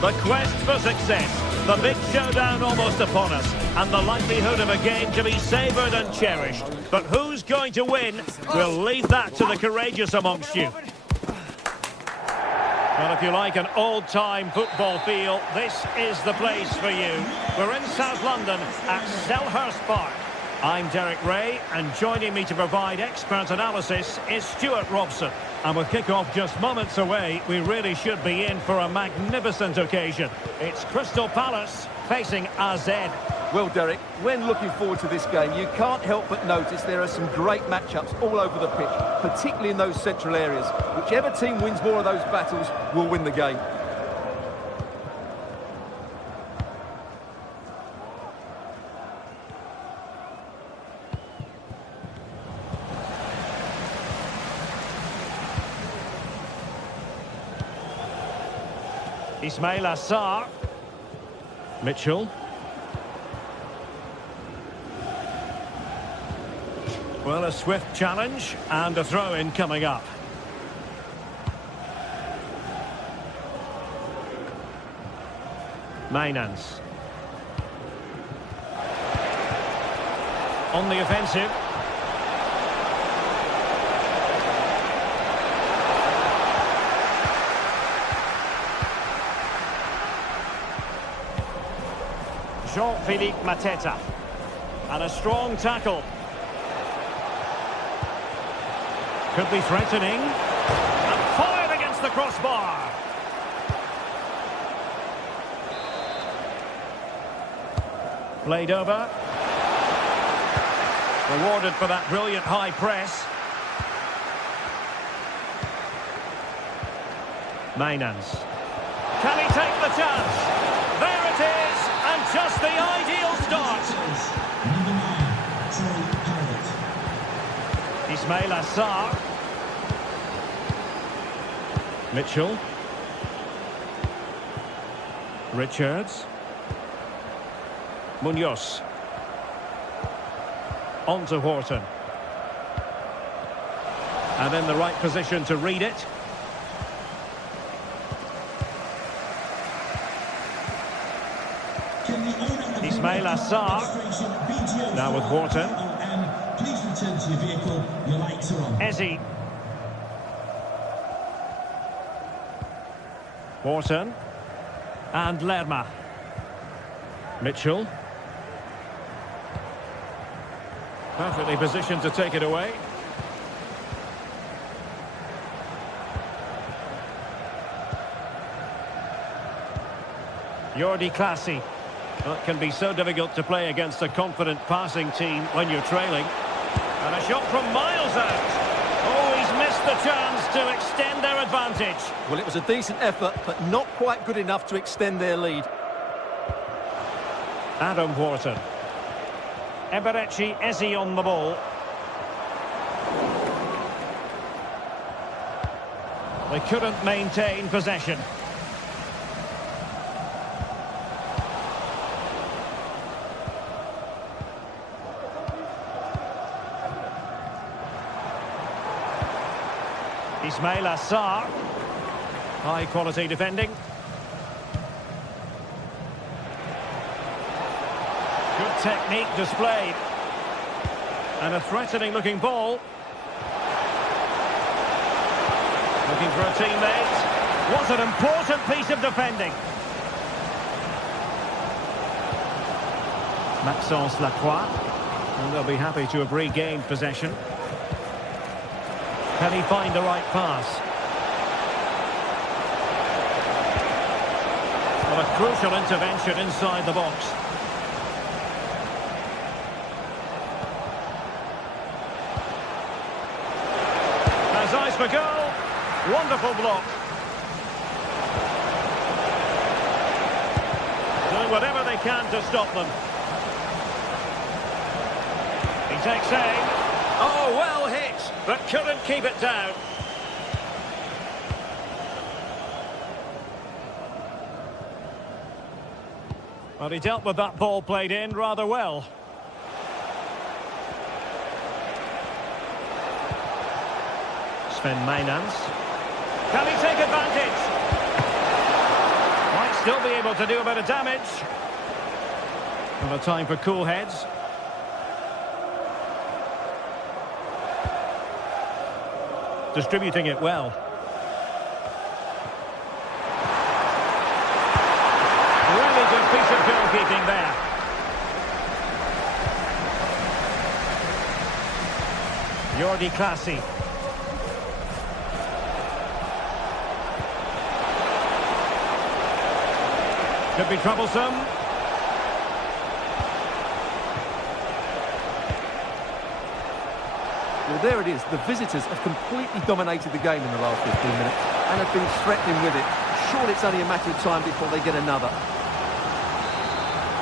The quest for success, the big showdown almost upon us, and the likelihood of a game to be savoured and cherished. But who's going to win? We'll leave that to the courageous amongst you. Well, if you like an old-time football feel, this is the place for you. We're in South London at Selhurst Park. I'm Derek Ray, and joining me to provide expert analysis is Stuart Robson. And with kick-off just moments away, we really should be in for a magnificent occasion. It's Crystal Palace facing AZ. Well, Derek, when looking forward to this game, you can't help but notice there are some great matchups all over the pitch, particularly in those central areas. Whichever team wins more of those battles will win the game. Ismail Assar. Mitchell. Well, a swift challenge and a throw-in coming up. Mainans. On the offensive. Jean-Philippe Mateta. And a strong tackle. Could be threatening. And fired against the crossbar. Played over. Rewarded for that brilliant high press. Mainans. Can he take the chance? There it is, and just the ideal start. Ismail Assar. Mitchell. Richards. Munoz. On to Horton. And in the right position to read it. Ismail Assar. Now with Horton. Please return to your vehicle. Your lights are on. Ezzy. Horton. And Lerma. Mitchell. Perfectly positioned to take it away. Jordi Clasie. Well, it can be so difficult to play against a confident passing team when you're trailing. And a shot from miles out. Oh, he's missed the chance to extend their advantage. Well, it was a decent effort, but not quite good enough to extend their lead. Adam Horton. Eberechi Eze on the ball. They couldn't maintain possession. Ismail Assar. High quality defending. Good technique displayed. And a threatening looking ball. Looking for a teammate. What an important piece of defending. Maxence Lacroix. And they'll be happy to have regained possession. Can he find the right pass? Well, a crucial intervention inside the box. Has eyes for goal. Wonderful block. Doing whatever they can to stop them. He takes aim. Oh, well hit, but couldn't keep it down. Well, he dealt with that ball played in rather well. Sven Mainans. Can he take advantage? Quite still be able to do a bit of damage. And a time for cool heads. Distributing it well. Really good piece of goalkeeping there. Jordi Clasie. Could be troublesome. Well, there it is. The visitors have completely dominated the game in the last 15 minutes and have been threatening with it. Surely it's only a matter of time before they get another.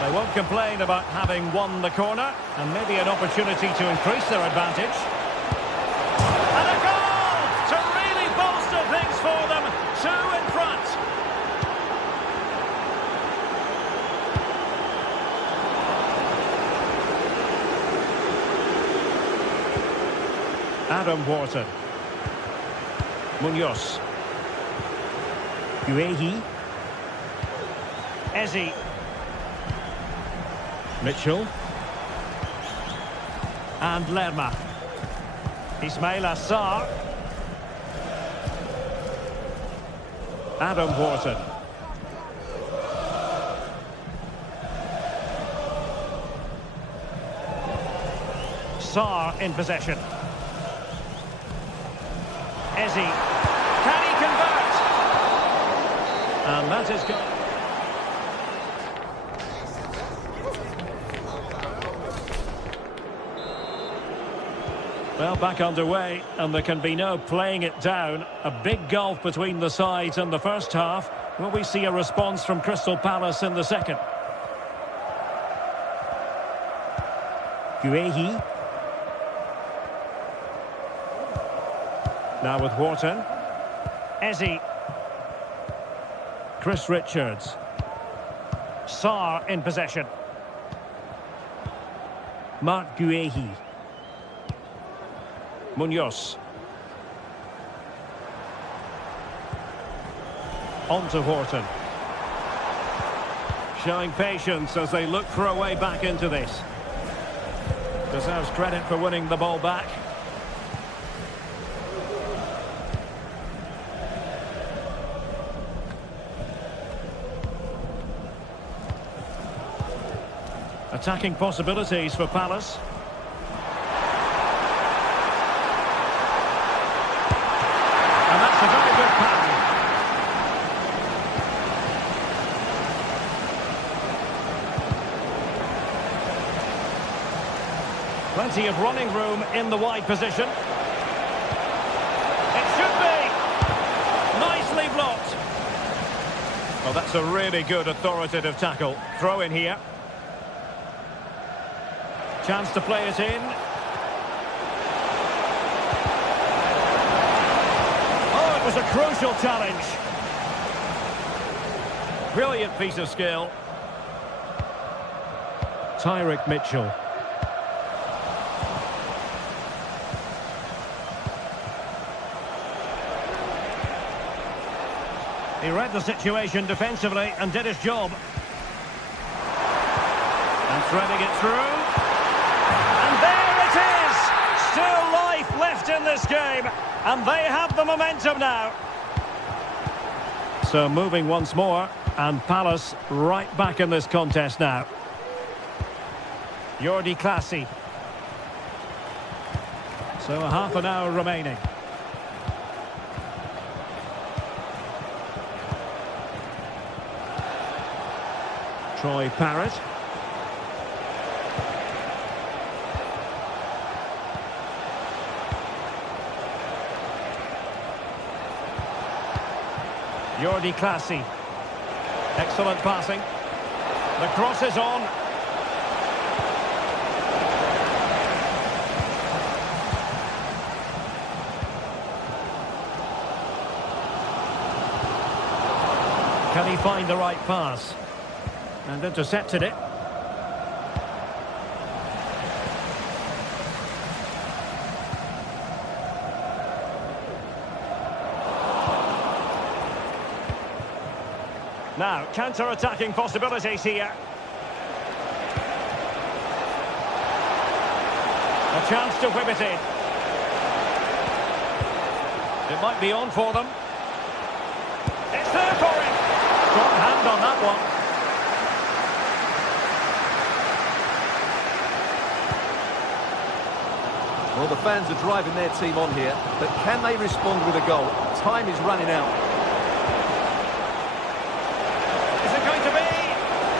They won't complain about having won the corner, and maybe an opportunity to increase their advantage. And a goal to really bolster things for them. 2 in front. Adam Wharton. Munoz. Guehi. Eze. Mitchell. And Lerma. Ismail Assar. Adam Wharton. Sarr in possession. Eze. Can he convert? And that is good. Well, back underway, and there can be no playing it down. A big gulf between the sides in the first half. Will we see a response from Crystal Palace in the second? Guehi. Now with Wharton. Eze. Chris Richards. Sarr in possession. Marc Guehi. Munoz. On to Wharton. Showing patience as they look for a way back into this. Deserves credit for winning the ball back. Attacking possibilities for Palace. And that's a very good pass. Plenty of running room in the wide position. It should be. Nicely blocked. Oh, that's a really good authoritative tackle. Throw in here. Chance to play it in. Oh, it was a crucial challenge. Brilliant piece of skill. Tyrick Mitchell. He read the situation defensively and did his job. And threading it through. Still life left in this game, and they have the momentum now. So moving once more, and Palace right back in this contest now. Jordi Clasie. So a half an hour remaining. Troy Parrott. Jordi Clasie. Excellent passing. The cross is on. Can he find the right pass? And intercepted it. Now, counter-attacking possibilities here. A chance to whip it in. It might be on for them. It's there for him. Strong hand on that one. Well, the fans are driving their team on here, but can they respond with a goal? Time is running out. Is it going to be?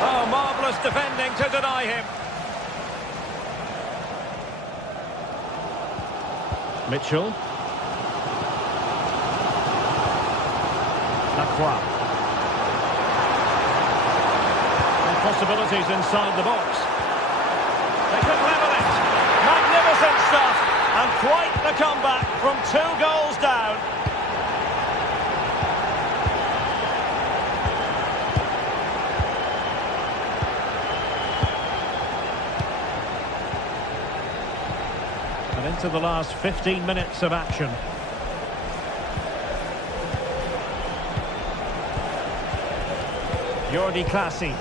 Oh, marvellous defending to deny him. Mitchell. Lacroix. And possibilities inside the box. They could level it. Magnificent stuff. And quite the comeback from 2 goals down. And into the last 15 minutes of action. Jordi Clasie.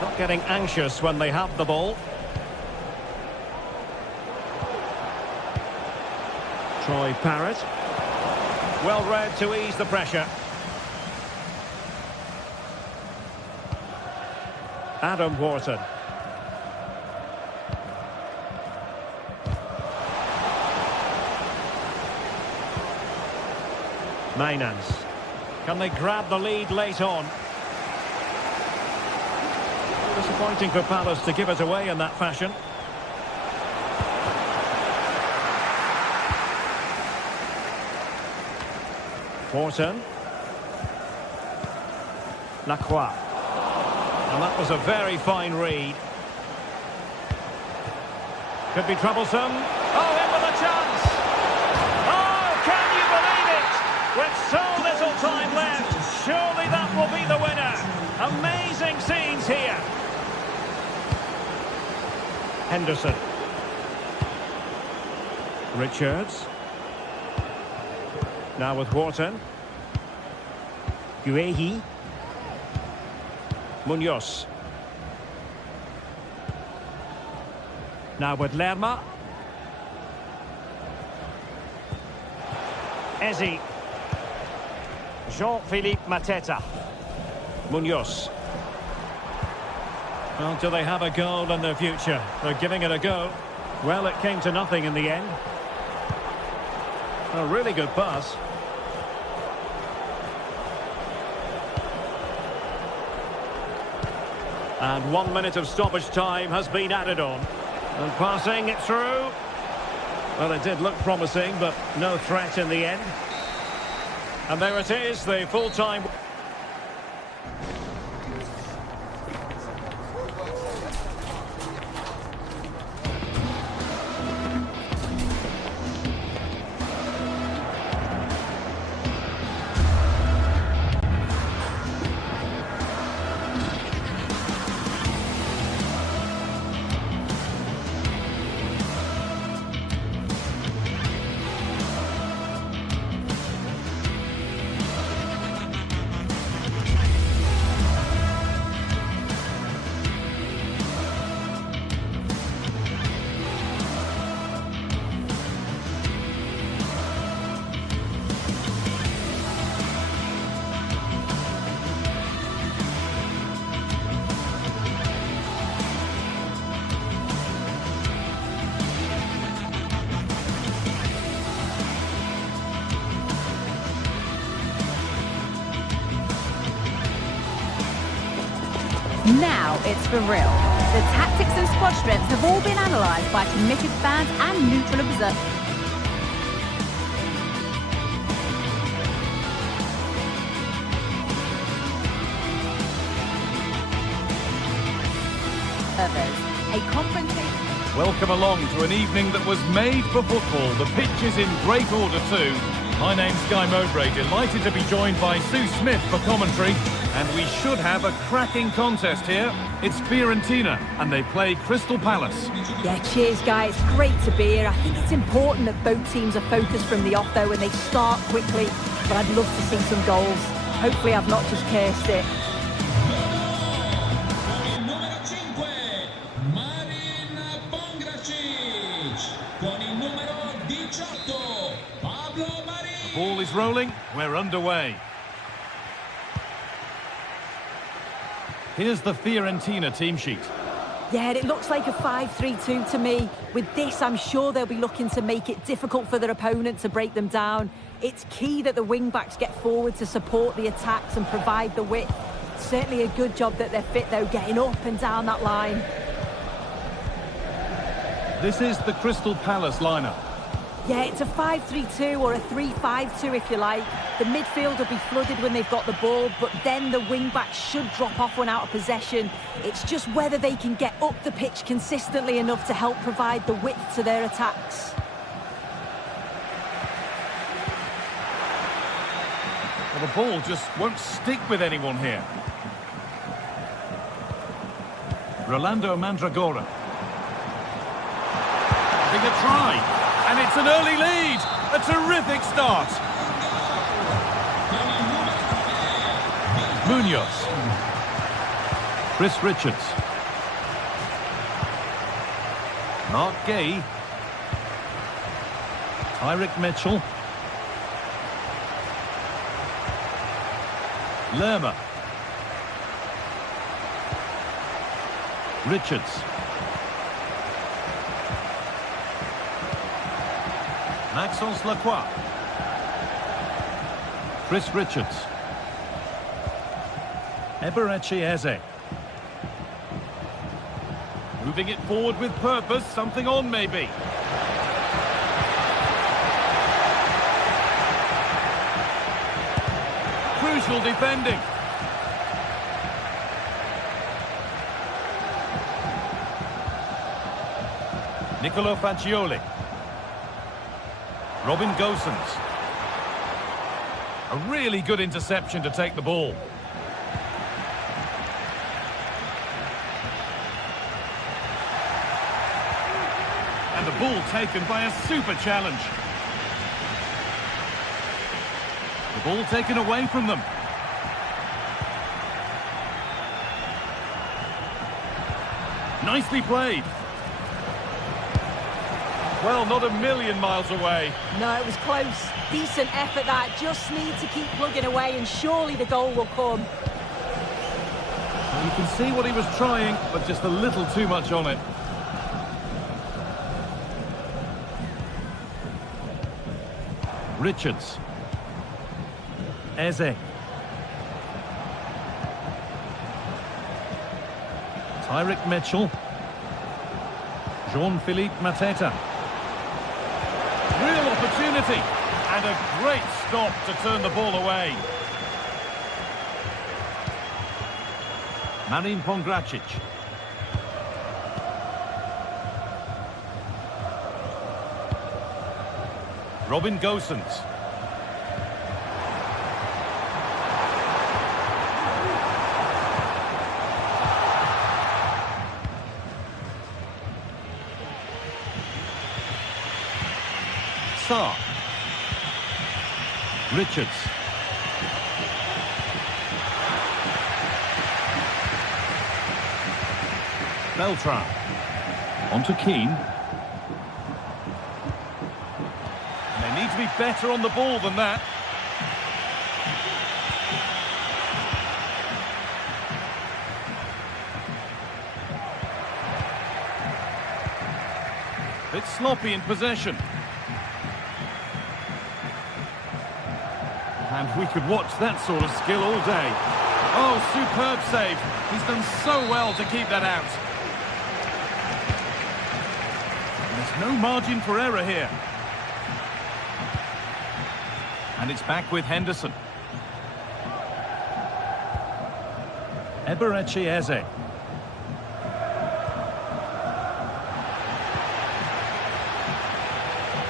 Not getting anxious when they have the ball. Troy Parrott. Well read to ease the pressure. Adam Wharton. Mainans. Can they grab the lead late on? Disappointing for Palace to give it away in that fashion. Wharton. Lacroix. And that was a very fine read. Could be troublesome. Oh, in with a chance! Oh, can you believe it? With so little time left, surely that will be the winner. Amazing scenes here. Henderson. Richards. Now with Wharton. Guehi. Munoz. Now with Lerma. Ezi. Jean-Philippe Mateta. Munoz. Well, do they have a goal in their future? They're giving it a go. Well, it came to nothing in the end. A really good pass. And 1 minute of stoppage time has been added on. And passing it through. Well, it did look promising, but no threat in the end. And there it is, the full-time... Now it's for real. The tactics and squad strengths have all been analysed by committed fans and neutral observers. A confrontation. Welcome along to an evening that was made for football. The pitch is in great order too. My name's Guy Mowbray, delighted to be joined by Sue Smith for commentary. And we should have a cracking contest here. It's Fiorentina, and they play Crystal Palace. Yeah, cheers, guys. Great to be here. I think it's important that both teams are focused from the off, though, and they start quickly. But I'd love to see some goals. Hopefully I've not just cursed it. Numero 5, Marin Pongracic. Con il numero 18, Pablo Marin. Ball is rolling. We're underway. Here's the Fiorentina team sheet. Yeah, it looks like a 5-3-2 to me. With this, I'm sure they'll be looking to make it difficult for their opponent to break them down. It's key that the wing-backs get forward to support the attacks and provide the width. Certainly a good job that they're fit, though, getting up and down that line. This is the Crystal Palace lineup. Yeah, it's a 5-3-2 or a 3-5-2 if you like. The midfield will be flooded when they've got the ball, but then the wing-backs should drop off when out of possession. It's just whether they can get up the pitch consistently enough to help provide the width to their attacks. Well, the ball just won't stick with anyone here. Rolando Mandragora. Having a try. And it's an early lead. A terrific start. Munoz. Chris Richards. Mark Gay. Tyrick Mitchell. Lerma. Richards. Maxence Lacroix. Chris Richards. Eberechi Eze. Moving it forward with purpose, something on maybe. Crucial defending. Nicolo Fagioli. Robin Gosens. A really good interception to take the ball. And the ball taken by a super challenge. The ball taken away from them. Nicely played. Well, not a million miles away. No, it was close. Decent effort that. Just need to keep plugging away and surely the goal will come. Well, you can see what he was trying, but just a little too much on it. Richards. Eze. Tyrick Mitchell. Jean-Philippe Mateta. Real opportunity. And a great stop to turn the ball away. Marin Pongracic. Robin Gosens. Sarr. Richards. Beltran. On to Keane. They need to be better on the ball than that. Bit sloppy in possession. And we could watch that sort of skill all day. Oh, superb save. He's done so well to keep that out. There's no margin for error here. And it's back with Henderson. Eberechi Eze.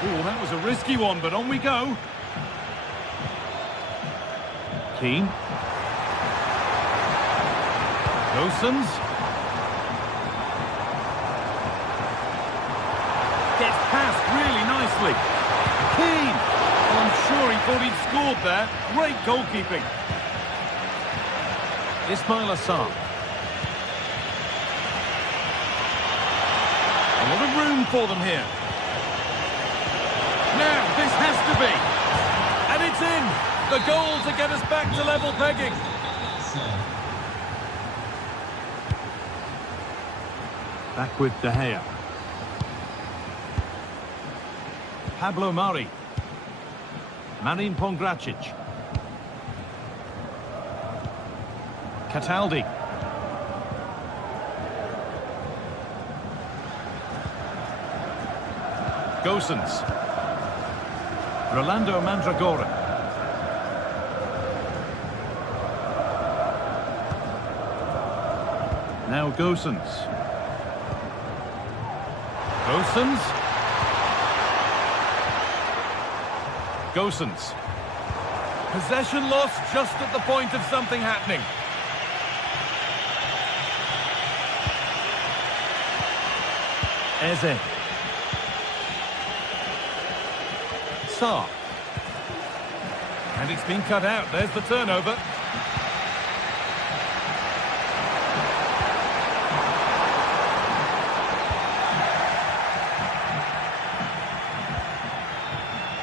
Oh, that was a risky one, but on we go. Keane. Gosens. Gets past really nicely. Keane. Well, I'm sure he thought he'd scored there. Great goalkeeping. Ismail Assar. A lot of room for them here. Now, this has to be. And it's in. The goal to get us back to level pegging. Back with De Gea. Pablo Mari. Marin Pongracic. Cataldi. Gosens. Rolando Mandragora. Now Gosens. Gosens. Gosens. Possession lost just at the point of something happening. Eze. Sarr. And it's been cut out. There's the turnover.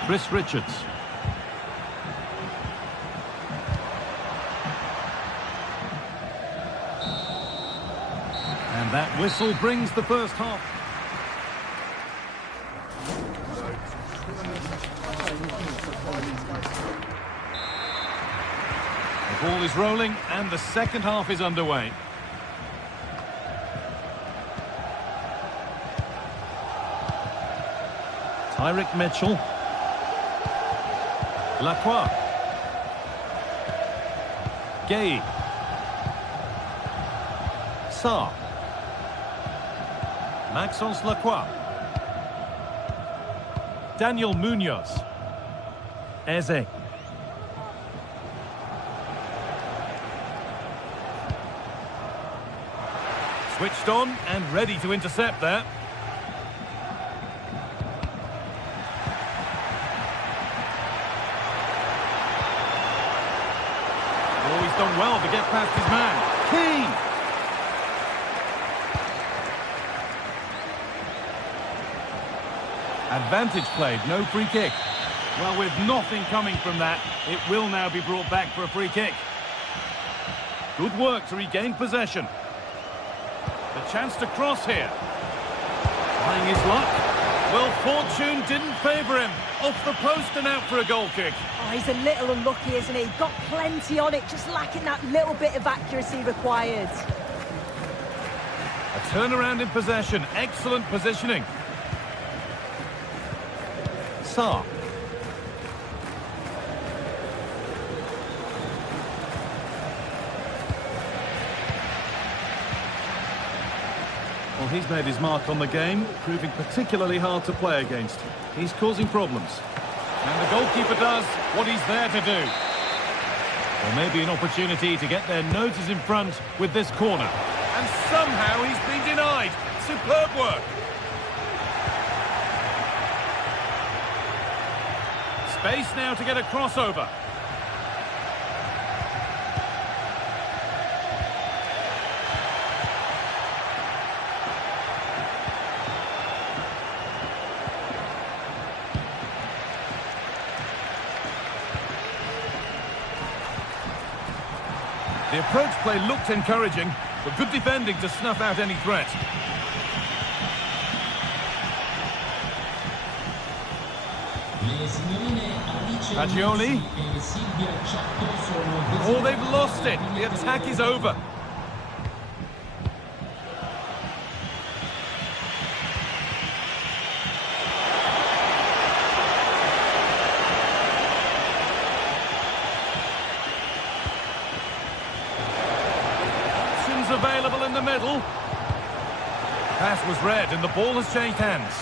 Chris Richards. And that whistle brings the first half. The ball is rolling and the second half is underway. Tyrick Mitchell. Lacroix. Gay. Sarr. Maxence Lacroix. Daniel Munoz. Eze. Switched on and ready to intercept there. Oh, he's done well to get past his man. Keane! Advantage played, no free kick. Well, with nothing coming from that, it will now be brought back for a free kick. Good work to regain possession. The chance to cross here. Trying his luck. Well, fortune didn't favour him. Off the post and out for a goal kick. Oh, he's a little unlucky, isn't he? Got plenty on it, just lacking that little bit of accuracy required. A turnaround in possession. Excellent positioning. Sarr. Well, he's made his mark on the game, proving particularly hard to play against. He's causing problems. And the goalkeeper does what he's there to do. Or maybe an opportunity to get their noses in front with this corner. And somehow he's been denied. Superb work. Space now to get a crossover. The approach play looked encouraging, but good defending to snuff out any threat. Fagioli. Oh, they've lost it. The attack is over. Options available in the middle. Pass was read and the ball has changed hands.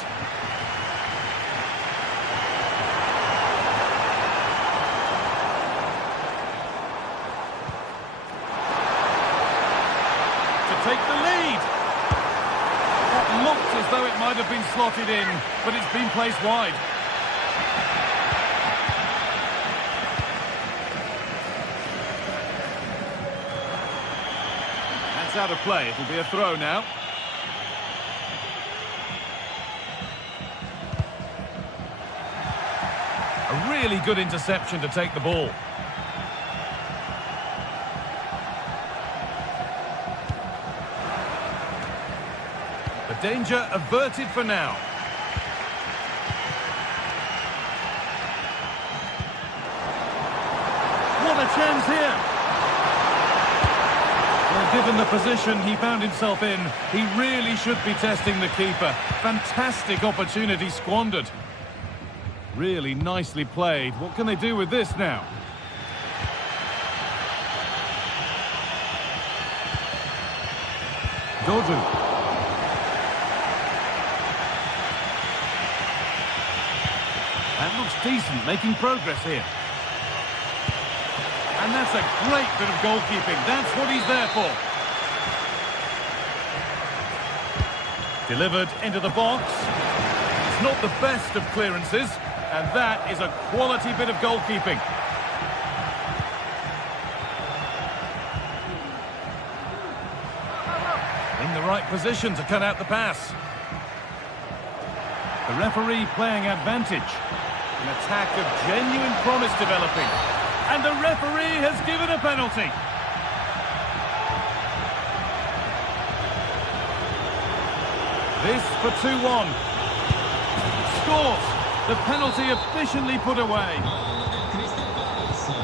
though it might have been slotted in, but it's been placed wide. That's out of play. It'll be a throw now. A really good interception to take the ball. The danger averted for now. What a chance here! Well, given the position he found himself in, he really should be testing the keeper. Fantastic opportunity squandered. Really nicely played. What can they do with this now? Dodu. That looks decent, making progress here. And that's a great bit of goalkeeping. That's what he's there for. Delivered into the box. It's not the best of clearances, and that is a quality bit of goalkeeping. In the right position to cut out the pass. The referee playing advantage. An attack of genuine promise developing. And the referee has given a penalty. This for 2-1. Scores. The penalty efficiently put away.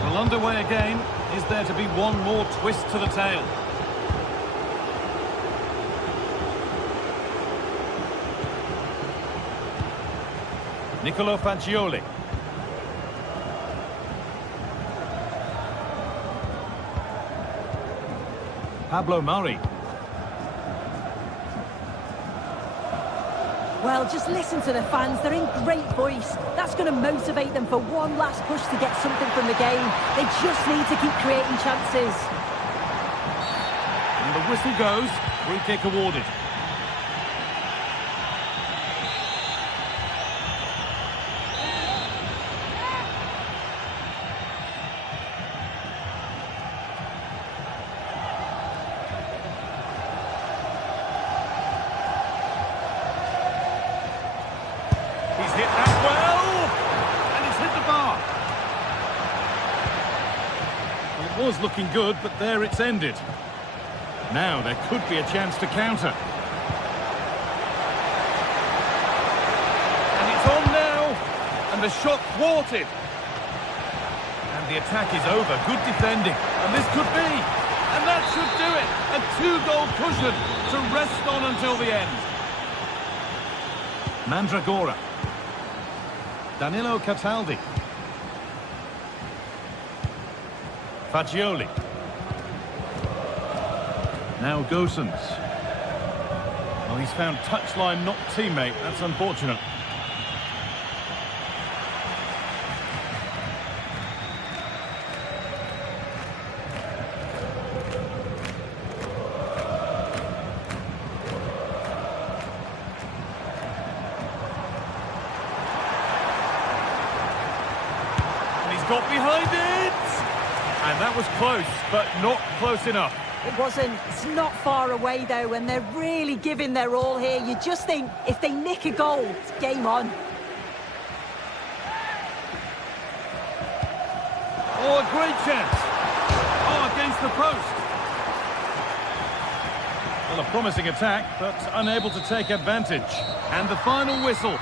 Well, underway again. Is there to be one more twist to the tail? Nicolo Fagioli. Pablo Murray. Well, just listen to the fans. They're in great voice. That's going to motivate them for one last push to get something from the game. They just need to keep creating chances. And the whistle goes. Free kick awarded. He's hit that well, and it's hit the bar. Well, it was looking good, but there it's ended. Now there could be a chance to counter. And it's on now, and the shot thwarted. And the attack is over. Good defending, and this could be. And that should do it. A 2-goal cushion to rest on until the end. Mandragora. Danilo Cataldi. Fagioli. Now Gosens. Well, he's found touchline, not teammate. That's unfortunate. Got behind it! And that was close, but not close enough. It wasn't. It's not far away, though, and they're really giving their all here. You just think, if they nick a goal, it's game on. Oh, a great chance. Oh, against the post. Well, a promising attack, but unable to take advantage. And the final whistle.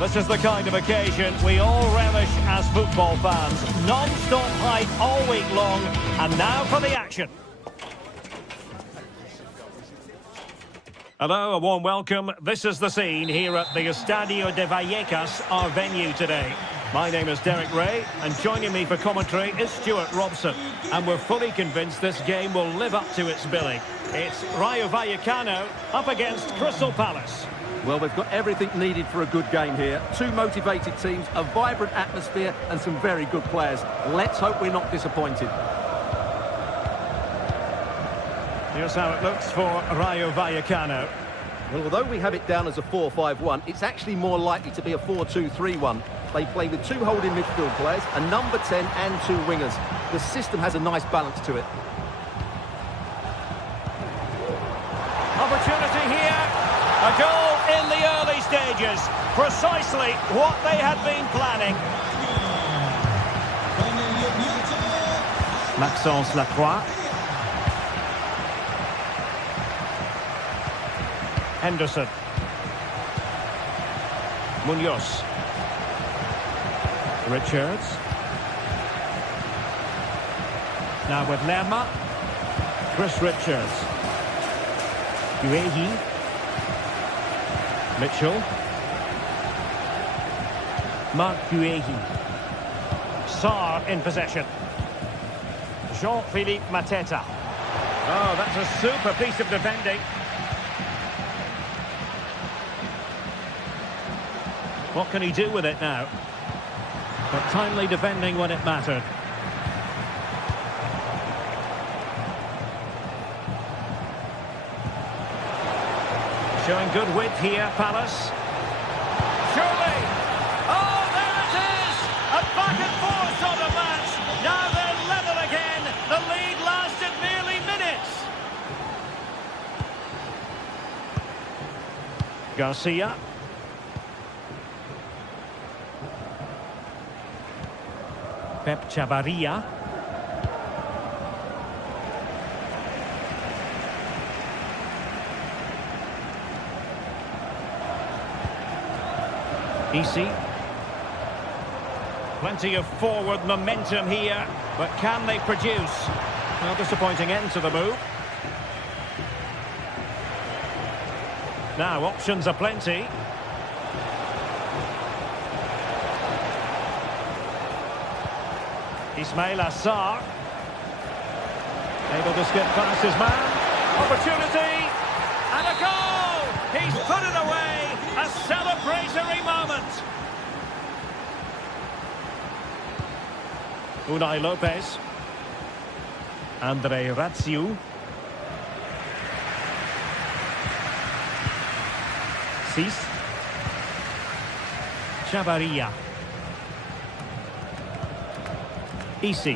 This is the kind of occasion we all relish as football fans. Non-stop hype all week long, and now for the action. Hello, a warm welcome. This is the scene here at the Estadio de Vallecas, our venue today. My name is Derek Ray, and joining me for commentary is Stuart Robson. And we're fully convinced this game will live up to its billing. It's Rayo Vallecano up against Crystal Palace. Well, we've got everything needed for a good game here. Two motivated teams, a vibrant atmosphere and some very good players. Let's hope we're not disappointed. Here's how it looks for Rayo Vallecano. Well, although we have it down as a 4-5-1, it's actually more likely to be a 4-2-3-1. They play with two holding midfield players, a number 10 and two wingers. The system has a nice balance to it. Opportunity here. A goal in the early stages. Precisely what they had been planning. Maxence Lacroix. Henderson. Munoz. Richards. Now with Lerma. Chris Richards. Guehi. Mitchell. Marc Guehi. Sarr in possession. Jean-Philippe Mateta. Oh, that's a super piece of defending. What can he do with it now? But timely defending when it mattered. Showing good width here, Palace. Surely! Oh, there it is! A back and forth sort of match. Now they're level again. The lead lasted merely minutes. Garcia. Pep Chavarria. Easy. Plenty of forward momentum here, but can they produce? Well, disappointing end to the move. Now, options are plenty. Ismail Assar. Able to skip past his man. Opportunity. And a goal! He's put it away. A celebratory moment. Unai Lopez. Andre Ratsiu. Cis. Chavarria. Easy.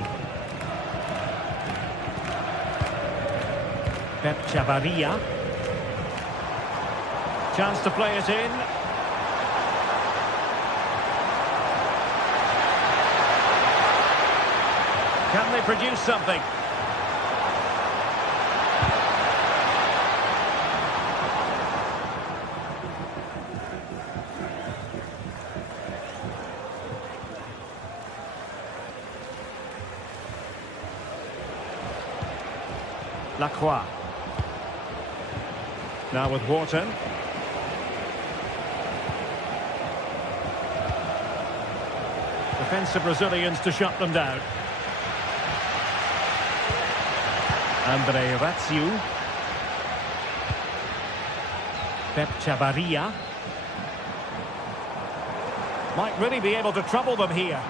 Pep Chavarria. Chance to play it in. Can they produce something? Lacroix. Now with Wharton. Defensive Brazilians to shut them down. Andre Ratsiu. Pep Chavarria. Might really be able to trouble them here.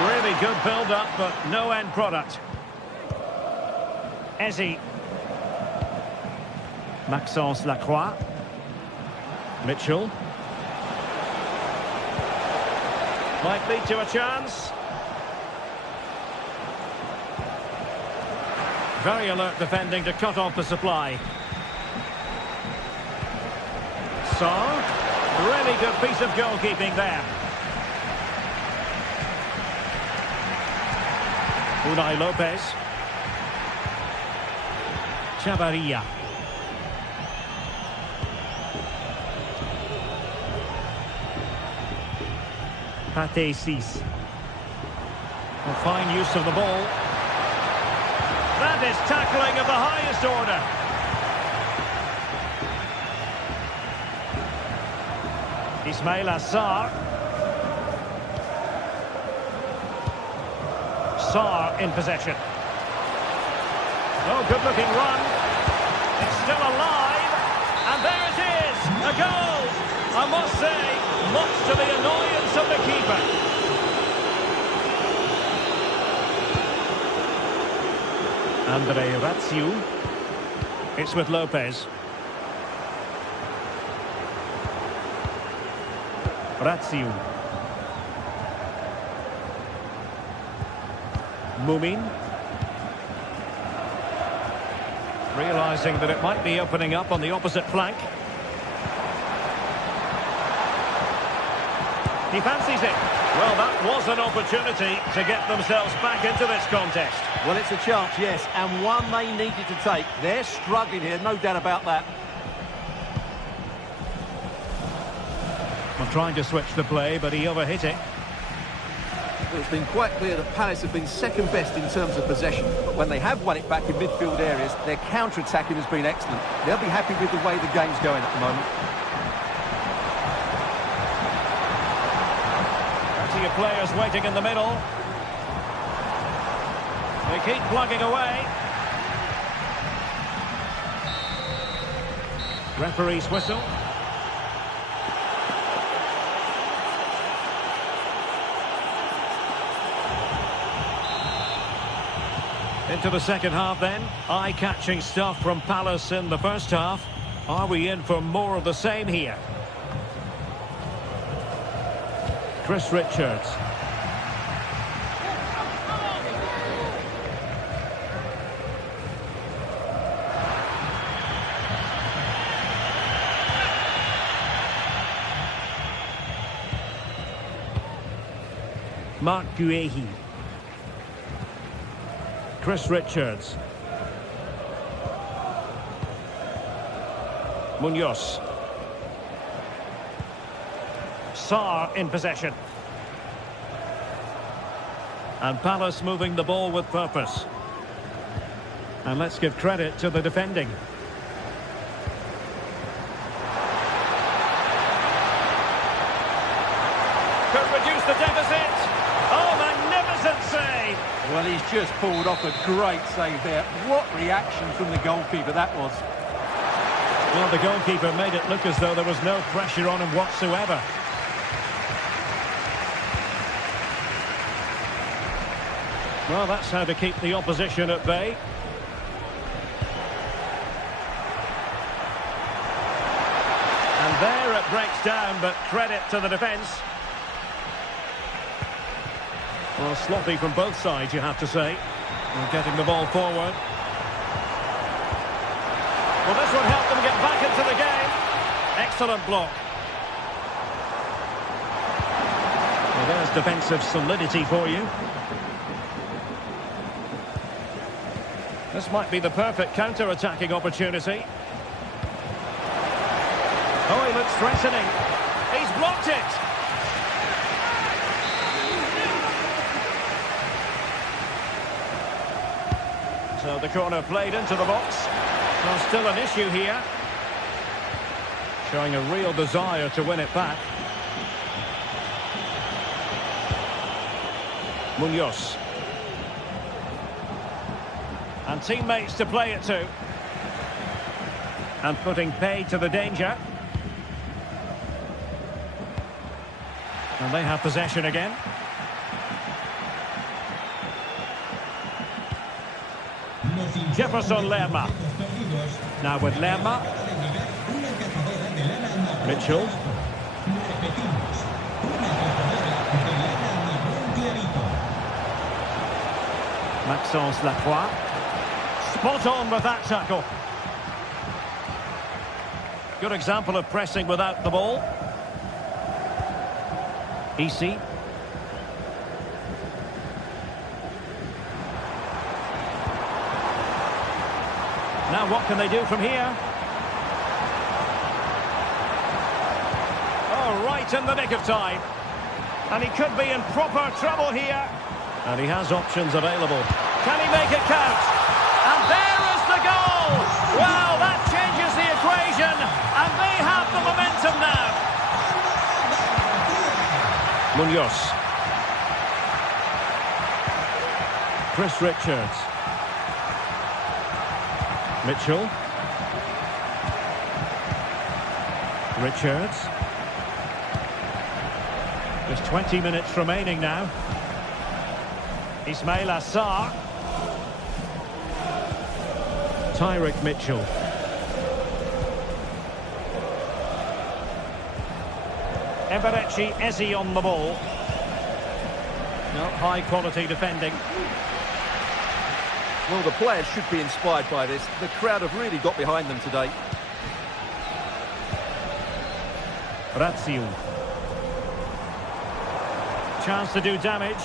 Really good build-up, but no end product. Ezi. Maxence Lacroix. Mitchell. Might lead to a chance. Very alert defending to cut off the supply. Sarr. Really good piece of goalkeeping there. Unai Lopez. Chavarria. Pate 6. Well, fine use of the ball. That is tackling of the highest order. Ismail Assar. Sarr in possession. Oh, good-looking run. It's still alive. And there it is, a goal. I must say, much to the annoyance of the keeper. Andre Ratsiu. It's with Lopez. Ratsiu. Mumin. Realising that it might be opening up on the opposite flank. He fancies it. Well, that was an opportunity to get themselves back into this contest. Well, it's a chance, yes, and one they needed to take. They're struggling here, no doubt about that. Well, trying to switch the play, but he overhit it. It's been quite clear that Palace have been second best in terms of possession, but when they have won it back in midfield areas, their counter-attacking has been excellent. They'll be happy with the way the game's going at the moment. Plenty of players waiting in the middle. They keep plugging away. Referee's whistle. Into the second half then. Eye-catching stuff from Palace in the first half. Are we in for more of the same here? Chris Richards. Mark Guehi. Chris Richards. Munoz. Sarr in possession. And Palace moving the ball with purpose. And let's give credit to the defending. Could reduce the deficit. Oh, magnificent save. Well, he's just pulled off a great save there. What reaction from the goalkeeper that was. Well, the goalkeeper made it look as though there was no pressure on him whatsoever. Well, that's how to keep the opposition at bay. And there it breaks down, but credit to the defence. Well, sloppy from both sides, you have to say. And getting the ball forward. Well, this would help them get back into the game. Excellent block. Well, there's defensive solidity for you. This might be the perfect counter-attacking opportunity. Oh, he looks threatening. He's blocked it. So the corner played into the box. Well, still an issue here. Showing a real desire to win it back. Munoz. And teammates to play it to. And putting pay to the danger. And they have possession again. Jefferson Lerma. Now with Lerma. Mitchell. Maxence Lacroix. Spot on with that tackle. Good example of pressing without the ball. Easy. Now what can they do from here? Oh, right in the nick of time. And he could be in proper trouble here. And he has options available. Can he make it count? And there is the goal! Well, that changes the equation, and they have the momentum now. Munoz. Chris Richards. Mitchell. Richards. There's 20 minutes remaining now. Ismail Assar. Tyrick Mitchell. Eberechi Eze on the ball. No, high quality defending. Well, the players should be inspired by this. The crowd have really got behind them today. Razziu. Chance to do damage.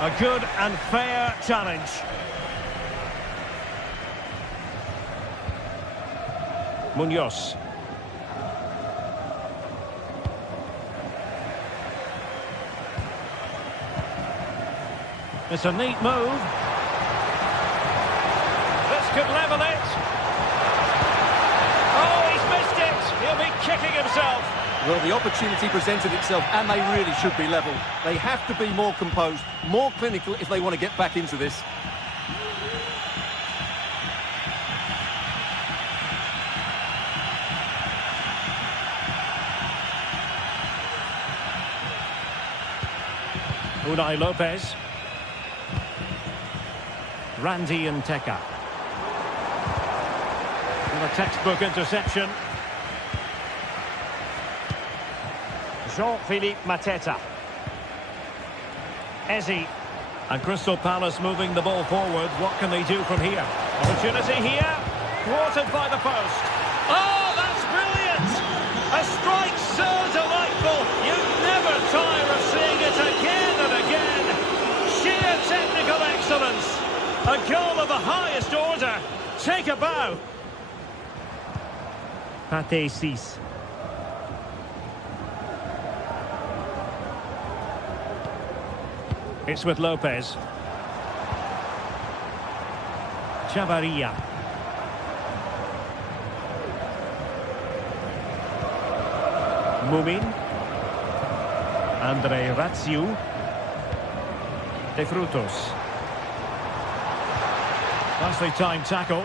A good and fair challenge. Munoz. It's a neat move. This could level it. Oh, he's missed it. He'll be kicking himself. Well, the opportunity presented itself, and they really should be level. They have to be more composed, more clinical if they want to get back into this. Unai Lopez. Randy Nteka. And a textbook interception. Jean-Philippe Mateta. Eze. And Crystal Palace moving the ball forward. What can they do from here? Opportunity here. Thwarted by the post. Oh, that's brilliant! A strike so delightful. You never tire of seeing it again and again. Sheer technical excellence. A goal of the highest order. Take a bow. Pate 6. It's with Lopez. Chavarria. Mumin. Andre Razziu. De Frutos. Nicely timed tackle.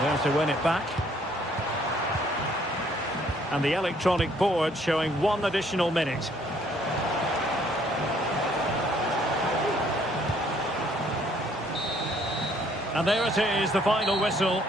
There to win it back. And the electronic board showing 1 additional minute. And there it is, the final whistle.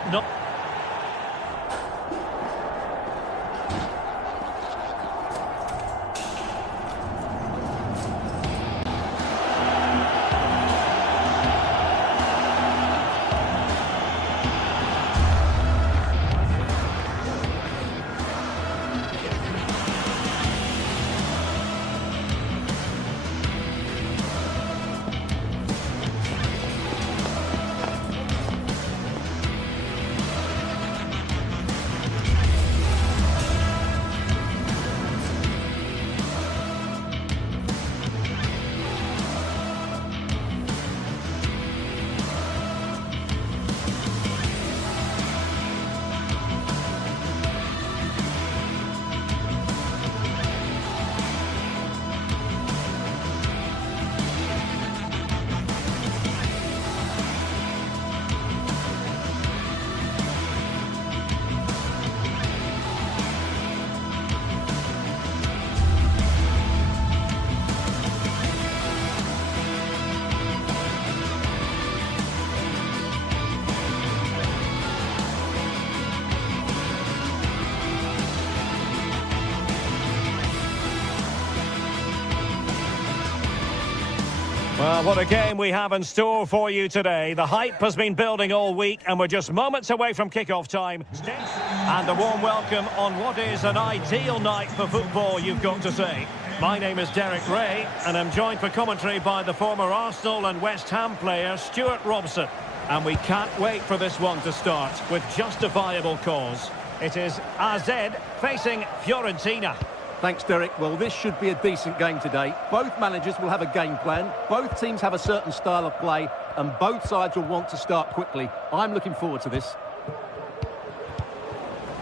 Well, what a game we have in store for you today. The hype has been building all week and we're just moments away from kick-off time. And a warm welcome on what is an ideal night for football, you've got to say. My name is Derek Ray and I'm joined for commentary by the former Arsenal and West Ham player Stuart Robson. And we can't wait for this one to start with justifiable cause. It is AZ facing Fiorentina. Thanks, Derek. Well, this should be a decent game today. Both managers will have a game plan. Both teams have a certain style of play, and both sides will want to start quickly. I'm looking forward to this.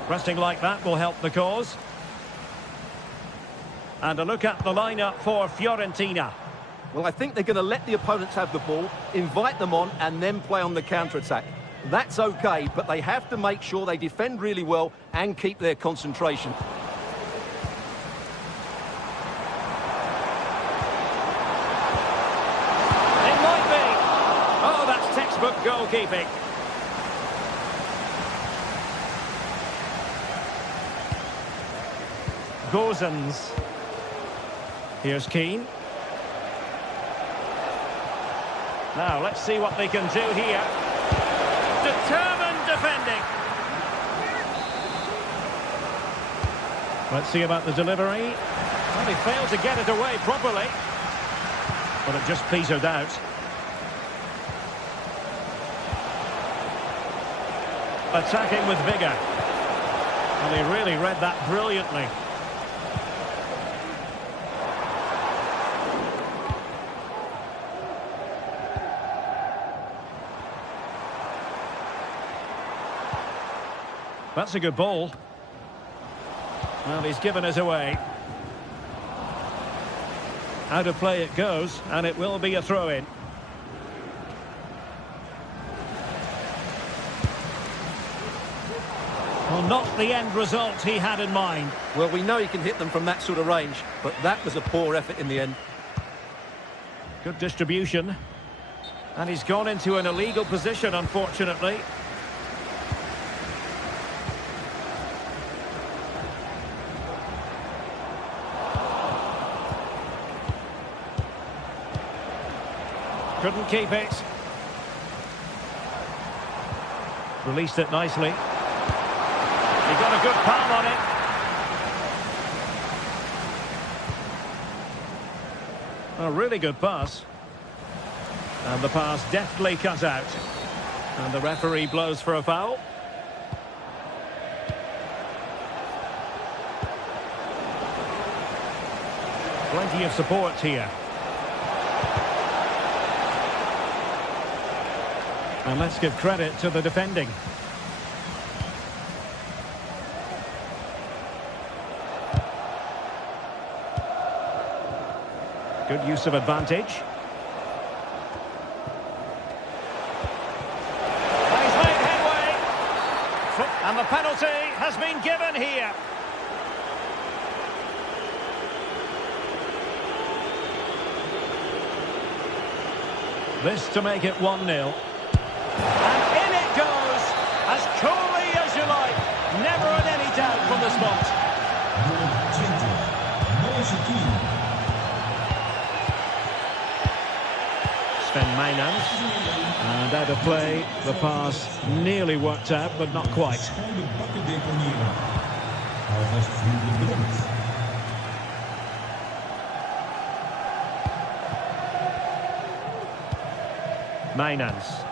Pressing like that will help the cause. And a look at the lineup for Fiorentina. Well, I think they're going to let the opponents have the ball, invite them on, and then play on the counter-attack. That's okay, but they have to make sure they defend really well and keep their concentration. Textbook goalkeeping. Gozens. Here's Keane. Now, let's see what they can do here. Determined defending. Let's see about the delivery. Well, he failed to get it away properly. But it just petered out. Attacking with vigour. And he really read that brilliantly. That's a good ball. Well, he's given it away. Out of play it goes, and it will be a throw-in. Well, not the end result he had in mind. Well, we know he can hit them from that sort of range, but that was a poor effort in the end. Good distribution. And he's gone into an illegal position, unfortunately. Couldn't keep it. Released it nicely. He got a good palm on it. A really good pass. And the pass deftly cut out. And the referee blows for a foul. Plenty of support here. And let's give credit to the defending. Good use of advantage. And he's made headway. And the penalty has been given here. This to make it 1-0. And in it goes, as coolly as you like. Never had any doubt from the spot. Maynans, and out of play, the pass nearly worked out, but not quite. Maynans.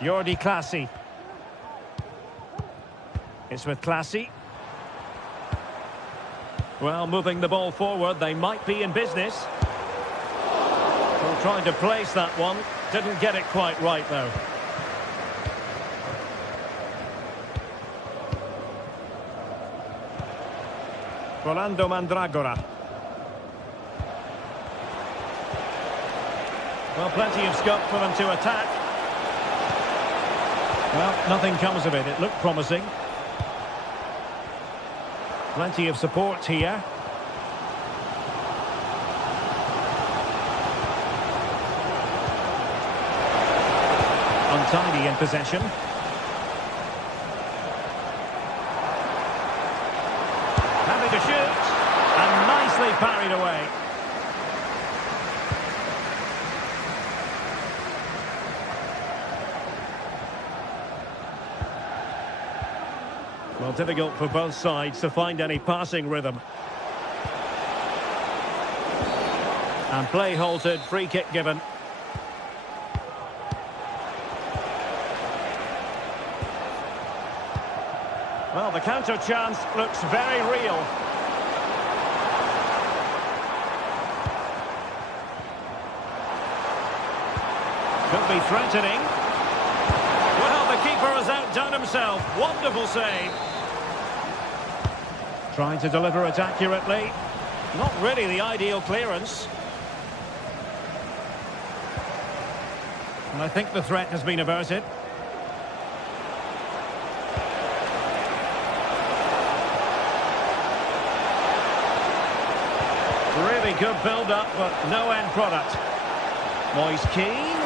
Jordi Classy. It's with Classy. Well, moving the ball forward, they might be in business. Well, trying to place that one. Didn't get it quite right, though. Rolando Mandragora. Well, plenty of scope for them to attack. Well, nothing comes of it. It looked promising. Plenty of support here. Untidy in possession. Having to shoot. And nicely parried away. Well, difficult for both sides to find any passing rhythm. And play halted, free kick given. Well, the counter chance looks very real. Could be threatening. Well, the keeper has outdone himself. Wonderful save. Trying to deliver it accurately. Not really the ideal clearance. And I think the threat has been averted. Really good build-up, but no end product. Moyes Keane.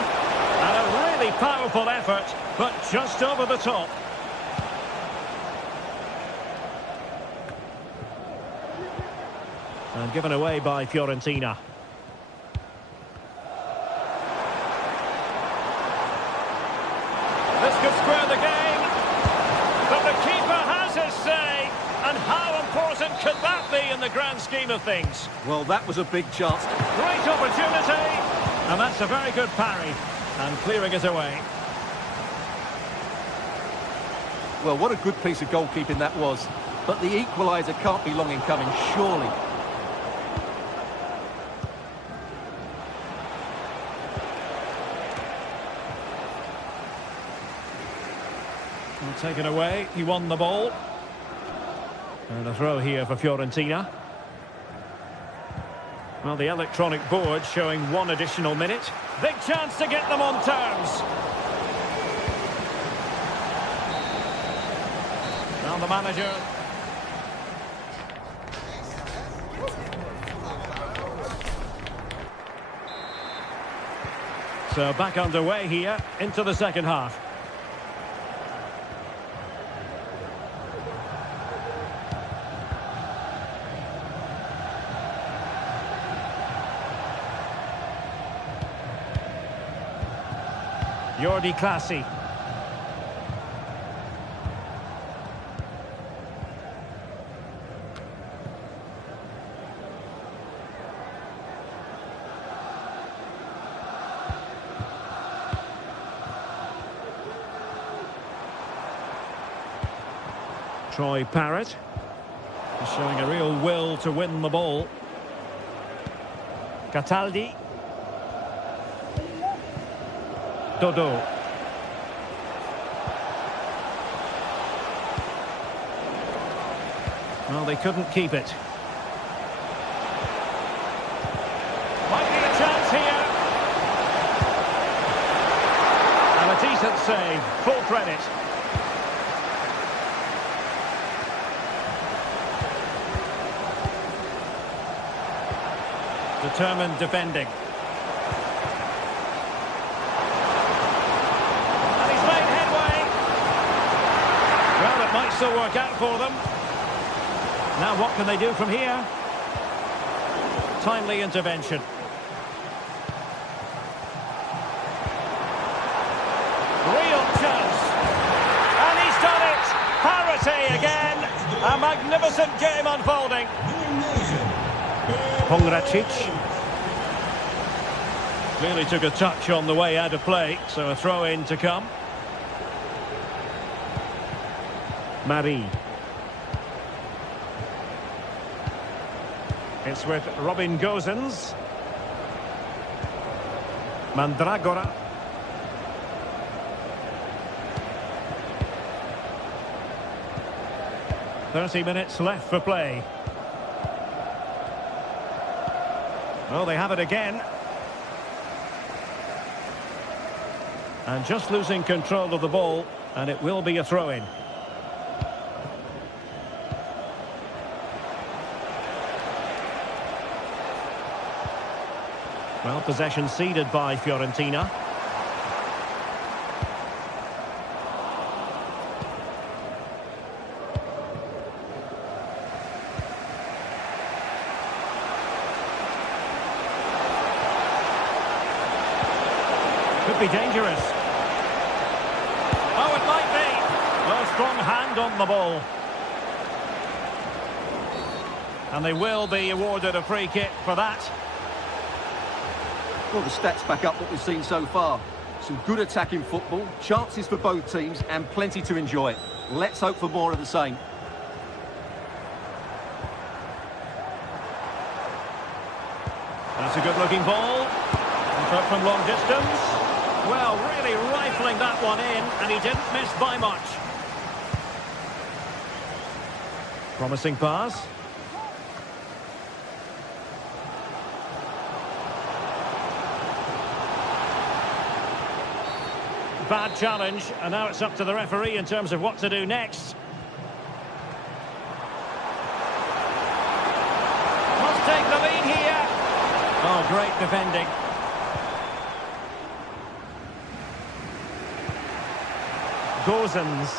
And a really powerful effort, but just over the top. And given away by Fiorentina. This could square the game. But the keeper has his say. And how important could that be in the grand scheme of things? Well, that was a big chance. Great opportunity. And that's a very good parry. And clearing it away. Well, what a good piece of goalkeeping that was. But the equaliser can't be long in coming, surely. Well, taken away, he won the ball. And a throw here for Fiorentina. Well, the electronic board showing one additional minute. Big chance to get them on terms. Now the manager. So back underway here into the second half. Jordi Classy. Troy Parrott is showing a real will to win the ball. Cataldi. Dodo. Well, they couldn't keep it. Might be a chance here. And a decent save. Full credit. Determined defending. Might still work out for them. Now what can they do from here? Timely intervention. Real chance. And he's done it. Parity again. A magnificent game unfolding. Pongracic. Clearly took a touch on the way out of play, so a throw in to come. Marie. It's with Robin Gosens. Mandragora. "30 minutes left for play. Oh, they have it again. And just losing control of the ball, and it will be a throw-in. Well, possession ceded by Fiorentina. Could be dangerous. Oh, it might be. A strong hand on the ball. And they will be awarded a free kick for that. Well, the stats back up what we've seen so far. Some good attacking football, chances for both teams, and plenty to enjoy. Let's hope for more of the same. That's a good-looking ball. From long distance. Well, really rifling that one in, and he didn't miss by much. Promising pass. Bad challenge, and now it's up to the referee in terms of what to do next. Must take the lead here. Oh, great defending. Gozens.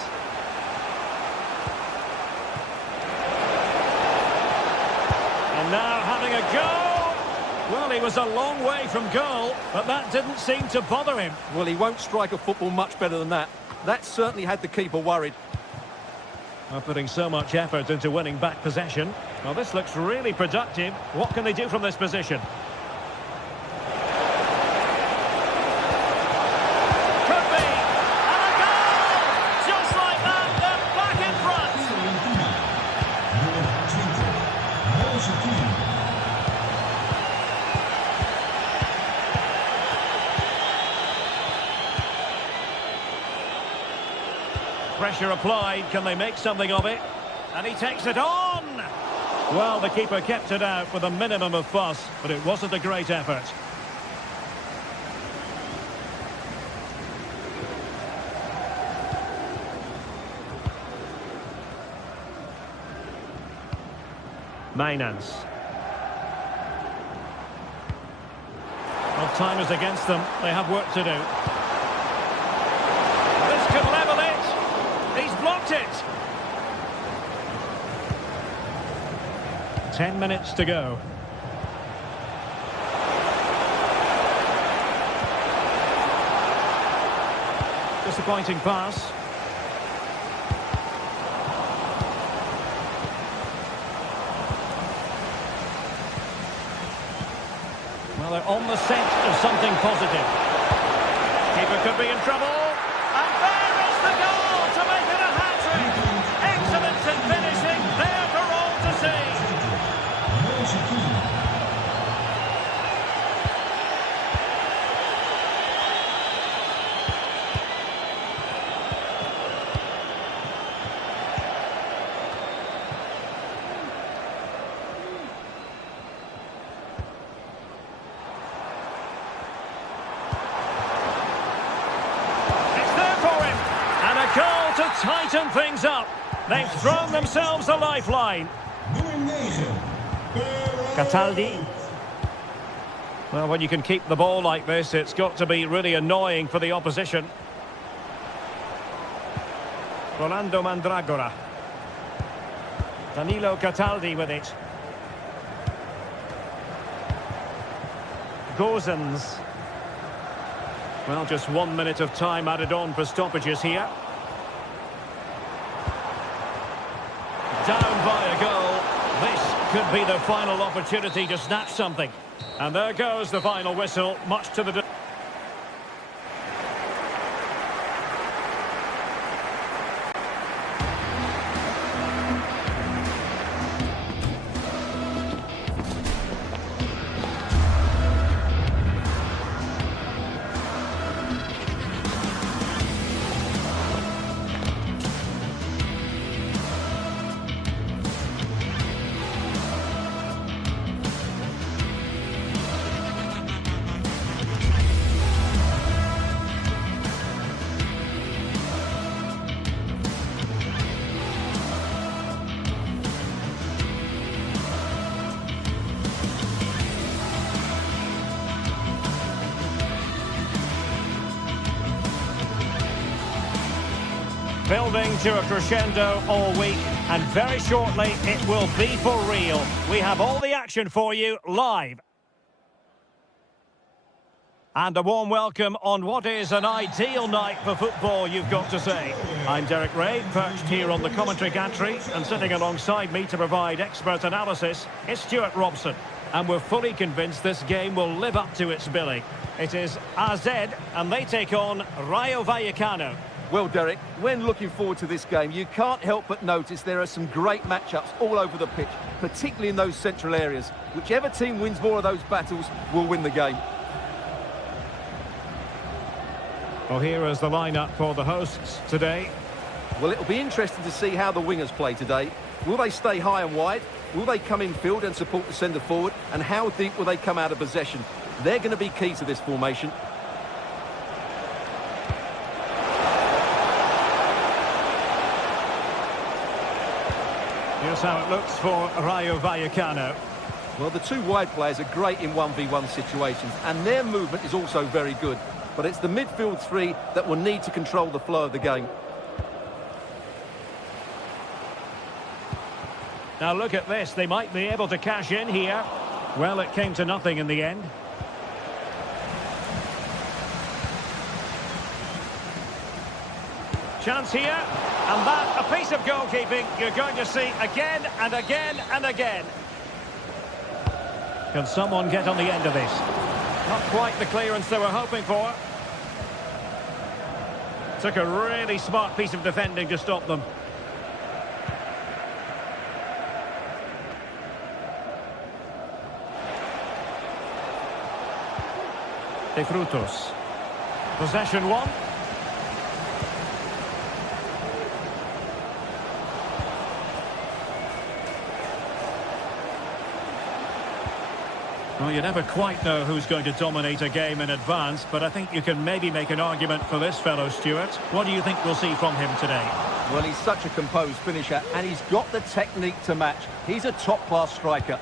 And now having a go. Well, he was a long way from goal, but that didn't seem to bother him. Well, he won't strike a football much better than that. That certainly had the keeper worried. Well, putting so much effort into winning back possession. Well, this looks really productive. What can they do from this position? Could be! And a goal! Just like that, they're back in front! Pressure applied, can they make something of it? And he takes it on! Well, the keeper kept it out with a minimum of fuss, but it wasn't a great effort. Mainans. Well, time is against them. They have work to do. This could level it. He's blocked it. 10 minutes to go. Disappointing pass. Well, they're on the scent of something positive. Keeper could be in trouble. And there is the goal to make it a hat-trick. Excellence in finishing, there for all to see. To tighten things up. They've thrown themselves a lifeline. Cataldi. Well, when you can keep the ball like this, it's got to be really annoying for the opposition. Rolando Mandragora. Danilo Cataldi with it. Gozens. Well, just 1 minute of time added on for stoppages here. Down by a goal. This could be the final opportunity to snatch something. And there goes the final whistle, much to the... Building to a crescendo all week, and very shortly it will be for real. We have all the action for you live. And a warm welcome on what is an ideal night for football, you've got to say. I'm Derek Ray, perched here on the commentary gantry, and sitting alongside me to provide expert analysis is Stuart Robson. And we're fully convinced this game will live up to its billing. It is AZ, and they take on Rayo Vallecano. Well, Derek, when looking forward to this game, you can't help but notice there are some great matchups all over the pitch, particularly in those central areas. Whichever team wins more of those battles will win the game. Well, here is the lineup for the hosts today. Well, it'll be interesting to see how the wingers play today. Will they stay high and wide? Will they come in field and support the centre forward? And how deep will they come out of possession? They're going to be key to this formation. Here's how it looks for Rayo Vallecano. Well, the two wide players are great in 1v1 situations, and their movement is also very good. But it's the midfield three that will need to control the flow of the game. Now look at this, they might be able to cash in here. Well, it came to nothing in the end. Chance here, and that, a piece of goalkeeping you're going to see again and again and again. Can someone get on the end of this? Not quite the clearance they were hoping for. Took a really smart piece of defending to stop them. De Frutos. Possession one. Well, you never quite know who's going to dominate a game in advance, but I think you can maybe make an argument for this fellow, Stuart. What do you think we'll see from him today? Well, he's such a composed finisher, and he's got the technique to match. He's a top-class striker.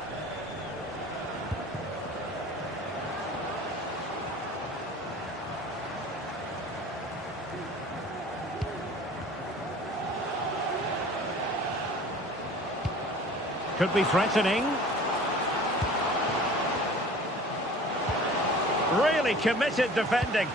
Could be threatening. Really committed defending.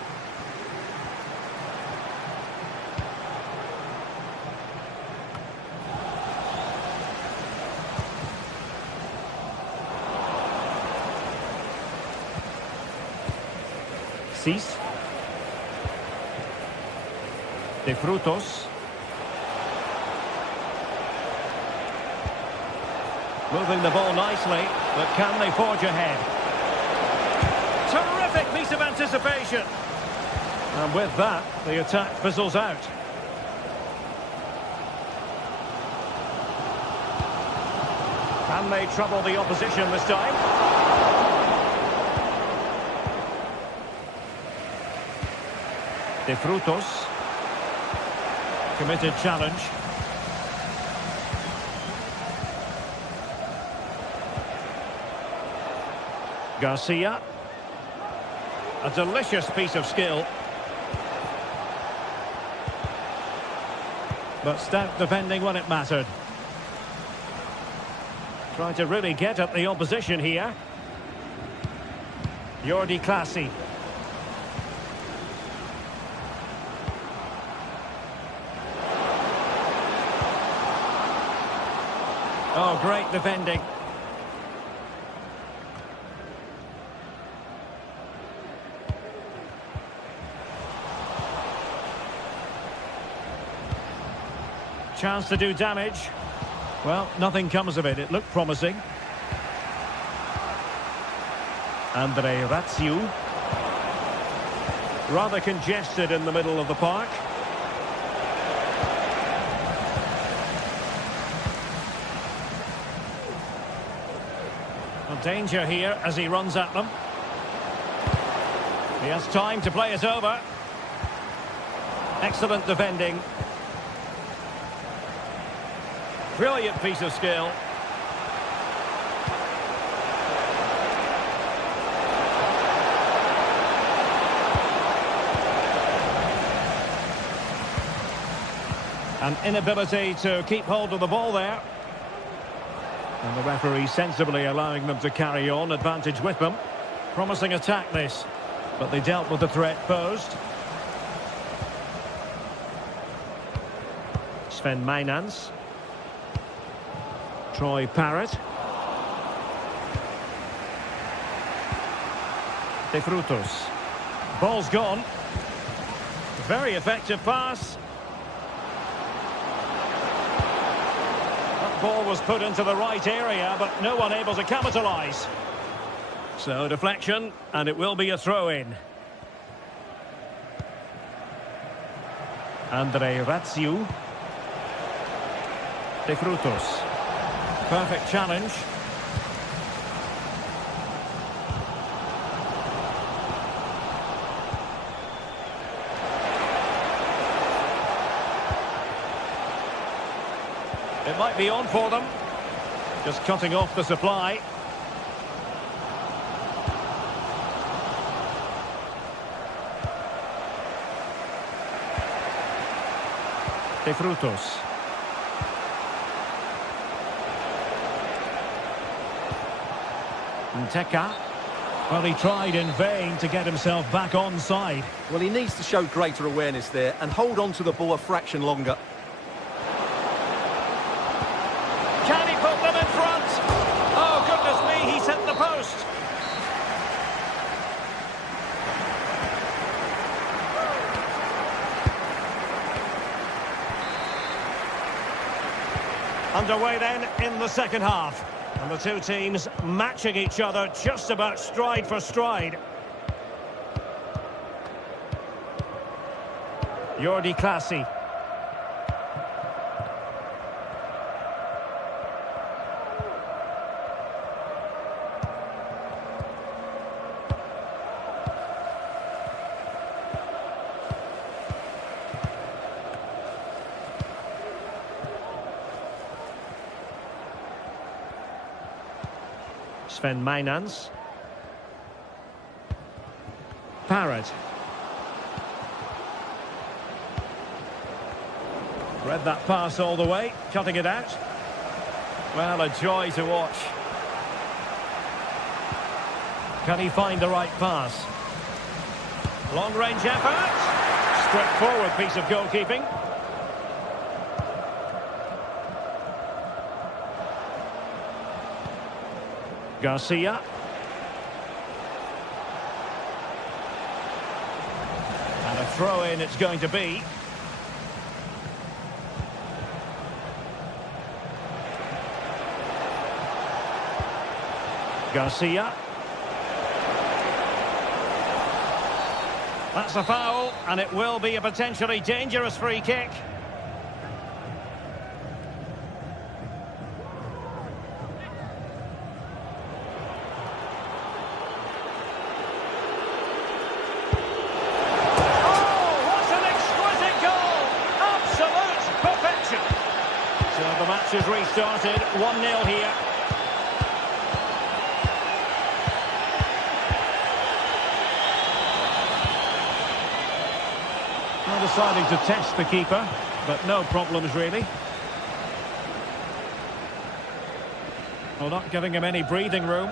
Cis. De Frutos. Moving the ball nicely, but can they forge ahead? Terrific piece of anticipation. And with that, the attack fizzles out. Can they trouble the opposition this time? De Frutos. Committed challenge. Garcia. A delicious piece of skill. But stout defending when it mattered. Trying to really get at the opposition here. Jordi Classy. Oh, great defending. Chance to do damage. Well, nothing comes of it. It looked promising. Andre Ratsiu. Rather congested in the middle of the park. Well, danger here as he runs at them. He has time to play it over. Excellent defending. Brilliant piece of skill. An inability to keep hold of the ball there. And the referee sensibly allowing them to carry on, advantage with them. Promising attack this. But they dealt with the threat posed. Sven Mijnans. Troy Parrott. De Frutos. Ball's gone. Very effective pass. That ball was put into the right area, but no one able to capitalise. So deflection, and it will be a throw-in. Andre Ratsiu. De Frutos. Perfect challenge. It might be on for them. Just cutting off the supply. De Frutos. Nteka. Well, he tried in vain to get himself back on side. Well, he needs to show greater awareness there and hold on to the ball a fraction longer. Can he put them in front? Oh, goodness me, he's hit the post. Underway then in the second half. And the two teams matching each other just about stride for stride. Jordi Klaasie. Sven Mijnans. Parrott. Read that pass all the way, cutting it out. Well, a joy to watch. Can he find the right pass? Long-range effort. Straightforward piece of goalkeeping. Garcia. And a throw-in it's going to be. Garcia. That's a foul, and it will be a potentially dangerous free kick. The match has restarted, 1-0 here. Well, deciding to test the keeper, but no problems really. Well, not giving him any breathing room.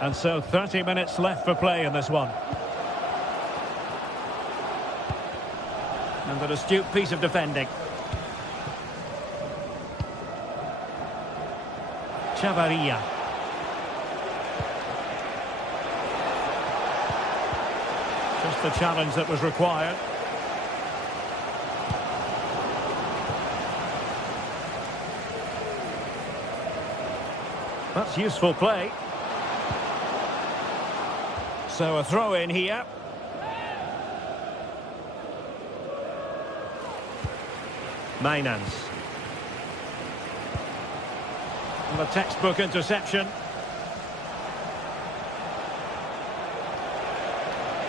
And so 30 minutes left for play in this one. And an astute piece of defending. Chavarria. Just the challenge that was required. That's useful play. So a throw in here. Mijnans. And a textbook interception.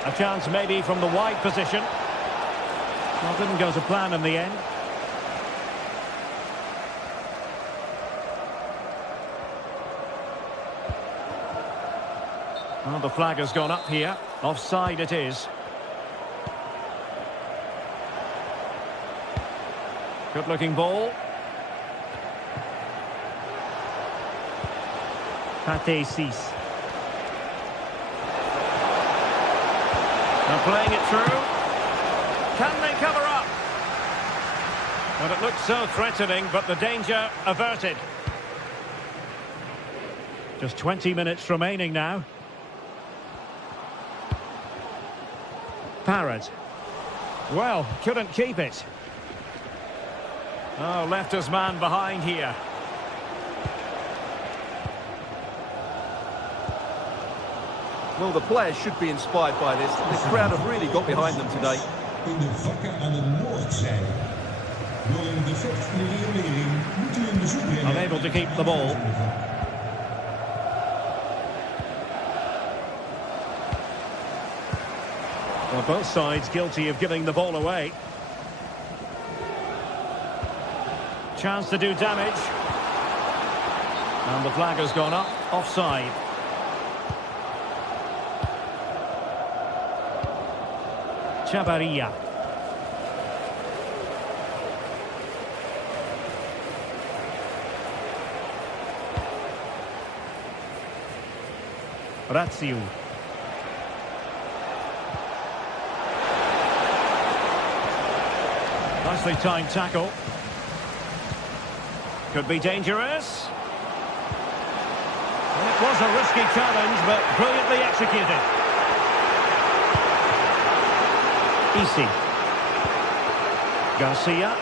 A chance maybe from the wide position. Well, didn't go to plan in the end. Well, the flag has gone up here. Offside it is. Good-looking ball. Pate Cis. They're playing it through. Can they cover up? Well, it looked so threatening, but the danger averted. Just 20 minutes remaining now. Parrott. Well, couldn't keep it. Oh, left his man behind here. Well, the players should be inspired by this. The crowd have really got behind them today. In de vakken aan de noordzijde. Door een defect in de regulering moet u een bezoek brengen. Unable to keep the ball. Well, both sides guilty of giving the ball away. Chance to do damage. And the flag has gone up. Offside. Chavarria. Razziu. Nicely timed tackle. Could be dangerous. It was a risky challenge, but brilliantly executed. Easy. Garcia.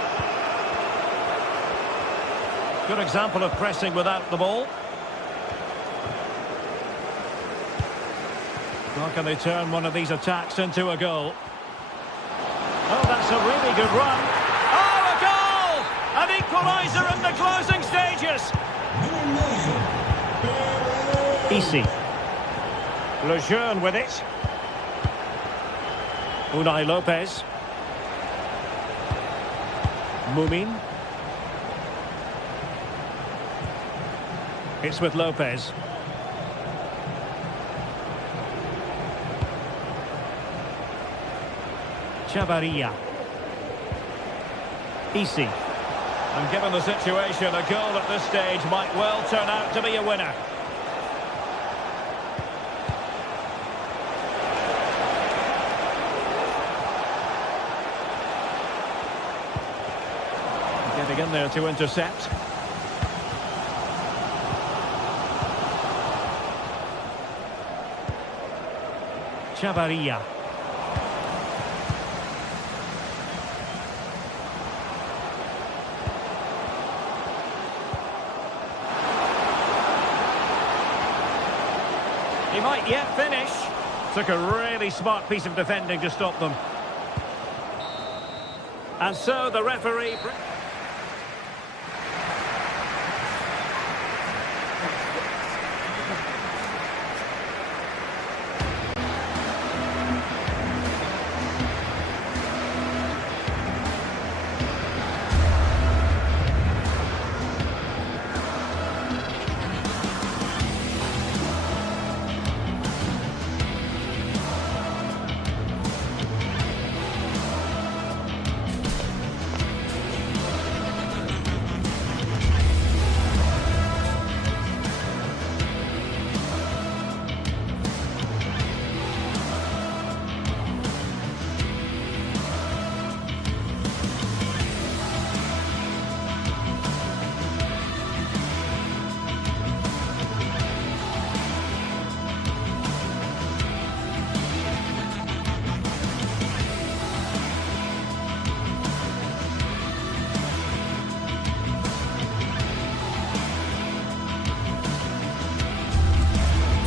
Good example of pressing without the ball. How can they turn one of these attacks into a goal? Oh, that's a really good run. Oh, a goal! An equaliser in the closing stages. Easy. Lejeune with it. Unai Lopez. Mumin. It's with Lopez. Chavarria. Easy. And given the situation, a goal at this stage might well turn out to be a winner. Getting in there to intercept. Chavarria. He might yet finish. Took a really smart piece of defending to stop them. And so the referee...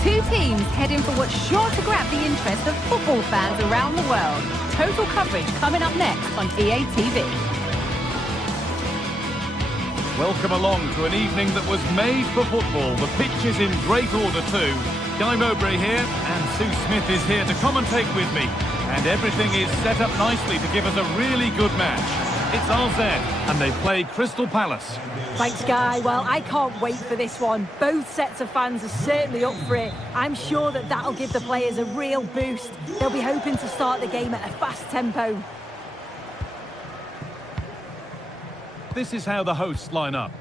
Two teams heading for what's sure to grab the interest of football fans around the world. Total coverage coming up next on EA TV. Welcome along to an evening that was made for football. The pitch is in great order too. Guy Mowbray here, and Sue Smith is here to commentate with me. And everything is set up nicely to give us a really good match. It's RZ, and they play Crystal Palace. Thanks, Guy. Well, I can't wait for this one. Both sets of fans are certainly up for it. I'm sure that that'll give the players a real boost. They'll be hoping to start the game at a fast tempo. This is how the hosts line up.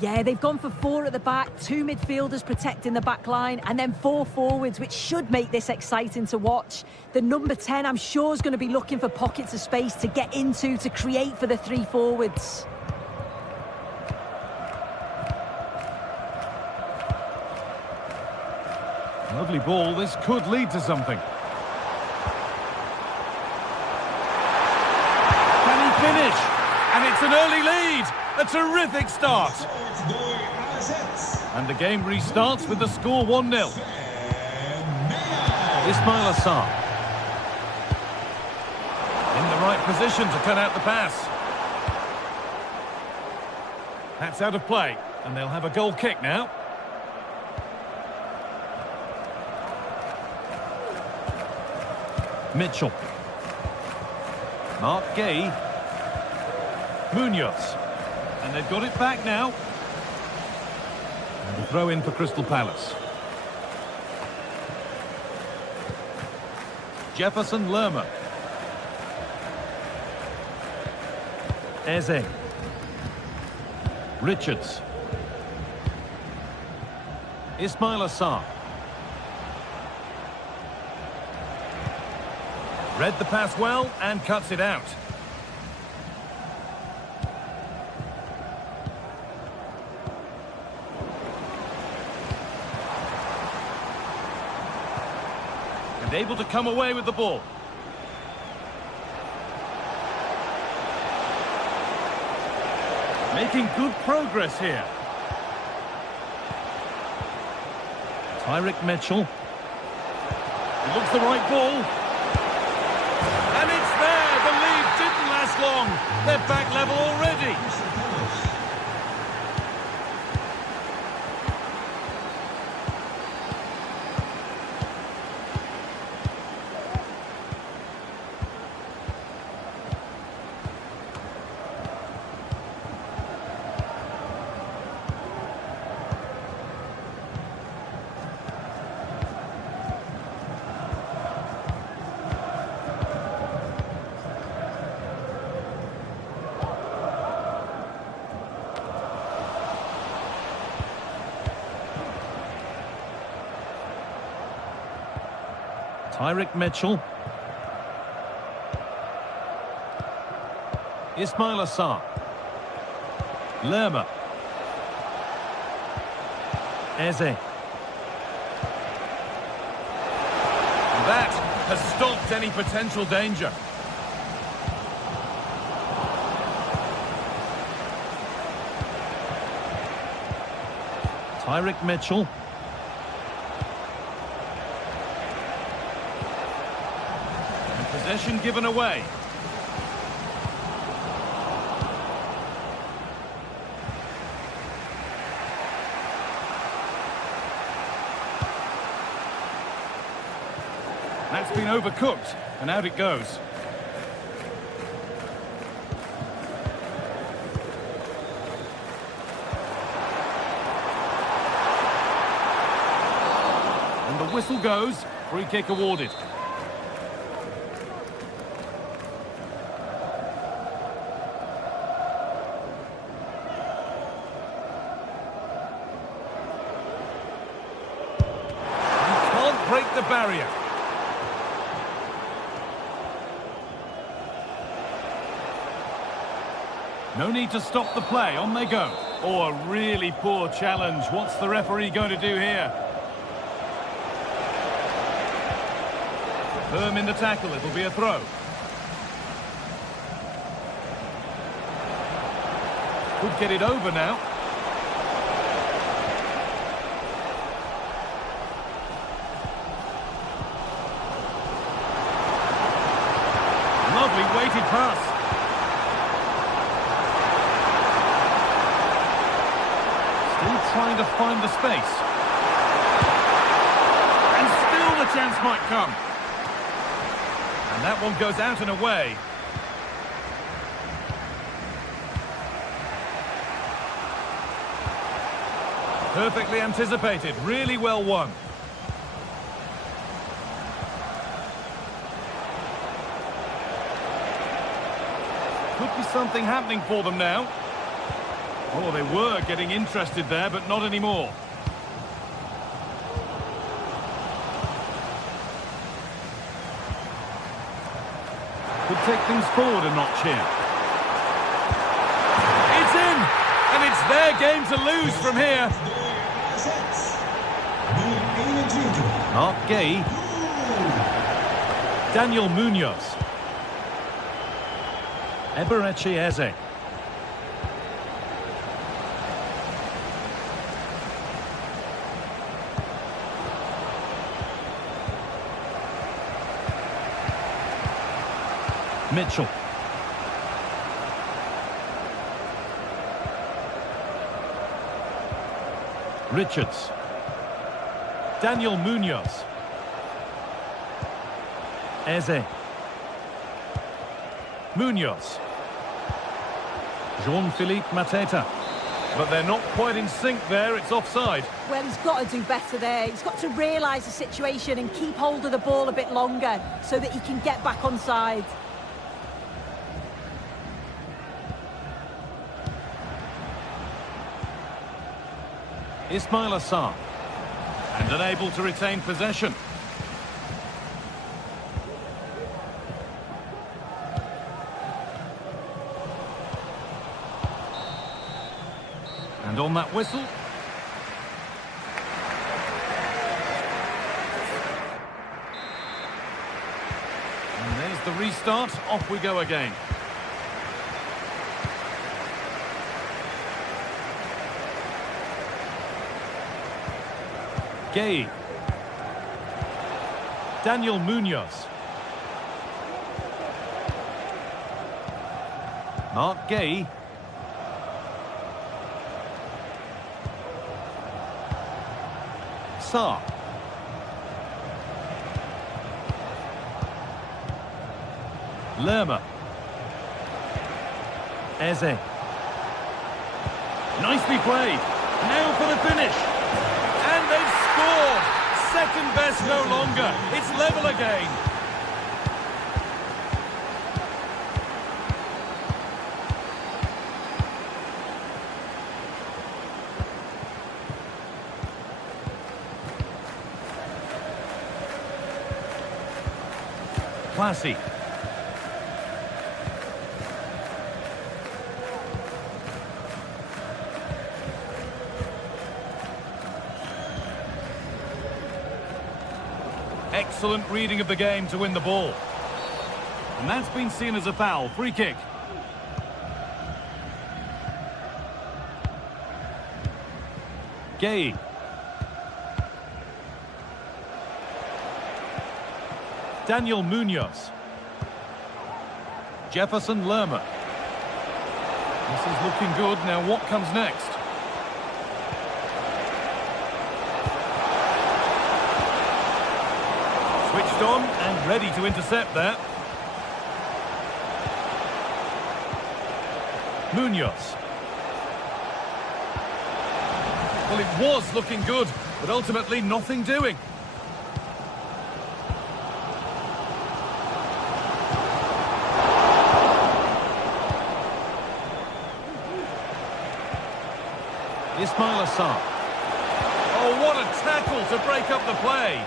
Yeah, they've gone for 4 at the back, 2 midfielders protecting the back line, and then 4 forwards, which should make this exciting to watch. The number 10, I'm sure, is going to be looking for pockets of space to get into, to create for the 3 forwards. Lovely ball. This could lead to something. Can he finish? And it's an early lead. A terrific start. And the game restarts with the score 1-0. Ismail Assar. In the right position to cut out the pass. That's out of play. And they'll have a goal kick now. Mitchell. Mark Gay. Munoz. And they've got it back now. And a throw in for Crystal Palace. Jefferson Lerma. Eze. Richards. Ismail Assar. Read the pass well and cuts it out. And able to come away with the ball. Making good progress here. Tyrick Mitchell. It looks the right ball. And it's there! The lead didn't last long. They're back level already. Tyrick Mitchell. Ismail Assar. Lerma. Eze. That has stopped any potential danger. Tyrick Mitchell. Possession given away. That's been overcooked, and out it goes. And the whistle goes, free kick awarded. Break the barrier. No need to stop the play. On they go. Oh, a really poor challenge. What's the referee going to do here? Firm in the tackle. It'll be a throw. Could get it over now. Lovely weighted pass. Still trying to find the space. And still the chance might come. And that one goes out and away. Perfectly anticipated, really well won. Could be something happening for them now. Oh, they were getting interested there, but not anymore. Could take things forward a notch here. It's in! And it's their game to lose from here. Mark Gay. Daniel Munoz. Eberechi Eze. Mitchell. Richards. Daniel Munoz. Eze. Munoz. Jean-Philippe Mateta. But they're not quite in sync there, it's offside. Well, he's got to do better there. He's got to realise the situation and keep hold of the ball a bit longer so that he can get back on side. Ismail Assar. And unable to retain possession. And on that whistle. And there's the restart. Off we go again. Gay. Daniel Munoz. Mark Gay. Sarr. Lerma. Eze. Nicely played. Now for the finish. And they've scored. Second best no longer. It's level again. Classy. Excellent reading of the game to win the ball. And that's been seen as a foul. Free kick. Gay. Daniel Munoz. Jefferson Lerma. This is looking good. Now what comes next? Switched on and ready to intercept there. Munoz. Well, it was looking good, but ultimately nothing doing. Ismail Assar. Oh, what a tackle to break up the play.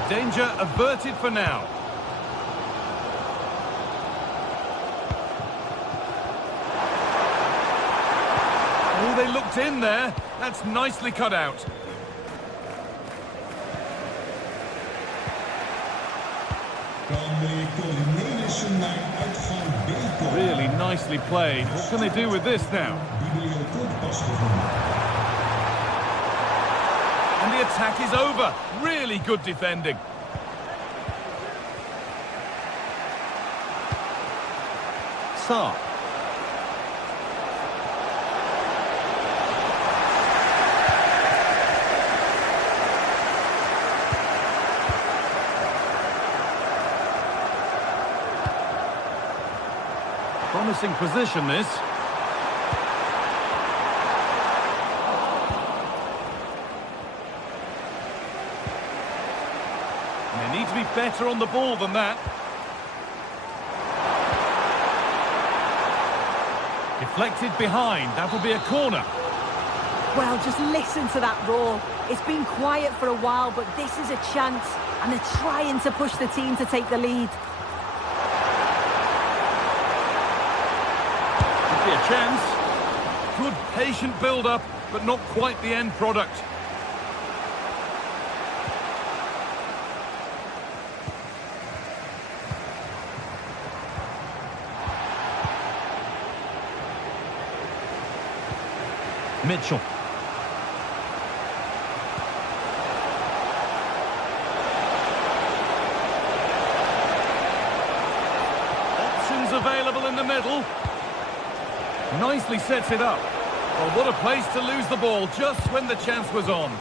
The danger averted for now. Oh, they looked in there. That's nicely cut out. Really nicely played. What can they do with this now? And the attack is over. Really good defending. Sarr. Promising position, this. They need to be better on the ball than that. Deflected behind. That'll be a corner. Well, just listen to that roar. It's been quiet for a while, but this is a chance, and they're trying to push the team to take the lead. Could be a chance. Good patient build-up, but not quite the end product. Mitchell. Options available in the middle. Nicely sets it up. Well, what a place to lose the ball just when the chance was on.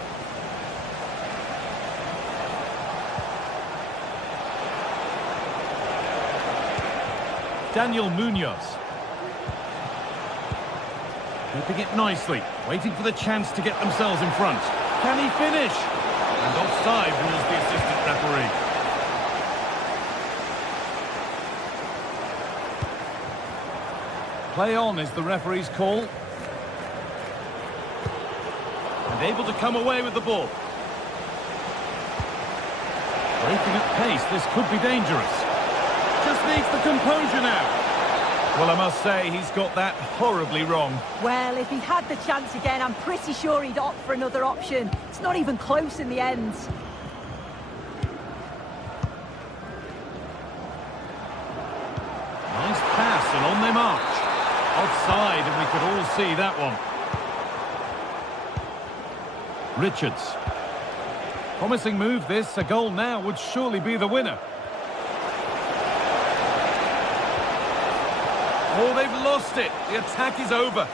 Daniel Munoz. Keeping it nicely, waiting for the chance to get themselves in front. Can he finish? And offside rules the assistant referee. Play on is the referee's call. And able to come away with the ball. Breaking at pace, this could be dangerous. Just needs the composure now. Well, I must say, he's got that horribly wrong. Well, if he had the chance again, I'm pretty sure he'd opt for another option. It's not even close in the end. Nice pass, and on they march. Offside, and we could all see that one. Richards. Promising move, this. A goal now would surely be the winner. Oh, they've lost it. The attack is over.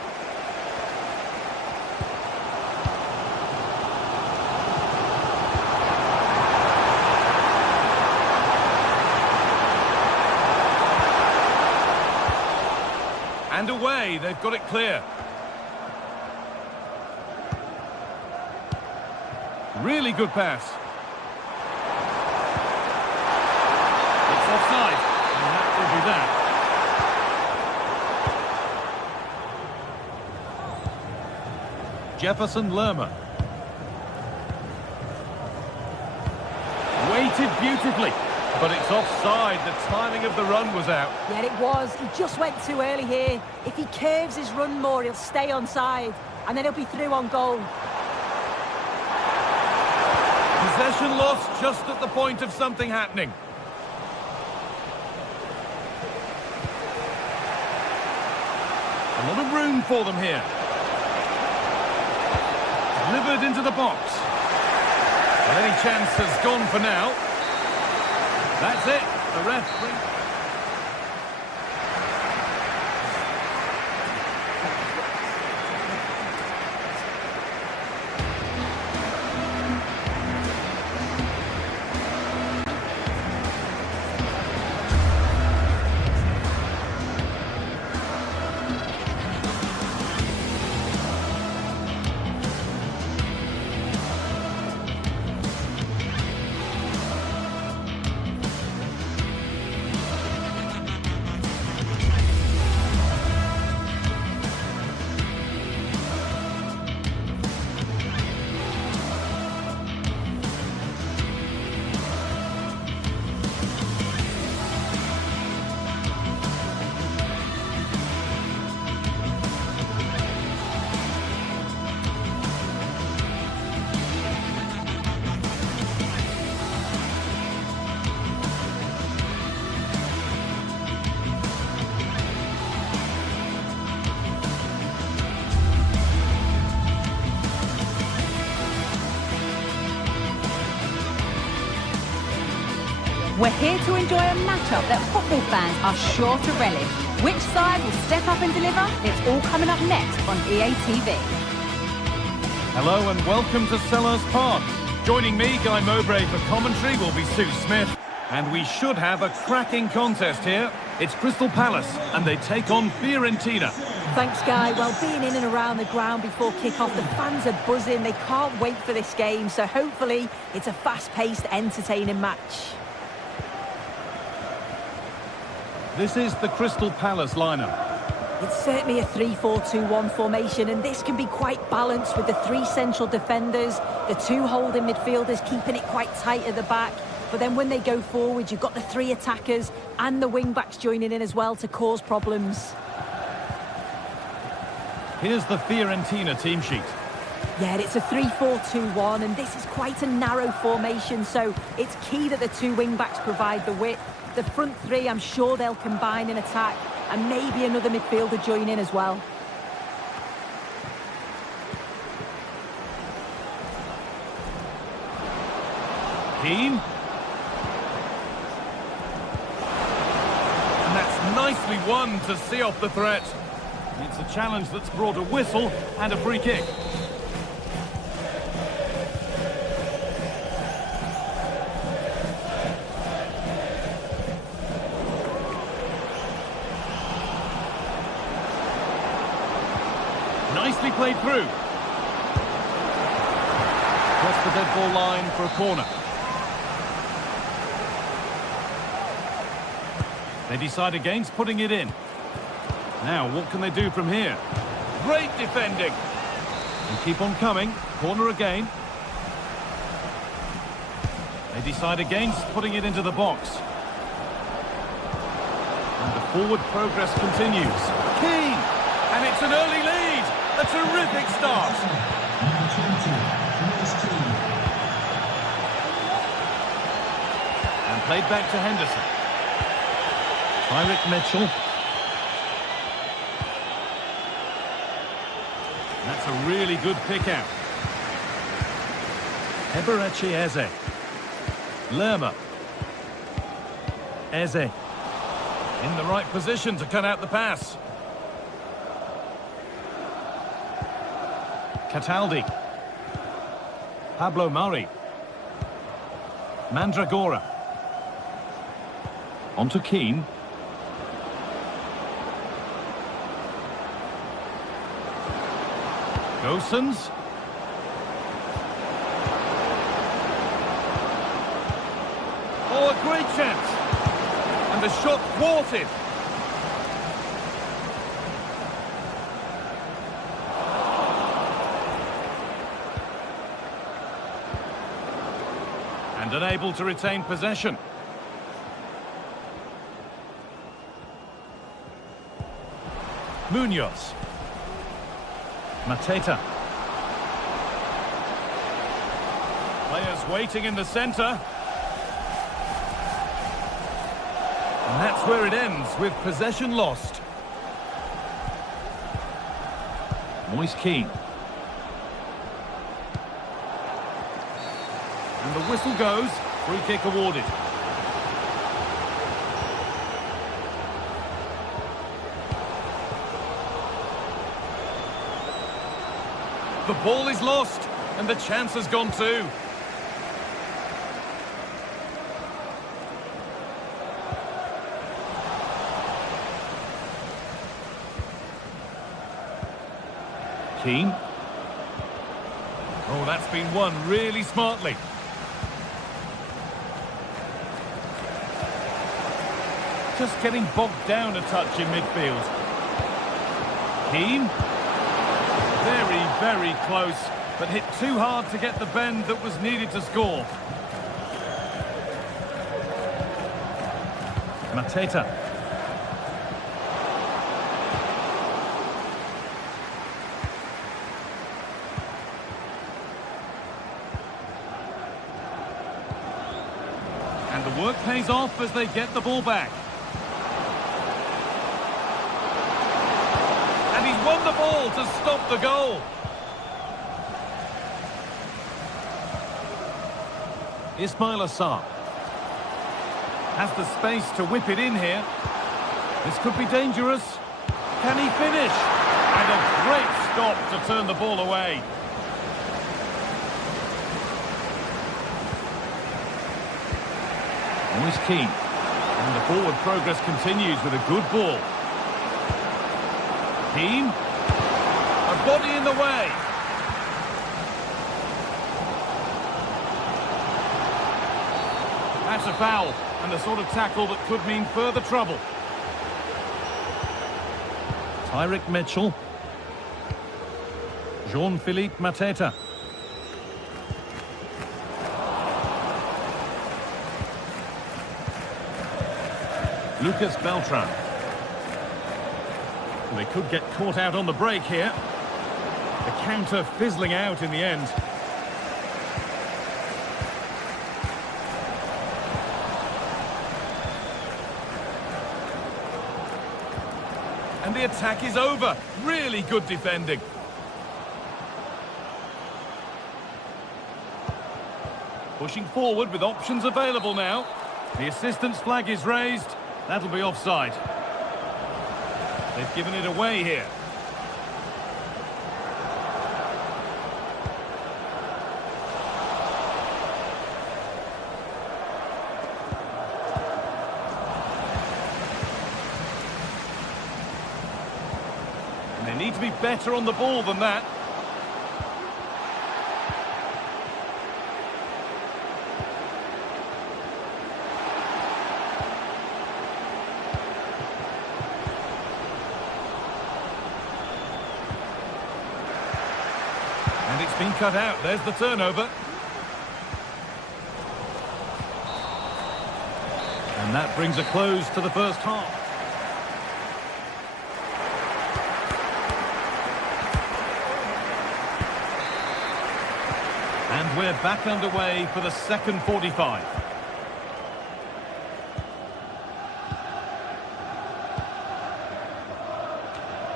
And away, they've got it clear. Really good pass. It's offside, and that will be that. Jefferson Lerma. Waited beautifully, but it's offside. The timing of the run was out. Yeah, it was. He just went too early here. If he curves his run more, he'll stay onside, and then he'll be through on goal. Possession lost just at the point of something happening. A lot of room for them here. Delivered into the box. Well, any chance has gone for now. That's it. The ref brings... We're here to enjoy a matchup that football fans are sure to relish. Which side will step up and deliver? It's all coming up next on EA TV. Hello and welcome to Selhurst Park. Joining me, Guy Mowbray, for commentary will be Sue Smith. And we should have a cracking contest here. It's Crystal Palace, and they take on Fiorentina. Thanks, Guy. Well, being in and around the ground before kick-off, the fans are buzzing. They can't wait for this game, so hopefully it's a fast-paced, entertaining match. This is the Crystal Palace lineup. It's certainly a 3-4-2-1 formation, and this can be quite balanced with the three central defenders, the two holding midfielders keeping it quite tight at the back. But then when they go forward, you've got the three attackers and the wing-backs joining in as well to cause problems. Here's the Fiorentina team sheet. Yeah, it's a 3-4-2-1, and this is quite a narrow formation, so it's key that the two wing-backs provide the width. The front three, I'm sure they'll combine in attack, and maybe another midfielder join in as well. Keane. And that's nicely won to see off the threat. It's a challenge that's brought a whistle and a free kick. Nicely played through. Cross the dead ball line for a corner. They decide against putting it in. Now, what can they do from here? Great defending. And keep on coming. Corner again. They decide against putting it into the box. And the forward progress continues. Keane! And it's an early lead. A terrific start. And played back to Henderson. Tyrick Mitchell. That's a really good pick out. Eberechi Eze. Lerma. Eze. In the right position to cut out the pass. Cataldi. Pablo Mari. Mandragora. On to Keane. Gosens. Oh, a great chance. And the shot thwarted. And unable to retain possession. Munoz. Mateta. Players waiting in the centre. And that's where it ends, with possession lost. Moise Keane. And the whistle goes. Free kick awarded. The ball is lost, and the chance has gone too. Keane. Oh, that's been won really smartly. Just getting bogged down a touch in midfield. Keane. Very, very close, but hit too hard to get the bend that was needed to score. Mateta. And the work pays off as they get the ball back. And he's won the ball to stop the goal. Ismail Assar has the space to whip it in here. This could be dangerous. Can he finish? And a great stop to turn the ball away. Moise Keane. And the forward progress continues with a good ball. Keane. A body in the way. That's a foul, and the sort of tackle that could mean further trouble. Tyrick Mitchell. Jean-Philippe Mateta. Lucas Beltran. They could get caught out on the break here. The counter fizzling out in the end. And the attack is over. Really good defending. Pushing forward with options available now. The assistant's flag is raised. That'll be offside. They've given it away here. And they need to be better on the ball than that. And it's been cut out. There's the turnover. And that brings a close to the first half. And we're back underway for the second 45.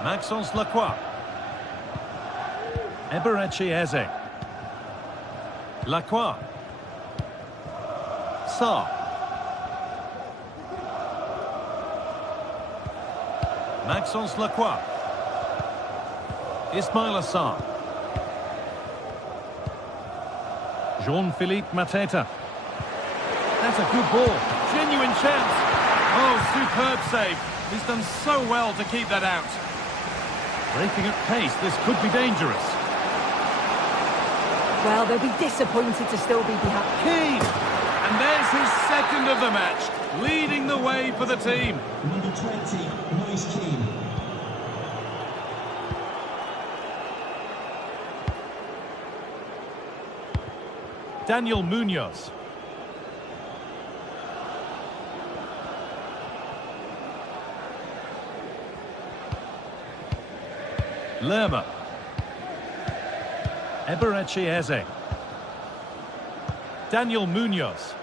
Maxence Lacroix. Eberechi Eze. Lacroix. Sarr. Maxence Lacroix. Ismail Assar. Jean-Philippe Mateta. That's a good ball. Genuine chance. Oh, superb save. He's done so well to keep that out. Breaking at pace, this could be dangerous. Well, they'll be disappointed to still be behind. Keane! And there's his second of the match, leading the way for the team. Number 20, Moise Keane. Daniel Munoz. Lerma. Eberechi Eze. Daniel Munoz.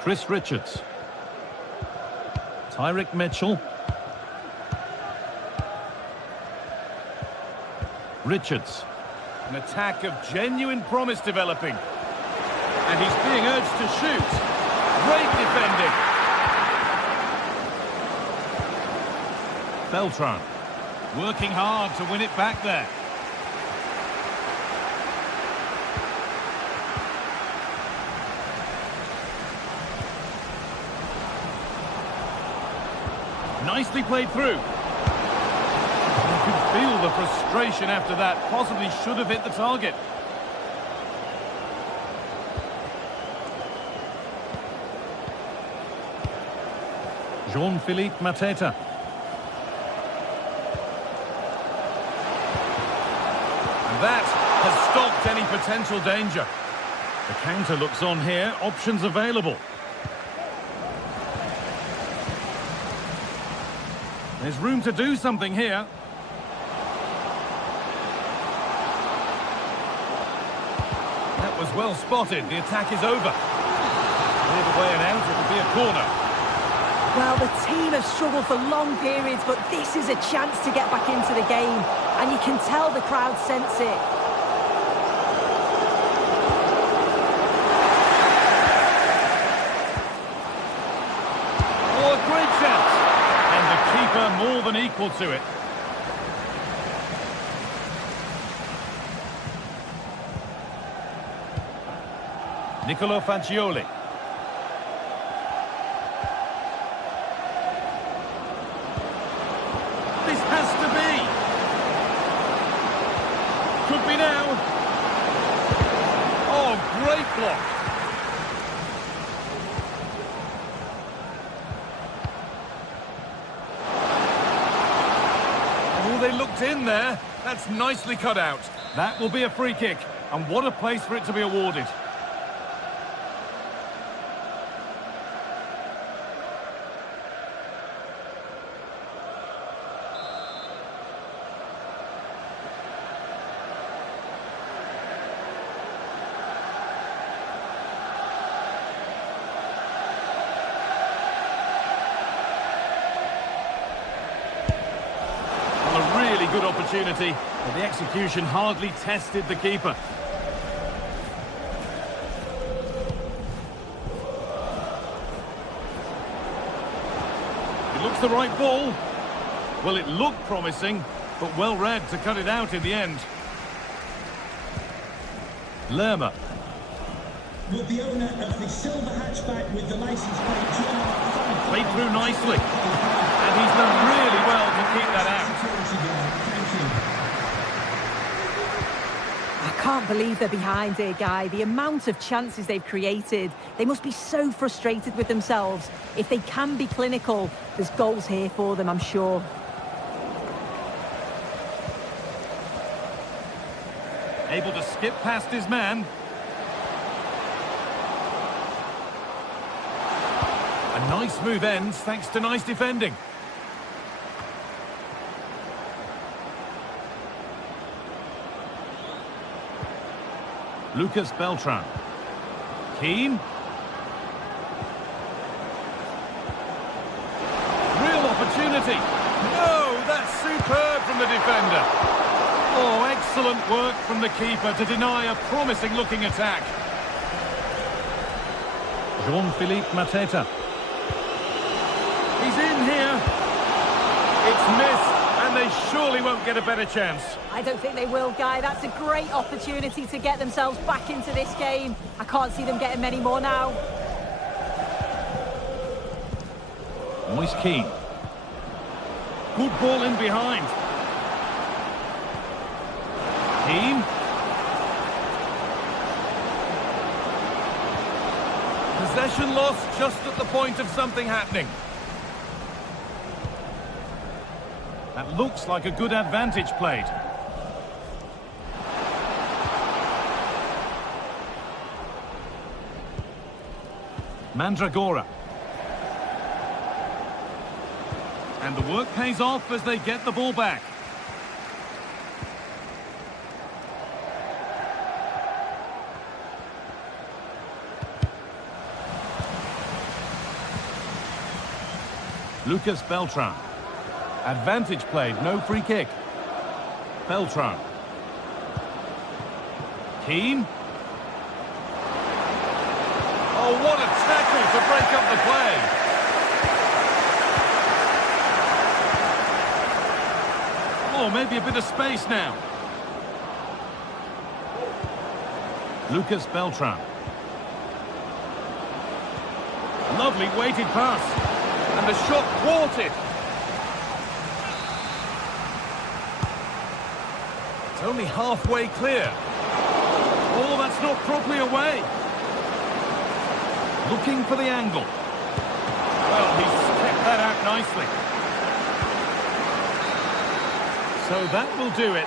Chris Richards. Tyrick Mitchell. Richards. An attack of genuine promise developing. And he's being urged to shoot. Great defending. Beltran. Working hard to win it back there. Nicely played through. You could feel the frustration after that. Possibly should have hit the target. Jean-Philippe Mateta. And that has stopped any potential danger. The counter looks on here. Options available. There's room to do something here. That was well spotted. The attack is over. Cleared away and out. It will be a corner. Well, the team have struggled for long periods, but this is a chance to get back into the game. And you can tell the crowd sense it. Oh, a great chance. And the keeper more than equal to it. Nicolo Fagioli. This has to be. Could be now. Oh, great block. Oh, they looked in there. That's nicely cut out. That will be a free kick. And what a place for it to be awarded. Good opportunity, but the execution hardly tested the keeper. It looks the right ball. Well, it looked promising, but well read to cut it out in the end. Lerma. With the owner of the silver hatchback with the license plate played through nicely, and he's done really well to keep that out. I can't believe they're behind here, Guy. The amount of chances they've created. They must be so frustrated with themselves. If they can be clinical, there's goals here for them, I'm sure. Able to skip past his man. A nice move ends thanks to nice defending. Lucas Beltran. Keane. Real opportunity. No, that's superb from the defender. Oh, excellent work from the keeper to deny a promising-looking attack. Jean-Philippe Mateta. He's in here. It's missed, and they surely won't get a better chance. I don't think they will, Guy. That's a great opportunity to get themselves back into this game. I can't see them getting many more now. Moise Keane. Good ball in behind. Keane. Possession lost just at the point of something happening. That looks like a good advantage played. Mandragora. And the work pays off as they get the ball back. Lucas Beltran. Advantage played, no free kick. Beltran. Keane. Oh, what a tackle to break up the play. Oh, maybe a bit of space now. Lucas Beltran. Lovely weighted pass. And the shot thwarted. It's only halfway clear. Oh, that's not properly away. Looking for the angle. Well, he's kept that out nicely. So that will do it.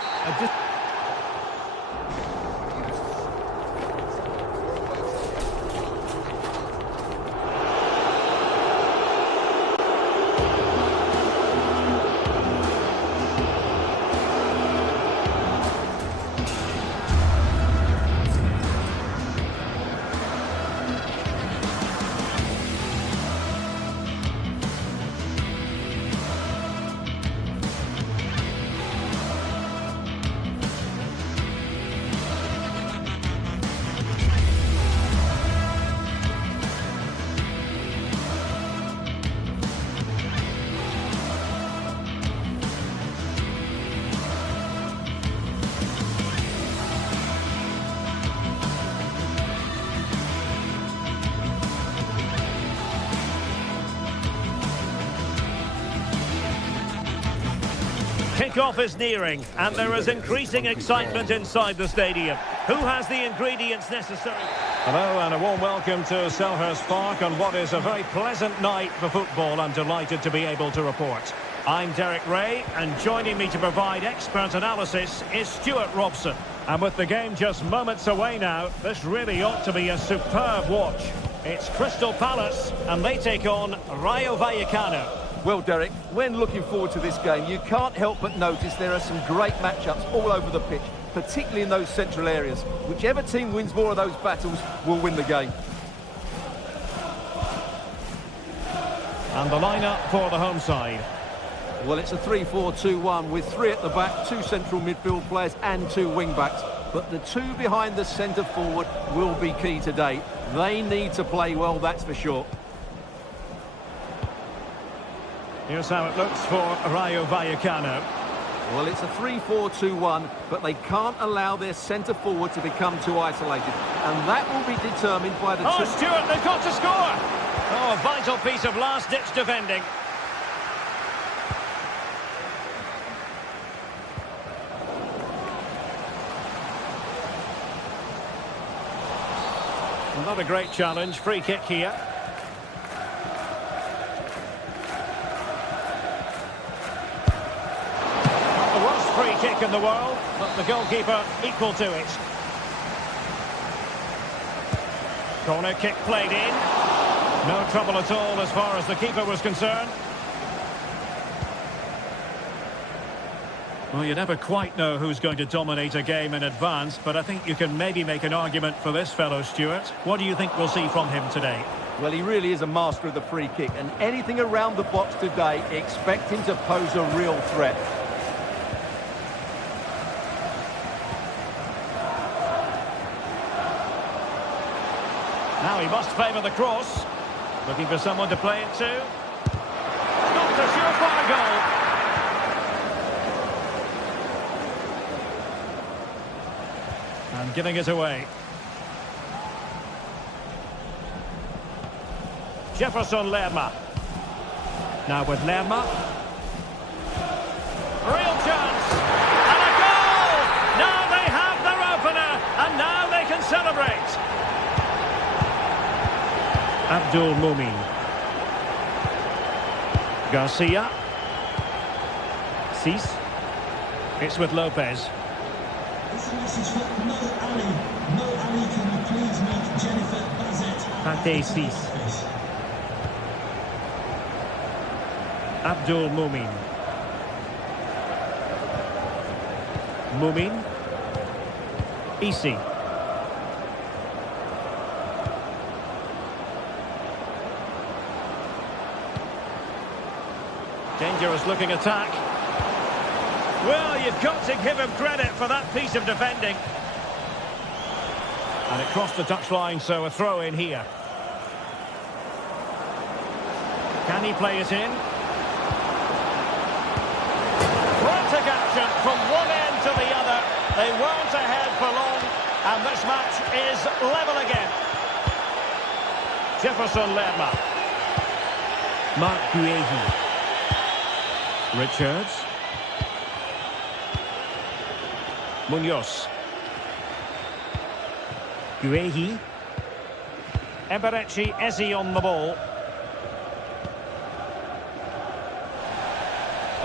Kick-off is nearing, and there is increasing excitement inside the stadium. Who has the ingredients necessary? Hello, and a warm welcome to Selhurst Park on what is a very pleasant night for football. I'm delighted to be able to report. I'm Derek Ray, and joining me to provide expert analysis is Stuart Robson. And with the game just moments away now, this really ought to be a superb watch. It's Crystal Palace, and they take on Rayo Vallecano. Well, Derek, when looking forward to this game, you can't help but notice there are some great matchups all over the pitch, particularly in those central areas. Whichever team wins more of those battles will win the game. And the lineup for the home side. Well, it's a 3-4-2-1 with 3 at the back, 2 central midfield players and 2 wing-backs. But the 2 behind the centre forward will be key today. They need to play well, that's for sure. Here's how it looks for Rayo Vallecano. Well, it's a 3-4-2-1, but they can't allow their centre forward to become too isolated. And that will be determined by the Oh, Stuart, they've got to score! Oh, a vital piece of last-ditch defending. Not a great challenge. Free kick here. Not the worst free kick in the world, but the goalkeeper equal to it. Corner kick played in. No trouble at all as far as the keeper was concerned. Well, you never quite know who's going to dominate a game in advance, but I think you can maybe make an argument for this fellow, Stuart. What do you think we'll see from him today? Well, he really is a master of the free kick, and anything around the box today, expect him to pose a real threat. Now he must favour the cross. Looking for someone to play it to. Not a surefire goal. And giving it away. Jefferson Lerma. Now with Lerma. Real chance. And a goal! Now they have their opener. And now they can celebrate. Abdul Mumin. Garcia. Cis. It's with Lopez. It's a message for Mo Ali. Mo Ali, can you please meet Jennifer Bazet? Pate Cis. Abdul Mumin. Mumin. Isi. Dangerous looking attack. Well, you've got to give him credit for that piece of defending. And it crossed the touchline, so a throw in here. Can he play it in? Frantic action from one end to the other. They weren't ahead for long, and this match is level again. Jefferson Lerma. Mark Guehi. Richards. Munoz. Guehi. Eberechi Eze on the ball.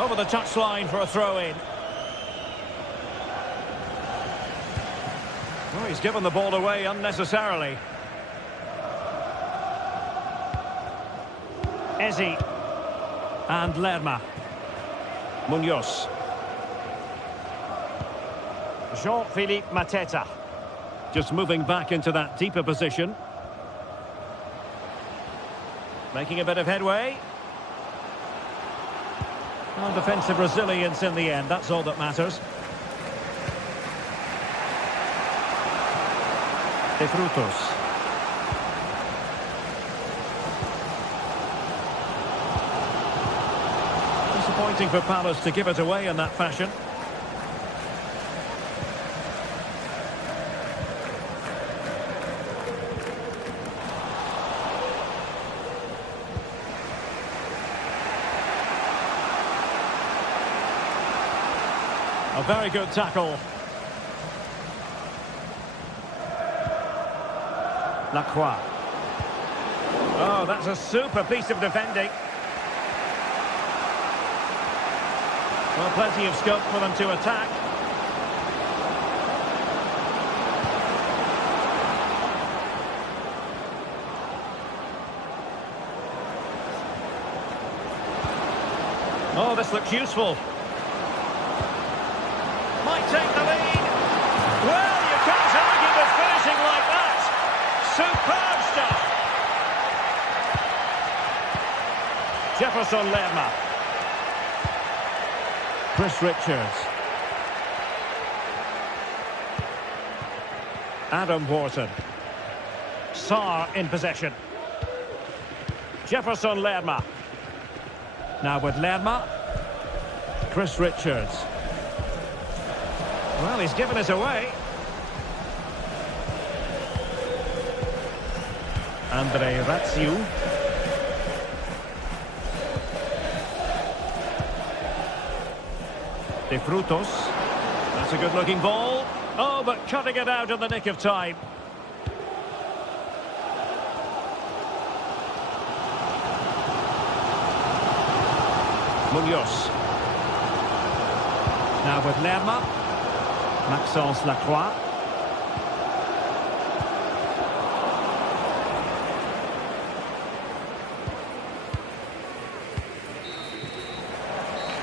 Over the touchline for a throw-in. Well, he's given the ball away unnecessarily. Eze. And Lerma. Munoz. Jean-Philippe Mateta. Just moving back into that deeper position. Making a bit of headway. Well, defensive resilience in the end, that's all that matters. De Frutos. Disappointing for Palace to give it away in that fashion. A very good tackle. Lacroix. Oh, that's a super piece of defending. Well, plenty of scope for them to attack. Oh, this looks useful. Might take the lead. Well, you can't argue with finishing like that. Superb stuff. Jefferson Lerma. Chris Richards. Adam Wharton. Sarr in possession. Jefferson Lerma. Now with Lerma. Chris Richards. Well, he's given us away. Andre Ratsiu. De Frutos. That's a good-looking ball. Oh, but cutting it out in the nick of time. Munoz. Now with Lerma. Maxence Lacroix.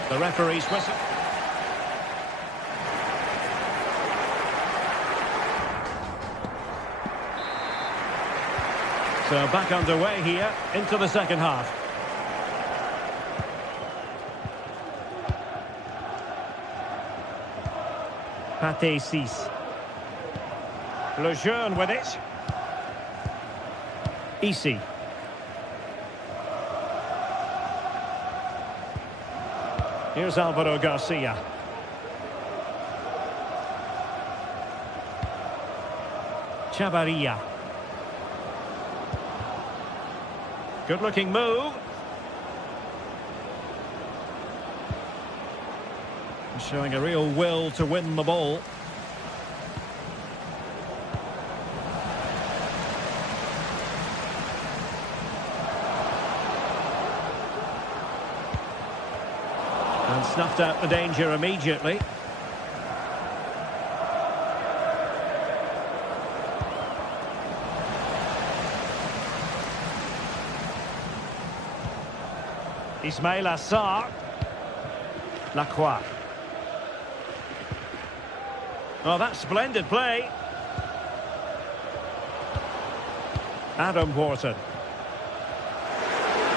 The referee's whistle. So back underway here into the second half. Pate 6. Lejeune with it. Easy. Here's Alvaro Garcia. Chavarria. Good-looking move. Showing a real will to win the ball. And snuffed out the danger immediately. Ismail Assar. Lacroix. Oh, that's splendid play. Adam Wharton.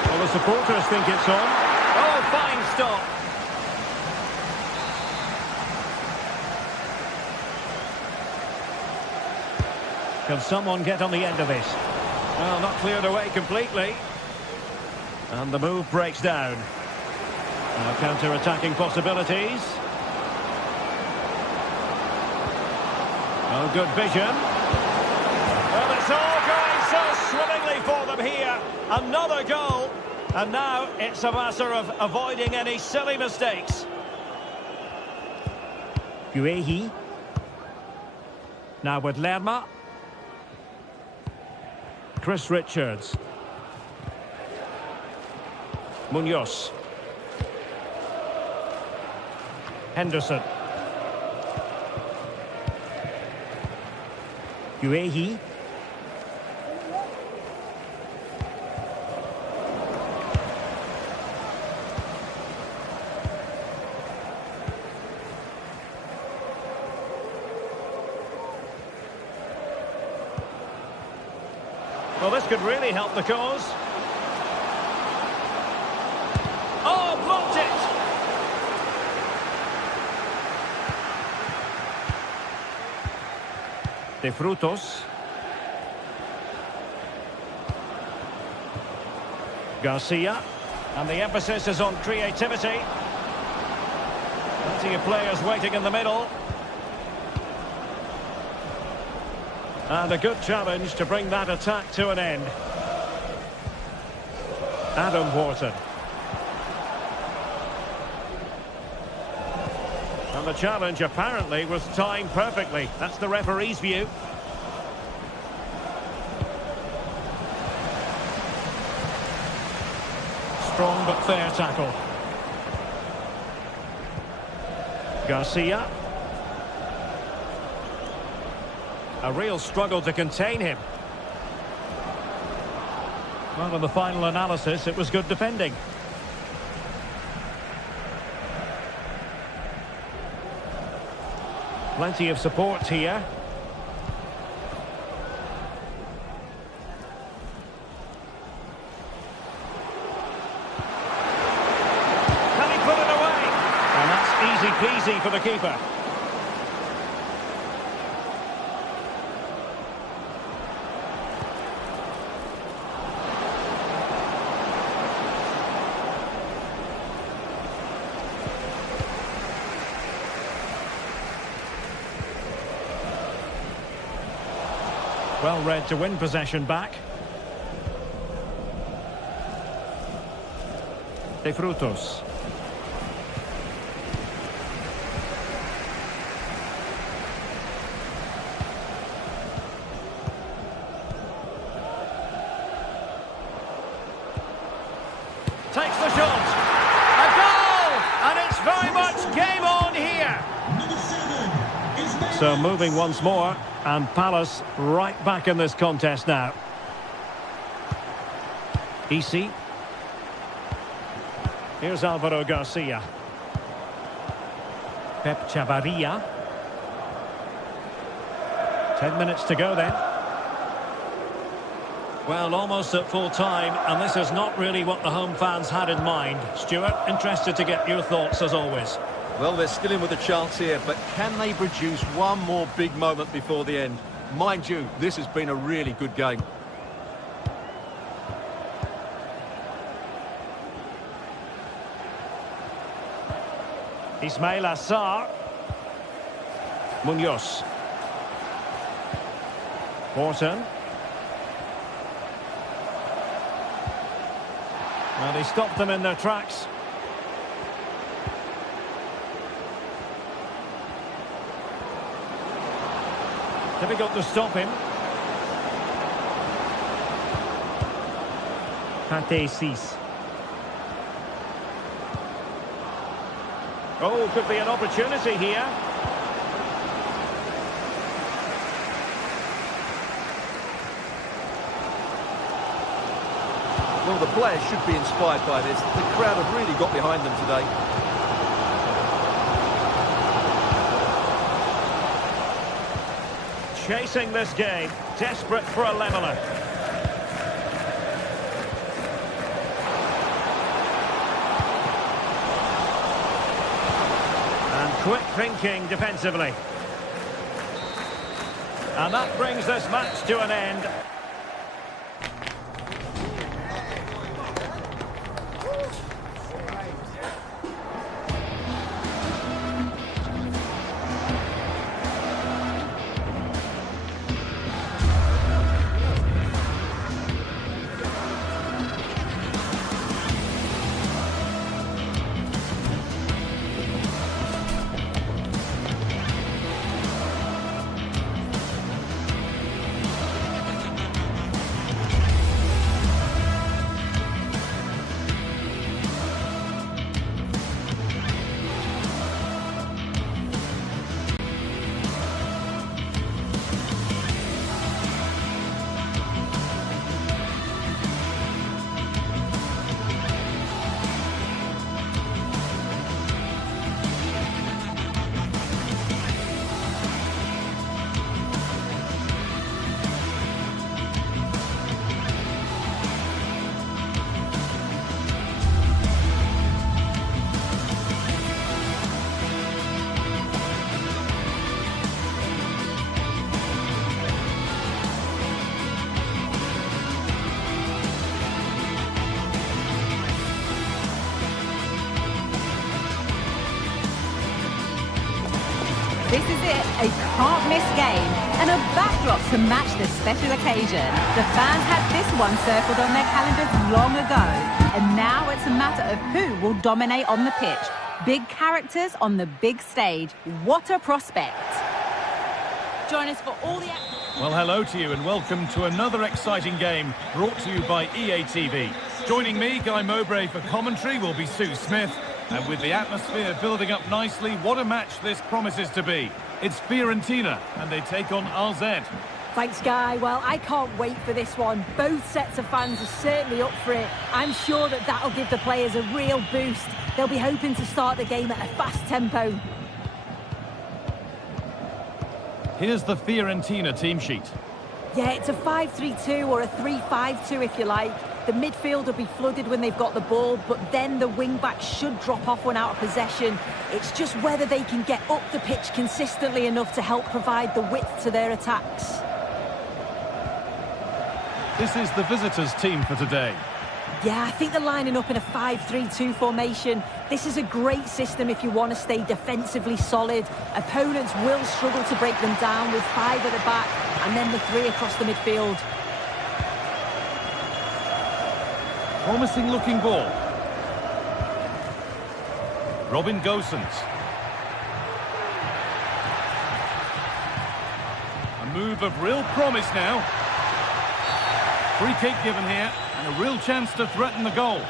Well, the supporters think it's on. Oh, fine stop. Can someone get on the end of this? Well, not cleared away completely. And the move breaks down. Now counter-attacking possibilities. Oh, good vision. Well, it's all going so swimmingly for them here. Another goal. And now it's a matter of avoiding any silly mistakes. Guehi. Now with Lerma. Chris Richards. Munoz. Henderson. Guehi. Well, this could really help the cause. Oh, blocked it! De Frutos. Garcia. And the emphasis is on creativity. Plenty of players waiting in the middle. And a good challenge to bring that attack to an end. Adam Wharton. And the challenge apparently was timed perfectly. That's the referee's view. Strong but fair tackle. Garcia. A real struggle to contain him. Well, in the final analysis, it was good defending. Plenty of support here. Can he put it away? And that's easy peasy for the keeper. Well read to win possession back. De Frutos. Takes the shot. A goal! And it's very much game on here. Nummer 7 is Nederland. So moving once more. And Palace right back in this contest now. Easy. Here's Alvaro Garcia. Pep Chavarria. 10 minutes to go then. Well, almost at full time, and this is not really what the home fans had in mind. Stuart, interested to get your thoughts as always. Well, they're still in with a chance here, but can they produce one more big moment before the end? Mind you, this has been a really good game. Ismail Assar. Munoz. Morton. Well, he stopped them in their tracks. Difficult to stop him. Pate Cis. Oh, could be an opportunity here. Well, the players should be inspired by this. The crowd have really got behind them today. Chasing this game, desperate for a leveller. And quick thinking defensively. And that brings this match to an end. This is it, a can't-miss game, and a backdrop to match this special occasion. The fans had this one circled on their calendars long ago, and now it's a matter of who will dominate on the pitch. Big characters on the big stage. What a prospect. Join us for all the... Well, hello to you and welcome to another exciting game brought to you by EA TV. Joining me, Guy Mowbray, for commentary will be Sue Smith. And with the atmosphere building up nicely, what a match this promises to be. It's Fiorentina and they take on RZ. Thanks, Guy. Well, I can't wait for this one. Both sets of fans are certainly up for it. I'm sure that that'll give the players a real boost. They'll be hoping to start the game at a fast tempo. Here's the Fiorentina team sheet. Yeah, it's a 5-3-2 or a 3-5-2 if you like. The midfield will be flooded when they've got the ball, but then the wing-backs should drop off when out of possession. It's just whether they can get up the pitch consistently enough to help provide the width to their attacks. This is the visitors' team for today. Yeah, I think they're lining up in a 5-3-2 formation. This is a great system if you want to stay defensively solid. Opponents will struggle to break them down with 5 at the back and then the 3 across the midfield. Promising looking ball. Robin Gosens. A move of real promise now. Free kick given here, and a real chance to threaten the goal.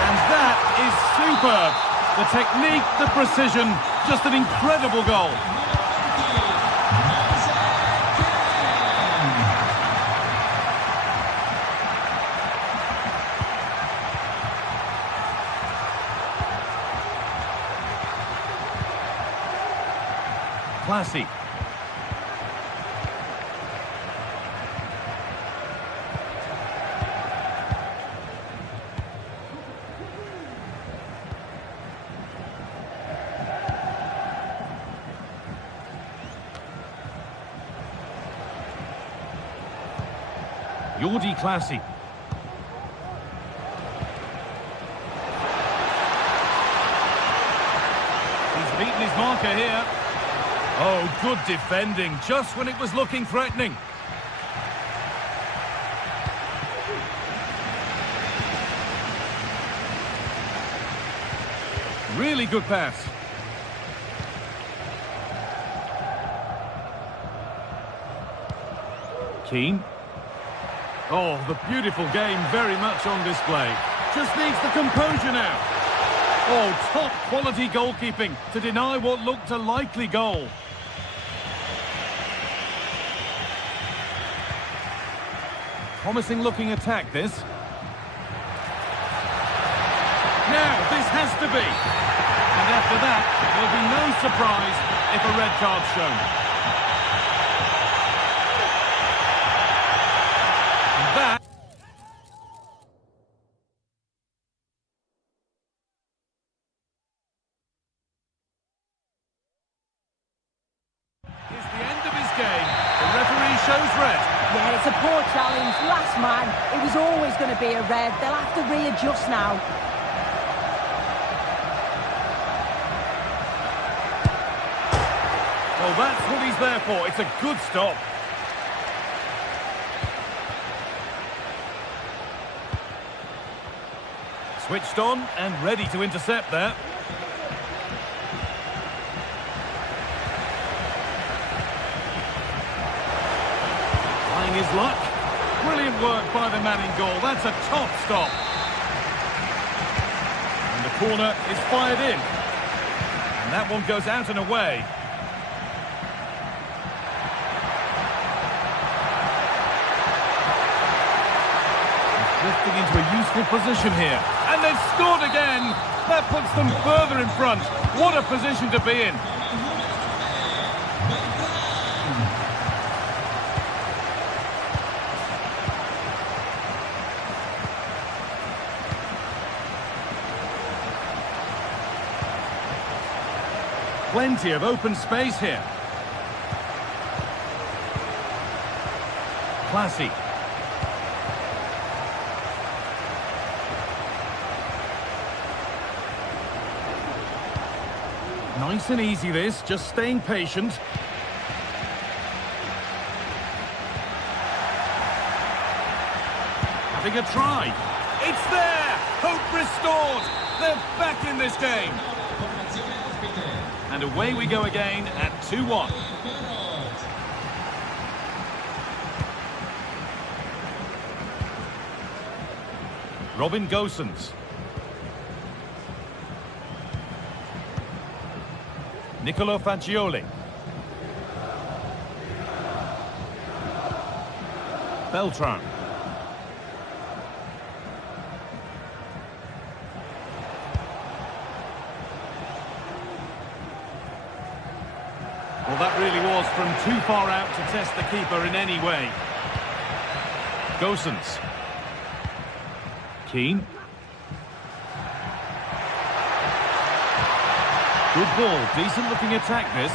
And that is superb. The technique, the precision, just an incredible goal. Classy. Jordi Classy. He's beaten his marker here. Oh, good defending, just when it was looking threatening. Really good pass. Keane. Oh, the beautiful game very much on display. Just needs the composure now. Oh, top quality goalkeeping to deny what looked a likely goal. Promising looking attack, this. Now, this has to be. And after that, there'll be no surprise if a red card's shown. And that... is the end of his game. The referee shows red. Yeah, it's a poor challenge. Last man. It was always going to be a red. They'll have to readjust now. Well, that's what he's there for. It's a good stop. Switched on and ready to intercept there. Trying his luck. Brilliant work by the man in goal. That's a top stop. And the corner is fired in. And that one goes out and away. Drifting into a useful position here. And they've scored again. That puts them further in front. What a position to be in. Plenty of open space here. Classy. Nice and easy this, just staying patient. Having a try. It's there! Hope restored! They're back in this game. And away we go again at 2-1. Robin Gosens. Nicolo Fagioli. Beltran. Well, that really was from too far out to test the keeper in any way. Gosens. Keane. Good ball, decent looking attack this.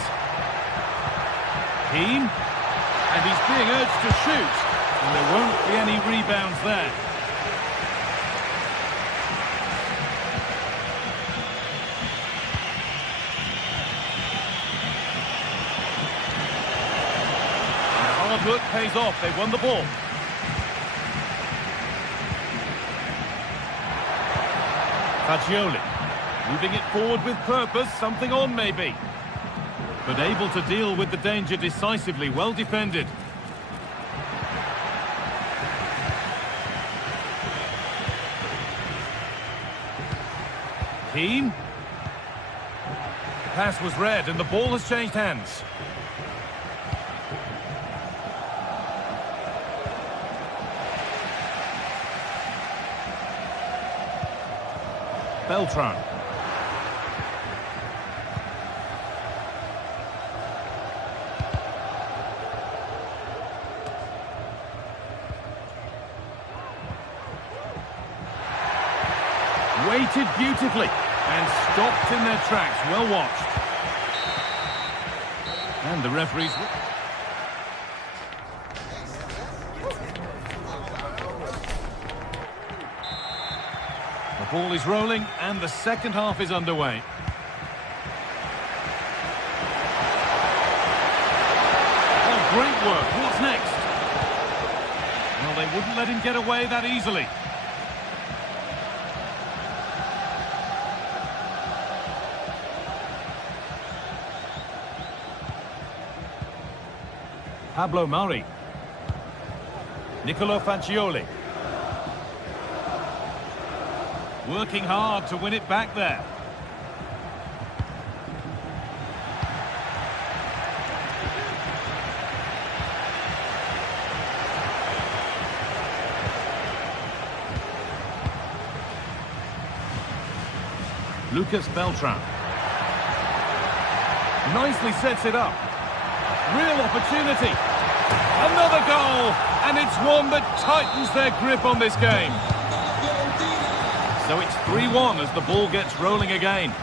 Keane. And he's being urged to shoot. And there won't be any rebounds there. And hard work pays off, they've won the ball. Fagioli. Moving it forward with purpose, something on maybe. But able to deal with the danger decisively, well defended. Keane. The pass was read and the ball has changed hands. Beltran. Waited beautifully and stopped in their tracks. Well watched. And the referees... The ball is rolling and the second half is underway. Oh, great work. What's next? Well, they wouldn't let him get away that easily. Pablo Mari. Nicolo Fagioli. Working hard to win it back there. Lucas Beltran. Nicely sets it up. Real opportunity. Another goal, and it's one that tightens their grip on this game. So it's 3-1 as the ball gets rolling again.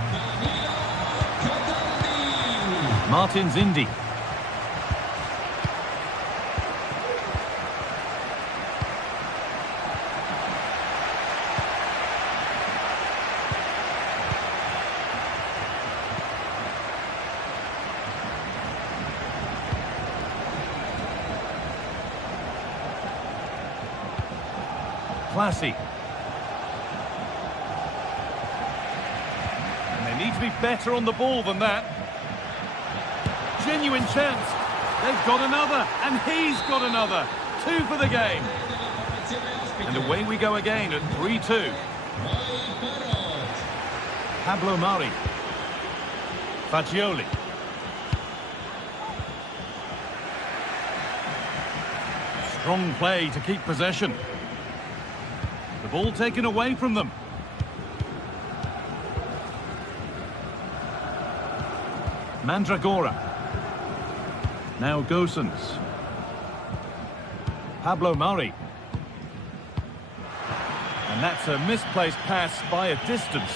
Martin Zindi. Classy. And they need to be better on the ball than that. Genuine chance. They've got another, and he's got another. 2 for the game. And away we go again at 3-2. Pablo Mari. Fagioli. Strong play to keep possession. The ball taken away from them. Mandragora. Now Gosens. Pablo Mari. And that's a misplaced pass by a distance.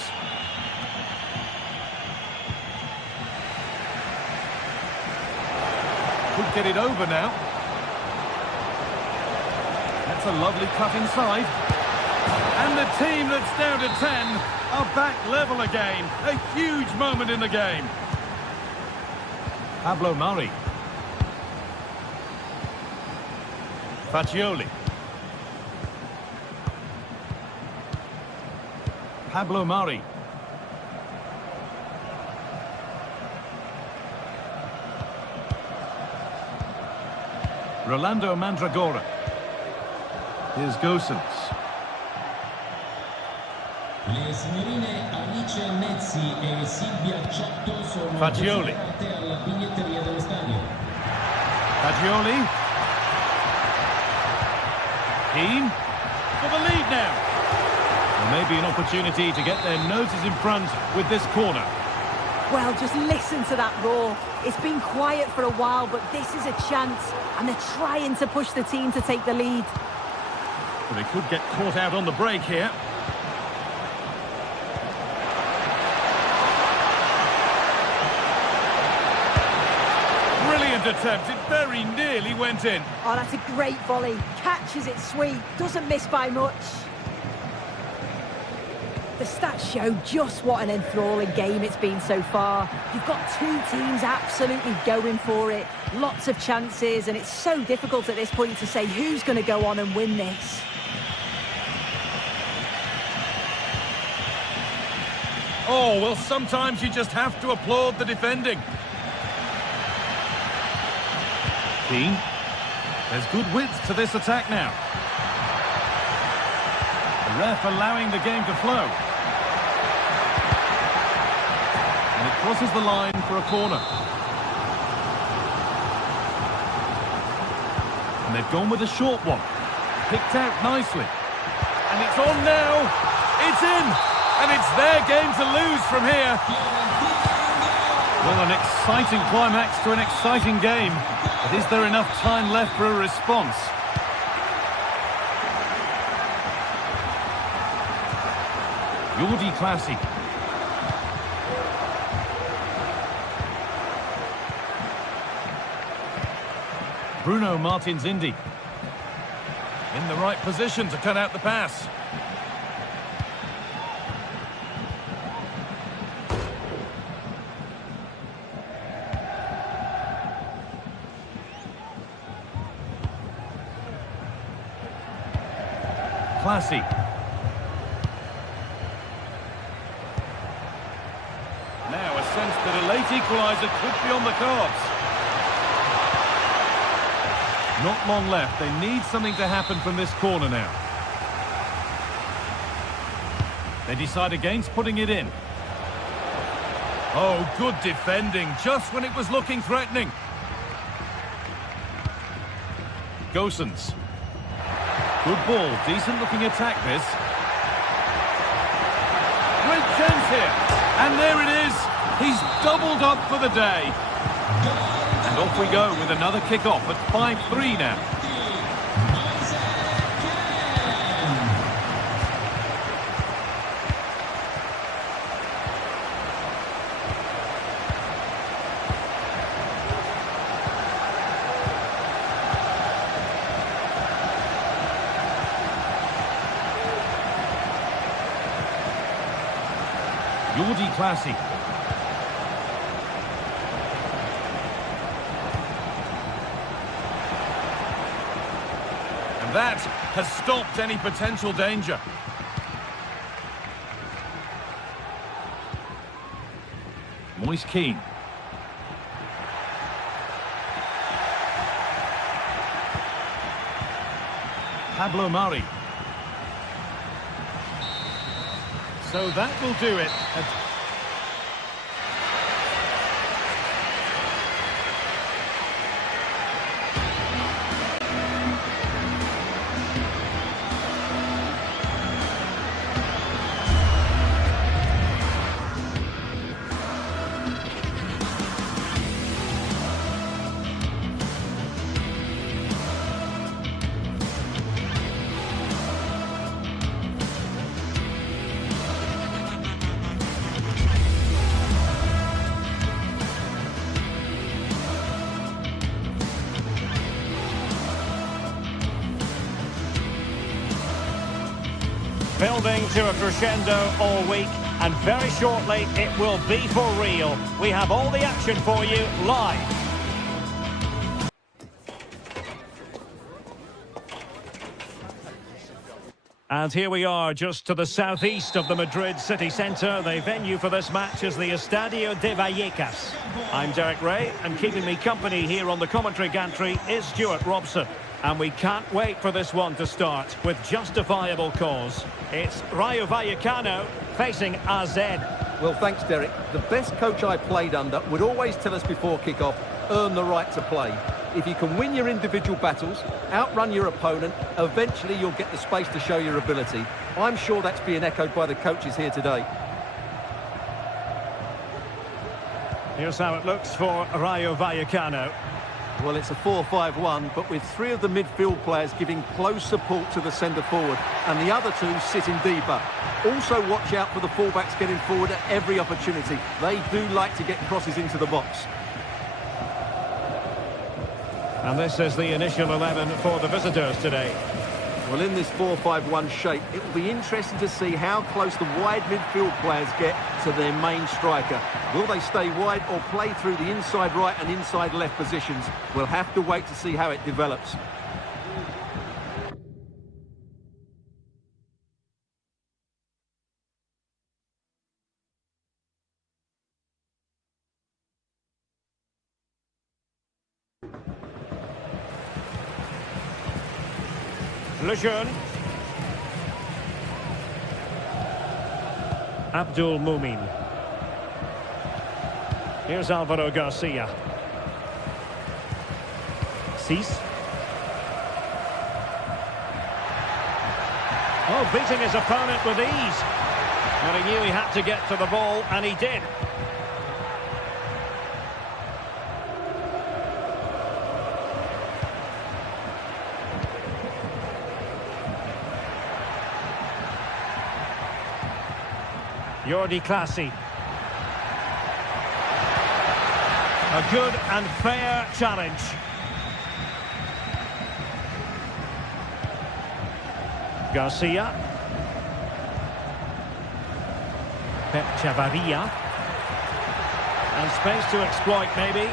Could get it over now. That's a lovely cut inside. And the team that's down to 10 are back level again. A huge moment in the game. Pablo Mari. Fagioli. Pablo Mari. Rolando Mandragora. Here's Gosens. Le signorine Alice Mezzi e Silvia Ciotto sono Fagioli. presentate alla biglietteria dello stadio. Fagioli. Keane for the lead now. There may be an opportunity to get their noses in front with this corner. Well, just listen to that roar. It's been quiet for a while, but this is a chance, and they're trying to push the team to take the lead. Well, they could get caught out on the break here. Brilliant attempt. It very nearly went in. Oh, that's a great volley. Catches it sweet, doesn't miss by much. The stats show just what an enthralling game it's been so far. You've got two teams absolutely going for it. Lots of chances, and it's so difficult at this point to say who's going to go on and win this. Oh, well, sometimes you just have to applaud the defending. Keane. There's good width to this attack now. The ref allowing the game to flow. And it crosses the line for a corner. And they've gone with a short one. Picked out nicely. And it's on now. It's in. And it's their game to lose from here. Well, an exciting climax to an exciting game. But is there enough time left for a response? Jordi Classy. Bruno Martins Indy. In the right position to cut out the pass. Classy. Now a sense that a late equaliser could be on the cards. Not long left. They need something to happen from this corner now. They decide against putting it in. Oh, good defending, just when it was looking threatening. Gosens. Good ball, decent looking attack this. Great chance here. And there it is. He's doubled up for the day. And off we go with another kick-off at 5-3 now. Jordi Classy. And that has stopped any potential danger. Moise Keane. Pablo Mari. So that will do it. Building to a crescendo all week, and very shortly it will be for real. We have all the action for you live. And here we are, just to the southeast of the Madrid city centre. The venue for this match is the Estadio de Vallecas. I'm Derek Ray, and keeping me company here on the commentary gantry is Stuart Robson. And we can't wait for this one to start, with justifiable cause. It's Rayo Vallecano facing AZ. Well, thanks, Derek. The best coach I played under would always tell us before kick-off, earn the right to play. If you can win your individual battles, outrun your opponent, eventually you'll get the space to show your ability. I'm sure that's being echoed by the coaches here today. Here's how it looks for Rayo Vallecano. Well, it's a 4-5-1, but with three of the midfield players giving close support to the centre forward, and the other two sitting deeper. Also watch out for the fullbacks getting forward at every opportunity. They do like to get crosses into the box. And this is the initial 11 for the visitors today. Well, in this 4-5-1 shape, it will be interesting to see how close the wide midfield players get to their main striker. Will they stay wide or play through the inside right and inside left positions? We'll have to wait to see how it develops. Lejeune. Abdul Mumin. Here's Alvaro Garcia. Cease. Oh, beating his opponent with ease. Well, he knew he had to get to the ball, and he did. Jordi Clasie. A good and fair challenge. Garcia. Pep Chavarria. And space to exploit, maybe.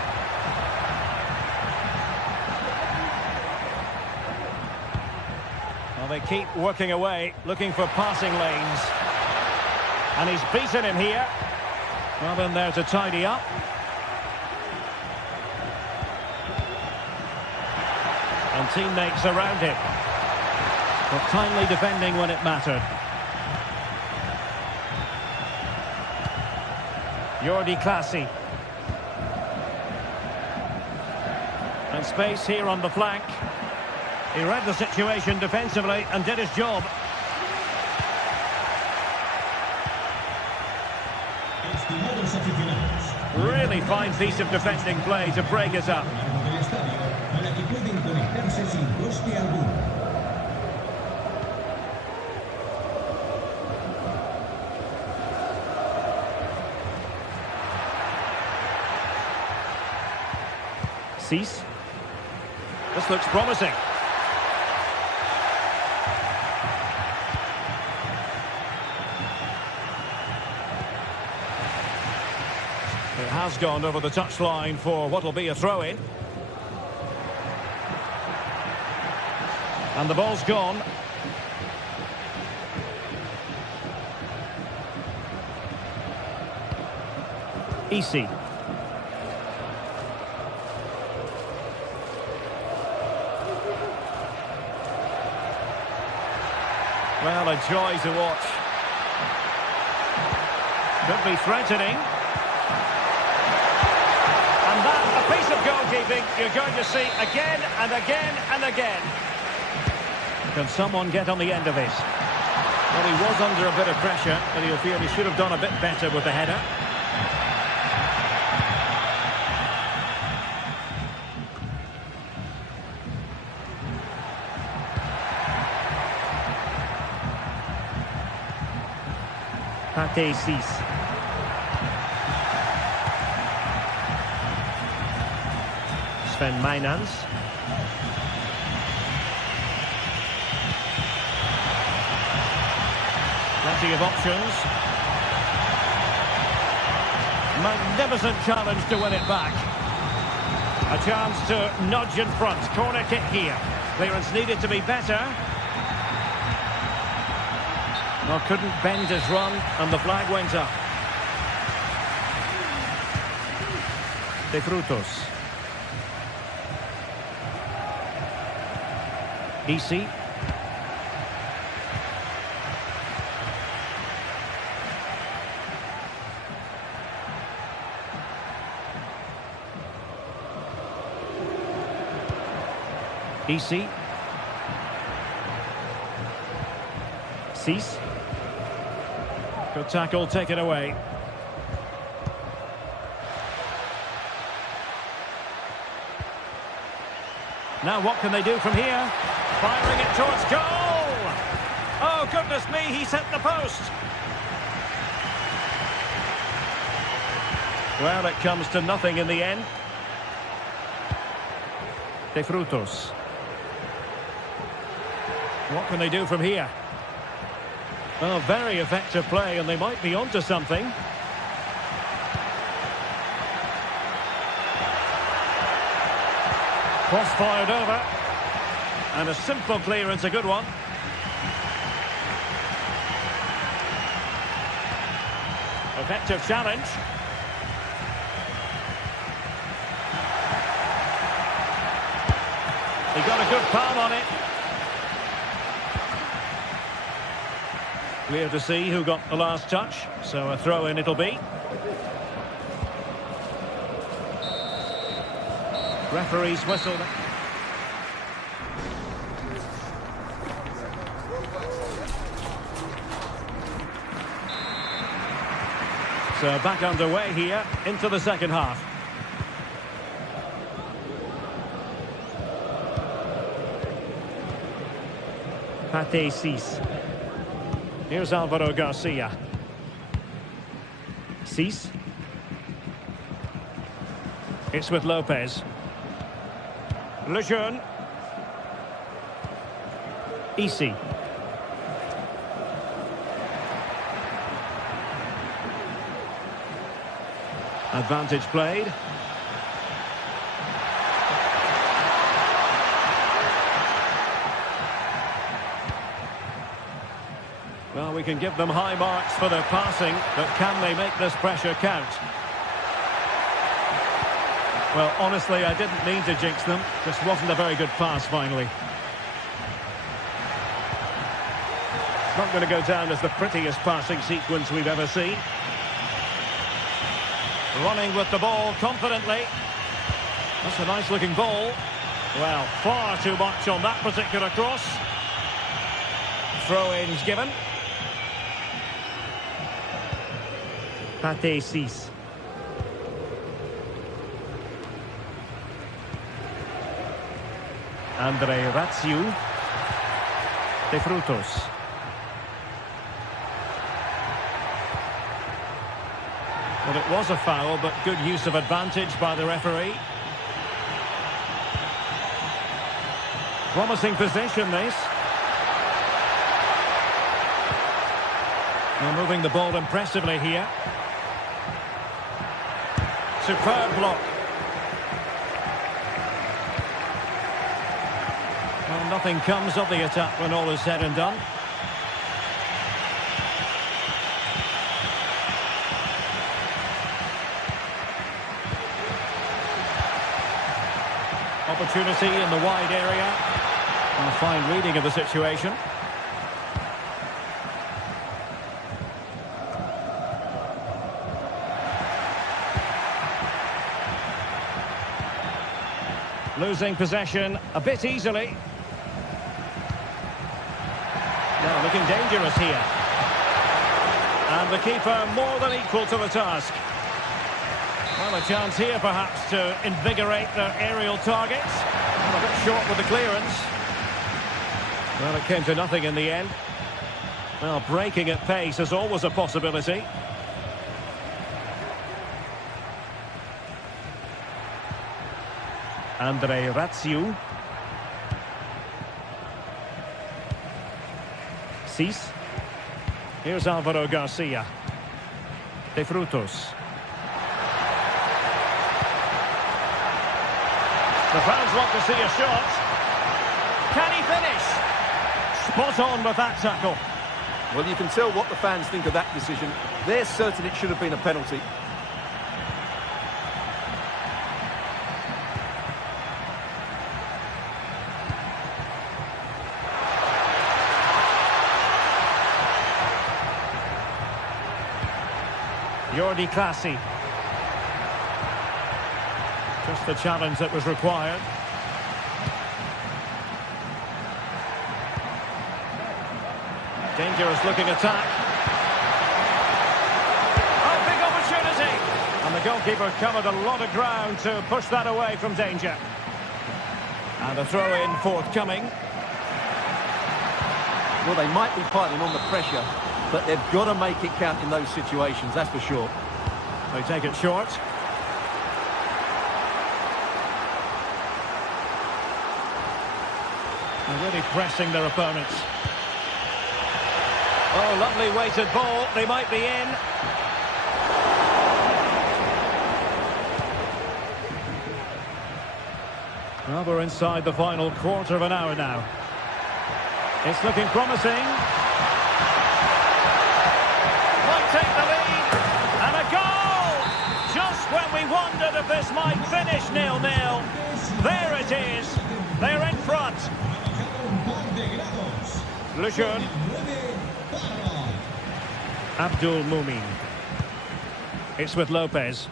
Well, they keep working away, looking for passing lanes. And he's beaten him here. Well, then there to tidy up. And teammates around him. But timely defending when it mattered. Jordi Clasie. And space here on the flank. He read the situation defensively and did his job. Really fine piece of defending play to break us up. Cease. This looks promising. It has gone over the touchline for what will be a throw-in. And the ball's gone. Easy. Well, a joy to watch. Could be threatening. And that, a piece of goalkeeping you're going to see again and again and again. Can someone get on the end of this? Well, he was under a bit of pressure, but he'll feel he should have done a bit better with the header. Pate Cease. Sven Mijnans. Plenty of options. Magnificent challenge to win it back. A chance to nudge in front. Corner kick here. Clearance needed to be better. Well, couldn't bend his run, and the flag went up. De Frutos. Easy. Easy. Cease. Good tackle, taken away. Now what can they do from here? Firing it towards goal! Oh, goodness me, he's hit the post! Well, it comes to nothing in the end. De Frutos. What can they do from here? Well, very effective play, and they might be onto something. Cross fired over. And a simple clearance, a good one. Effective challenge. He got a good palm on it. Clear to see who got the last touch, so a throw-in it'll be. Referee's whistle. So back underway here into the second half. Pate Cis. Here's Alvaro Garcia. Cis. It's with Lopez. Lejeune. Easy. Advantage played. Well, we can give them high marks for their passing, but can they make this pressure count? Well, honestly, I didn't mean to jinx them. Just wasn't a very good pass, finally. It's not going to go down as the prettiest passing sequence we've ever seen. Running with the ball confidently. That's a nice-looking ball. Well, far too much on that particular cross. Throw-ins given. Pate Cis. Andre Ratsiu. De Frutos. Well, it was a foul, but good use of advantage by the referee. Promising position, this. Well, moving the ball impressively here. Superb block. Well, nothing comes of the attack when all is said and done. Opportunity in the wide area. A fine reading of the situation. Losing possession a bit easily. Now looking dangerous here. And the keeper more than equal to the task. Well, a chance here perhaps to invigorate their aerial targets. Well, a bit short with the clearance. Well, it came to nothing in the end. Well, breaking at pace is always a possibility. Andre Ratsiu. Cis. Here's Alvaro Garcia. De Frutos. The fans want to see a shot. Can he finish? Spot on with that tackle. Well, you can tell what the fans think of that decision. They're certain it should have been a penalty. Jordi Classy. Just the challenge that was required. Dangerous looking attack. Oh, big opportunity. And the goalkeeper covered a lot of ground to push that away from danger. And a throw-in forthcoming. Well, they might be piling on the pressure, but they've got to make it count in those situations, that's for sure. They take it short. They're really pressing their opponents. Oh, lovely weighted ball. They might be in. Well, we're inside the final quarter of an hour now. It's looking promising. Might take the lead. And a goal! Just when we wondered if this might finish 0-0. There it is. They're in front. Lejeune. Abdul Mumin. It's with Lopez.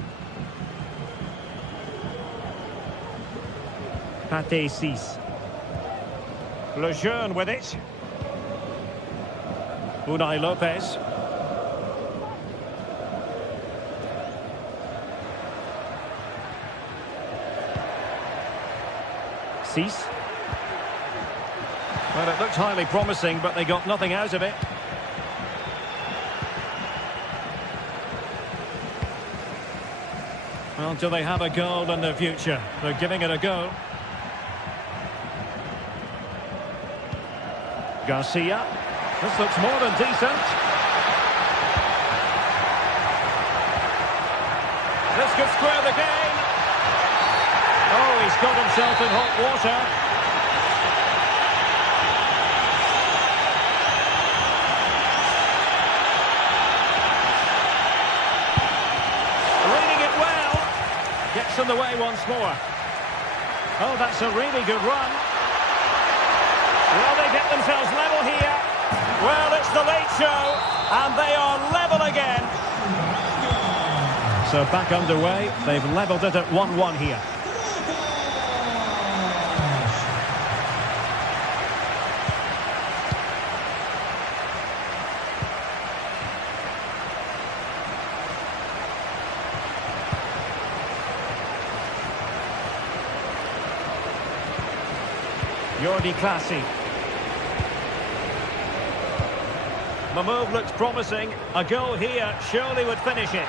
Pate Cis. Lejeune with it. Unai Lopez. Cis. Well, it looked highly promising, but they got nothing out of it. Well, do they have a goal in their future? They're giving it a go. Garcia. This looks more than decent. This could square the game. Oh, he's got himself in hot water. Gets in the way once more. Oh, that's a really good run. Will they get themselves level here? Well, it's the late show, and they are level again. So back underway. They've levelled it at 1-1 here. Jordi Classy. The move looks promising. A goal here surely would finish it.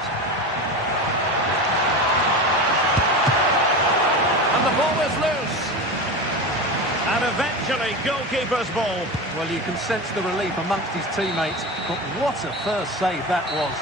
And the ball is loose. And eventually, goalkeeper's ball. Well, you can sense the relief amongst his teammates, but what a first save that was.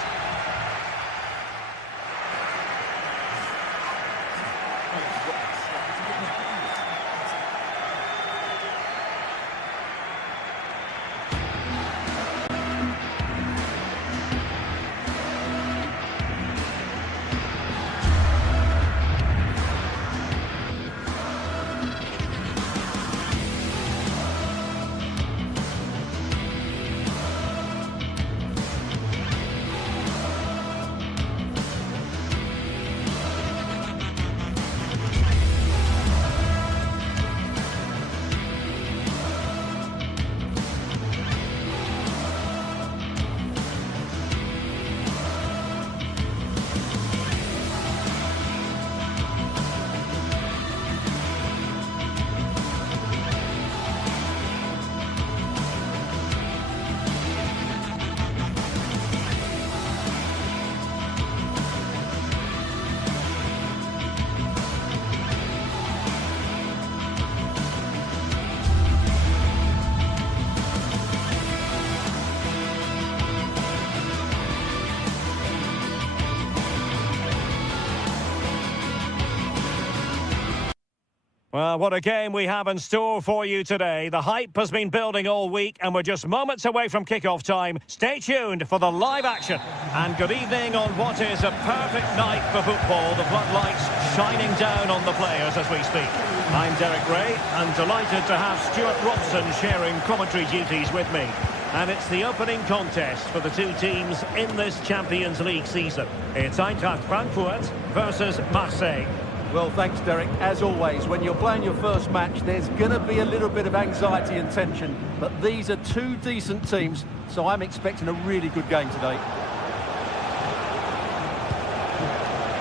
Well, what a game we have in store for you today. The hype has been building all week and we're just moments away from kickoff time. Stay tuned for the live action. And good evening on what is a perfect night for football. The floodlights shining down on the players as we speak. I'm Derek Ray and delighted to have Stuart Robson sharing commentary duties with me. And it's the opening contest for the two teams in this Champions League season. It's Eintracht Frankfurt versus Marseille. Well, thanks, Derek. As always, when you're playing your first match, there's going to be a little bit of anxiety and tension. But these are two decent teams, so I'm expecting a really good game today.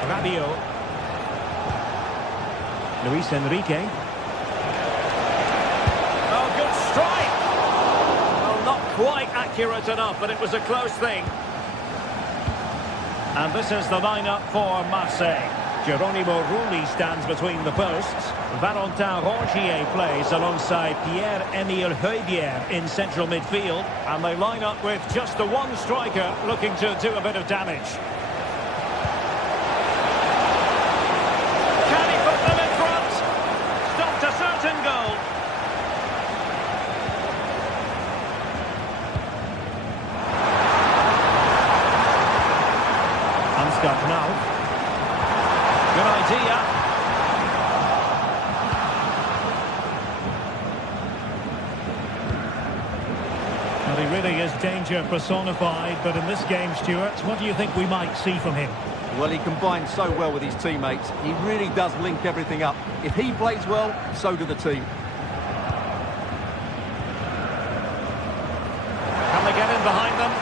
Rabiot. Luis Enrique. Oh, good strike! Well, not quite accurate enough, but it was a close thing. And this is the lineup for Marseille. Geronimo Rulli stands between the posts. Valentin Rongier plays alongside Pierre-Emile Højbjerg in central midfield. And they line up with just the one striker looking to do a bit of damage. Can he put them in front? Stopped a certain goal. Ansgar Knauf. Good idea. Well, he really is danger personified, but in this game, Stuart, what do you think we might see from him? Well, he combines so well with his teammates. He really does link everything up. If he plays well, so do the team. Can they get in behind them?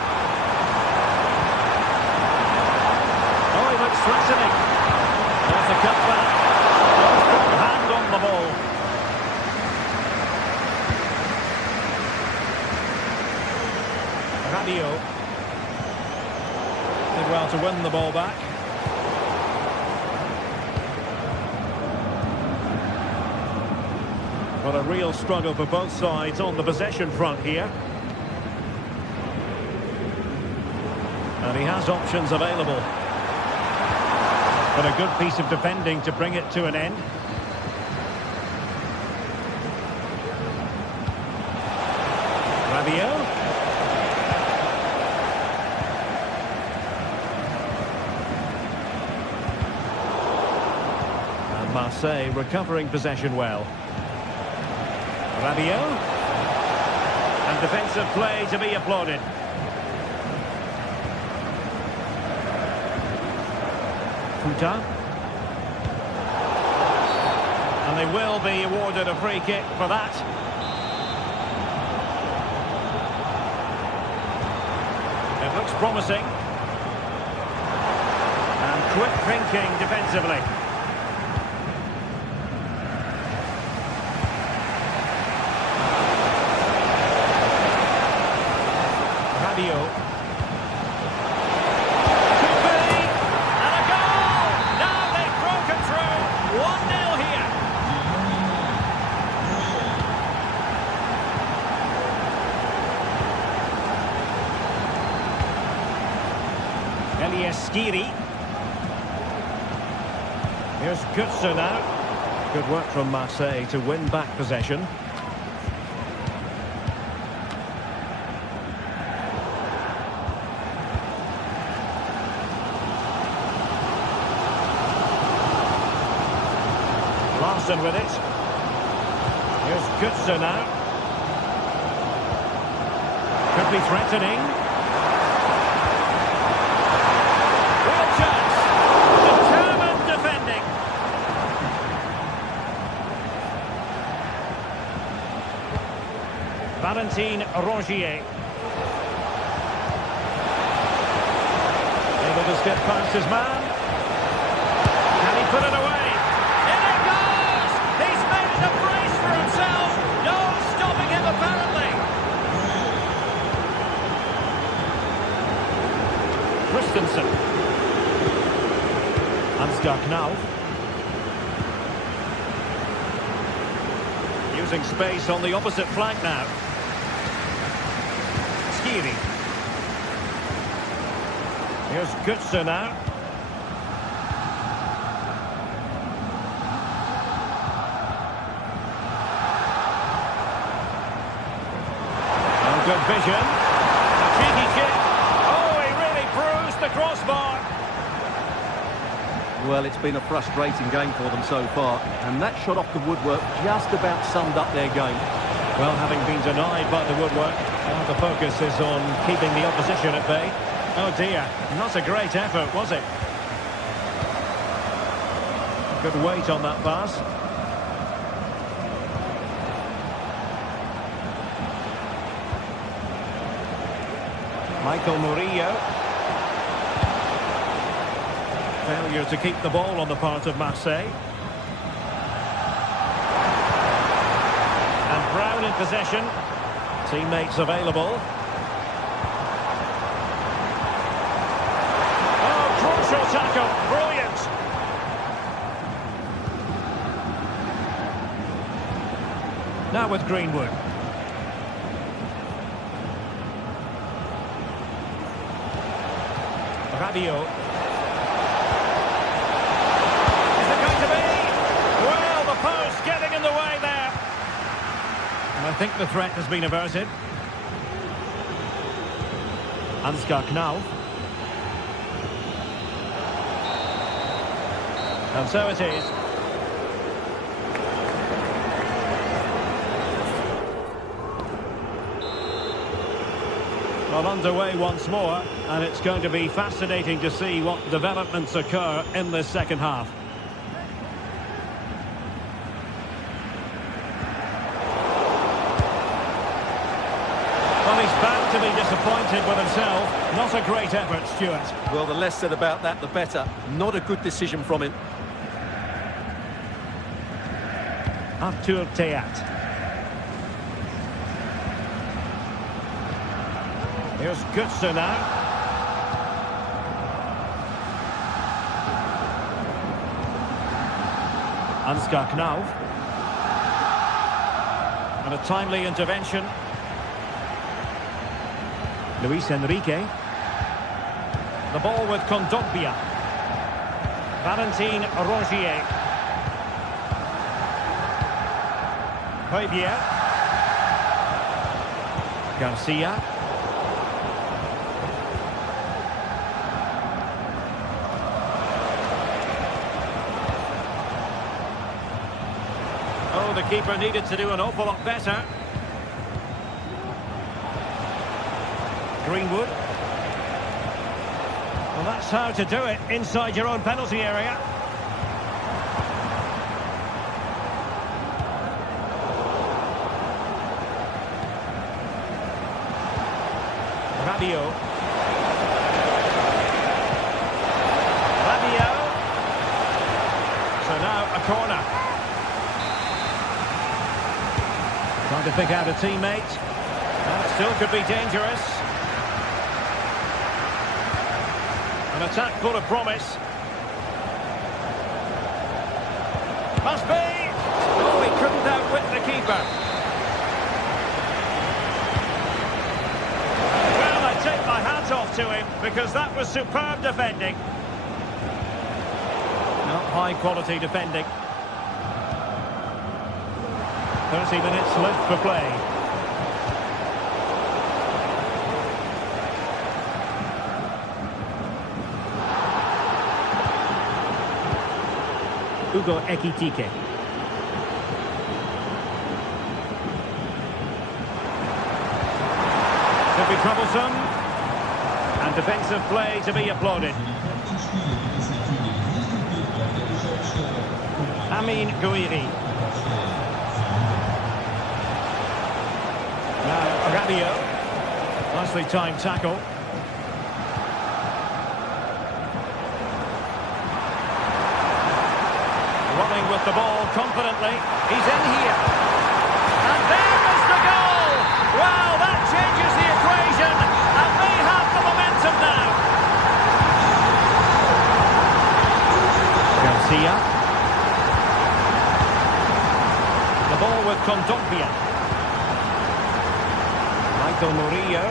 Oh, he looks threatening. There's a cutback. Strong hand on the ball. Rabiot did well to win the ball back. But a real struggle for both sides on the possession front here. And he has options available. But a good piece of defending to bring it to an end. Rabiot. And Marseille recovering possession well. Rabiot. And defensive play to be applauded. And they will be awarded a free kick for that. It looks promising. And quick thinking defensively. Rabiot. Skiri. Here's Götze now. Good work from Marseille to win back possession. Larson with it. Here's Götze now. Could be threatening. Valentin Rongier. Able to skip past his man. Can he put it away? In it goes! He's made a brace for himself. No stopping him apparently. Christensen. Ansgar Knauf. Using space on the opposite flank now. Skiri. Here's Götze now. Good vision. A cheeky kick. Oh, he really bruised the crossbar. Well, it's been a frustrating game for them so far, and that shot off the woodwork just about summed up their game. Well, having been denied by the woodwork, now the focus is on keeping the opposition at bay. Oh dear, not a great effort, was it? Good weight on that pass. Michael Murillo. Failure to keep the ball on the part of Marseille. And Brown in possession. Teammates available. Oh, crucial tackle. Brilliant. Now with Greenwood. Radio. Is it going to be? Well, the post getting in the way there. And I think the threat has been averted. Ansgar Knauf. And so it is. Well, underway once more, and it's going to be fascinating to see what developments occur in this second half. Well, he's bound to be disappointed with himself. Not a great effort, Stuart. Well, the less said about that, the better. Not a good decision from him. Arthur Theat. Here's Götze now. Ansgar Knauf. And a timely intervention. Luis Enrique. The ball with Kondogbia. Valentin Rongier. Højbjerg. Garcia. Oh, the keeper needed to do an awful lot better. Greenwood. Well, that's how to do it inside your own penalty area. Rabiot. So now a corner. Trying to pick out a teammate. That still could be dangerous. An attack full of promise. Must be! Oh, he couldn't outwit the keeper. Well, I take my hat off to him because that was superb defending. Not high quality defending. 30 minutes left for play. Hugo Ekitike. Could be troublesome. And defensive play to be applauded. Amin Gouiri. Now Rabiot. Nicely timed tackle. Running with the ball confidently. He's in here. And there is the goal! Wow, that changes the equation. And they have the momentum now. Garcia. The ball with Kondogbia. Michael Murillo.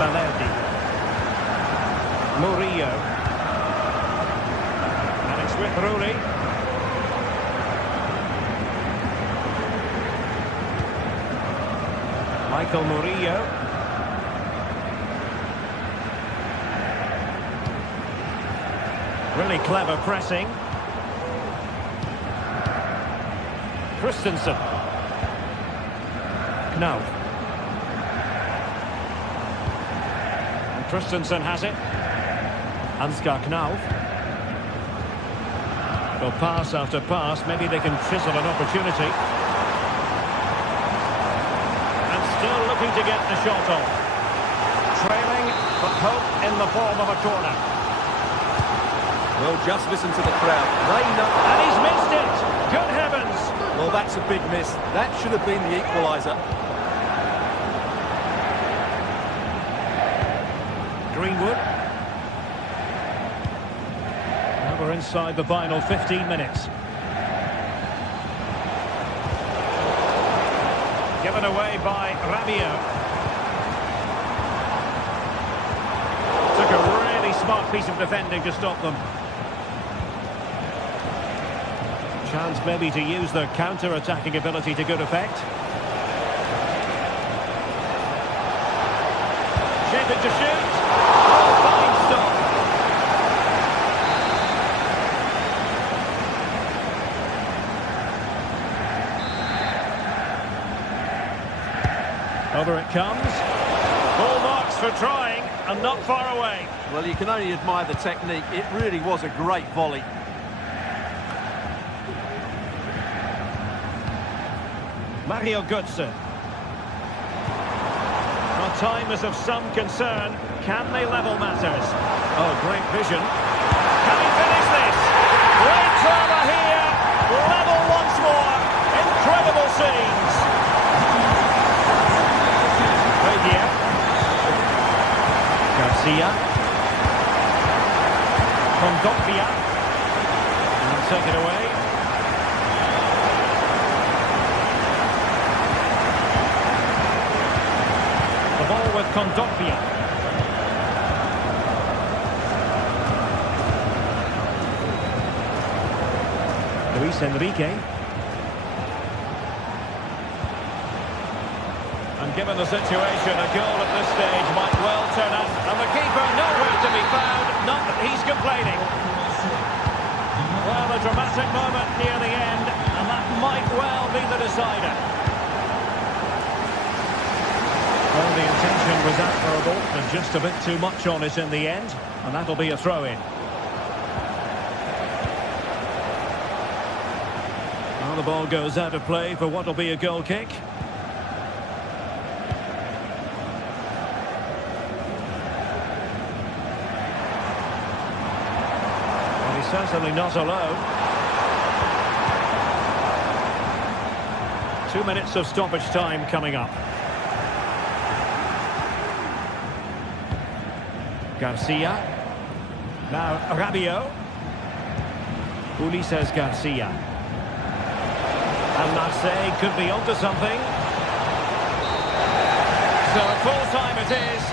Balerdi. Murillo. With Rooney. Michael Murillo. Really clever pressing. Christensen. Knauf. And Christensen has it. Ansgar Knauf. Well, pass after pass, maybe they can chisel an opportunity. And still looking to get the shot off. Trailing, but hope in the form of a corner. Well, just listen to the crowd. They know... And he's missed it! Good heavens! Well, that's a big miss. That should have been the equaliser. Greenwood. Now we're inside the final 15 minutes. Given away by Rabiot. Took a really smart piece of defending to stop them. Chance maybe to use their counter-attacking ability to good effect. Shape it to shoot. Oh, fine stop. Over it comes. Full marks for trying and not far away. Well, you can only admire the technique. It really was a great volley. Mario Götze. Well, time is of some concern. Can they level matters? Oh, great vision. Can he finish this? Great drama here. Level once more. Incredible scenes. Regia. Garcia. Kondogbia. And take it away. The ball with Kondogbia. Luis Enrique. And given the situation, a goal at this stage might well turn up. And the keeper nowhere to be found. Not that he's complaining. Well, a dramatic moment near the end, and that might well be the decider. Well, the intention was admirable, and just a bit too much on it in the end, and that'll be a throw-in. Well, the ball goes out of play for what'll be a goal kick. Well, he's certainly not alone. 2 minutes of stoppage time coming up. Garcia. Now Rabiot. Ulises Garcia. And Marseille could be onto something. So at full time it is.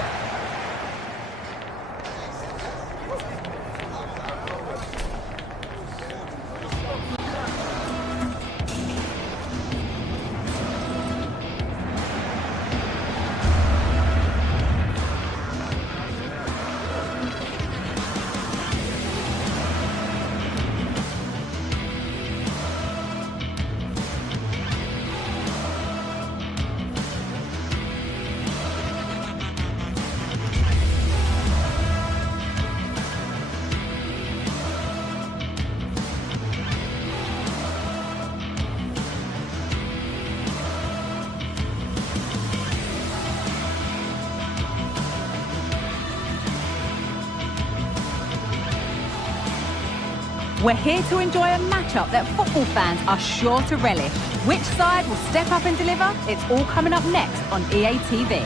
We're here to enjoy a matchup that football fans are sure to relish. Which side will step up and deliver? It's all coming up next on EA TV.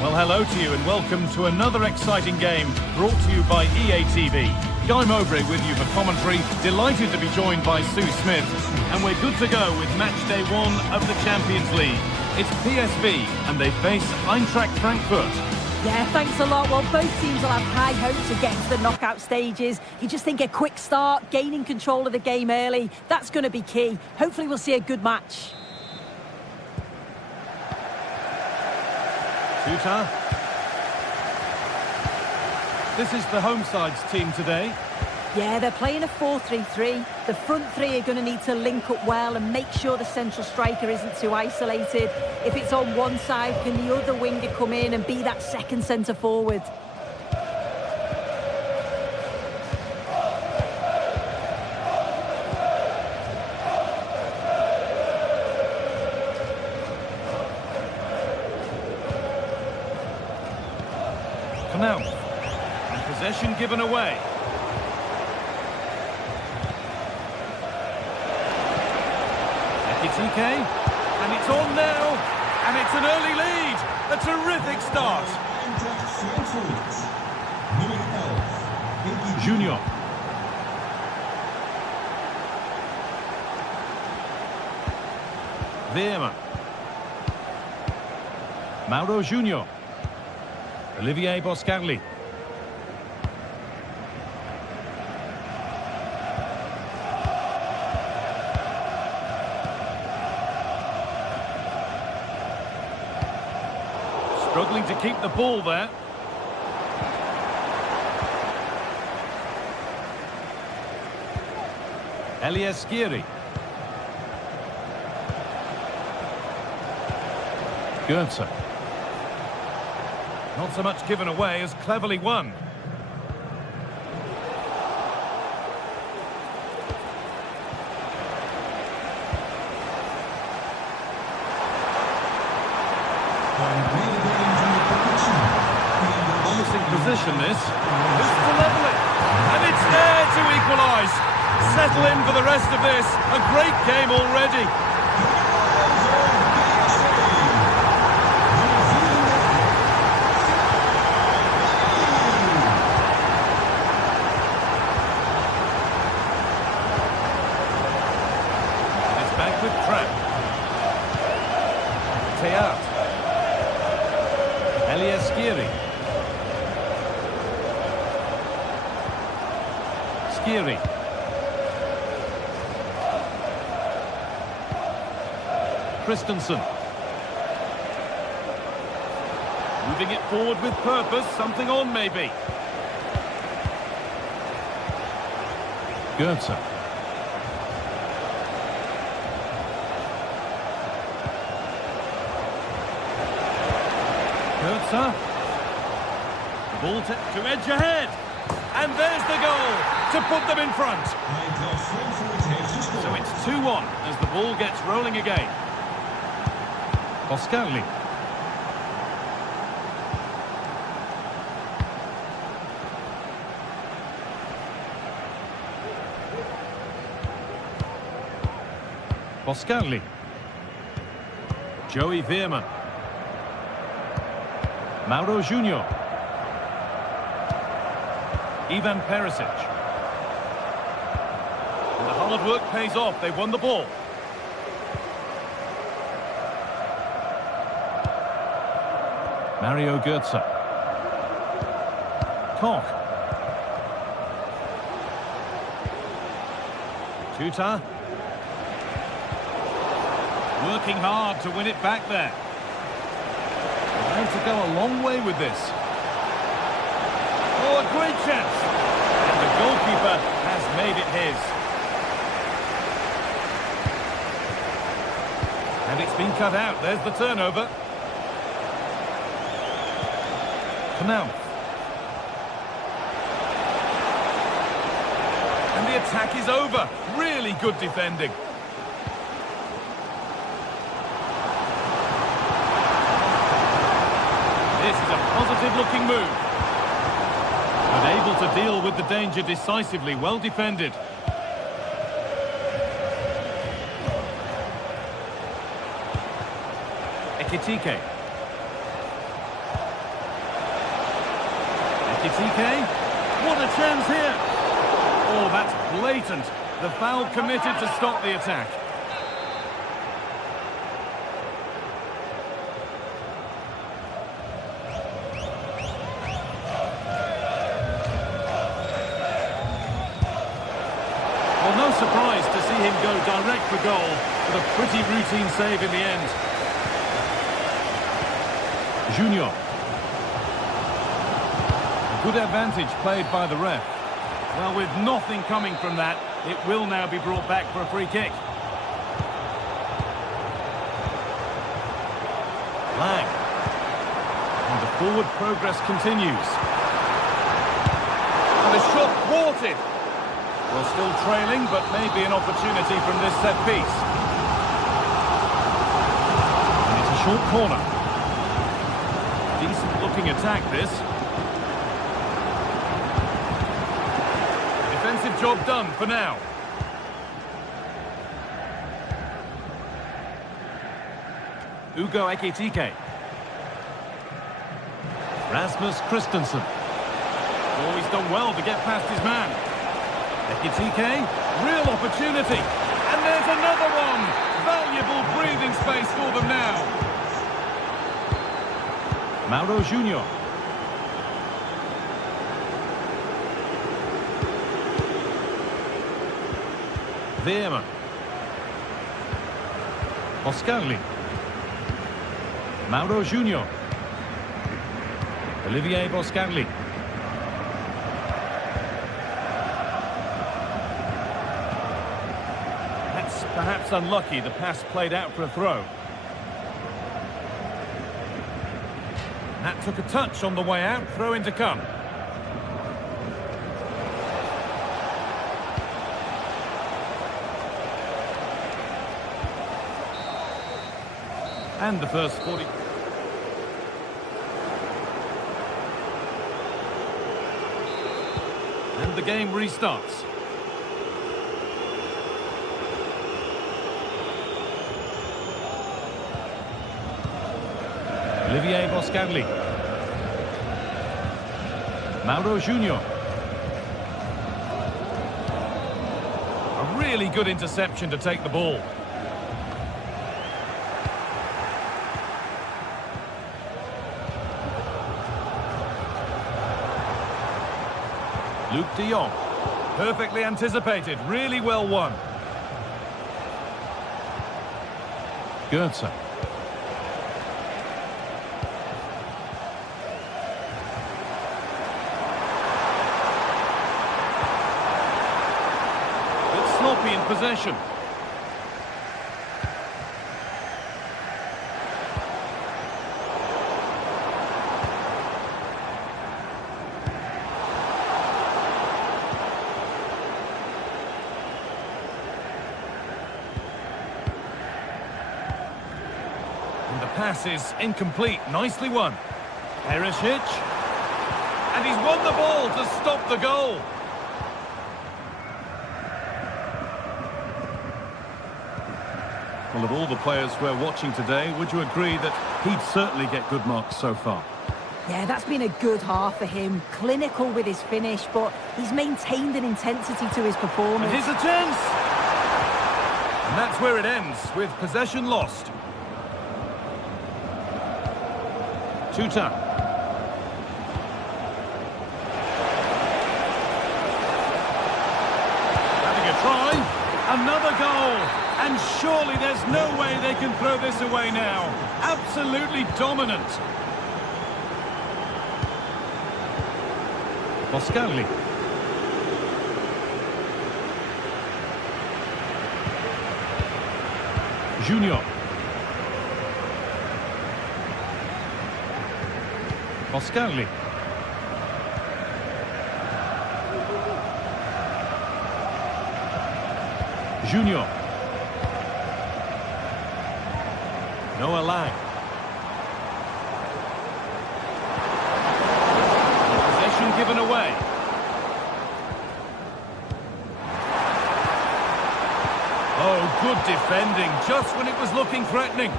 Well, hello to you and welcome to another exciting game brought to you by EA TV. Guy Mowbray with you for commentary. Delighted to be joined by Sue Smith. And we're good to go with match day 1 of the Champions League. It's PSV and they face Eintracht Frankfurt. Yeah, thanks a lot. Well, both teams will have high hopes of getting to the knockout stages. You just think a quick start, gaining control of the game early, that's going to be key. Hopefully we'll see a good match. Tuta. This is the home side's team today. Yeah, they're playing a 4-3-3. The front three are going to need to link up well and make sure the central striker isn't too isolated. If it's on one side, can the other winger come in and be that second centre forward? Now, and possession given away. Ekitike, and it's on now, and it's an early lead. A terrific start. Junior. Veerman. Mauro Junior. Olivier Boscarli. Struggling to keep the ball there. Elias Skiri. Goetze. Not so much given away as cleverly won. Promising position this. Who's to level it? And it's there to equalise. Settle in for the rest of this. A great game already. Elias Skiri. Skiri. Christensen. Moving it forward with purpose, something on maybe. Goetze. Goetze. The ball to edge ahead. And there's the goal to put them in front. So it's 2-1 as the ball gets rolling again. Boscarli. Boscarli. Joey Veerman. Mauro Junior. Ivan Perisic. And the hard work pays off. They won the ball. Mario Goetze. Koch. Tuta. Working hard to win it back there. Trying to go a long way with this. Oh, a great chance. And the goalkeeper has made it his. And it's been cut out. There's the turnover. Knauf. And the attack is over. Really good defending. This is a positive-looking move. But able to deal with the danger decisively. Well defended. Ekitike. Ekitike. What a chance here. Oh, that's blatant. The foul committed to stop the attack. Well, no surprise to see him go direct for goal with a pretty routine save in the end. Junior. Good advantage played by the ref. Well, with nothing coming from that, it will now be brought back for a free kick. Lang. And the forward progress continues. And the shot thwarted. Well, still trailing, but maybe an opportunity from this set piece. And it's a short corner. Decent looking attack, this. Defensive job done for now. Ugo Ekitike. Rasmus Christensen. Oh, he's done well to get past his man. Ekitike, real opportunity. And there's another one. Valuable breathing space for them now. Mauro Junior. Veerman. Oscarli. Mauro Junior. Olivier Boscarli. That's perhaps unlucky. The pass played out for a throw. That took a touch on the way out. Throw in to come. And the first 40. And the game restarts. Olivier Boscarli. Mauro Junior. A really good interception to take the ball. Luke de Jong. Perfectly anticipated, really well won. Goetze. Bit sloppy in possession. Pass is incomplete. Nicely won. Perisic. And he's won the ball to stop the goal. Well, of all the players we're watching today, would you agree that he'd certainly get good marks so far? Yeah, that's been a good half for him. Clinical with his finish, but he's maintained an intensity to his performance. And here's a chance. And that's where it ends, with possession lost. Tuta. Having a try. Another goal. And surely there's no way they can throw this away now. Absolutely dominant. Boscarli. Junior. Boscarli. Junior. Noah Lang. Possession given away. Oh, good defending, just when it was looking threatening.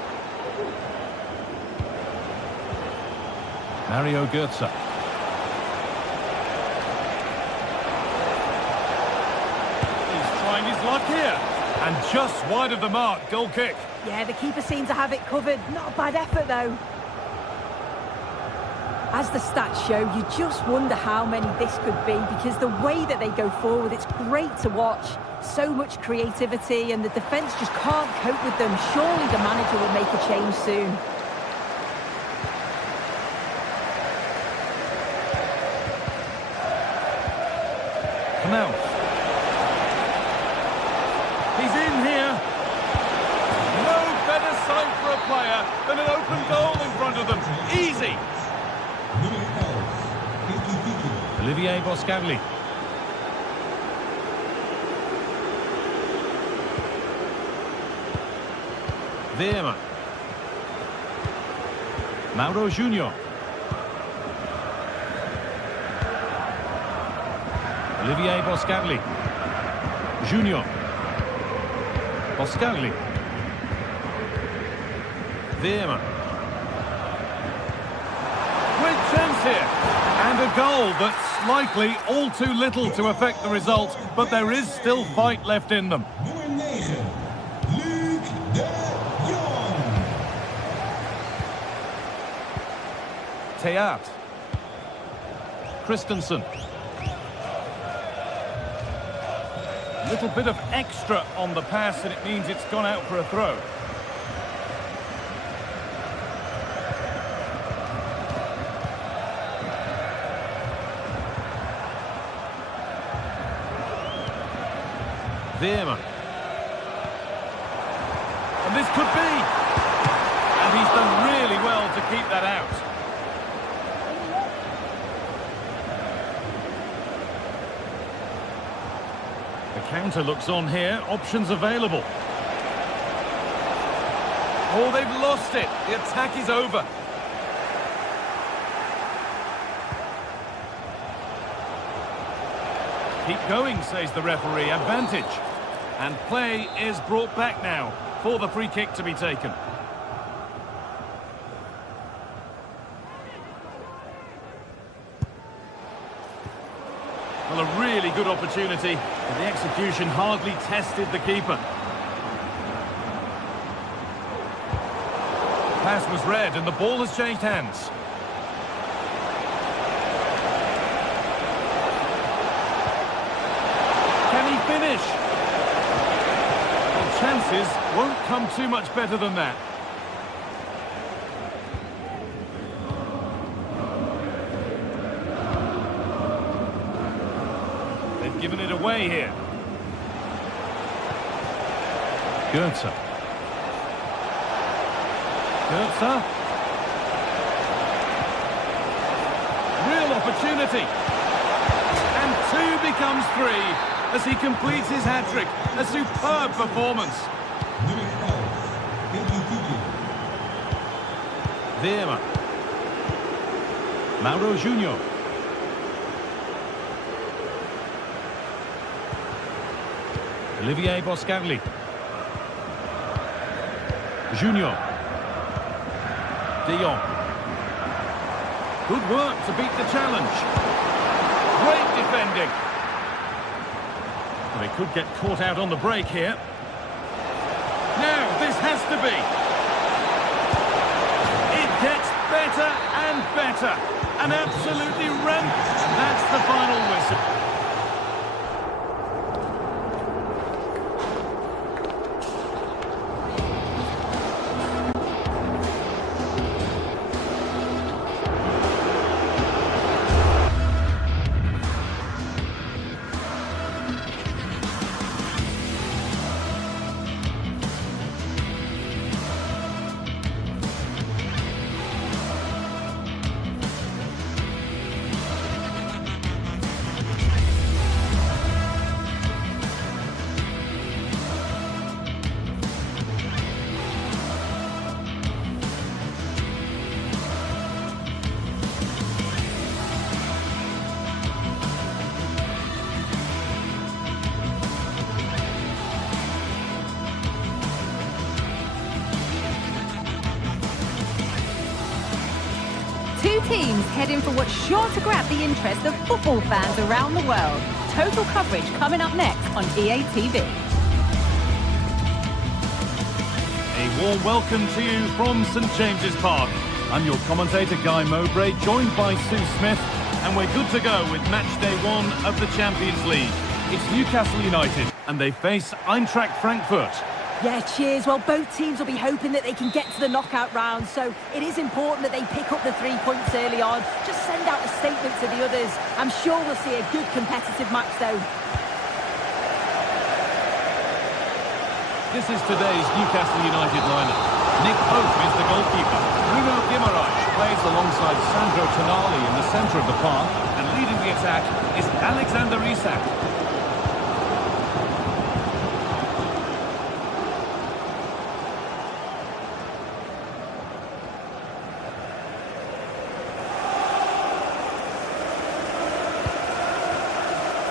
Mario Goetze. He's trying his luck here. And just wide of the mark, goal kick. Yeah, the keeper seemed to have it covered. Not a bad effort, though. As the stats show, you just wonder how many this could be, because the way that they go forward, it's great to watch. So much creativity, and the defence just can't cope with them. Surely the manager will make a change soon. Olivier Boscarli. Veerman. Mauro Junior. Olivier Boscarli. Junior. Boscarli. Veerman. Great chance here. And a goal that's likely all too little to affect the result, but there is still fight left in them. Nummer 9, Luc de Jong. Theat. Christensen. A little bit of extra on the pass, and it means it's gone out for a throw. Veerman. And this could be. And he's done really well to keep that out. The counter looks on here. Options available. Oh, they've lost it. The attack is over. Keep going, says the referee. Advantage. And play is brought back now for the free kick to be taken. Well, a really good opportunity, but the execution hardly tested the keeper. Pass was read and the ball has changed hands. Can he finish? Well, chances won't come too much better than that. They've given it away here. Goetze. Goetze. Real opportunity. And 2 becomes 3 as he completes his hat-trick. A superb performance. Nummer 11, Veerman. Mauro Junior. Olivier Boscarli. Junior. De Jong. Good work to beat the challenge. Great defending. Well, they could get caught out on the break here. Now, this has to be. It gets better and better. And absolutely rampant. That's the final whistle. Two teams heading for what's sure to grab the interest of football fans around the world. Total coverage coming up next on EA TV. A warm welcome to you from St James's Park. I'm your commentator Guy Mowbray, joined by Sue Smith, and we're good to go with match day 1 of the Champions League. It's Newcastle United, and they face Eintracht Frankfurt. Yeah, cheers. Well, both teams will be hoping that they can get to the knockout round, so it is important that they pick up the 3 points early on. Just send out a statement to the others. I'm sure we'll see a good competitive match, though. This is today's Newcastle United lineup. Nick Pope is the goalkeeper. Bruno Guimaraes plays alongside Sandro Tonali in the centre of the park, and leading the attack is Alexander Isak.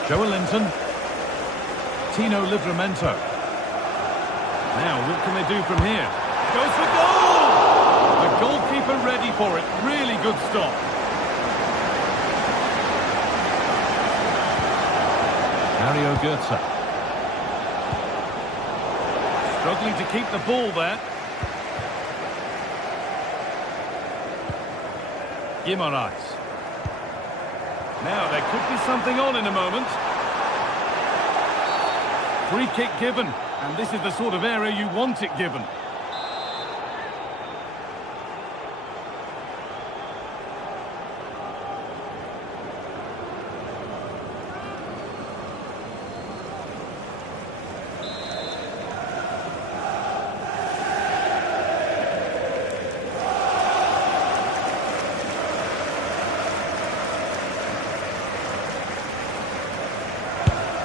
Joelinton. Tino Livramento. Now, what can they do from here? Goes for goal! The goalkeeper ready for it. Really good stop. Mario Götze. Struggling to keep the ball there. Guimaraes. Now, there could be something on in a moment. Free kick given, and this is the sort of area you want it given.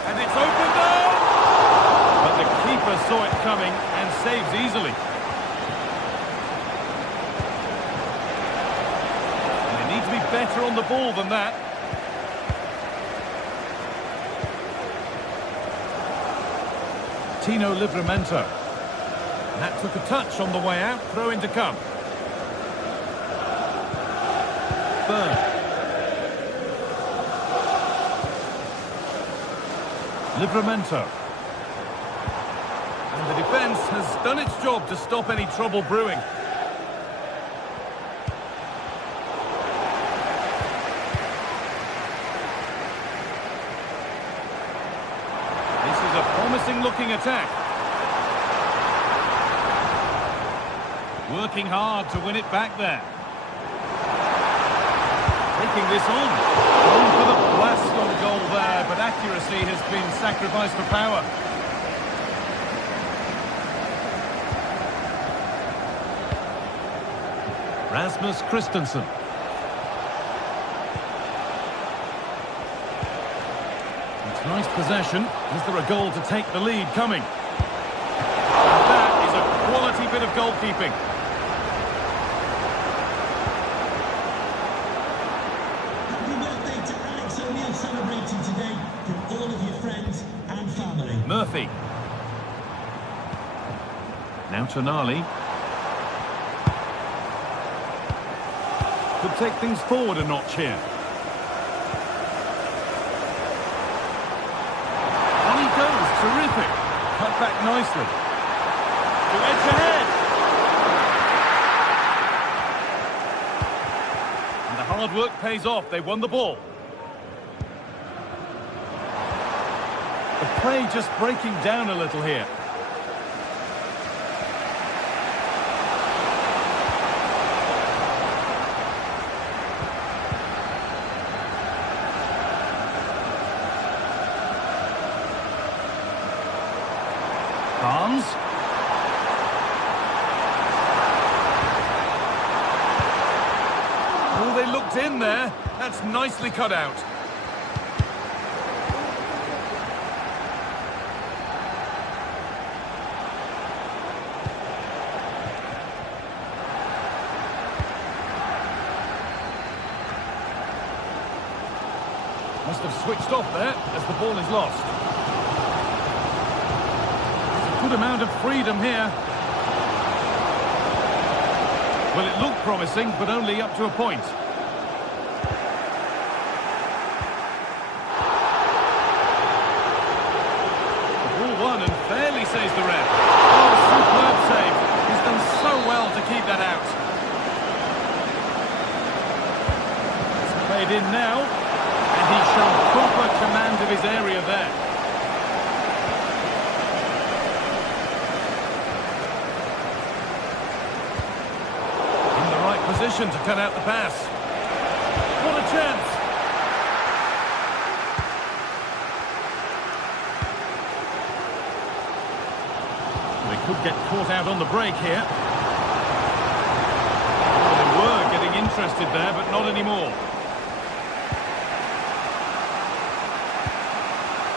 And it's opened up! But the keeper saw it coming and saves easily. They need to be better on the ball than that. Tino Livramento. That took a touch on the way out, throw in to come. Burn. Livramento. And the defence has done its job to stop any trouble brewing. This is a promising looking attack. Working hard to win it back there. Taking this on. Going for the blast on goal there, but accuracy has been sacrificed for power. Rasmus Christensen. It's nice possession. Is there a goal to take the lead coming? And that is a quality bit of goalkeeping. Happy birthday to Alex O'Neill celebrating today from all of your friends and family. Murphy. Now Tonali. Could take things forward a notch here. On he goes, terrific. Cut back nicely. To edge ahead. And the hard work pays off, they won the ball. The play just breaking down a little here. Barnes. Oh, they looked in there. That's nicely cut out. Must have switched off there as the ball is lost. Good amount of freedom here. Well, it looked promising, but only up to a point. The ball won and fairly says the ref. Oh, superb save. He's done so well to keep that out. It's played in now, and he's shown proper command of his area there. Position to cut out the pass. What a chance! They could get caught out on the break here. Well, they were getting interested there, but not anymore.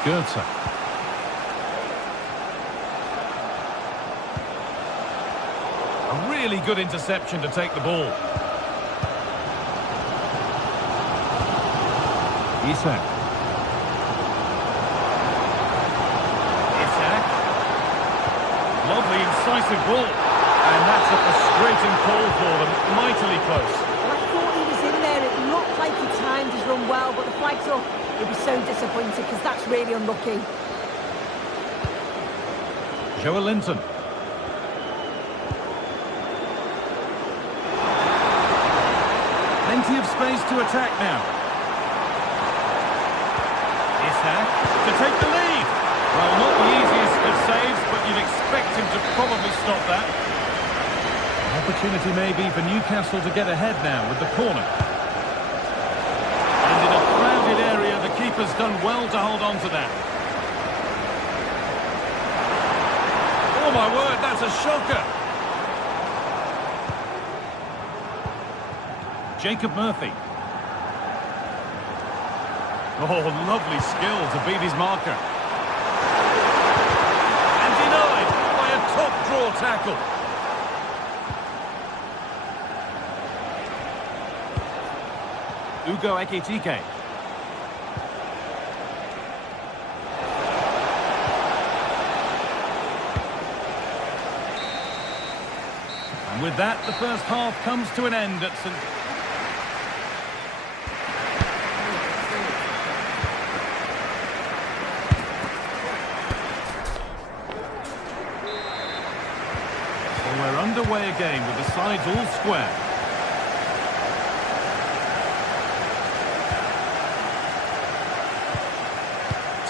Goethe. A really good interception to take the ball. Isak. Lovely, incisive ball. And that's a frustrating call for them. Mightily close. Well, I thought he was in there. It looked like he timed his run well, but the flag's up. He'll be so disappointed because that's really unlucky. Joelinton. Plenty of space to attack now. Isak to take the lead. Well, not the easiest of saves, but you'd expect him to probably stop that. An opportunity maybe for Newcastle to get ahead now with the corner. And in a crowded area, the keeper's done well to hold on to that. Oh my word, that's a shocker. Jacob Murphy. Oh, lovely skill to beat his marker. And denied by a top-draw tackle. Ugo Ekitike. And with that, the first half comes to an end at St. We're underway again with the sides all square.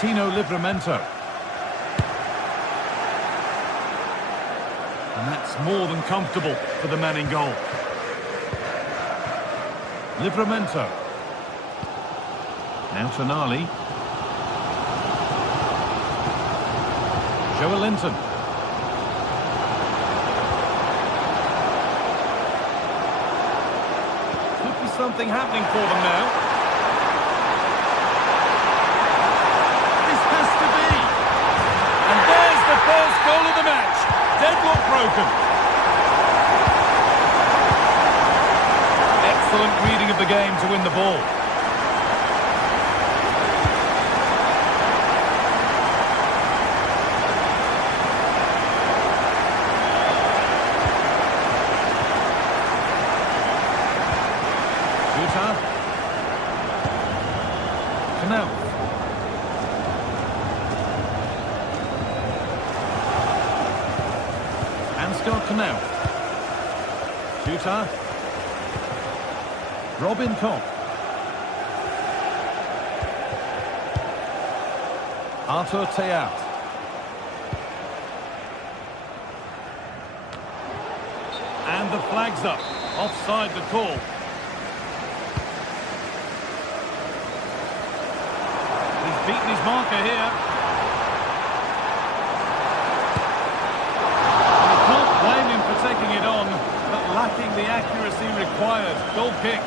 Tino Livramento. And that's more than comfortable for the man in goal. Livramento. Now Tonali. Joelinton. Something happening for them now. This has to be. And there's the first goal of the match. Deadlock broken. Excellent reading of the game to win the ball. Canal. Ansgar Canal. Shooter. Robin Koch. Arthur Teat. And the flag's up. Offside the call. Beaten his marker here. You can't blame him for taking it on, but lacking the accuracy required. Goal kick.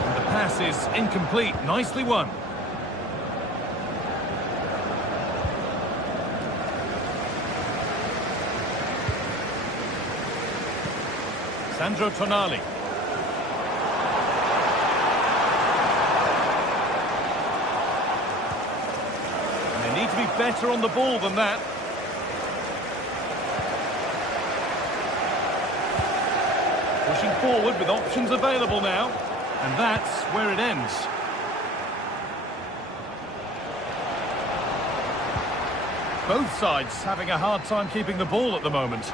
And the pass is incomplete. Nicely won. Sandro Tonali. Need to be better on the ball than that. Pushing forward with options available now. And that's where it ends. Both sides having a hard time keeping the ball at the moment.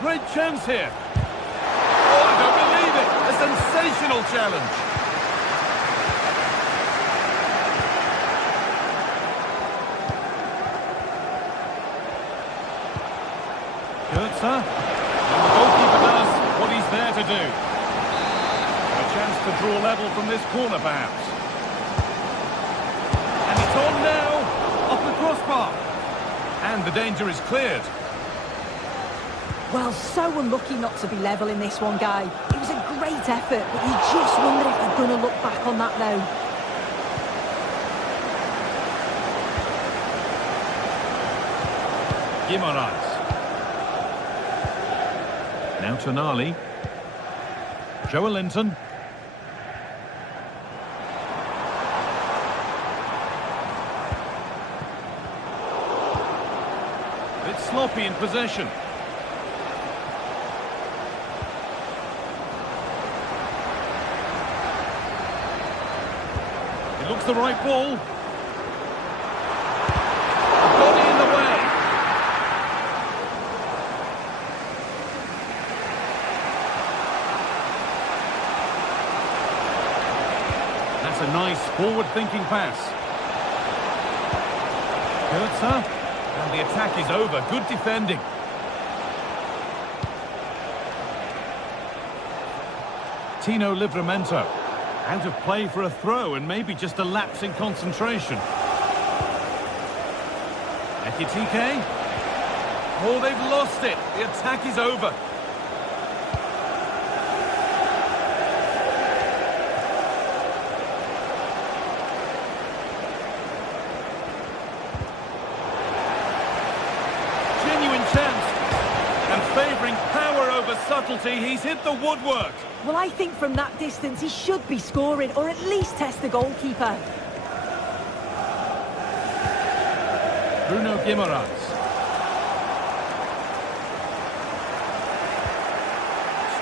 Great chance here. Oh, I don't believe it. A sensational challenge. Goetze, and the goalkeeper does what he's there to do. A chance to draw level from this corner, perhaps. And it's on now, off the crossbar. And the danger is cleared. Well, so unlucky not to be level in this one, Guy. It was a great great effort, but you just wonder if they're going to look back on that now. Guimaraes. Now Tonali. Joelinton. Bit sloppy in possession. It looks the right ball. Got in the way. That's a nice forward-thinking pass. Goetze. And the attack is over. Good defending. Tino Livramento. Out of play for a throw and maybe just a lapse in concentration. Ekitike. Oh, they've lost it. The attack is over. Favouring power over subtlety, he's hit the woodwork. Well, I think from that distance he should be scoring, or at least test the goalkeeper. Bruno Guimaraes.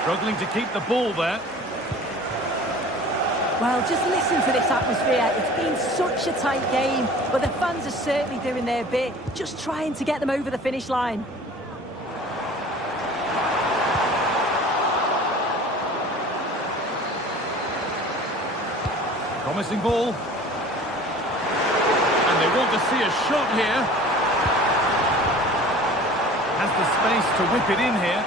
Struggling to keep the ball there. Well, just listen to this atmosphere. It's been such a tight game, but the fans are certainly doing their bit, just trying to get them over the finish line. Promising ball. And they want to see a shot here. Has the space to whip it in here.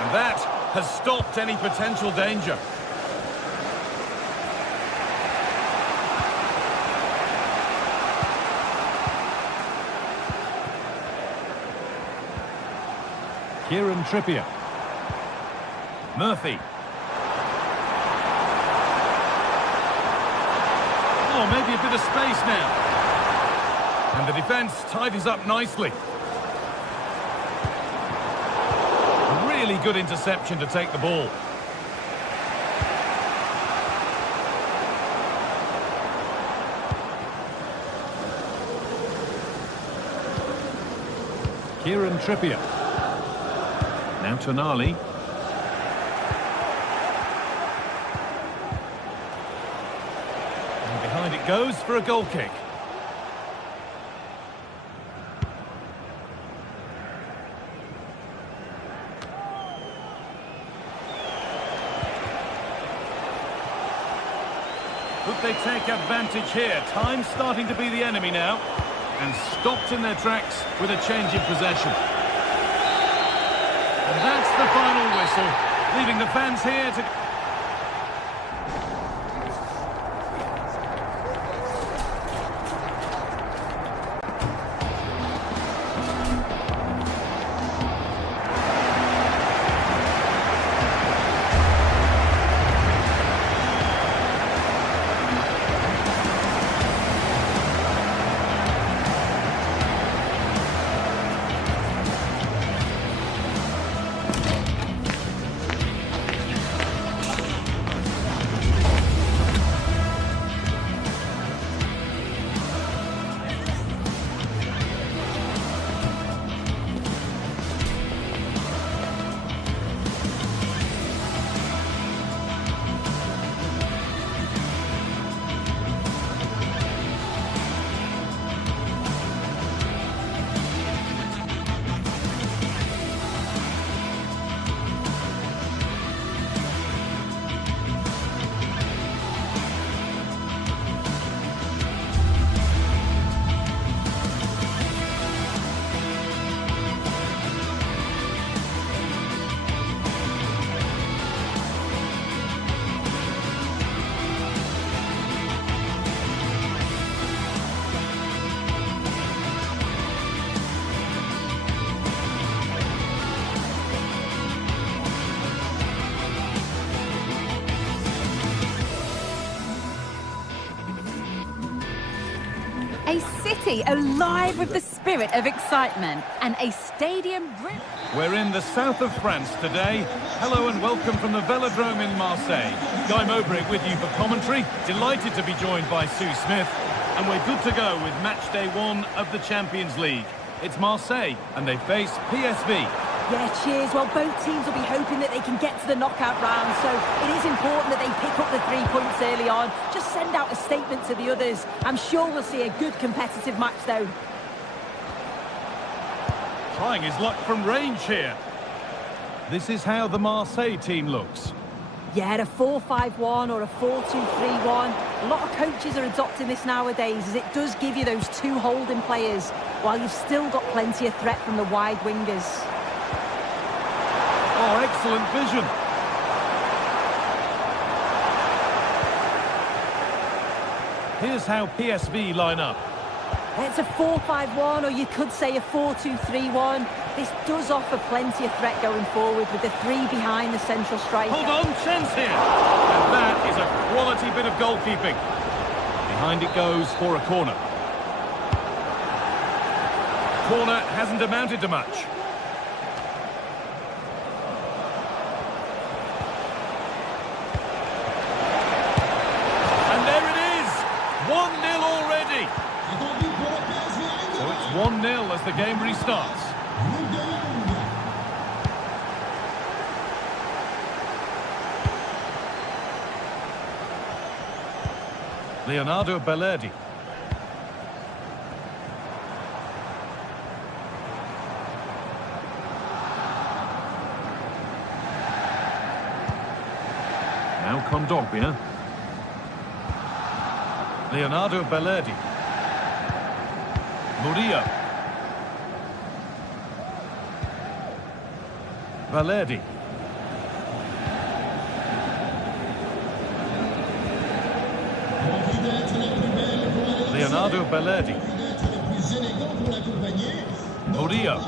And that has stopped any potential danger. Kieran Trippier. Murphy. Oh, maybe a bit of space now. And the defence tidies up nicely. A really good interception to take the ball. Kieran Trippier. Now Tonali. And it goes for a goal kick. Could they take advantage here? Time starting to be the enemy now. And stopped in their tracks with a change in possession. And that's the final whistle, leaving the fans here to... city alive with the spirit of excitement and a stadium... We're in the south of France today. Hello and welcome from the Velodrome in Marseille. Guy Mowbray with you for commentary. Delighted to be joined by Sue Smith. And we're good to go with match day 1 of the Champions League. It's Marseille and they face PSV. Yeah, cheers. Well, both teams will be hoping that they can get to the knockout round, so it is important that they pick up the 3 points early on. Just send out a statement to the others. I'm sure we'll see a good competitive match, though. Trying his luck from range here. This is how the Marseille team looks. Yeah, a 4-5-1 or a 4-2-3-1. A lot of coaches are adopting this nowadays, as it does give you those 2 holding players, while you've still got plenty of threat from the wide wingers. Oh, excellent vision. Here's how PSV line up. It's a 4-5-1, or you could say a 4-2-3-1. This does offer plenty of threat going forward with the 3 behind the central striker. Hold on, chance here. And that is a quality bit of goalkeeping. Behind it goes for a corner. Corner hasn't amounted to much. And there it is! 1-0 already. So it's 1-0 as the game restarts. Leonardo Bellardi. Now Kondogbia. Leonardo Bellardi. Murillo. Bellardi. Leonardo Bellardi. Murillo.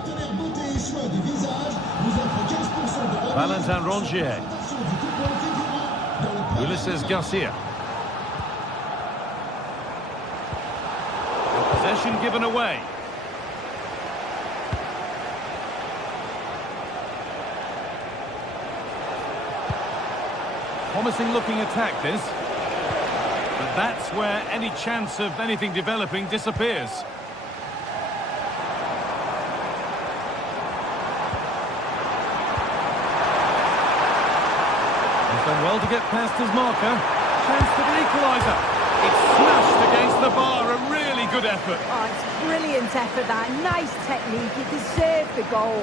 Valentin Rongier. Ulises Garcia. Possession given away. Promising looking attack this. But that's where any chance of anything developing disappears. He's done well to get past his marker. Chance for the equaliser. It's smashed against the bar. A really good effort. Oh, it's brilliant effort, that. Nice technique. It deserved the goal.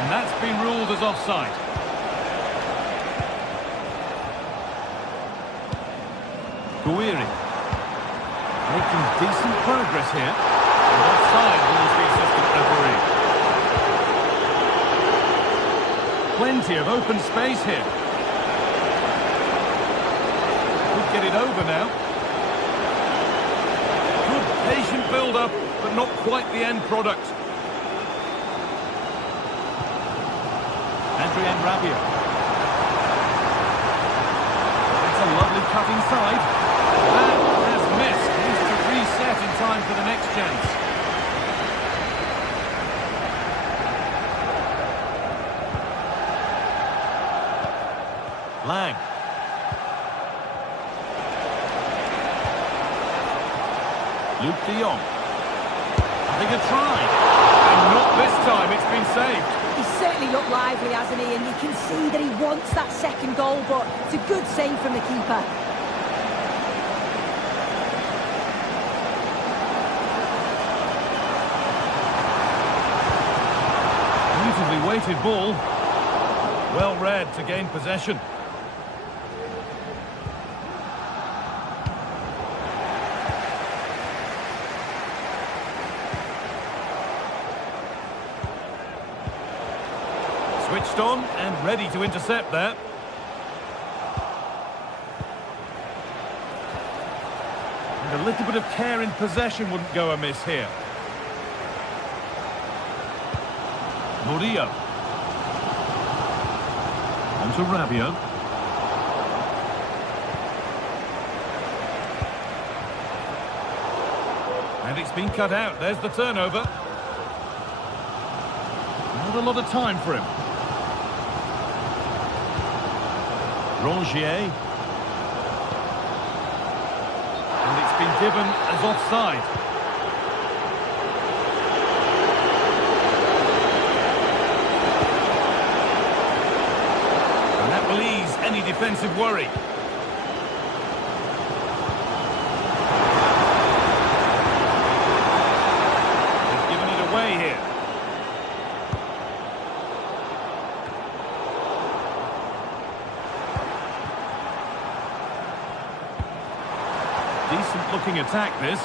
And that's been ruled as offside. Guiri. Making decent progress here. And offside rules the assistant referee. Plenty of open space here. Could get it over now. Good patient build-up, but not quite the end product. Adrien Rabiot. That's a lovely cut inside. That has missed. Needs to reset in time for the next chance. Lang. Luke de Jong. Having a try. And not this time, it's been saved. He's certainly looked lively, hasn't he? And you can see that he wants that second goal, but it's a good save from the keeper. Beautifully weighted ball. Well read to gain possession. Switched on and ready to intercept there. And a little bit of care in possession wouldn't go amiss here. Murillo. On to Rabiot. And it's been cut out. There's the turnover. Not a lot of time for him. Rongier. And it's been given as offside. And that will ease any defensive worry. They've given it away here. Decent looking attack, this.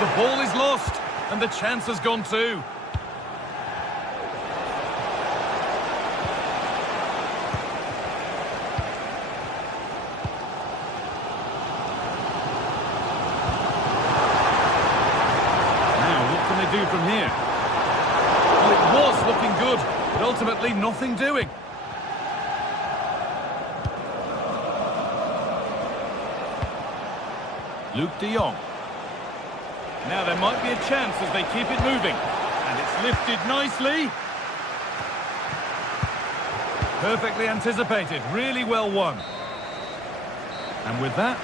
The ball is lost, and the chance has gone too. Now, what can they do from here? Well, it was looking good, but ultimately nothing doing. Luke de Jong. Now there might be a chance as they keep it moving. And it's lifted nicely. Perfectly anticipated. Really well won. And with that...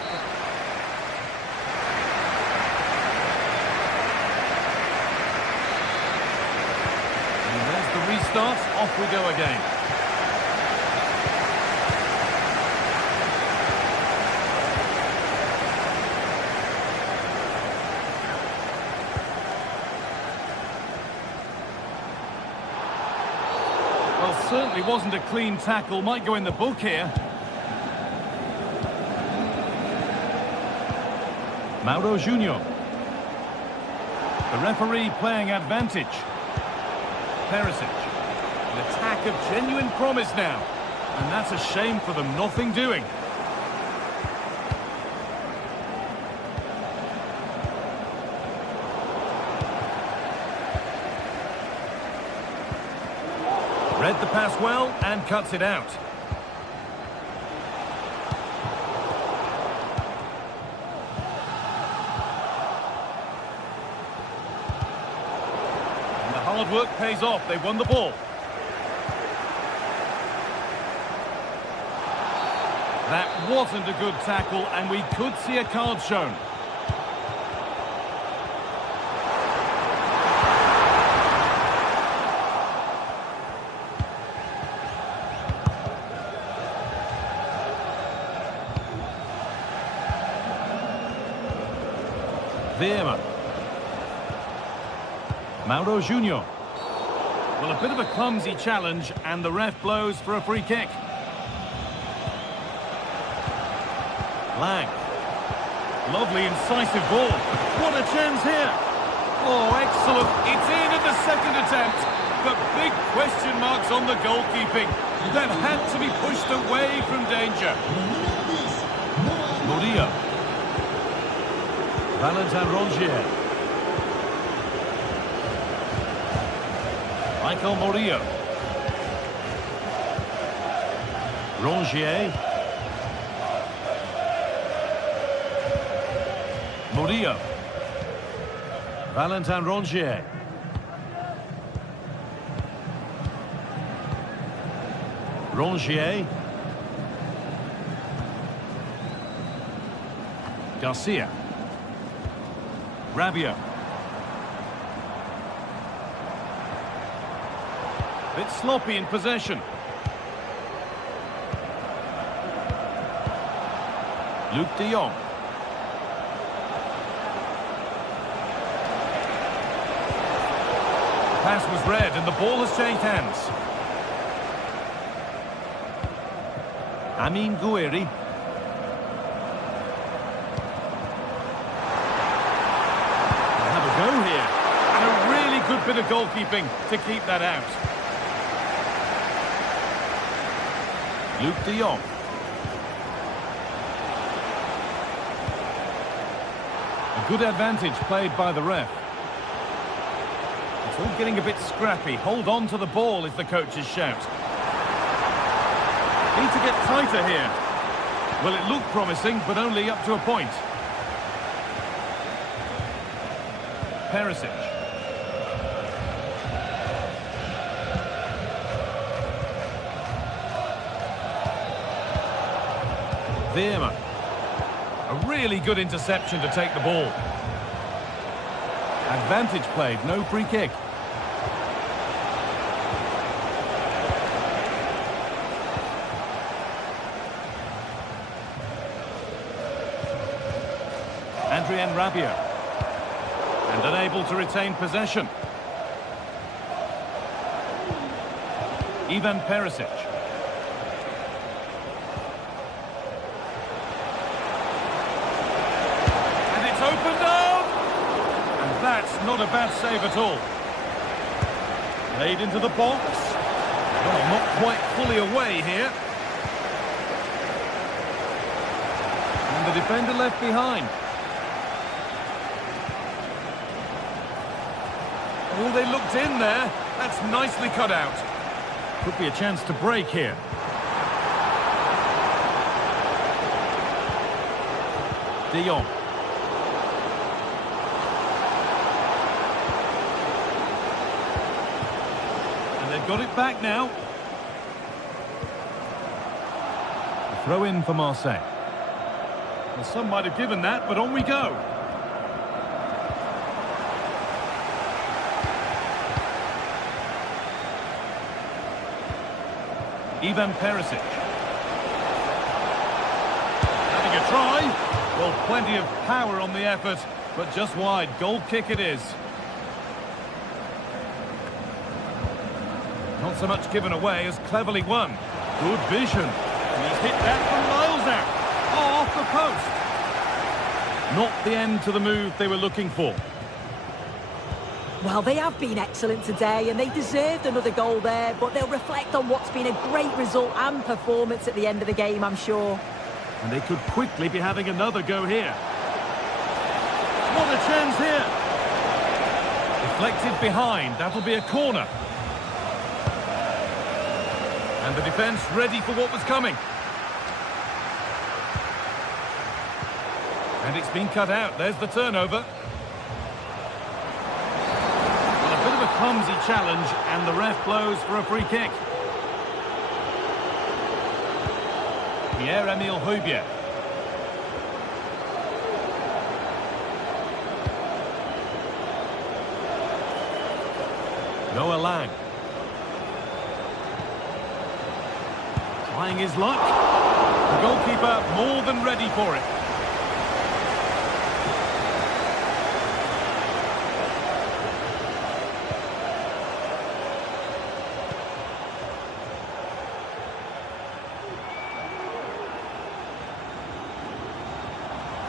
and there's the restart. Off we go again. Well, certainly wasn't a clean tackle. Might go in the book here. Mauro Junior. The referee playing advantage. Perisic. An attack of genuine promise now. And that's a shame for them. Nothing doing. Read the pass well and cuts it out. And the hard work pays off. They won the ball. That wasn't a good tackle, and we could see a card shown. Veerman. Mauro Junior. Well, a bit of a clumsy challenge, and the ref blows for a free kick. Lang. Lovely, incisive ball. What a chance here. Oh, excellent. It's in at the second attempt. But big question marks on the goalkeeping. That had to be pushed away from danger. Murillo. Valentin Rongier. Michael Murillo. Rongier. Murillo. Valentin Rongier. Rongier. Garcia. Rabiot. Bit sloppy in possession. Luke de Jong. Pass was read and the ball has changed hands. Amin Gouiri. They'll have a go here. And a really good bit of goalkeeping to keep that out. Luke de Jong. A good advantage played by the ref. It's all getting a bit scrappy. Hold on to the ball is the coach's shout. Need to get tighter here. Well, it looked promising, but only up to a point. Perisic. Veerman. A really good interception to take the ball. Advantage played, no free kick. Adrien Rabiot. And unable to retain possession. Ivan Perisic. And it's opened up! And that's not a bad save at all. Played into the box. Well, not quite fully away here. And the defender left behind. Oh, they looked in there. That's nicely cut out. Could be a chance to break here. De Jong. And they've got it back now. A throw in for Marseille. Well, some might have given that, but on we go. Ivan Perisic. Having a try. Well, plenty of power on the effort, but just wide. Goal kick it is. Not so much given away as cleverly won. Good vision. And he's hit that from miles out. Oh, off the post. Not the end to the move they were looking for. Well, they have been excellent today and they deserved another goal there, but they'll reflect on what's been a great result and performance at the end of the game, I'm sure. And they could quickly be having another go here. What a chance here! Deflected behind, that'll be a corner. And the defence ready for what was coming. And it's been cut out, there's the turnover. Clumsy challenge, and the ref blows for a free kick. Pierre-Emile Højbjerg. Noah Lang. Trying his luck. The goalkeeper more than ready for it.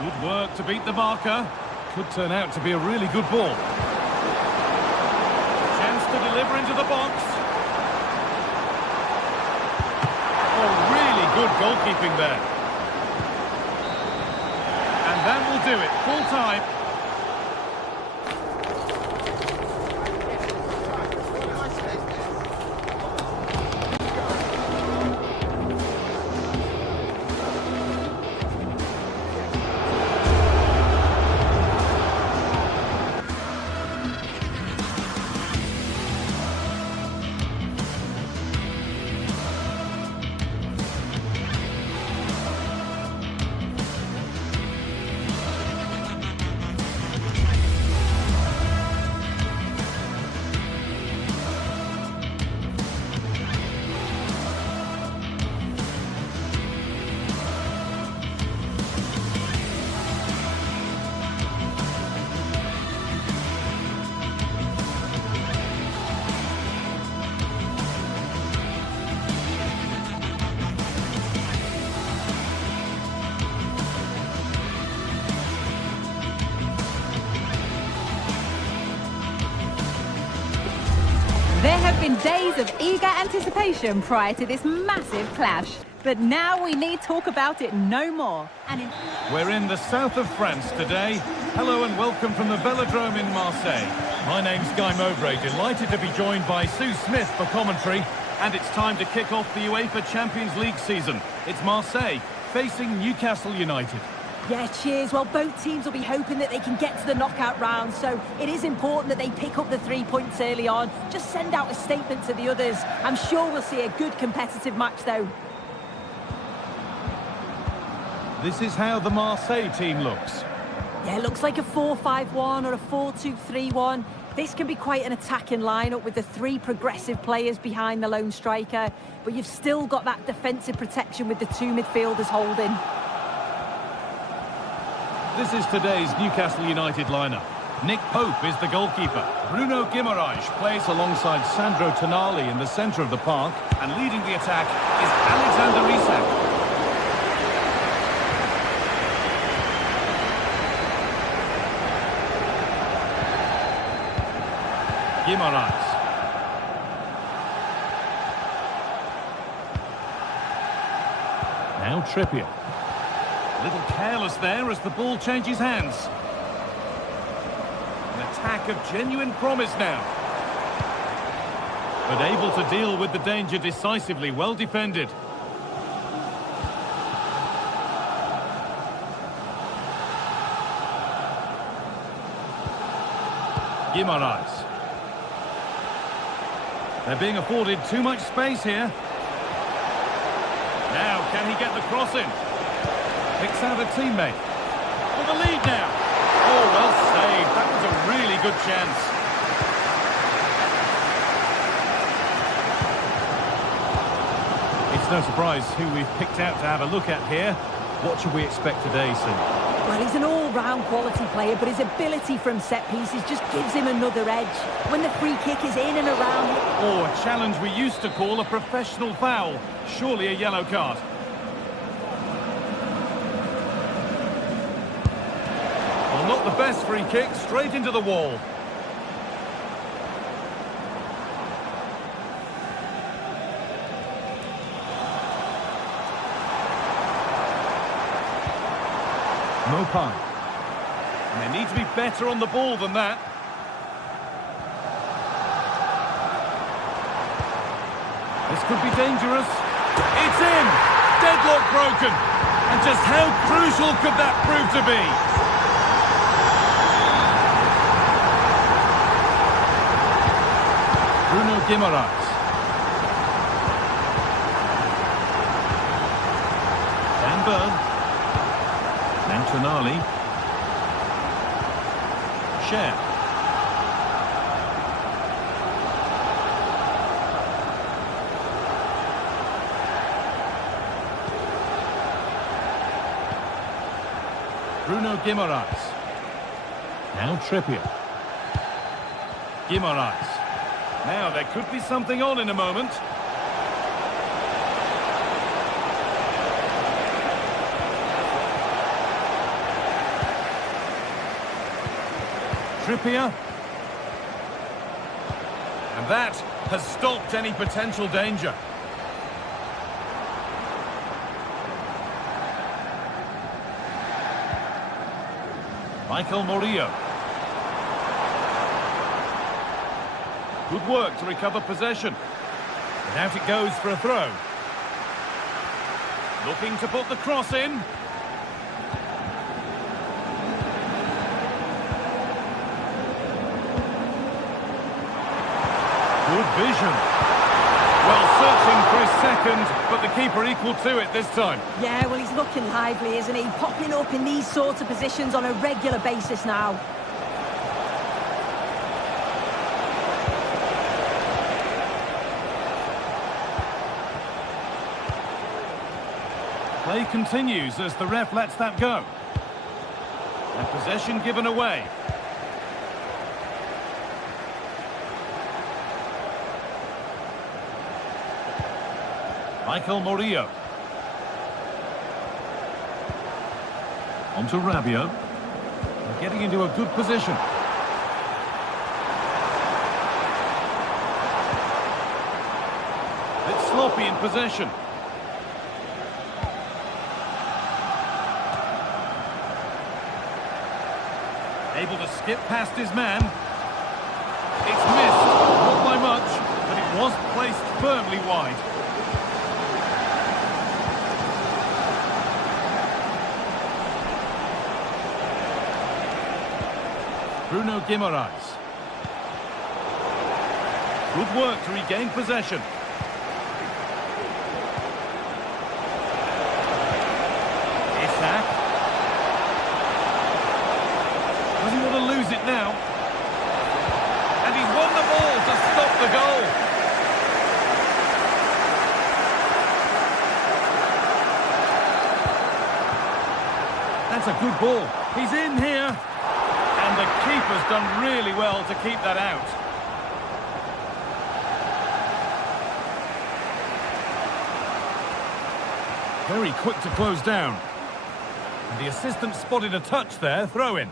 Good work to beat the marker. Could turn out to be a really good ball. Chance to deliver into the box. Oh, really good goalkeeping there. And that will do it. Full time. There have been days of eager anticipation prior to this massive clash. But now we need talk about it no more. We're in the south of France today. Hello and welcome from the Velodrome in Marseille. My name's Guy Mowbray, delighted to be joined by Sue Smith for commentary. And it's time to kick off the UEFA Champions League season. It's Marseille facing Newcastle United. Yeah, cheers. Well, both teams will be hoping that they can get to the knockout round, so it is important that they pick up the 3 points early on. Just send out a statement to the others. I'm sure we'll see a good competitive match, though. This is how the Marseille team looks. Yeah, it looks like a 4-5-1 or a 4-2-3-1. This can be quite an attacking lineup with the 3 progressive players behind the lone striker, but you've still got that defensive protection with the 2 midfielders holding. This is today's Newcastle United lineup. Nick Pope is the goalkeeper. Bruno Guimaraes plays alongside Sandro Tonali in the centre of the park, and leading the attack is Alexander Isak. Guimaraes. Now Trippier. A little careless there as the ball changes hands. An attack of genuine promise now. But able to deal with the danger decisively, well defended. Guimaraes. They're being afforded too much space here. Now, can he get the cross in? Picks out a teammate. For the lead now. Oh, well saved. That was a really good chance. It's no surprise who we've picked out to have a look at here. What should we expect today, Sim? Well, he's an all-round quality player, but his ability from set pieces just gives him another edge. When the free kick is in and around him... Oh, a challenge we used to call a professional foul. Surely a yellow card. Well, not the best free kick, straight into the wall. Mopai. And they need to be better on the ball than that. This could be dangerous. It's in! Deadlock broken! And just how crucial could that prove to be? Bruno Guimaraes. Dan Burn. Now Tonali. Cher. Bruno Guimaraes. Now Trippier. Guimaraes. Now there could be something on in a moment. Trippier. And that has stopped any potential danger. Michael Murillo. Good work to recover possession. And out it goes for a throw. Looking to put the cross in. Good vision. Well, searching for his second, but the keeper equal to it this time. Yeah, well, he's looking lively, isn't he? Popping up in these sorts of positions on a regular basis now. Play continues as the ref lets that go. And possession given away. Michael Murillo. On to Rabiot. They're getting into a good position. Bit sloppy in possession. Able to skip past his man. It's missed, not by much, but it was placed firmly wide. Bruno Guimaraes. Good work to regain possession. Isak. Doesn't want to lose it now. And he's won the ball to stop the goal. That's a good ball. He's in here. And the keeper's done really well to keep that out. Very quick to close down. And the assistant spotted a touch there, throw-in.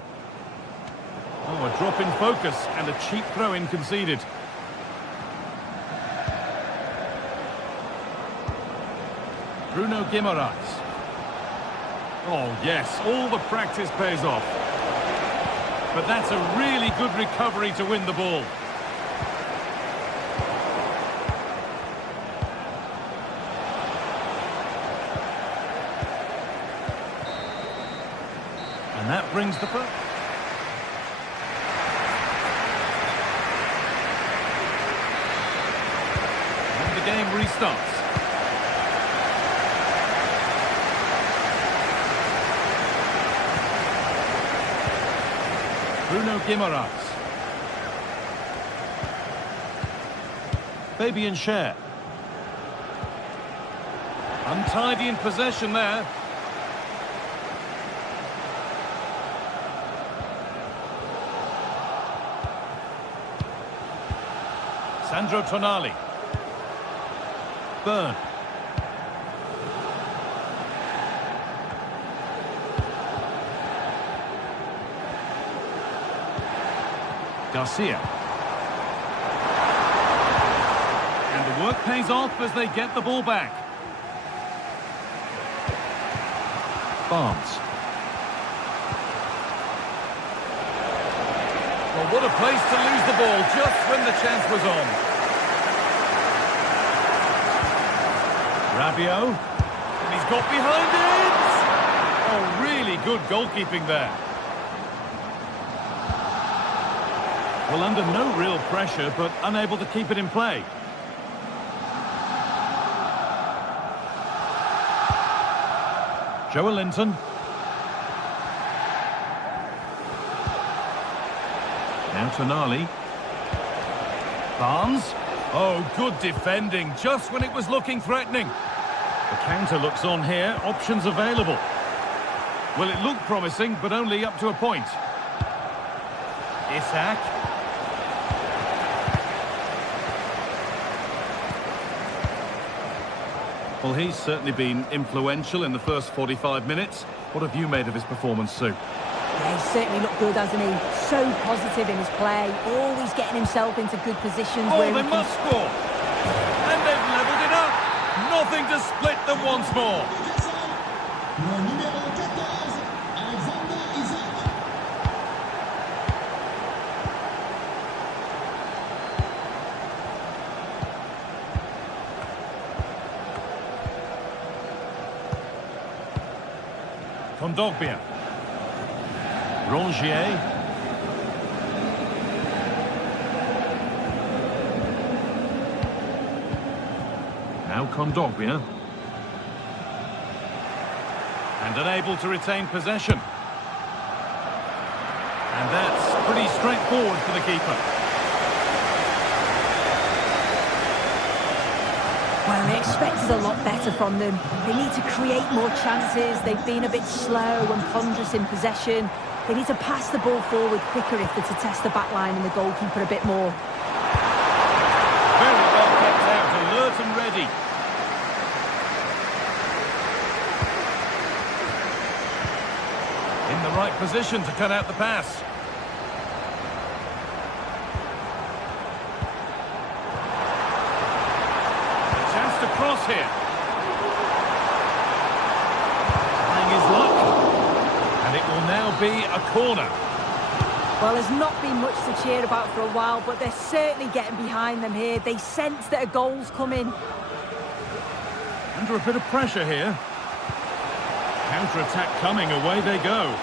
Oh, a drop in focus and a cheap throw-in conceded. Bruno Guimaraes. Oh, yes, all the practice pays off. But that's a really good recovery to win the ball. And that brings the first. And the game restarts. Bruno Guimaraes. Fabian Schär. Untidy in possession there. Sandro Tonali. Byrne. Garcia. And the work pays off as they get the ball back. Barnes. Well, what a place to lose the ball just when the chance was on. Rabiot. And he's got behind it! Oh, really good goalkeeping there. Well, under no real pressure, but unable to keep it in play. Joelinton. Now Tonali. Barnes. Oh, good defending, just when it was looking threatening. The counter looks on here, options available. Well, it looked promising, but only up to a point. Isak. Well, he's certainly been influential in the first 45 minutes. What have you made of his performance, Sue? Yeah, he's certainly looked good, hasn't he? So positive in his play, always getting himself into good positions. Oh, they must score! And they've levelled it up! Nothing to split them once more! Kondogbia. Rongier. Now Kondogbia. And unable to retain possession. And that's pretty straightforward for the keeper. Well, they expected a lot better from them. They need to create more chances. They've been a bit slow and ponderous in possession. They need to pass the ball forward quicker if they're to test the back line and the goalkeeper a bit more. Very well kept out, alert and ready. In the right position to cut out the pass. Cross here. Trying his luck. And it will now be a corner. Well, there's not been much to cheer about for a while, but they're certainly getting behind them here. They sense that a goal's coming. Under a bit of pressure here. Counter-attack coming, away they go.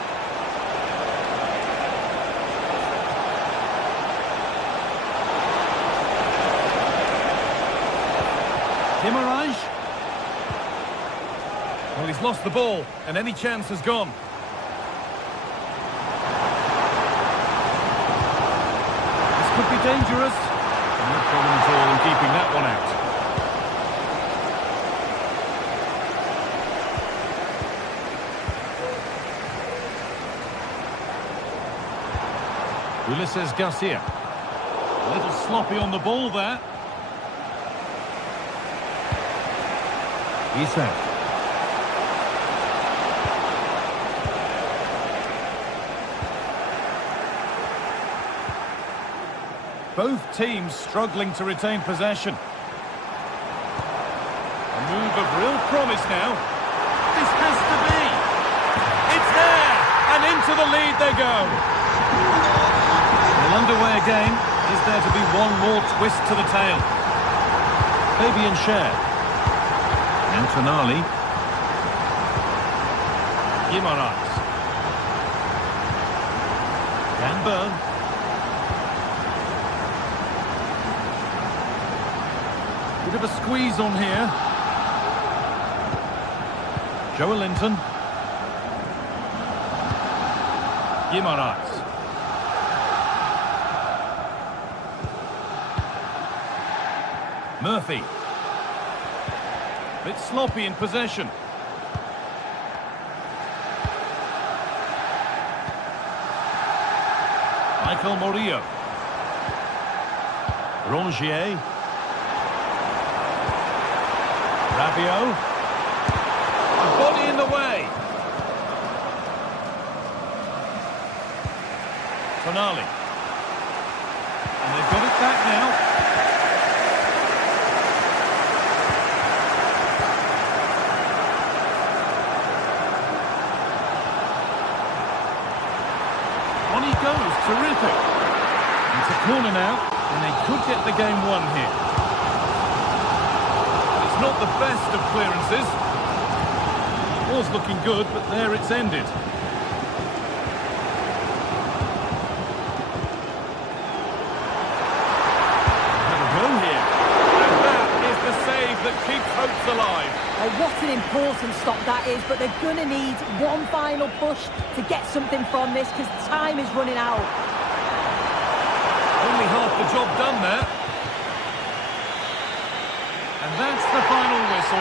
Guimaraes. Well, he's lost the ball, and any chance has gone. This could be dangerous. No problem at all in keeping that one out. Ulises Garcia. A little sloppy on the ball there. Isak. Both teams struggling to retain possession. A move of real promise now. This has to be. It's there! And into the lead they go. Well, underway again. Is there to be one more twist to the tail? Fabian Schär. Antonali. Guimaraes. Dan Burn. Bit of a squeeze on here. Joelinton. Guimaraes. Murphy. Bit sloppy in possession. Michael Murillo. Rongier. Rabiot. A body in the way. Tonali. And they've got it back now. On he goes, terrific. It's a corner now, and they could get the game won here. It's not the best of clearances. It was looking good, but there it's ended. Have a go here. And that is the save that keeps hopes alive. Oh, what an important stop that is, but they're going to need one final push to get something from this because time is running out. Only half the job done there. And that's the final whistle.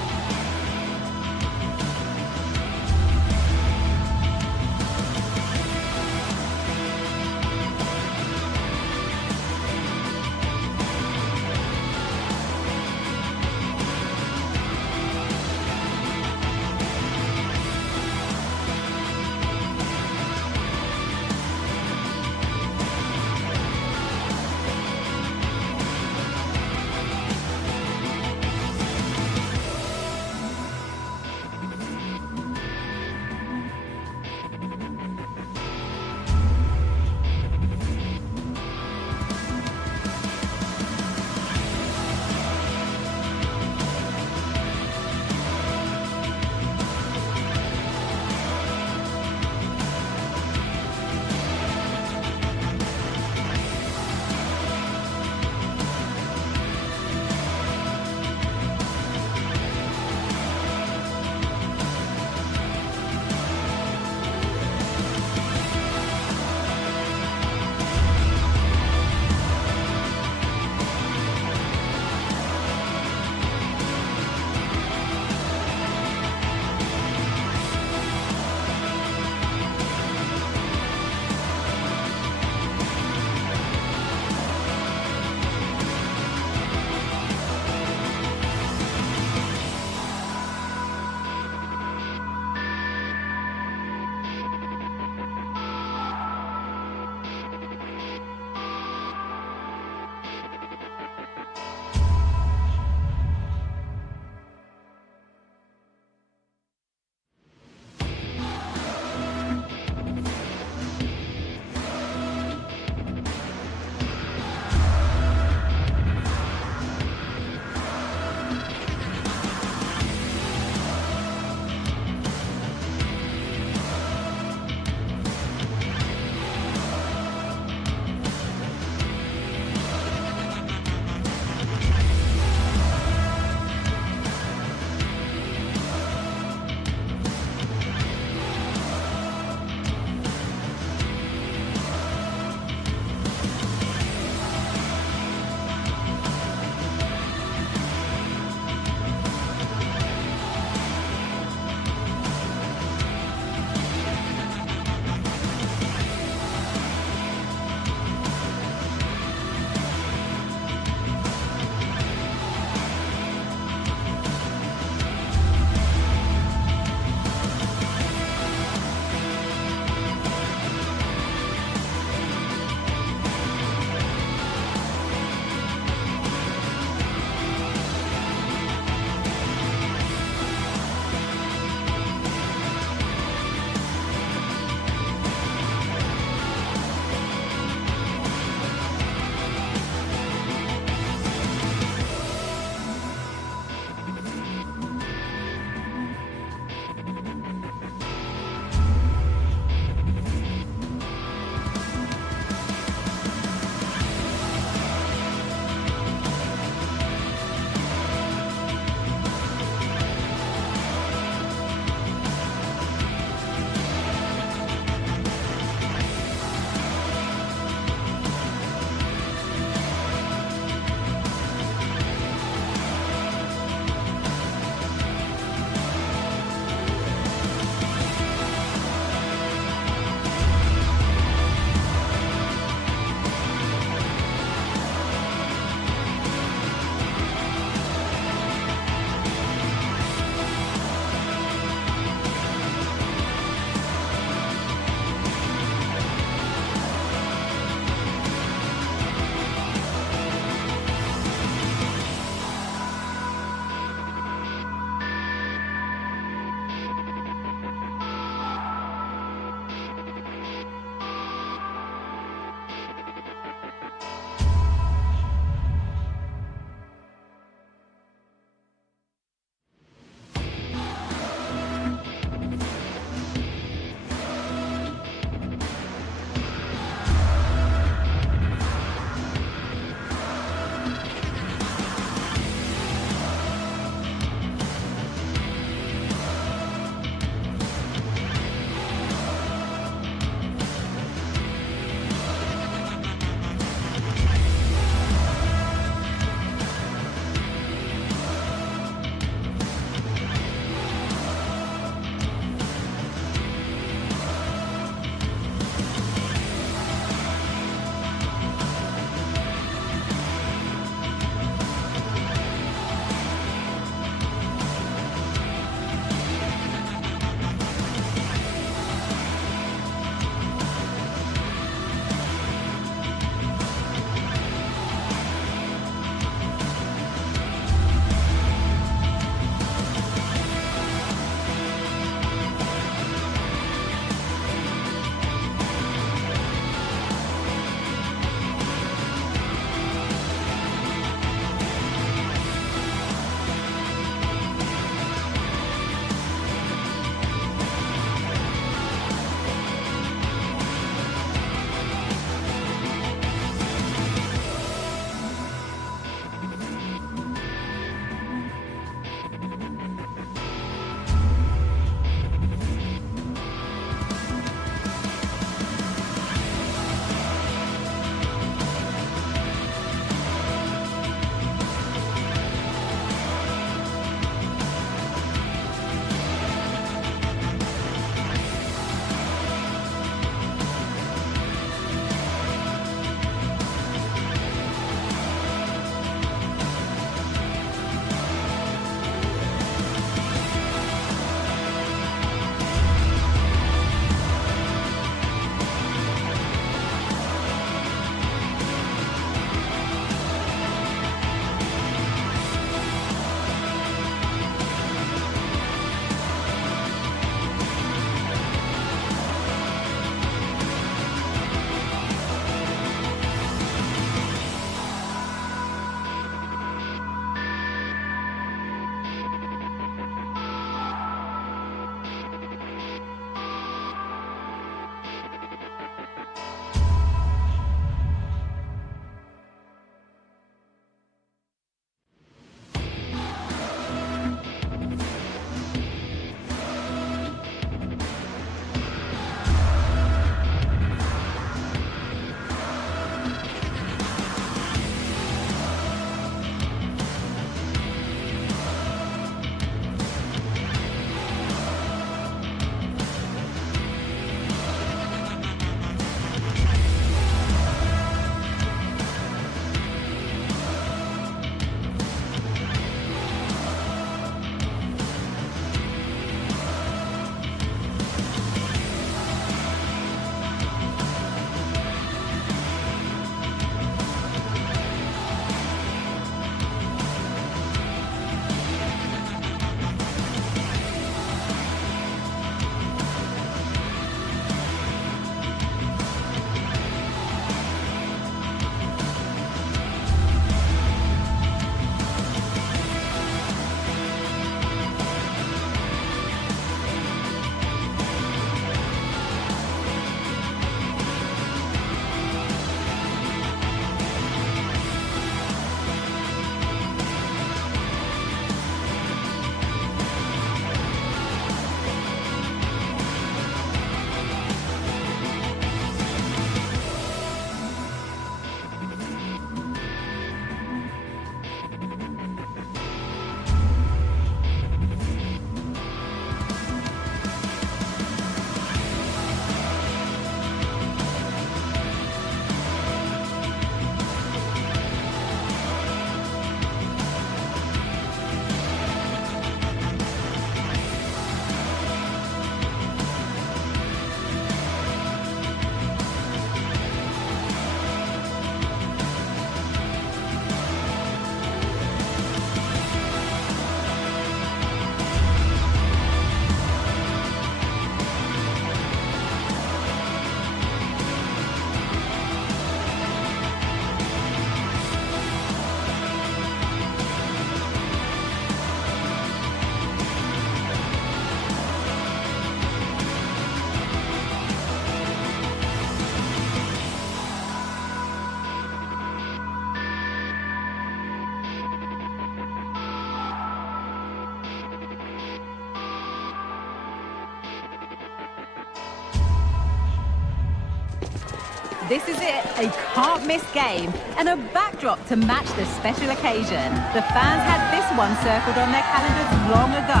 this is it, a can't-miss game and a backdrop to match the special occasion. The fans had this one circled on their calendars long ago,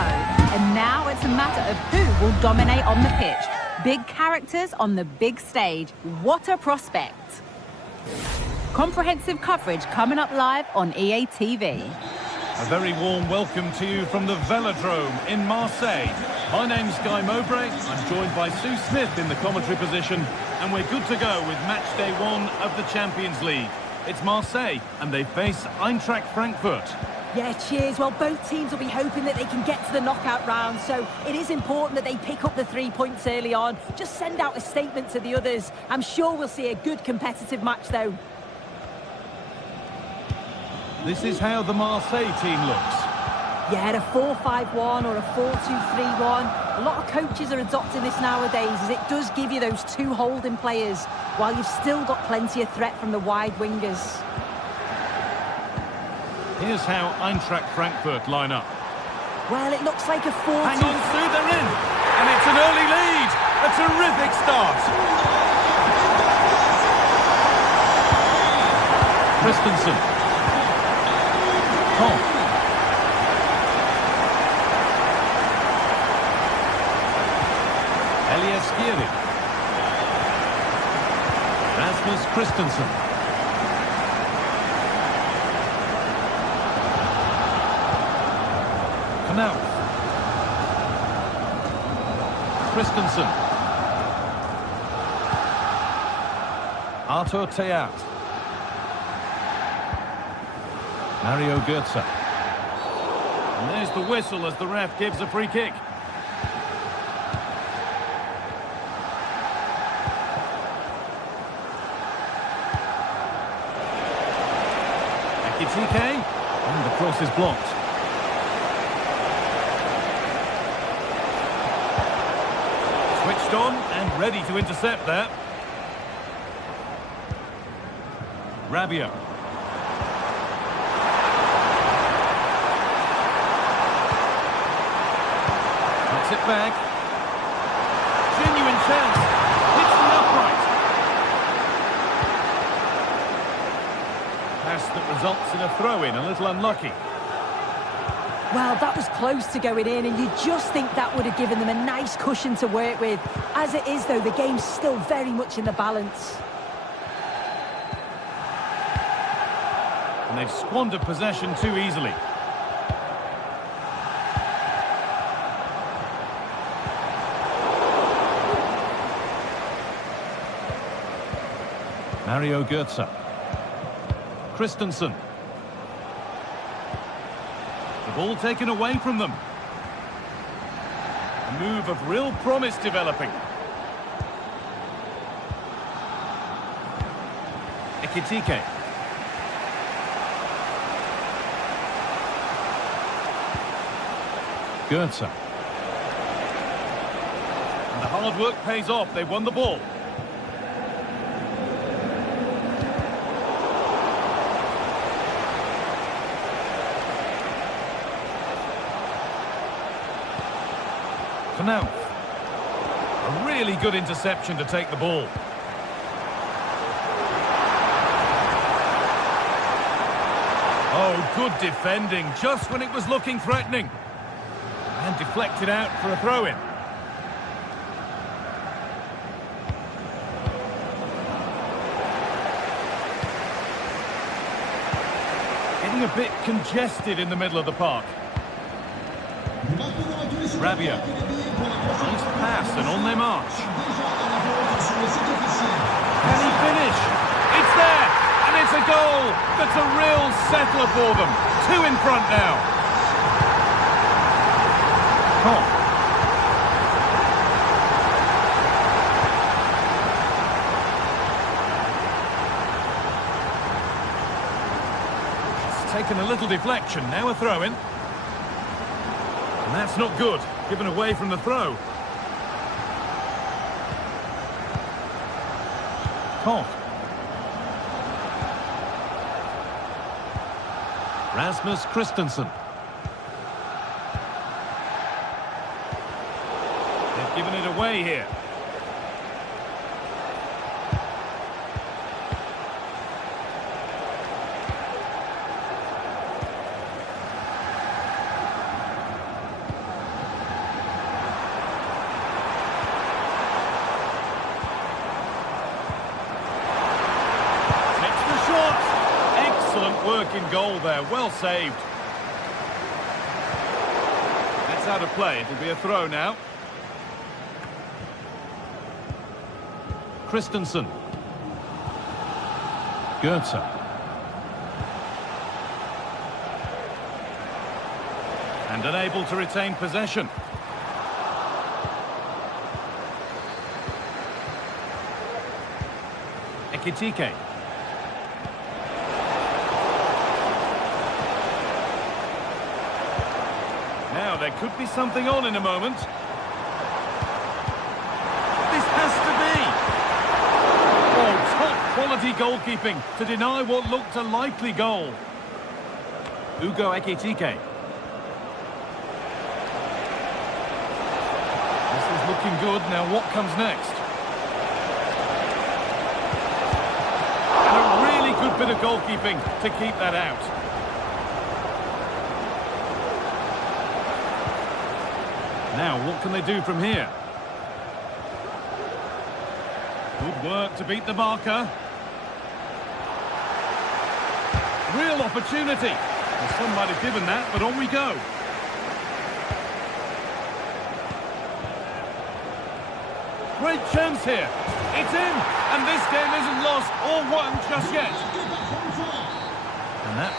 and now it's a matter of who will dominate on the pitch. Big characters on the big stage. What a prospect. Comprehensive coverage coming up live on EA TV. A very warm welcome to you from the Velodrome in Marseille. My name's Guy Mowbray. I'm joined by Sue Smith in the commentary position, and we're good to go with match day 1 of the Champions League. It's Marseille, and they face Eintracht Frankfurt. Yeah, cheers. Well, both teams will be hoping that they can get to the knockout round, so it is important that they pick up the 3 points early on. Just send out a statement to the others. I'm sure we'll see a good competitive match, though. This is how the Marseille team looks. Yeah, a 4-5-1 or a 4-2-3-1. A lot of coaches are adopting this nowadays, as it does give you those 2 holding players, while you've still got plenty of threat from the wide wingers. Here's how Eintracht Frankfurt line up. Well, it looks like a 4-2... Hang on, Sue, they're in! And it's an early lead! A terrific start! Christensen. Eliaskiri. Rasmus Christensen. Knauf. Christensen. Arthur Theat. Mario Götze. And there's the whistle as the ref gives a free kick. Ekitike, and the cross is blocked. Switched on and ready to intercept that. Rabiot. Puts it back. Genuine chance. Hits the upright. Pass that results in a throw-in, a little unlucky. Well, that was close to going in, and you just think that would have given them a nice cushion to work with. As it is, though, the game's still very much in the balance. And they've squandered possession too easily. Mario Götze. Christensen. The ball taken away from them. A move of real promise developing. Ekitike. Götze. And the hard work pays off. They won the ball. Knauf. A really good interception to take the ball. Oh, good defending, just when it was looking threatening. And deflected out for a throw-in. Getting a bit congested in the middle of the park. Rabiot. Nice pass and on they march. Can he finish? It's there! And it's a goal! That's a real settler for them. 2 in front now. It's taken a little deflection. Now a throw-in. And that's not good. Given away from the throw. Koch. Rasmus Christensen. They've given it away here. work in goal there. Well saved. That's out of play. It'll be a throw now. Christensen. Goetze. And unable to retain possession. Ekitike. Now there could be something on in a moment. This has to be. Oh, top quality goalkeeping to deny what looked a likely goal. Ugo Ekitike. This is looking good. Now what comes next? Good bit of goalkeeping to keep that out. Now, what can they do from here? Good work to beat the marker. Real opportunity. Well, some might have given that, but on we go. Great chance here. It's in, and this game isn't lost or won just yet. And that...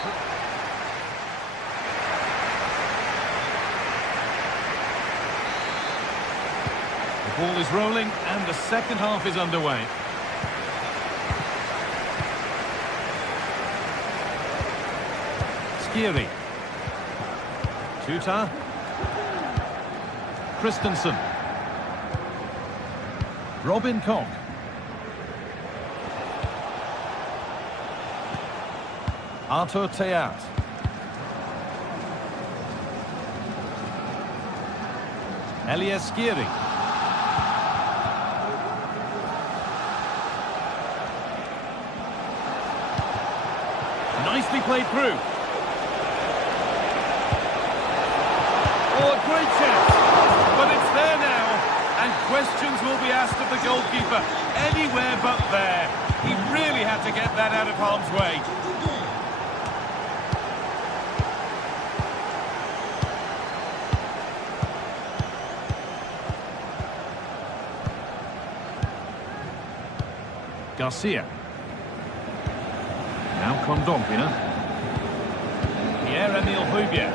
The ball is rolling, and the second half is underway. Skiri. Tuta. Christensen. Robin Koch. Arthur Theat. Elias Skiri. Nicely played through. Oh, a great chance. But it's there now. And questions will be asked of the goalkeeper. Anywhere but there. He really had to get that out of harm's way. Garcia. Now Kondogbia. Pierre-Emile Højbjerg.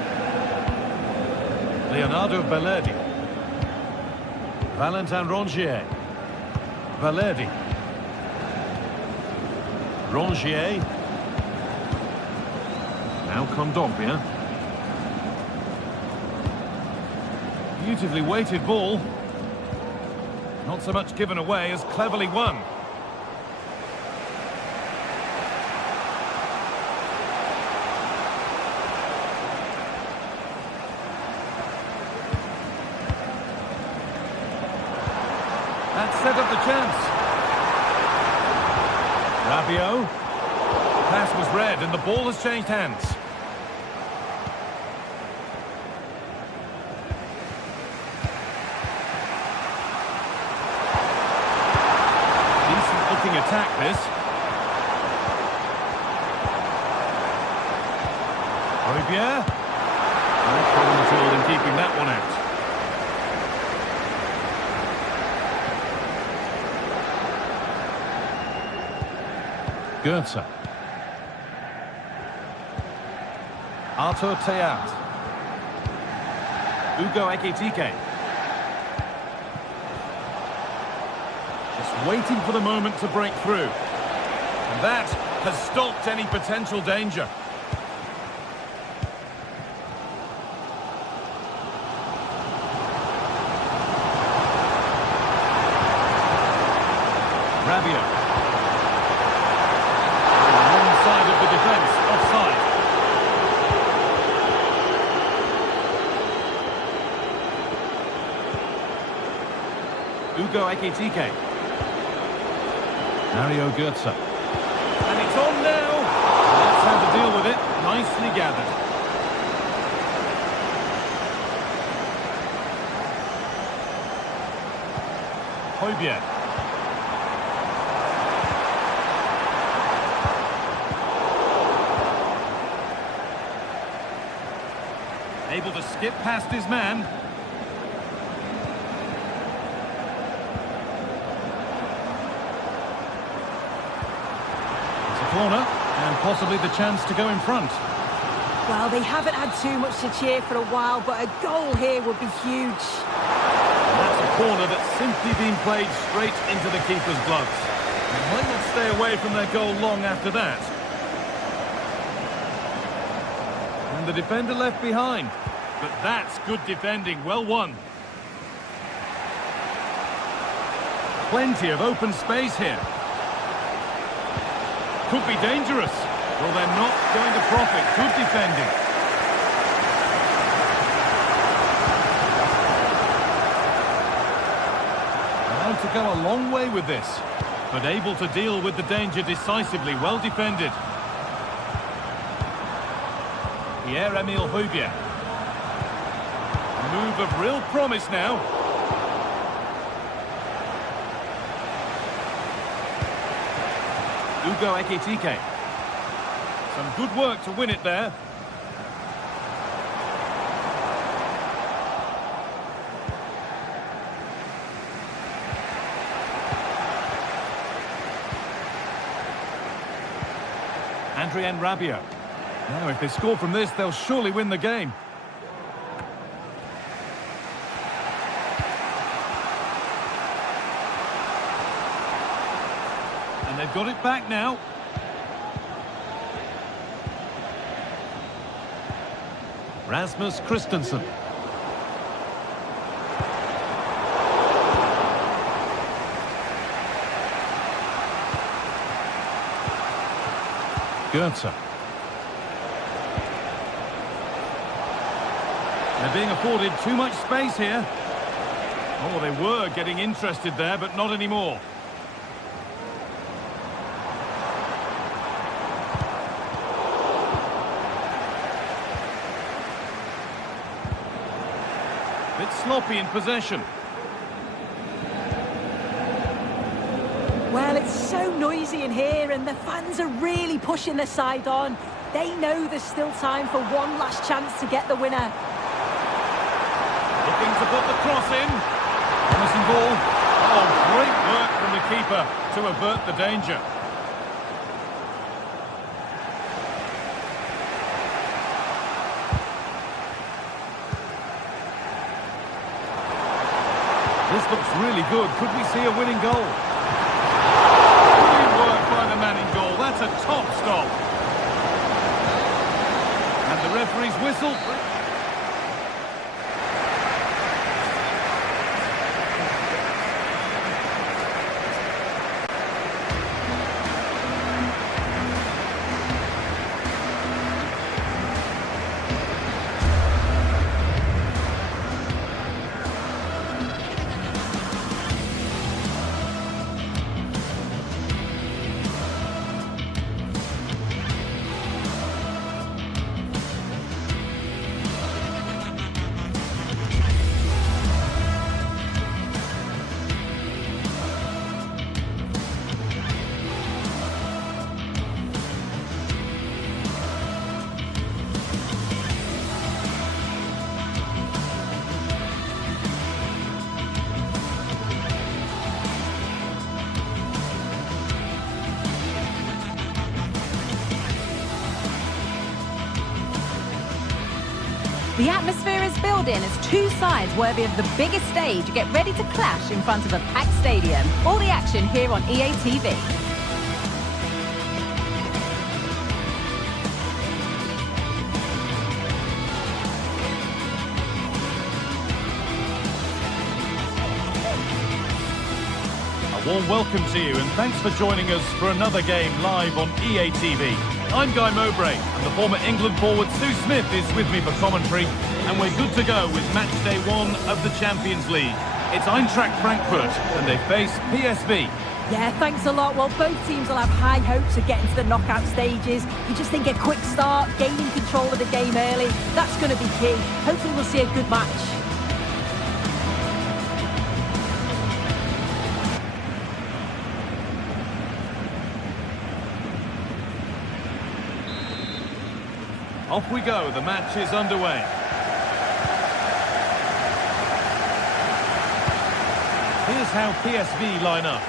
Leonardo Balerdi. Valentin Rongier. Balerdi. Rongier. Now Kondogbia. Beautifully weighted ball. Not so much given away as cleverly won. That set up the chance. Rabiot. Pass was read and the ball has changed hands. Decent looking attack this. Højbjerg. No problem at all in keeping that one out. Goetze. Arthur Theat. Ugo Ekitike. Just waiting for the moment to break through. And that has stopped any potential danger. Rabiot. Side of the defence, offside. Ugo Ekitike. Mario Goetze. And it's on now. That's how to deal with it. Nicely gathered. Højbjerg. Able to skip past his man. It's a corner, and possibly the chance to go in front. Well, they haven't had too much to cheer for a while, but a goal here would be huge. And that's a corner that's simply been played straight into the keeper's gloves. They might not stay away from their goal long after that. And the defender left behind. But that's good defending, well won. Plenty of open space here. Could be dangerous. Well, they're not going to profit. Good defending. Now to go a long way with this, but able to deal with the danger decisively. Well defended. Pierre-Emile Højbjerg. Move of real promise now. Ugo Ekitike. Some good work to win it there. Adrien Rabiot. Now, if they score from this, they'll surely win the game. And they've got it back now. Rasmus Christensen. Goetze. They're being afforded too much space here. Oh, they were getting interested there, but not anymore. Bit sloppy in possession. Well, it's so noisy in here and the fans are really pushing their side on. They know there's still time for one last chance to get the winner. Looking to put the cross in. Promising ball. Oh, great work from the keeper to avert the danger. This looks really good. Could we see a winning goal? Brilliant work by the man in goal. That's a top stop. And the referee's whistle. The atmosphere is building as two sides worthy of the biggest stage get ready to clash in front of a packed stadium. All the action here on EA TV. A warm welcome to you and thanks for joining us for another game live on EA TV. I'm Guy Mowbray and the former England forward Sue Smith is with me for commentary, and we're good to go with match day 1 of the Champions League. It's Eintracht Frankfurt and they face PSV. Yeah, thanks a lot. Well, both teams will have high hopes of getting to the knockout stages. You just think a quick start, gaining control of the game early, that's going to be key. Hopefully we'll see a good match. Off we go, the match is underway. how PSV line up.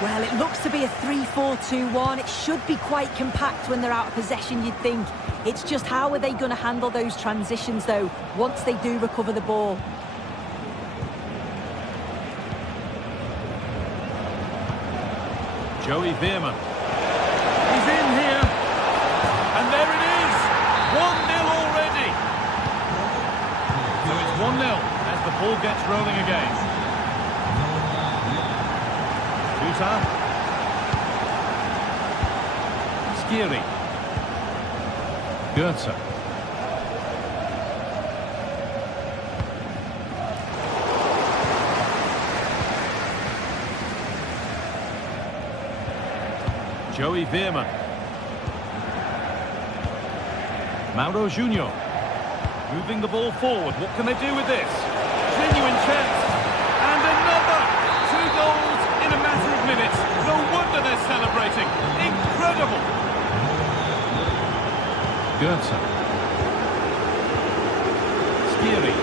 Well, it looks to be a 3-4-2-1. It should be quite compact when they're out of possession, you'd think. It's just how are they going to handle those transitions, though, once they do recover the ball? Joey Veerman. He's in here. And there it is. 1-0 already. So it's 1-0 as the ball gets rolling again. Tuta. Skiri. Goetze. Joey Veerman. Mauro Junior. Moving the ball forward. What can they do with this? Genuine chance. And another! 2 goals in a matter of minutes. No wonder they're celebrating. Incredible! Goetze. Skiri.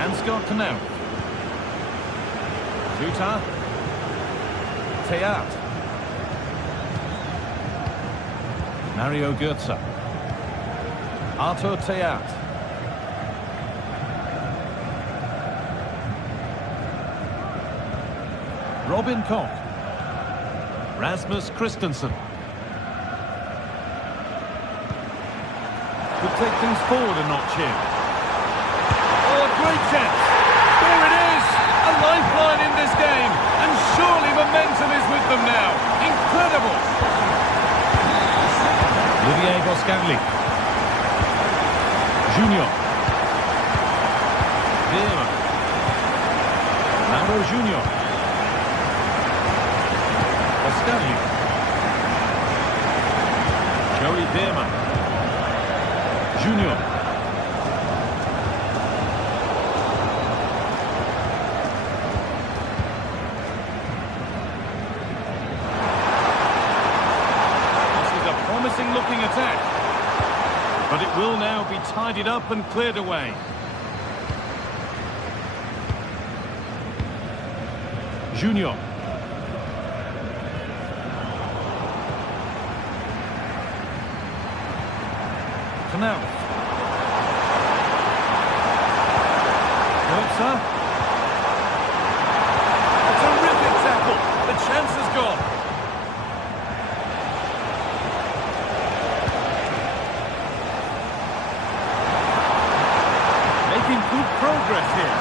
Ansgar Knauf. Tuta. Teat. Mario Goetze. Artur Teat. Robin Koch. Rasmus Christensen. Could take things forward a notch here. Oh, a great chance. There it is. A lifeline in this game. And surely momentum is with them now. Incredible. Olivier Boscanli. Junior. Veerman. Mauro Junior. Boscanli. Joey Veerman. Junior. Looking attack, but it will now be tidied up and cleared away. Junior. Knauf. Goetze. A terrific tackle. The chance is gone. Good progress here.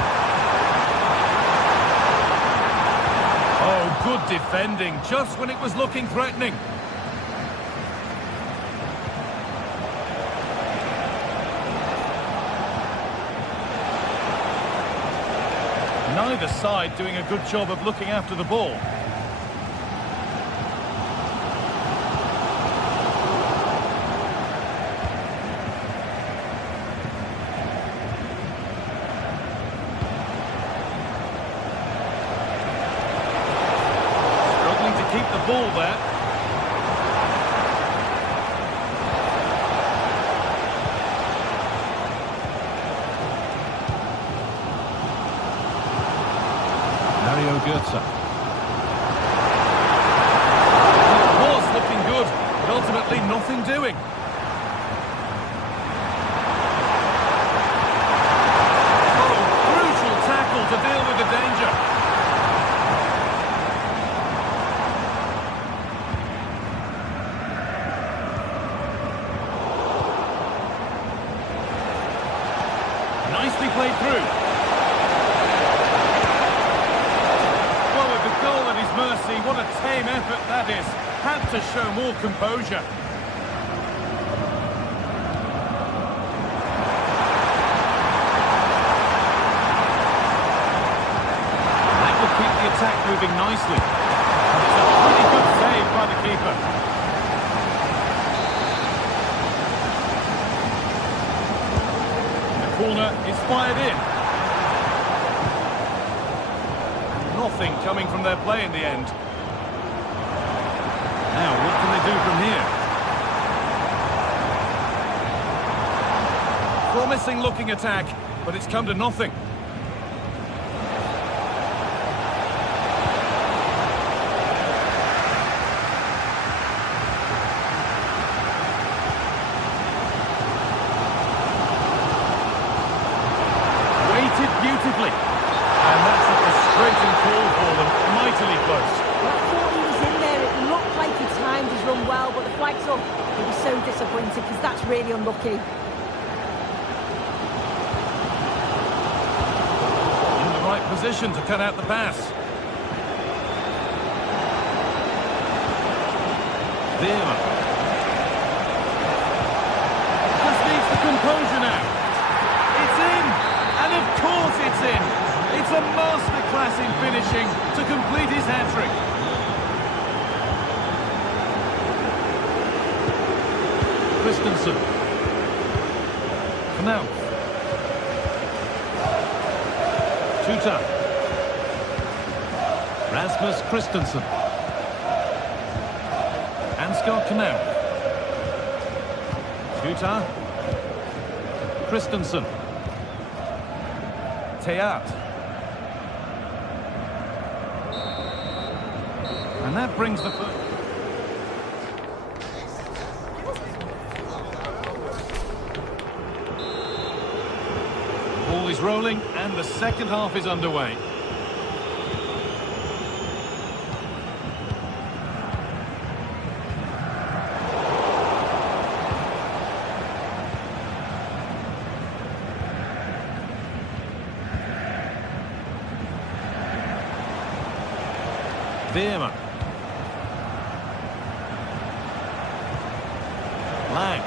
Oh, good defending, just when it was looking threatening. Neither side doing a good job of looking after the ball. Keep the ball there. Mario Goetze. It was looking good, but ultimately nothing doing. Oh, crucial tackle to deal with the danger. Nicely played through. Well, with the goal at his mercy, what a tame effort that is. Had to show more composure. That will keep the attack moving nicely. It's a pretty good save by the keeper. Corner is fired in. Nothing coming from their play in the end. Now, what can they do from here? Promising looking attack, but it's come to nothing. disappointed because that's really unlucky. In the right position to cut out the pass. Veerman. Just needs the composure now. It's in! And of course it's in! It's a masterclass in finishing to complete his hat-trick. Christensen. Knauf. Tuta. Rasmus Christensen. Ansgar Knauf. Tuta. Christensen. Teat. And that brings the first. Ball is rolling and the second half is underway. Veerman. Lang.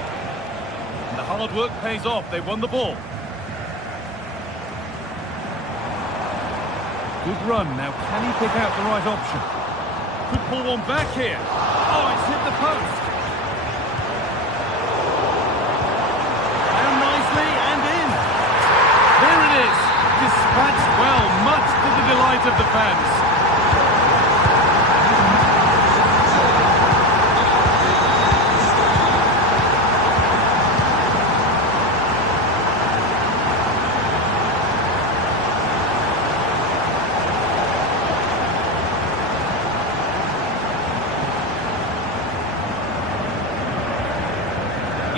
And the hard work pays off. They won the ball. Good run. Now, can he pick out the right option? Could pull one back here. Oh, it's hit the post. And nicely and in. There it is. Dispatched well, much to the delight of the fans.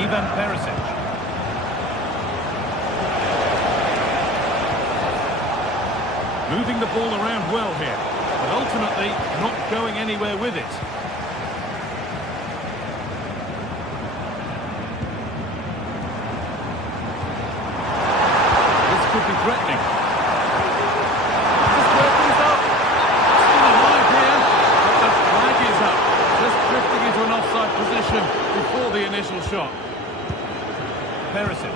Ivan Perisic. Moving the ball around well here, but ultimately not going anywhere with it. This could be threatening. Just working up. Still alive here, but the flag is up. Just drifting into an offside position before the initial shot. Perisic.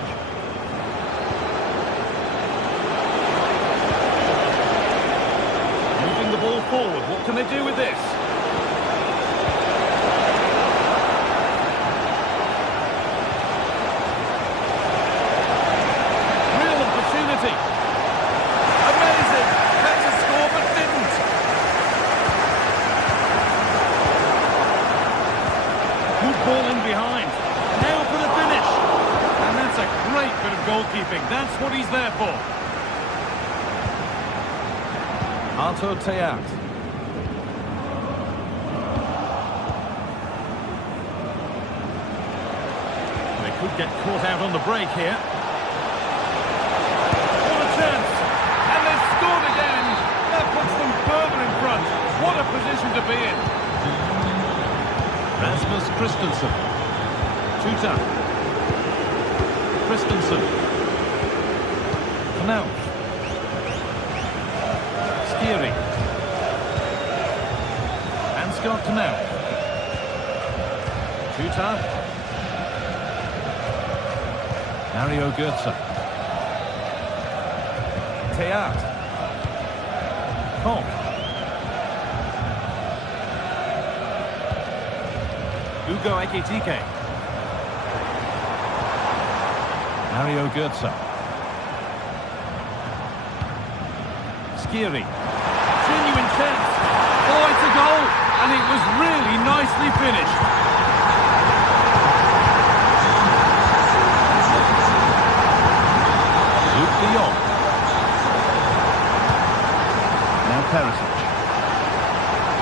Moving the ball forward. What can they do with this? Real opportunity. Amazing. Had to score but didn't. Good ball in behind. Now for the finish. And that's a great bit of goalkeeping. That's what he's there for. Artur Teat. They could get caught out on the break here. What a chance! And they've scored again! That puts them further in front. What a position to be in. Rasmus Christensen. Tuta. Christensen. Knauf. Skiri. Ansgar Knauf. Tuta. Mario Götze. Teat. Koch. Ugo Ekitike. Mario Götze. Skiri. Genuine chance. Oh, it's a goal. And it was really nicely finished. Luke de Jong. Now Perisic.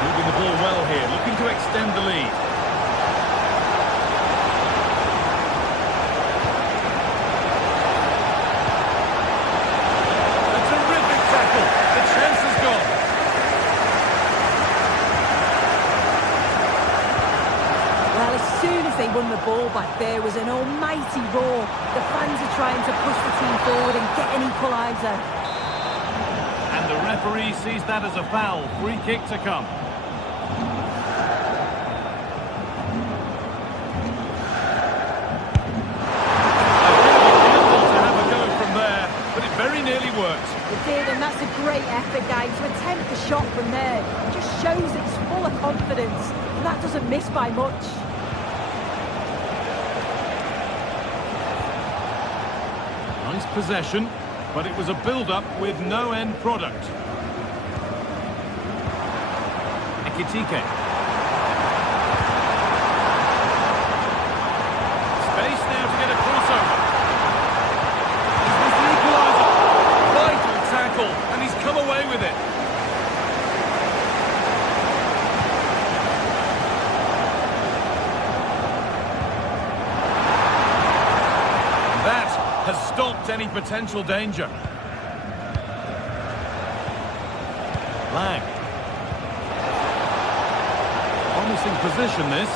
Moving the ball well here, looking to extend the lead. A terrific tackle. The chance is gone. soon as they won the ball back, there was an almighty roar. The fans are trying to push the team forward and get an equaliser. And the referee sees that as a foul. Free kick to come. Very nearly worked. It did, and that's a great effort, guys. To attempt the shot from there just shows it's full of confidence, and that doesn't miss by much. Nice possession, but it was a build-up with no end product. Ekitike. Space now to get a crossover. And he's come away with it. That has stopped any potential danger. Lang. Promising position, this.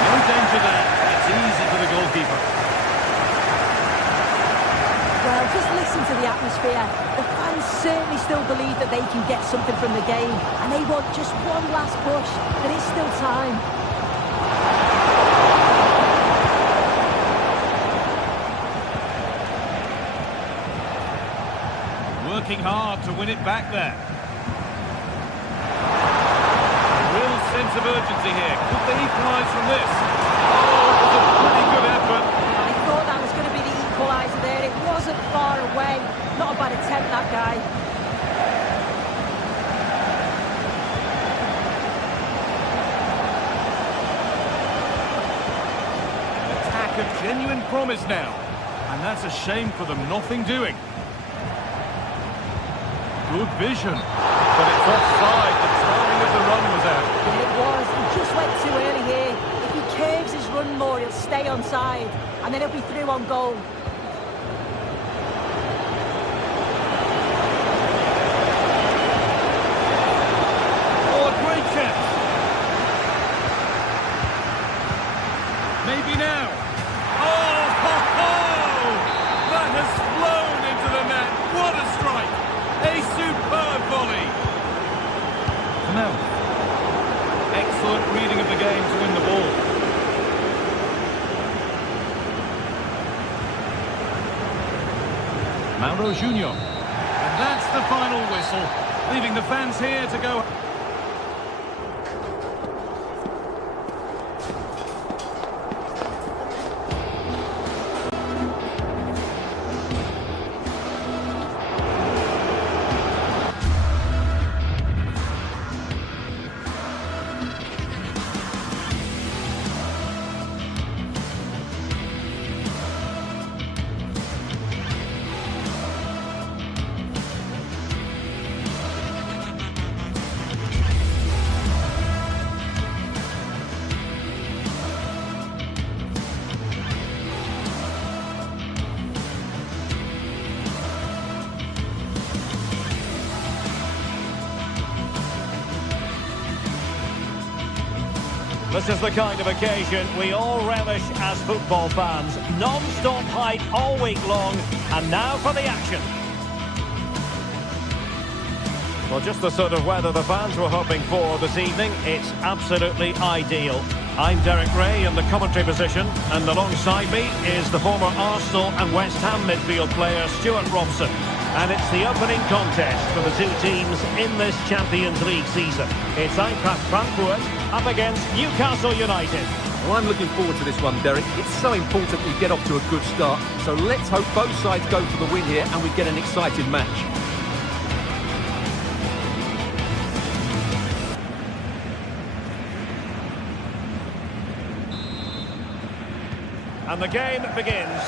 No danger there. It's easy for the goalkeeper. Well, just listen to the atmosphere. The fans certainly still believe that they can get something from the game, and they want just one last push. There is still time. Working hard to win it back there. A real sense of urgency here. Could they equalise from this? Oh, it was a pretty good effort. I thought that was going to be the equaliser there. It wasn't far away. Not a bad attempt, that guy. Attack of genuine promise now. And that's a shame for them. Nothing doing. Good vision. But it's offside. The timing of the run was out. Yeah, it was. He just went too early here. If he curves his run more, he'll stay onside. And then he'll be through on goal. Oh, a great chance. Maybe now. Oh, ho, ho! That has flown into the net. What a strike. A superb volley. No. Excellent reading of the game to win the ball. Mauro Junior. And that's the final whistle, leaving the fans here to go. This is the kind of occasion we all relish as football fans. Non-stop hype all week long, and now for the action. Well, just the sort of weather the fans were hoping for this evening. It's absolutely ideal. I'm Derek Ray in the commentary position, and alongside me is the former Arsenal and West Ham midfield player Stuart Robson. And it's the opening contest for the two teams in this Champions League season. It's Eintracht Frankfurt up against Newcastle United. Well, I'm looking forward to this one, Derek. It's so important we get off to a good start. So let's hope both sides go for the win here and we get an exciting match. And the game begins.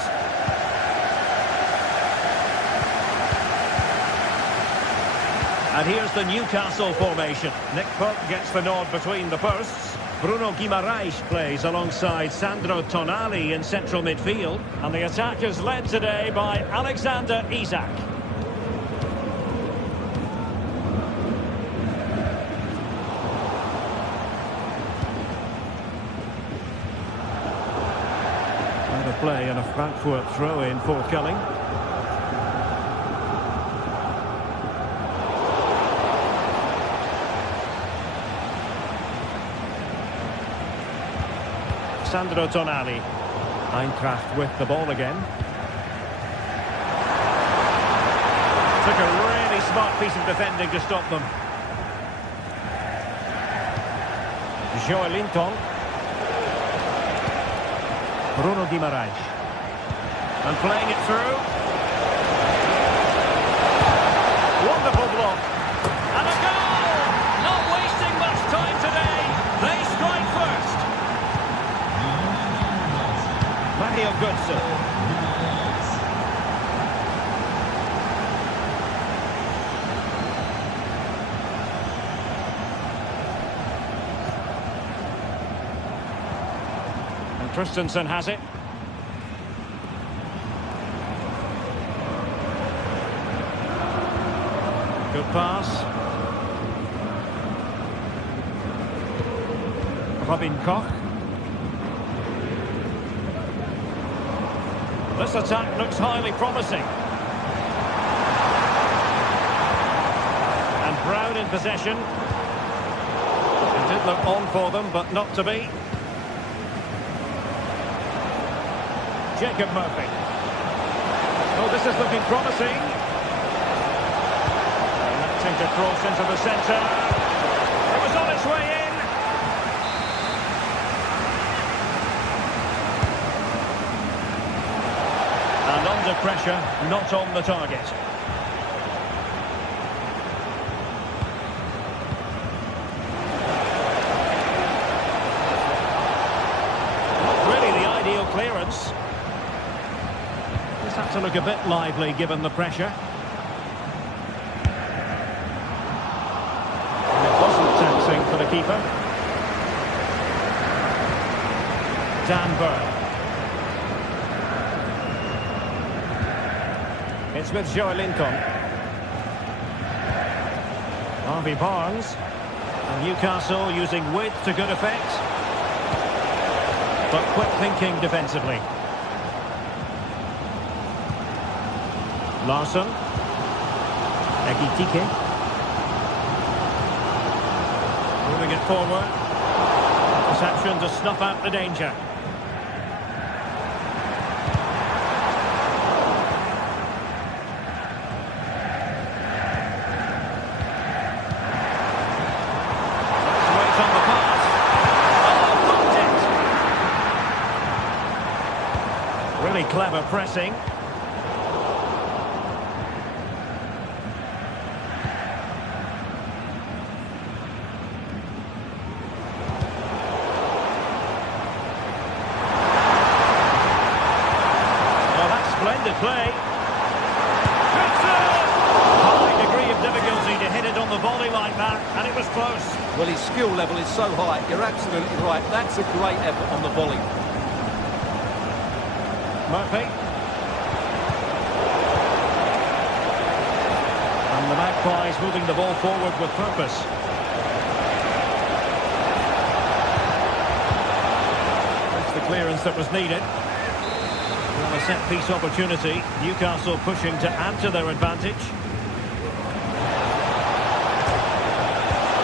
And here's the Newcastle formation. Nick Pope gets the nod between the posts. Bruno Guimaraes plays alongside Sandro Tonali in central midfield. And the attack is led today by Alexander Isak. play and a Frankfurt throw-in forthcoming. Sandro Tonali. Eintracht with the ball again. Took a really smart piece of defending to stop them. Joelinton. Bruno Guimaraes. And playing it through. Wonderful block. And a goal! Not wasting much time today. They strike first. Mario Götze. Christensen has it. Good pass. Robin Koch. This attack looks highly promising. And Brown in possession. It did look on for them, but not to be. Jacob Murphy. Oh, this is looking promising. Electing to cross into the centre. It was on its way in. And under pressure, not on the target. Not really the ideal clearance. Had to look a bit lively given the pressure. And it wasn't taxing for the keeper. Dan Burn. It's with Joelinton. Harvey Barnes. And Newcastle using width to good effect. But quick thinking defensively. Larsson. Ekitike. Moving it forward. Reception to snuff out the danger. Let's wait on the pass. Oh, blocked it! Really clever pressing. Splendid play. High degree of difficulty to hit it on the volley like that, and it was close. Well, his skill level is so high. You're absolutely right. That's a great effort on the volley. Murphy. And the Magpies moving the ball forward with purpose. That's the clearance that was needed. Well, a set-piece opportunity. Newcastle pushing to add to their advantage.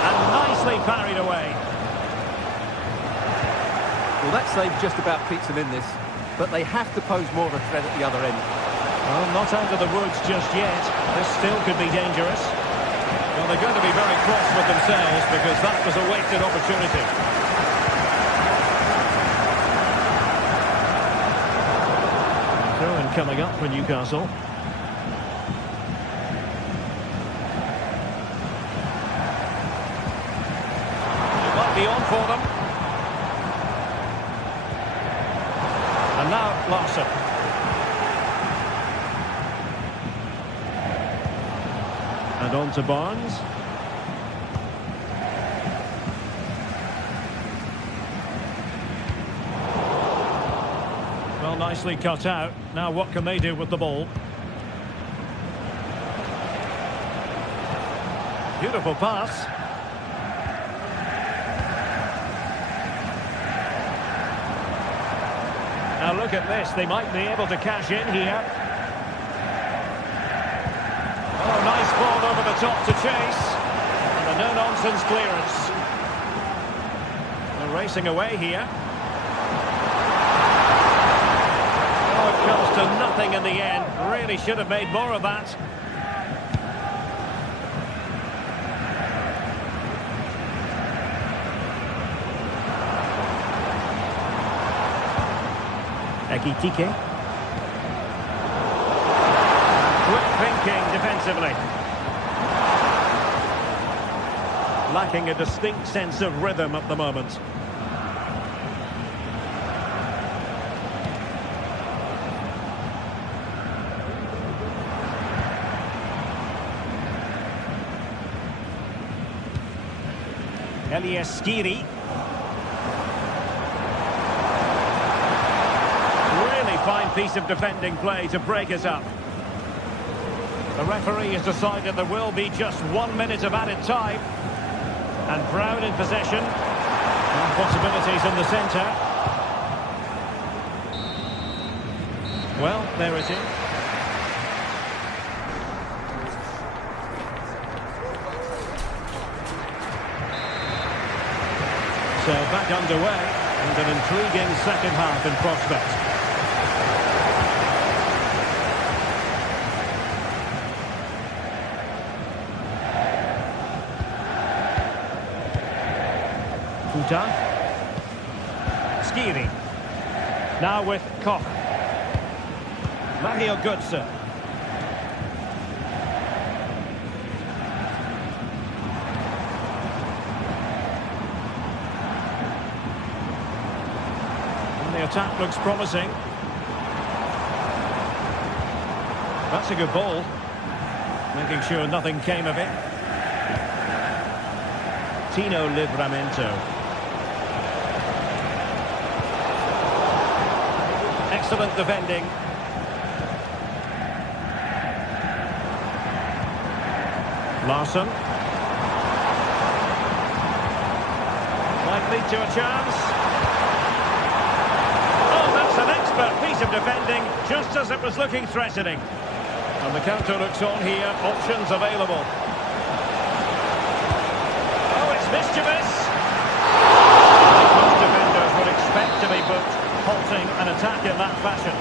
And nicely parried away. Well, that save just about keeps them in this, but they have to pose more of a threat at the other end. Well, not out of the woods just yet. This still could be dangerous. Well, they're going to be very cross with themselves because that was a wasted opportunity. Throw-in coming up for Newcastle. It might be on for them. And now Larsson. And on to Barnes. Well, nicely cut out. Now what can they do with the ball? Beautiful pass. Now a look at this. They might be able to cash in here. Oh, nice ball over the top to chase. And a no-nonsense clearance. They're racing away here. Oh, it comes to nothing in the end. Really should have made more of that. Ekitike. Quick thinking defensively. Lacking a distinct sense of rhythm at the moment. Elias Skiri. Fine piece of defending play to break us up. The referee has decided there will be just 1 minute of added time. And Brown in possession. And possibilities in the centre. Well, there it is. So back underway, and an intriguing second half in prospect. Skiri. Now with Koch. Mario Götze. And the attack looks promising. That's a good ball. Making sure nothing came of it. Tino Livramento. Excellent defending. Larsson. Might lead to a chance. Oh, that's an expert piece of defending, just as it was looking threatening. And the counter looks on here, options available. Oh, it's mischievous. Most defenders would expect to be booked, halting an attack in that fashion.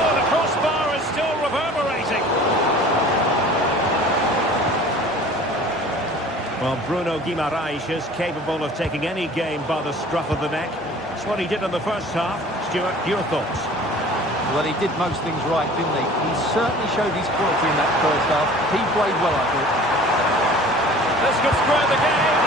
Oh, the crossbar is still reverberating. Well, Bruno Guimaraes is capable of taking any game by the scruff of the neck. That's what he did in the first half. Stuart, your thoughts? Well, he did most things right, didn't he? He certainly showed his quality in that first half. He played well, I thought. This could square the game,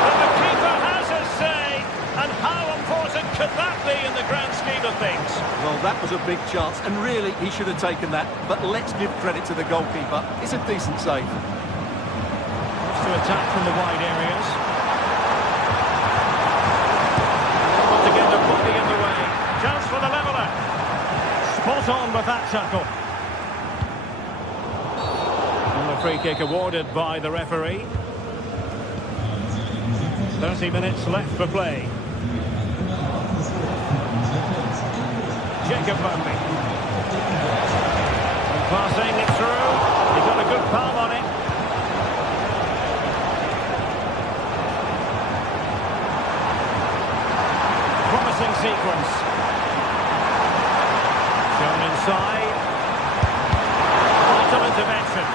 but the keeper has his say. And how important could that be in the grand scheme of things? Well, that was a big chance, and really, he should have taken that. But let's give credit to the goalkeeper. It's a decent save. Wants to attack from the wide areas. Able to get the body in the way. Chance for the leveller. Spot on with that tackle. And the free kick awarded by the referee. 30 minutes left for play. Jacob Murphy. And passing it through. He got a good palm on it. Promising sequence. Shown inside. Vital intervention.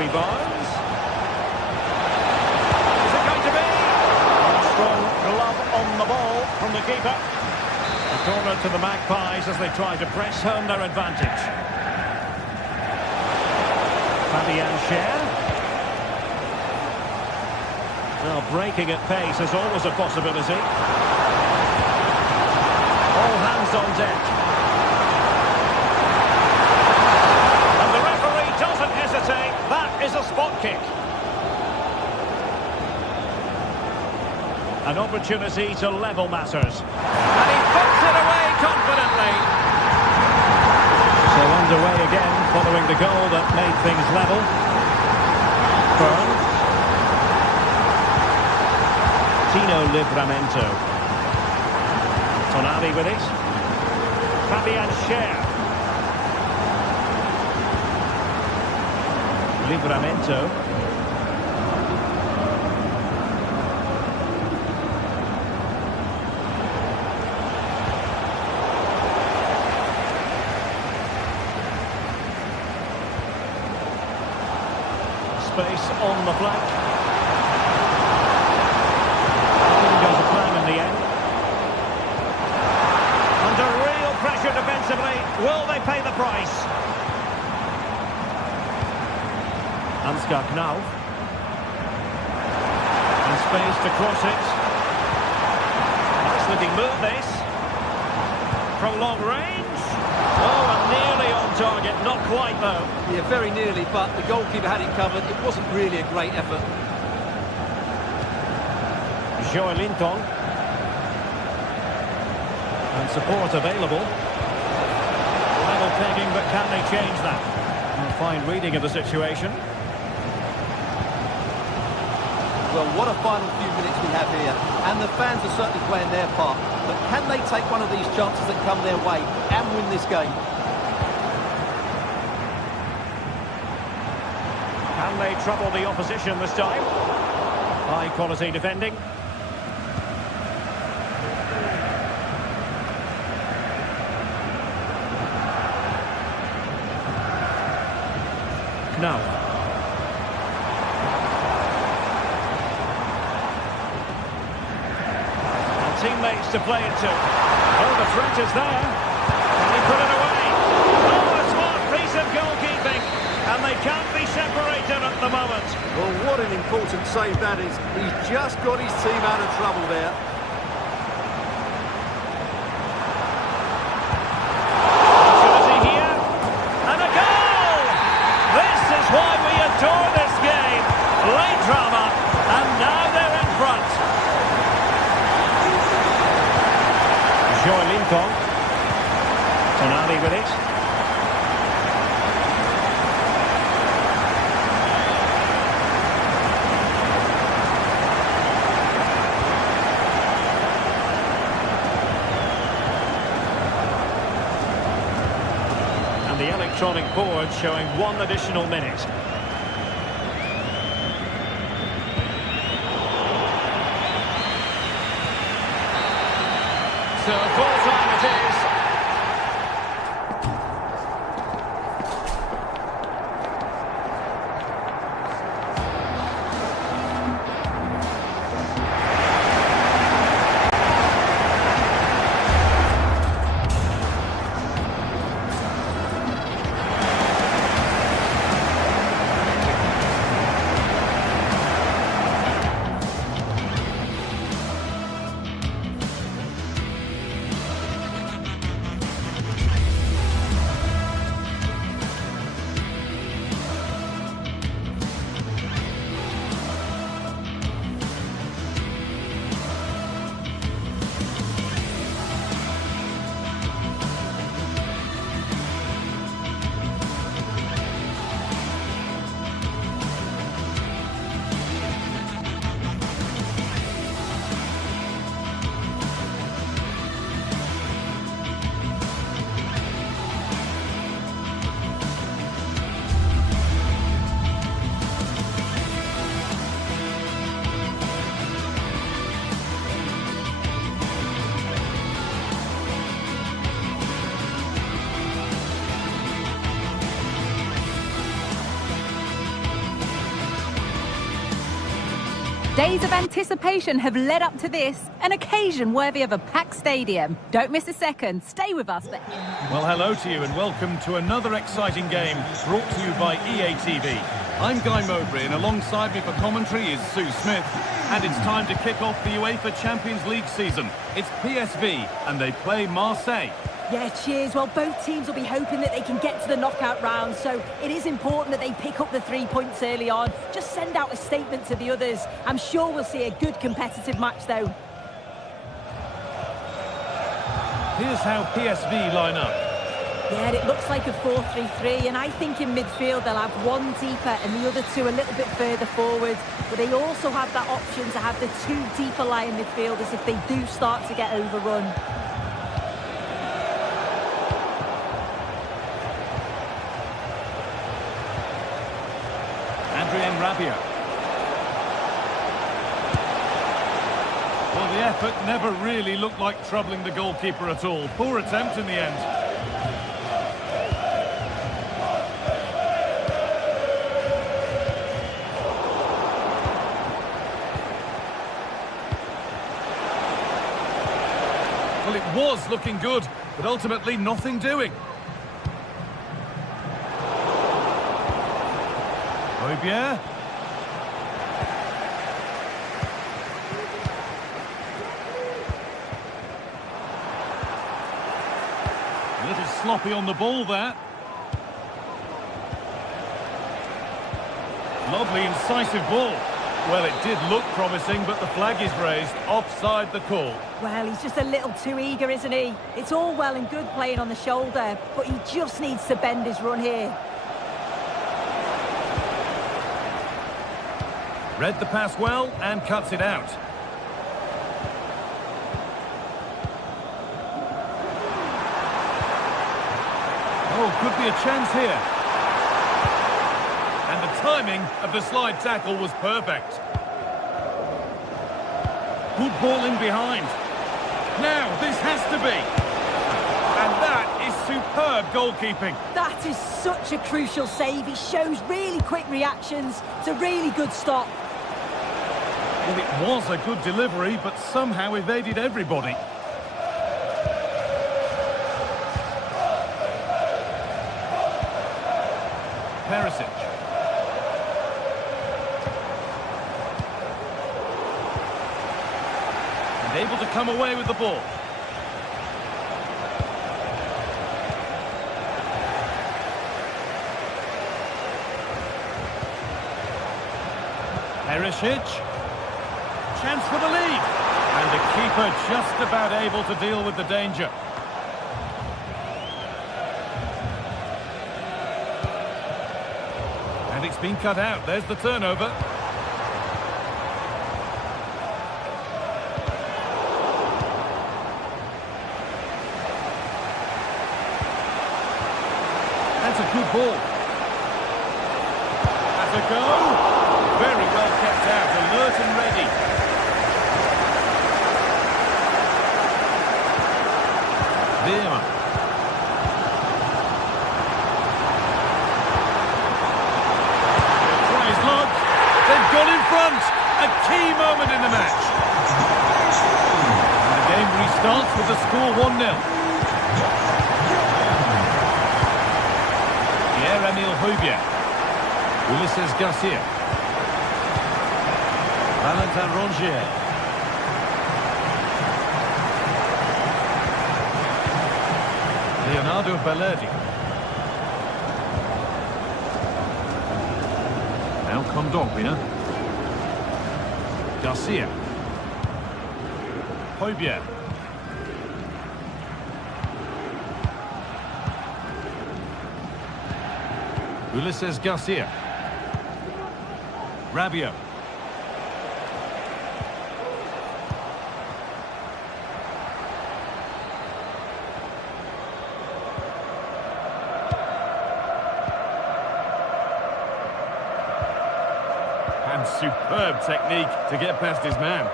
Barnes. Is it going to be? A strong glove on the ball from the keeper. A corner to the Magpies as they try to press home their advantage. Fabian Schär. Well, breaking at pace is always a possibility. All hands on deck. And the referee doesn't hesitate. That is a spot kick. An opportunity to level matters. And he puts it away confidently. So underway again, following the goal that made things level. Byrne. Tino Livramento. Tonali with it. Fabian Schär. Livramento. Space on the flank. Didn't go to plan in the end. Under real pressure defensively. Will they pay the price? Ansgar Knauf. And space to cross it. Nice looking move this. Prolonged range. Oh, and nearly on target. Not quite though. Yeah, very nearly, but the goalkeeper had it covered. It wasn't really a great effort. Joelinton. And support available. Level pegging, but can they change that? A fine reading of the situation. Well, what a final few minutes we have here. And the fans are certainly playing their part. But can they take one of these chances that come their way and win this game? Can they trouble the opposition this time? High quality defending. Knauf. Teammates to play it to. Oh, the threat is there. Can he put it away? Oh, a smart piece of goalkeeping. And they can't be separated at the moment. Well, what an important save that is. He's just got his team out of trouble there. Opportunity here. And a goal! This is why we adore this game. Late drama. And now they're in front. Joelinton. Tonali with it. And the electronic board showing 1 additional minute. So full time it is. Days of anticipation have led up to this, an occasion worthy of a packed stadium. Don't miss a second. Stay with us. Well, hello to you and welcome to another exciting game brought to you by EA TV. I'm Guy Mowbray and alongside me for commentary is Sue Smith. And it's time to kick off the UEFA Champions League season. It's PSV and they play Marseille. Yeah, cheers. Well, both teams will be hoping that they can get to the knockout round, so it is important that they pick up the 3 points early on. Just send out a statement to the others. I'm sure we'll see a good competitive match, though. Here's how PSV line up. Yeah, it looks like a 4-3-3, and I think in midfield they'll have one deeper and the other two a little bit further forward. But they also have that option to have the 2 deeper lying midfielders if they do start to get overrun. Rabiot. Well, the effort never really looked like troubling the goalkeeper at all. Poor attempt in the end. Well, it was looking good, but ultimately nothing doing. Hojbjerg. A little sloppy on the ball there. Lovely, incisive ball. Well, it did look promising, but the flag is raised. Offside the call. Well, he's just a little too eager, isn't he? It's all well and good playing on the shoulder, but he just needs to bend his run here. Read the pass well and cuts it out. Oh, could be a chance here. And the timing of the slide tackle was perfect. Good ball in behind. Now, this has to be. And that is superb goalkeeping. That is such a crucial save. He shows really quick reactions. It's a really good stop. Well, it was a good delivery, but somehow evaded everybody. Perisic. And able to come away with the ball. Perisic. Chance for the lead. And the keeper just about able to deal with the danger. And it's been cut out. There's the turnover. That's a good ball. That's a go. Very well kept out. Alert and ready. Veerman. Try his luck. They've gone in front. A key moment in the match. And the game restarts with the score 1-0. Pierre-Emile Hojbjerg. Ulises Garcia. Valentin Rongier. Leonardo Balerdi. Now Kondogbia. Garcia. Hojbjerg. Ulises Garcia. Rabiot. And superb technique to get past his man.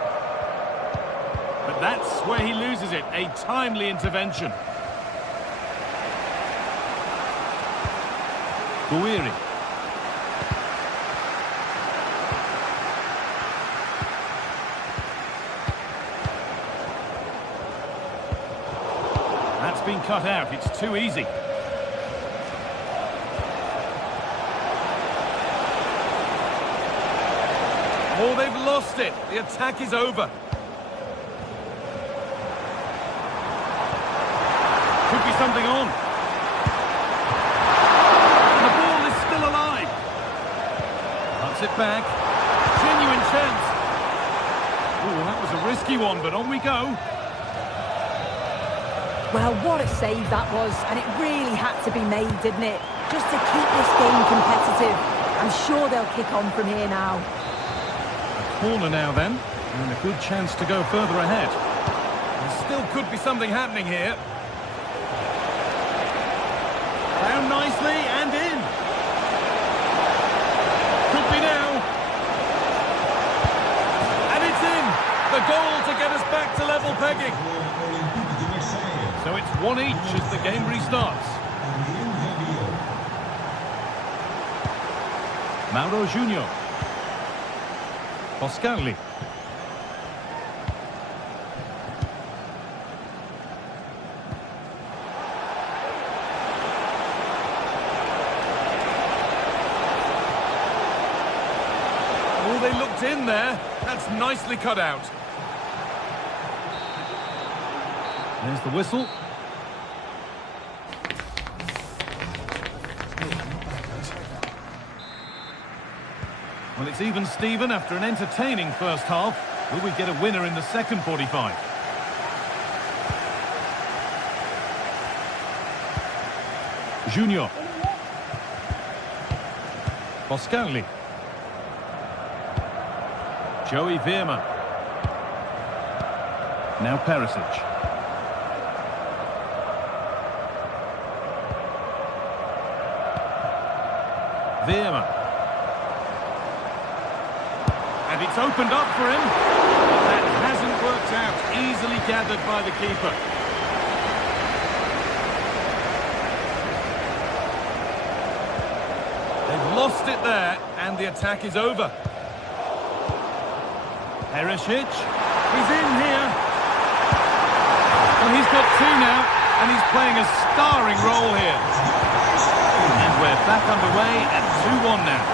But that's where he loses it, a timely intervention. Guiri. cut out. It's too easy. Oh, they've lost it. The attack is over. Could be something on. The ball is still alive. Cuts it back. Genuine chance. Oh, that was a risky one, but on we go. Well, what a save that was, and it really had to be made, didn't it? Just to keep this game competitive. I'm sure they'll kick on from here now. Corner now then, and a good chance to go further ahead. There still could be something happening here. Found nicely and in. Could be now. And it's in. The goal to get us back to level pegging. So it's 1 each as the game restarts. Mauro Junior. Boscarli. Oh, they looked in there. That's nicely cut out. There's the whistle. Well, it's even Steven after an entertaining first half. Will we get a winner in the second 45? Junior. Boscarli. Joey Veerman. Now Perisic. Veerman. And it's opened up for him. That hasn't worked out. Easily gathered by the keeper. They've lost it there, and the attack is over. Perisic. He's in here. Well, he's got two now, and he's playing a starring role here. And we're back underway at 2-1 now.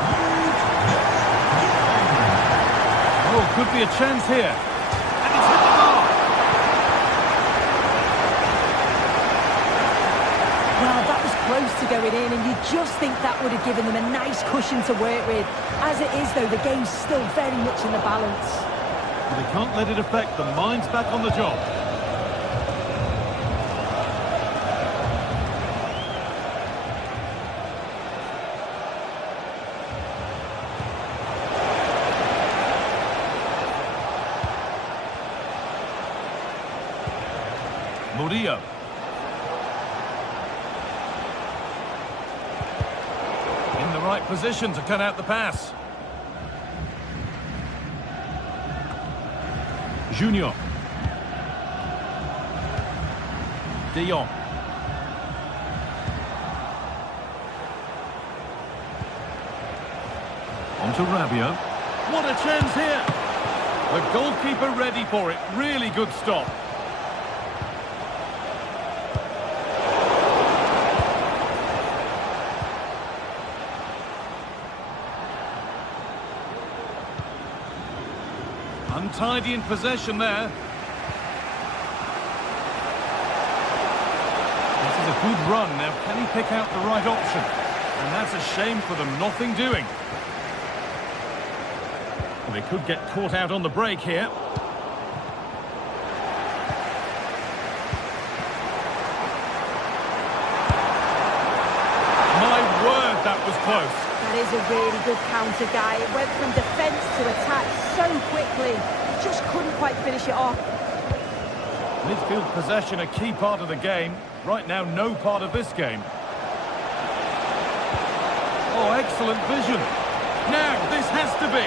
Oh, could be a chance here. And it's hit the bar. Well, that was close to going in, and you just think that would have given them a nice cushion to work with. As it is, though, the game's still very much in the balance. But they can't let it affect them. Mind's back on the job. Murillo. In the right position to cut out the pass. Junior. De Jong. On to Rabiot. What a chance here! The goalkeeper ready for it. Really good stop. Untidy in possession there. This is a good run. Now, can he pick out the right option? And that's a shame for them. Nothing doing. Well, they could get caught out on the break here. My word, that was close. That is a really good counter, Guy. It went from defence to attack so quickly. He just couldn't quite finish it off. Midfield possession, a key part of the game. Right now, no part of this game. Oh, excellent vision. Now, this has to be.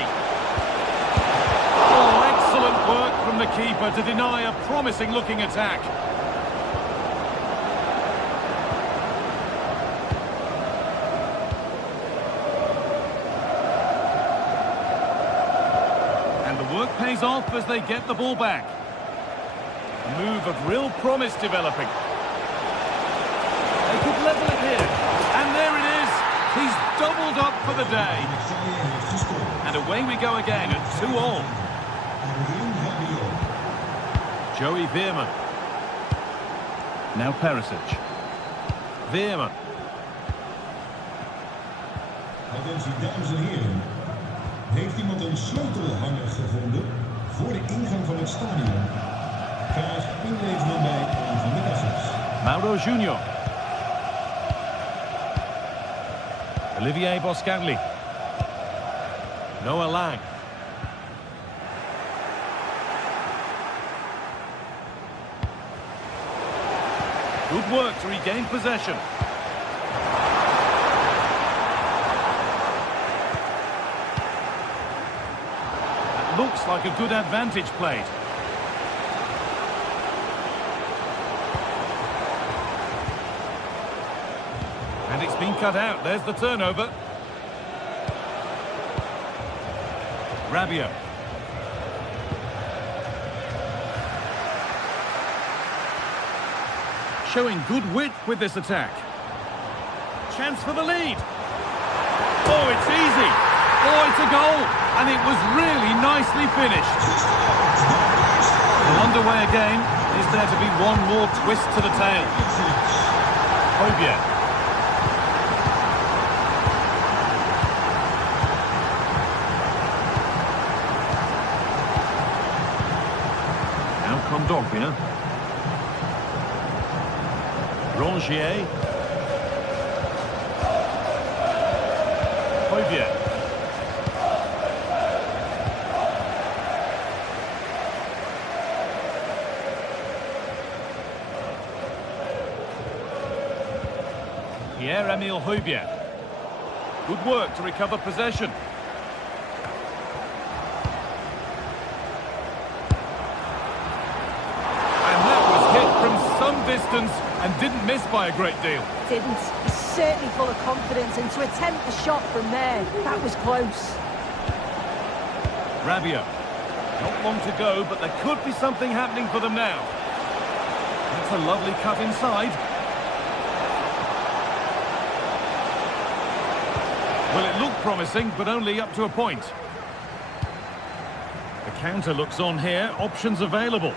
Oh, excellent work from the keeper to deny a promising-looking attack. Work pays off as they get the ball back. A move of real promise developing. settled up for the day. And away we go again at 2-2. Joey Veerman. Now Perisic. Veerman. Attentie, dames en heren. Heeft iemand een sleutelhanger gevonden voor de ingang van het stadion? Graag inleveren bij een van de kassers. Mauro Junior. Olivier Boscanli. Noah Lang. Good work to regain possession. That looks like a good advantage played. And it's been cut out. There's the turnover. Rabiot. Showing good wit with this attack. Chance for the lead. Oh, it's easy. Oh, it's a goal. And it was really nicely finished. Well, underway again. Is there to be one more twist to the tail? Hobier. Now Kondogbia. Rongier. Hobier. Pierre-Emile Hobier. Good work to recover possession. And that was hit from some distance and didn't miss by a great deal. Didn't. He's certainly full of confidence, and to attempt the shot from there, that was close. Rabiot. Not long to go, but there could be something happening for them now. That's a lovely cut inside. Well, it looked promising, but only up to a point. The counter looks on here. Options available.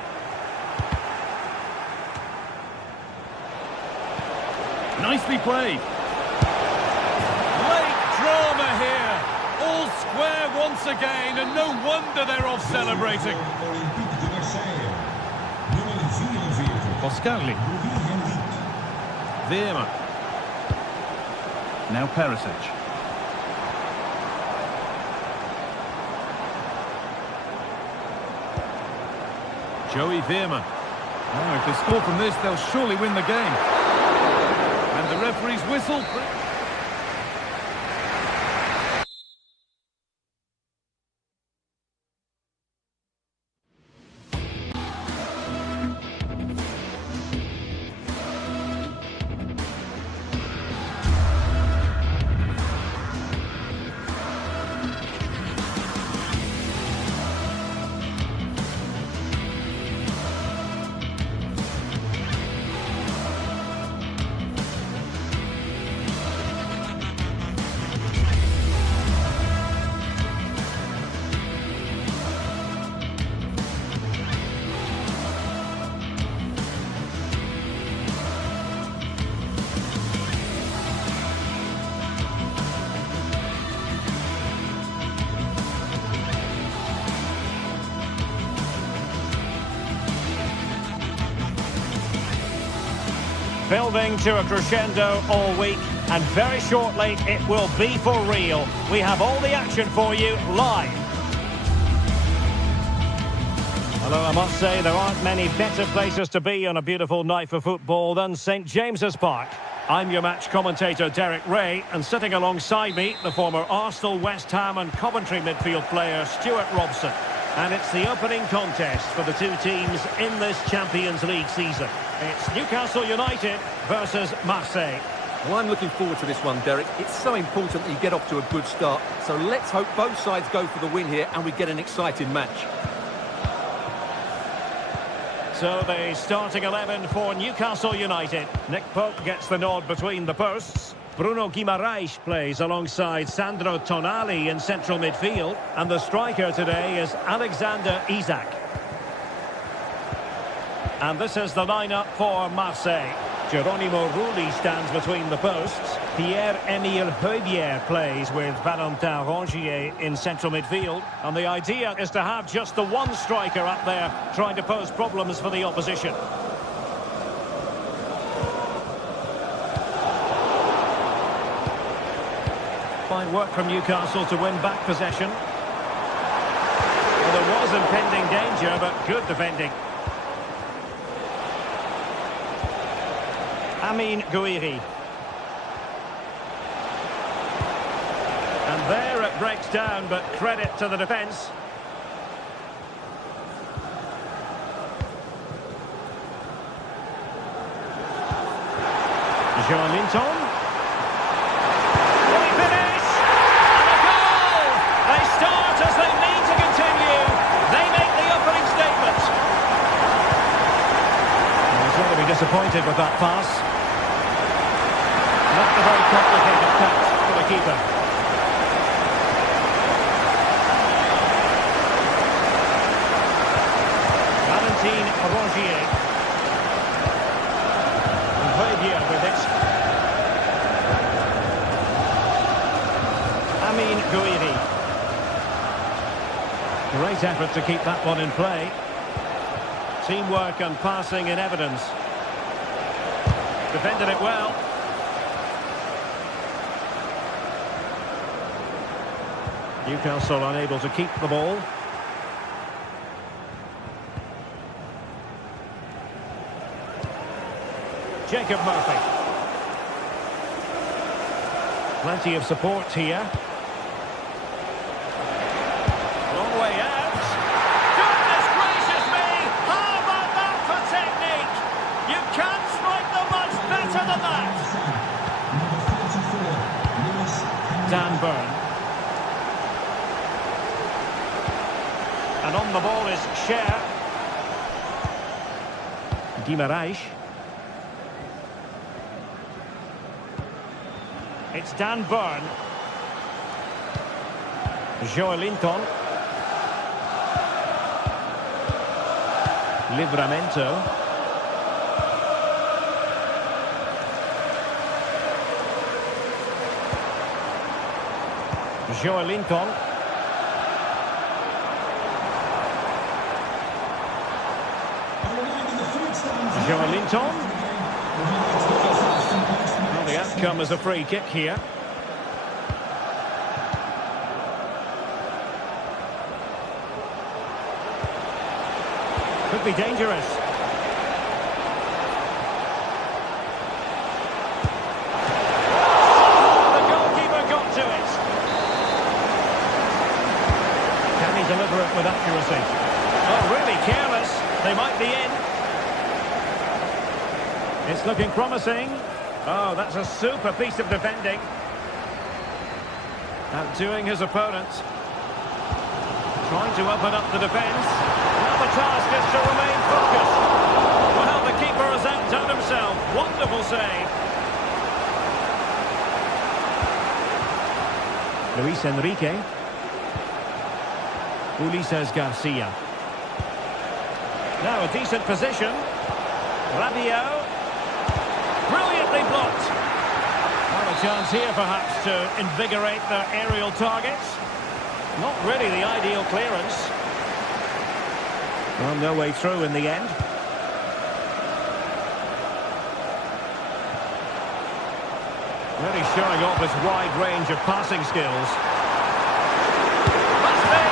Nicely played. Late drama here. All square once again, and no wonder they're off celebrating. Boscanli. Veerman. Now Perisic. Joey Veerman. Now, if they score from this, they'll surely win the game. And the referee's whistle. Building to a crescendo all week, and very shortly it will be for real. We have all the action for you live. Although I must say there aren't many better places to be on a beautiful night for football than St James's Park. I'm your match commentator Derek Ray, and sitting alongside me the former Arsenal, West Ham and Coventry midfield player Stuart Robson. And it's the opening contest for the two teams in this Champions League season. It's Newcastle United versus Marseille. Well, I'm looking forward to this one, Derek. It's so important that you get off to a good start. So let's hope both sides go for the win here and we get an exciting match. So the starting 11 for Newcastle United. Nick Pope gets the nod between the posts. Bruno Guimaraes plays alongside Sandro Tonali in central midfield. And the striker today is Alexander Isak. And this is the lineup for Marseille. Geronimo Rulli stands between the posts. Pierre-Emile Højbjerg plays with Valentin Rongier in central midfield. And the idea is to have just the one striker up there trying to pose problems for the opposition. Fine work from Newcastle to win back possession. Well, there was impending danger, but good defending. Amin Gouiri. And there it breaks down, but credit to the defence. Joelinton. Will he finish? And a goal! They start as they mean to continue. They make the opening statement. He's going to be disappointed with that pass. Not a very complicated cut for the keeper. Valentin Rongier. And Højbjerg with it. Amin Gouiri. Great effort to keep that one in play. Teamwork and passing in evidence. Defended it well. Newcastle unable to keep the ball. Jacob Murphy. Plenty of support here. Long way out. Goodness gracious me! How about that for technique? You can't strike them much better than that. Dan Burn. And on the ball is Cher. Guimaraes. It's Dan Burn. Joelinton. Livramento. Joelinton. Joelinton. Well, the outcome is a free kick here. Could be dangerous. The goalkeeper got to it. Can he deliver it with accuracy? Oh, really careless. They might be in. It's looking promising. Oh, that's a super piece of defending. Outdoing his opponent. Trying to open up the defence. Now the task is to remain focused. Well, the keeper has outdone himself. Wonderful save. Luis Enrique. Ulises Garcia. Now a decent position. Rabiot. Brilliantly blocked. Well, a chance here perhaps to invigorate their aerial targets. Not really the ideal clearance. Well, no way through in the end. Really showing off his wide range of passing skills. Must be!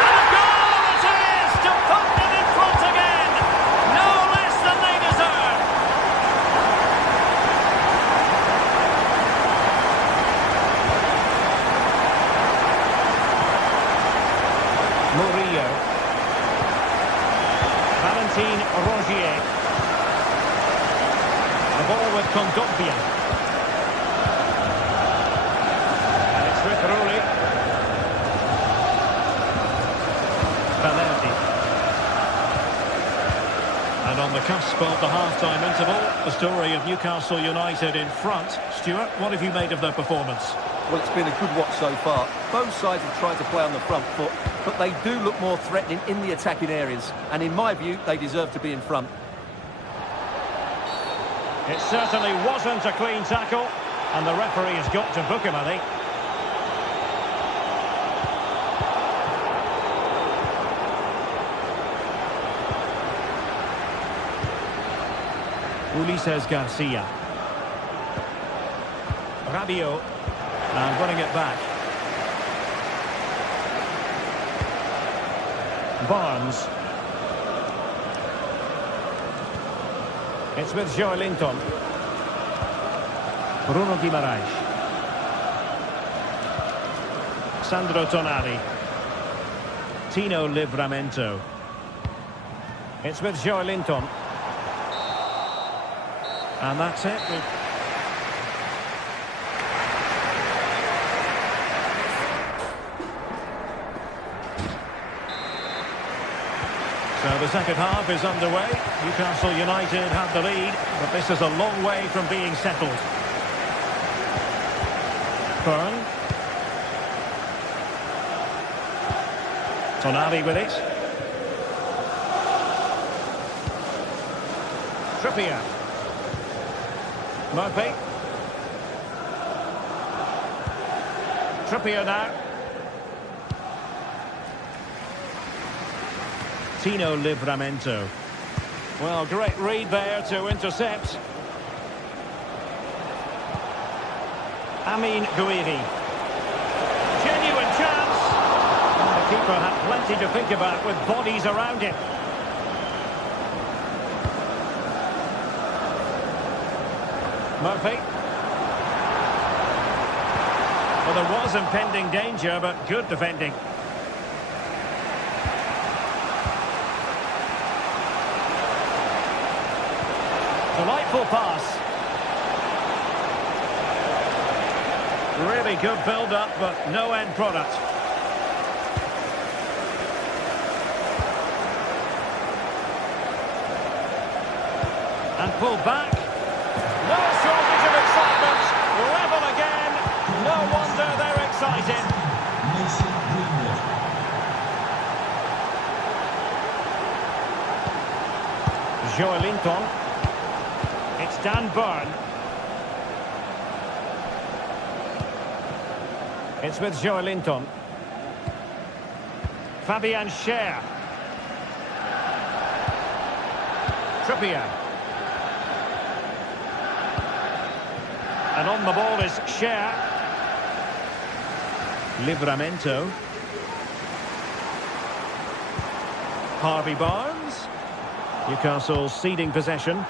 And a goal it is! To put them in front again! No less than they deserve! Murillo. Valentin Rongier. The ball with Kondogbia. And it's with Rulli. Valerdi. And on the cusp of the half-time interval. The story of Newcastle United in front. Stuart, what have you made of their performance? Well, it's been a good watch so far. Both sides have tried to play on the front foot, but they do look more threatening in the attacking areas. And in my view, they deserve to be in front. It certainly wasn't a clean tackle, and the referee has got to book him, I think. Ulises Garcia. Rabiot. And running it back. Barnes. It's with Joelinton. Bruno Guimaraes. Sandro Tonali. Tino Livramento. It's with Joelinton. And that's it. So the second half is underway. Newcastle United have the lead, but this is a long way from being settled. Byrne. Tonali with it. Trippier. Murphy. Trippier now. Tino Livramento. Well, great read there to intercept. Amin Gouiri. Genuine chance. The keeper had plenty to think about with bodies around him. Murphy. Well, there was impending danger, but good defending. Delightful pass. Really good build-up, but no end product. And pulled back. No shortage of excitement. Level again. No wonder they're excited. Joelinton. It's Dan Byrne. It's with Joelinton. Fabian Schär. Trippier. And on the ball is Schär. Livramento. Harvey Barnes. Newcastle ceding possession.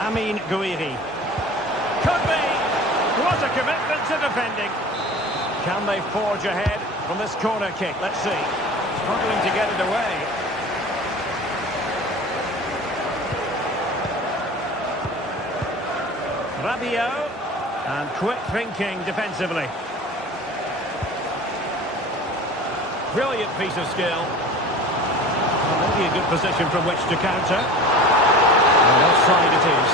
Amin Gouiri. Could be. What a commitment to defending. Can they forge ahead from this corner kick? Let's see. Struggling to get it away. Rabiot. And quick thinking defensively. Brilliant piece of skill. Well, maybe a good position from which to counter. And offside it is.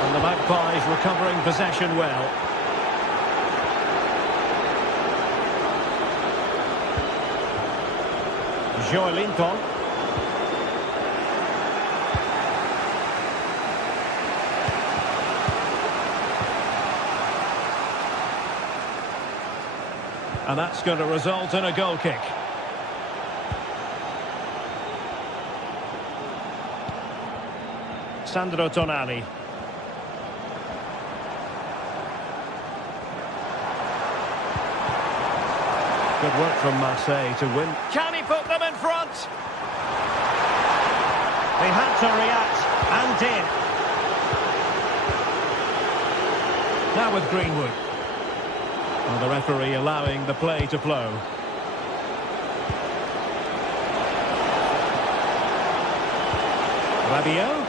And the Magpies recovering possession well. Joelinton. And that's going to result in a goal kick. Sandro Tonali. Good work from Marseille to win. Can he put them in front? They had to react and did. Now with Greenwood. Well, the referee allowing the play to flow. Rabiot.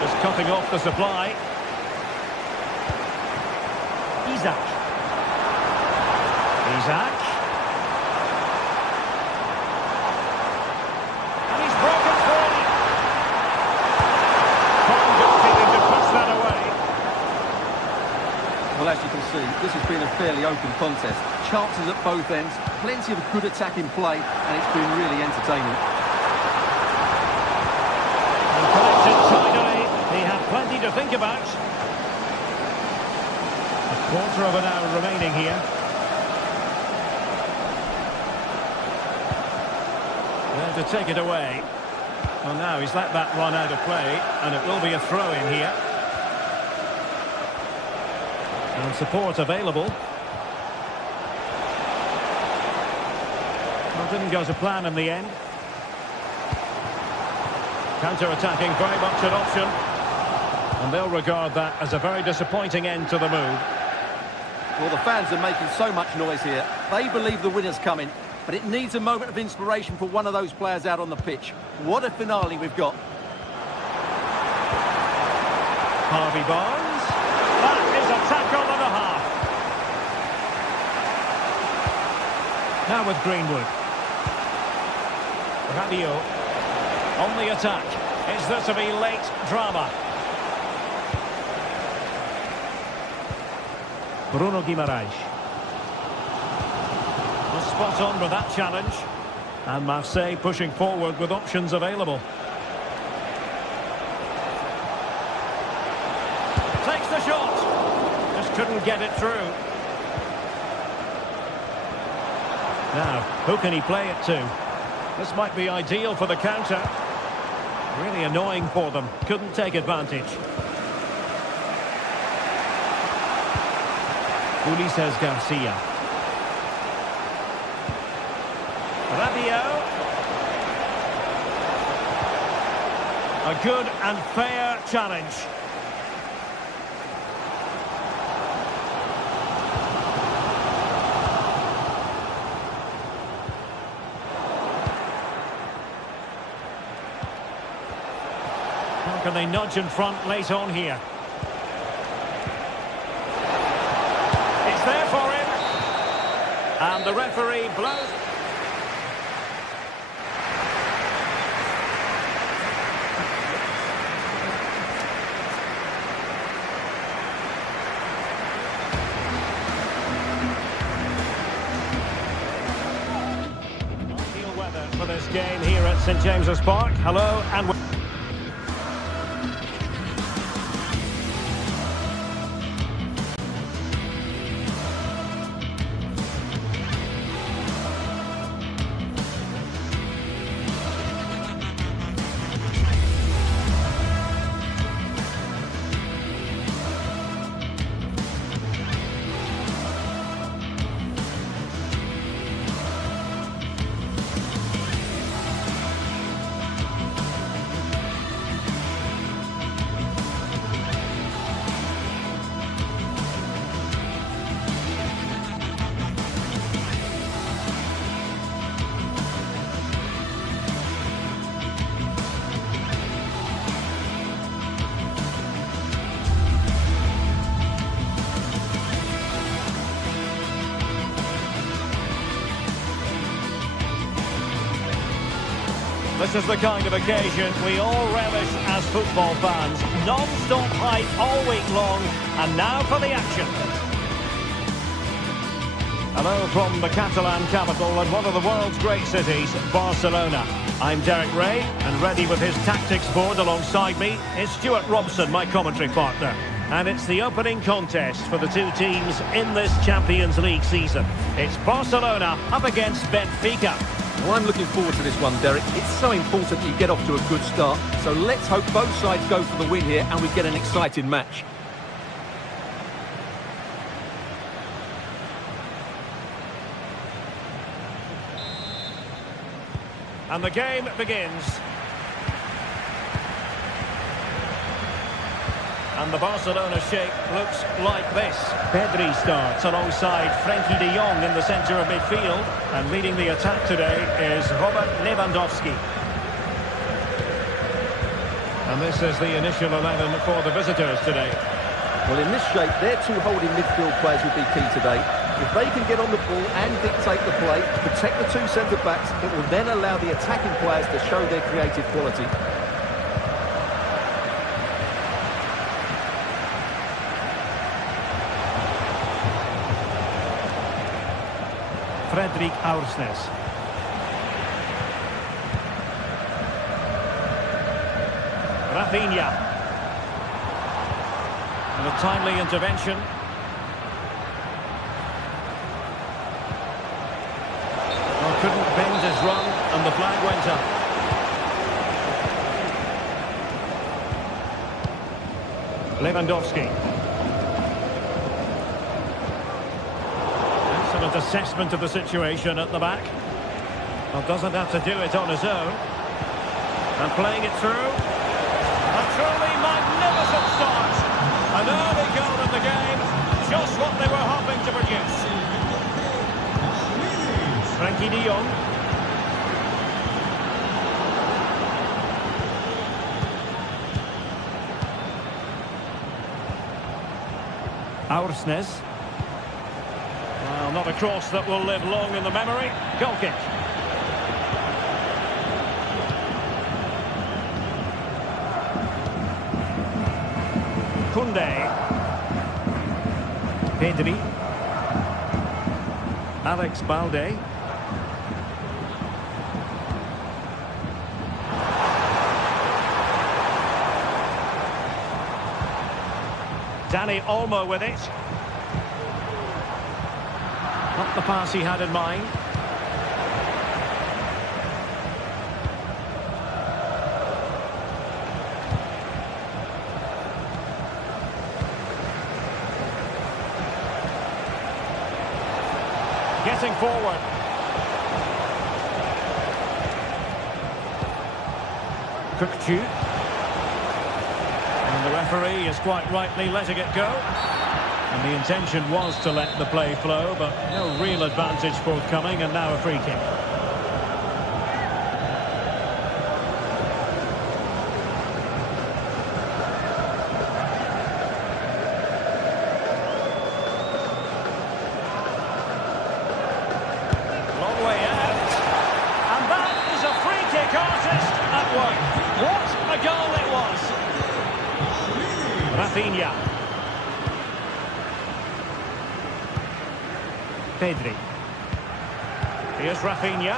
Just cutting off the supply. Isaac. And he's broken free. Fine goalkeeping to push that away. Well, as you can see, this has been a fairly open contest. Chances at both ends, plenty of good attacking play, and it's been really entertaining. And collected tidily. He had plenty to think about. A quarter of an hour remaining here. There to take it away. Well, now he's let that run out of play, and it will be a throw in here. And support available. Well, didn't go to plan in the end. Counter-attacking, very much an option. And they'll regard that as a very disappointing end to the move. Well, the fans are making so much noise here. They believe the winner's coming, but it needs a moment of inspiration for one of those players out on the pitch. What a finale we've got. Harvey Barnes. That is a tackle and a half. Now with Greenwood. Radio on the attack. Is there to be late drama? Bruno Guimaraes. Well, spot on with that challenge. And Marseille pushing forward with options available. Takes the shot. Just couldn't get it through. Now, who can he play it to? This might be ideal for the counter. Really annoying for them. Couldn't take advantage. Ulises Garcia. Rabiot. A good and fair challenge. How can they nudge in front late on here? It's there for him. And the referee blows. Ideal weather for this game here at St James's Park. Hello and this is the kind of occasion we all relish as football fans. Non-stop hype all week long, and now for the action. Hello from the Catalan capital and one of the world's great cities, Barcelona. I'm Derek Ray, and ready with his tactics board alongside me is Stuart Robson, my commentary partner. And it's the opening contest for the two teams in this Champions League season. It's Barcelona up against Benfica. Well, I'm looking forward to this one, Derek. It's so important you get off to a good start. So let's hope both sides go for the win here and we get an exciting match. And the game begins. And the Barcelona shape looks like this. Pedri starts alongside Frenkie de Jong in the centre of midfield. And leading the attack today is Robert Lewandowski. And And this is the initial 11 for the visitors today. Well, in this shape, their two holding midfield players will be key today. If they can get on the ball and dictate the play, protect the two centre-backs, it will then allow the attacking players to show their creative quality. Frederik Aursnes. Rafinha. And a timely intervention. Well, couldn't bend his run, and the flag went up. Lewandowski. Excellent assessment of the situation at the back. Well, doesn't have to do it on his own. And playing it through. A truly magnificent start. An early goal in the game. Just what they were hoping to produce. Frankie de Jong. Aursnes. Well, not a cross that will live long in the memory. Goal kick. Koundé. Pedri. Alex Balde. Dani Olmo with it. Not the pass he had in mind. Getting forward. Cookchu. And the referee is quite rightly letting it go. And the intention was to let the play flow, but no real advantage forthcoming, and now a free kick. Long way out. And that is a free kick artist at work. What a goal it was. Rafinha. Pedri. Here's Rafinha.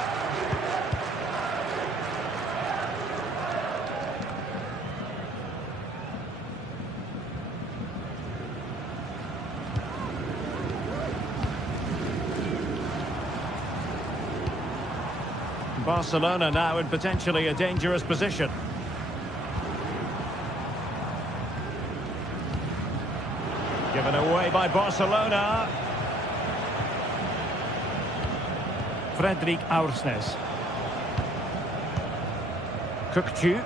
Barcelona now in potentially a dangerous position. Given away by Barcelona. Frederik Aursnes. Cookchu.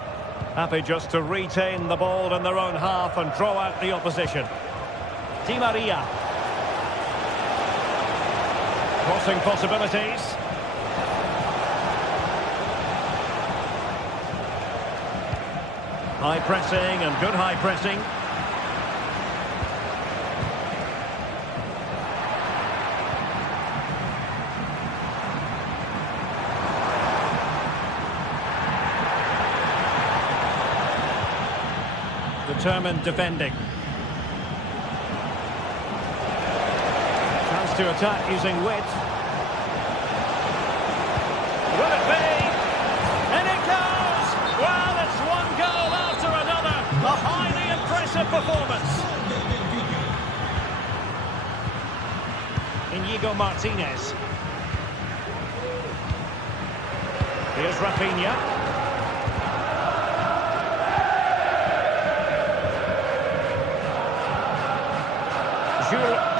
Happy just to retain the ball in their own half and draw out the opposition. Di Maria. Crossing possibilities. High pressing and good high pressing. Determined defending. Chance to attack using width. Will it be? And it goes! Well, it's one goal after another. A highly impressive performance. Inigo Martinez. Here's Rafinha.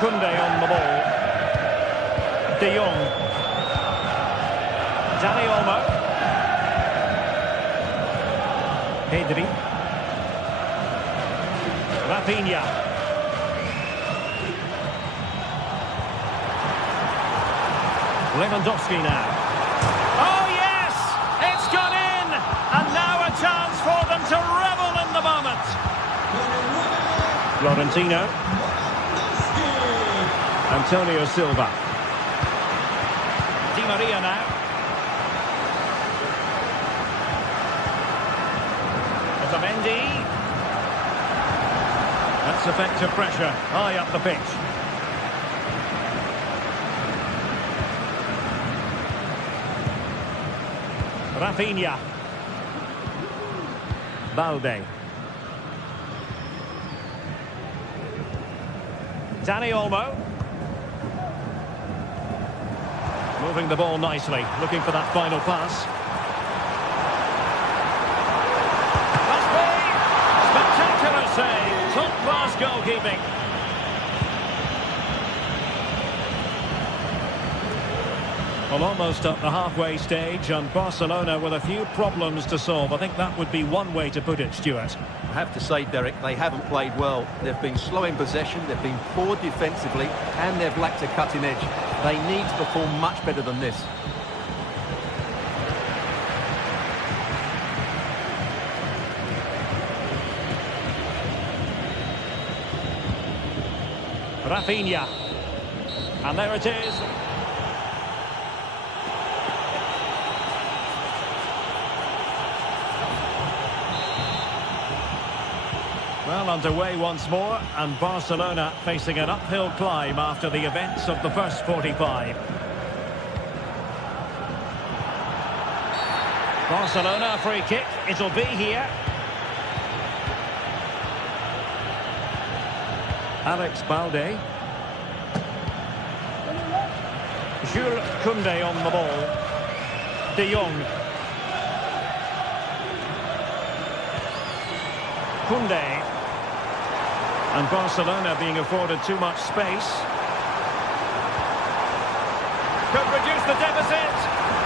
Koundé on the ball. De Jong. Dani Olmo. Pedri. Rafinha. Lewandowski now. Oh yes! It's gone in! And now a chance for them to revel in Florentino. Antonio Silva. Di Maria now. Otamendi. That's effective pressure high up the pitch. Rafinha. Balde. Dani Olmo. Moving the ball nicely, looking for that final pass. Must be! Spectacular save! Top-class goalkeeping. Well, almost at the halfway stage, and Barcelona with a few problems to solve. I think that would be one way to put it, Stuart. I have to say, Derek, they haven't played well. They've been slow in possession, they've been poor defensively, and they've lacked a cutting edge. They need to perform much better than this. Rafinha. And there it is. Well, underway once more, and Barcelona facing an uphill climb after the events of the first 45. Barcelona free kick, it'll be here. Alex Balde. Jules Koundé on the ball. De Jong. Koundé. And Barcelona being afforded too much space. Could reduce the deficit.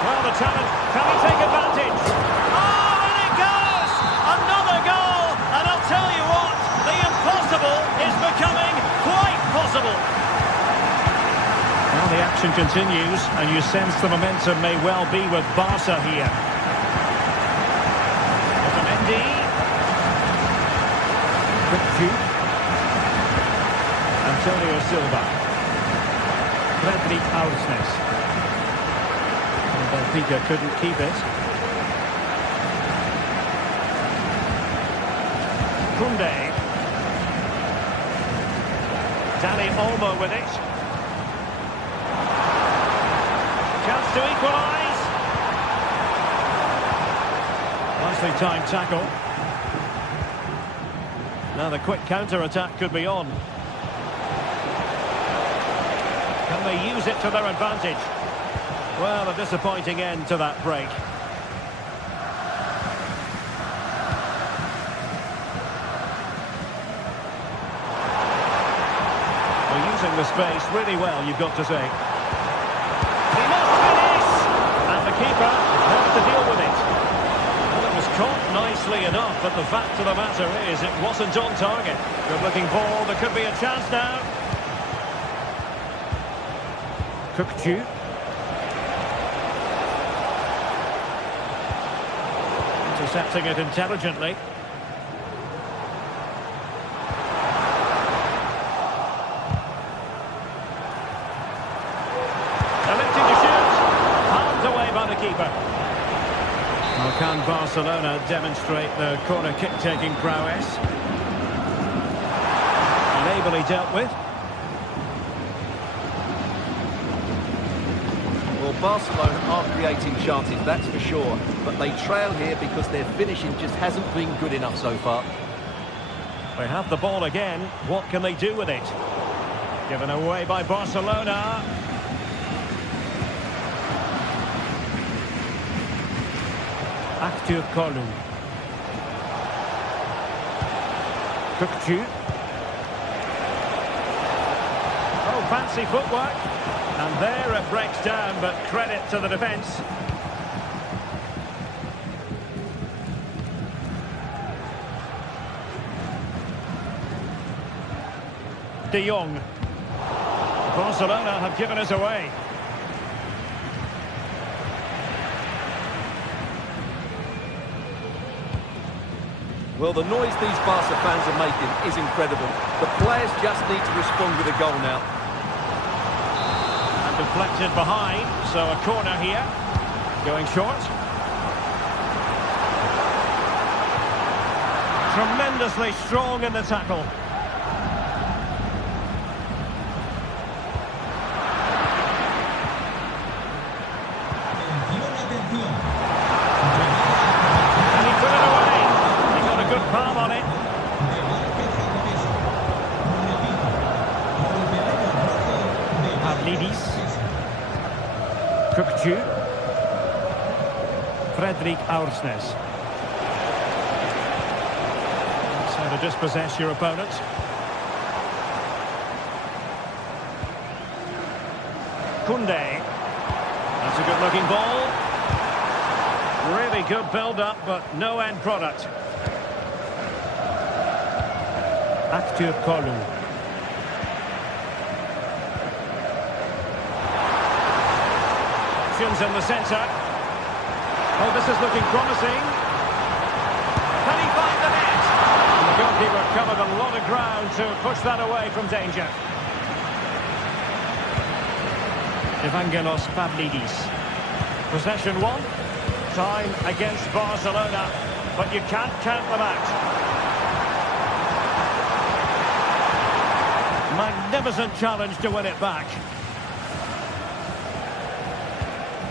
Well, the talent, can he take advantage? Oh, and it goes! Another goal! And I'll tell you what, the impossible is becoming quite possible. Well, the action continues, and you sense the momentum may well be with Barca here. Otamendi. Quick shoot. Antonio Silva. Fredrik Aursnes. And Benfica couldn't keep it. Koundé. Dani Olmo with it. Chance to equalise. Nicely timed tackle. Now the quick counter-attack could be on. Can they use it to their advantage? Well, a disappointing end to that break. They're using the space really well, you've got to say. He must finish! And the keeper has to deal with it. Well, it was caught nicely enough, but the fact of the matter is it wasn't on target. Good looking ball, there could be a chance now. Cookchu. Intercepting it intelligently. Attempting to shoot. Palmed away by the keeper. Well, can Barcelona demonstrate their corner kick-taking prowess? Labelly dealt with. Barcelona are creating chances, that's for sure, but they trail here because their finishing just hasn't been good enough so far. They have the ball again. What can they do with it? Given away by Barcelona. Acteur Kolu. Cookchu. Oh, fancy footwork. And there it breaks down, but credit to the defence. De Jong. Barcelona have given us away. Well, the noise these Barca fans are making is incredible. The players just need to respond with a goal now. And deflected behind, so a corner here. Going short. Tremendously strong in the tackle. And he put it away. He got a good palm on it. Pavlidis. Kukcu. Fredrik Aursnes. So to dispossess your opponent. Koundé. That's a good-looking ball. Really good build-up, but no end product. Acteur Kolu. Options in the centre. Oh, this is looking promising. Can he find the net? And the goalkeeper covered a lot of ground to push that away from danger. Evangelos Pavlidis. Possession one. Time against Barcelona, but you can't count them out. Magnificent challenge to win it back.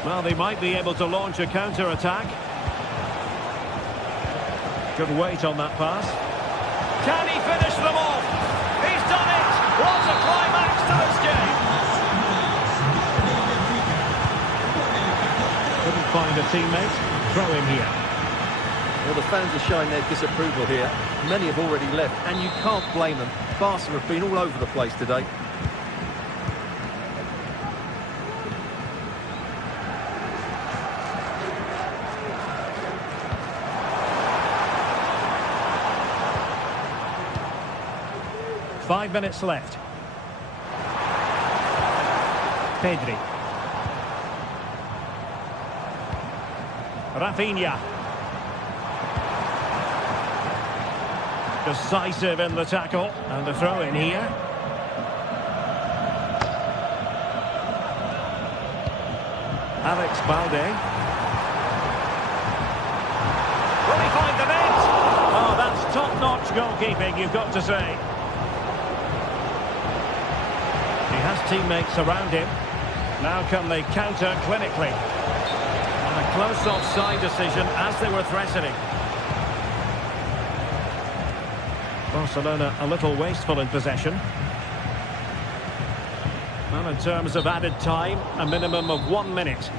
Well, they might be able to launch a counter-attack. Good weight on that pass. Can he finish them off? He's done it! What a climax to this game! Couldn't find a teammate. Throw in here. Well, the fans are showing their disapproval here. Many have already left, and you can't blame them. Barca have been all over the place today. Five minutes left. Pedri. Rafinha. Decisive in the tackle. And the throw in here. Alex Balde. Will he find the net? Oh, that's top-notch goalkeeping, you've got to say. He has teammates around him. Now can they counter clinically? And a close offside decision as they were threatening. Barcelona a little wasteful in possession. Well, in terms of added time, a minimum of 1 minute.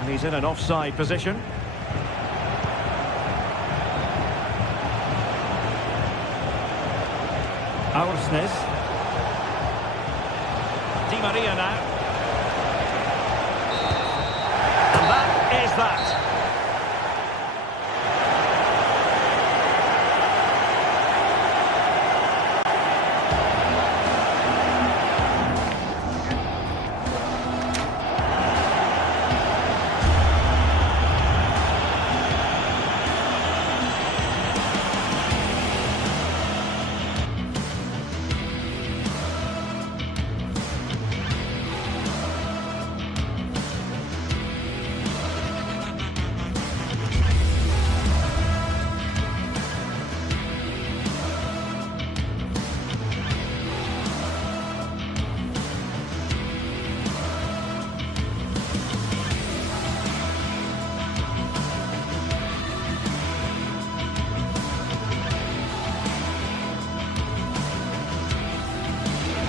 And he's in an offside position. Aursnes. Di Maria now. And that is that.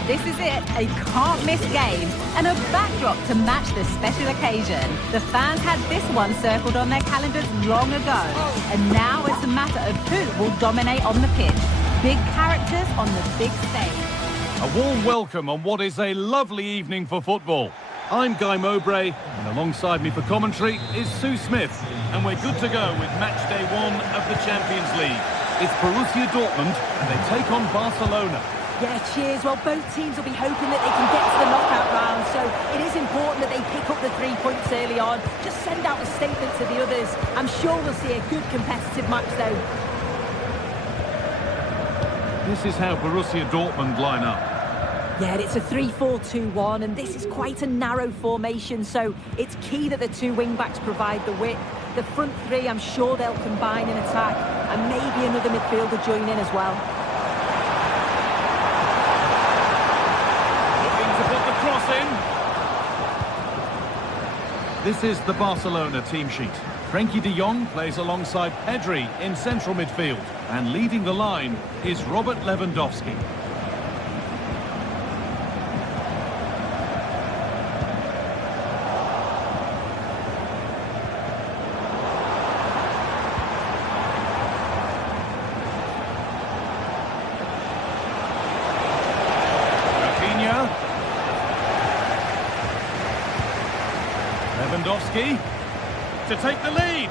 This is it, a can't-miss game and a backdrop to match the special occasion. The fans had this one circled on their calendars long ago, and now it's a matter of who will dominate on the pitch. Big characters on the big stage. A warm welcome on what is a lovely evening for football. I'm Guy Mowbray, and alongside me for commentary is Sue Smith, and we're good to go with match day 1 of the Champions League. It's Borussia Dortmund, and they take on Barcelona. Yeah, cheers. Well, both teams will be hoping that they can get to the knockout round, so it is important that they pick up the 3 points early on. Just send out a statement to the others. I'm sure we'll see a good competitive match, though. This is how Borussia Dortmund line up. Yeah, it's a 3-4-2-1, and this is quite a narrow formation, so it's key that the two wing-backs provide the width. The front three, I'm sure they'll combine in attack, and maybe another midfielder join in as well. Looking to put the cross in. This is the Barcelona team sheet. Frenkie de Jong plays alongside Pedri in central midfield, and leading the line is Robert Lewandowski. Lewandowski to take the lead,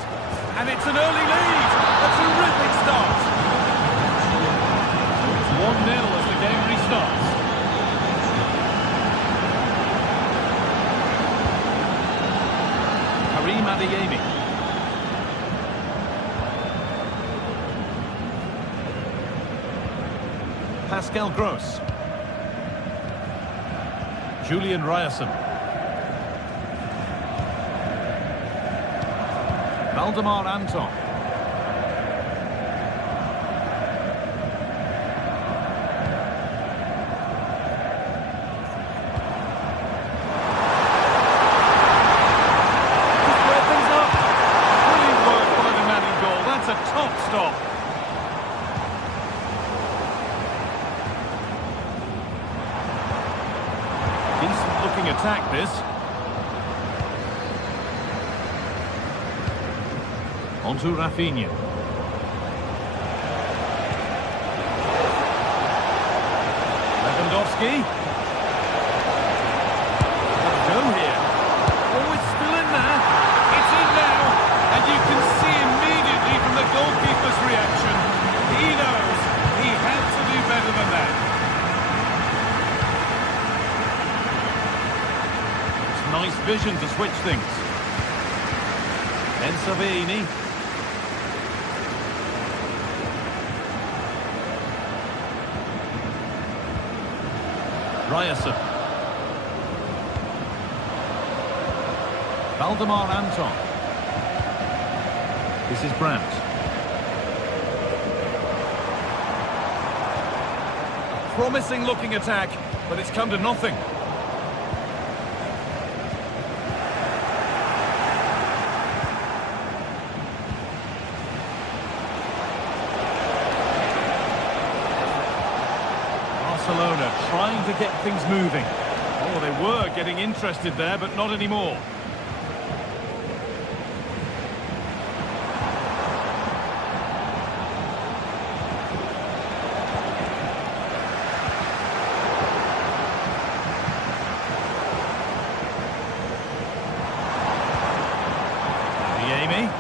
and it's an early lead. A terrific start. It's 1-0 as the game restarts. Karim Adeyemi. Pascal Gross. Julian Ryerson. Valdemar Anton. Just where things up. Brilliant work by the man in goal. That's a top stop. Decent looking attack, this. Onto Rafinha. Lewandowski. Go here. Oh, it's still in there. It's in now. And you can see immediately from the goalkeeper's reaction, he knows he had to do better than that. It's nice vision to switch things. Ensavini. Ryerson. Valdemar Anton. This is Brandt. A promising looking attack, but it's come to nothing. Barcelona trying to get things moving. Oh, they were getting interested there, but not anymore. Adeyemi.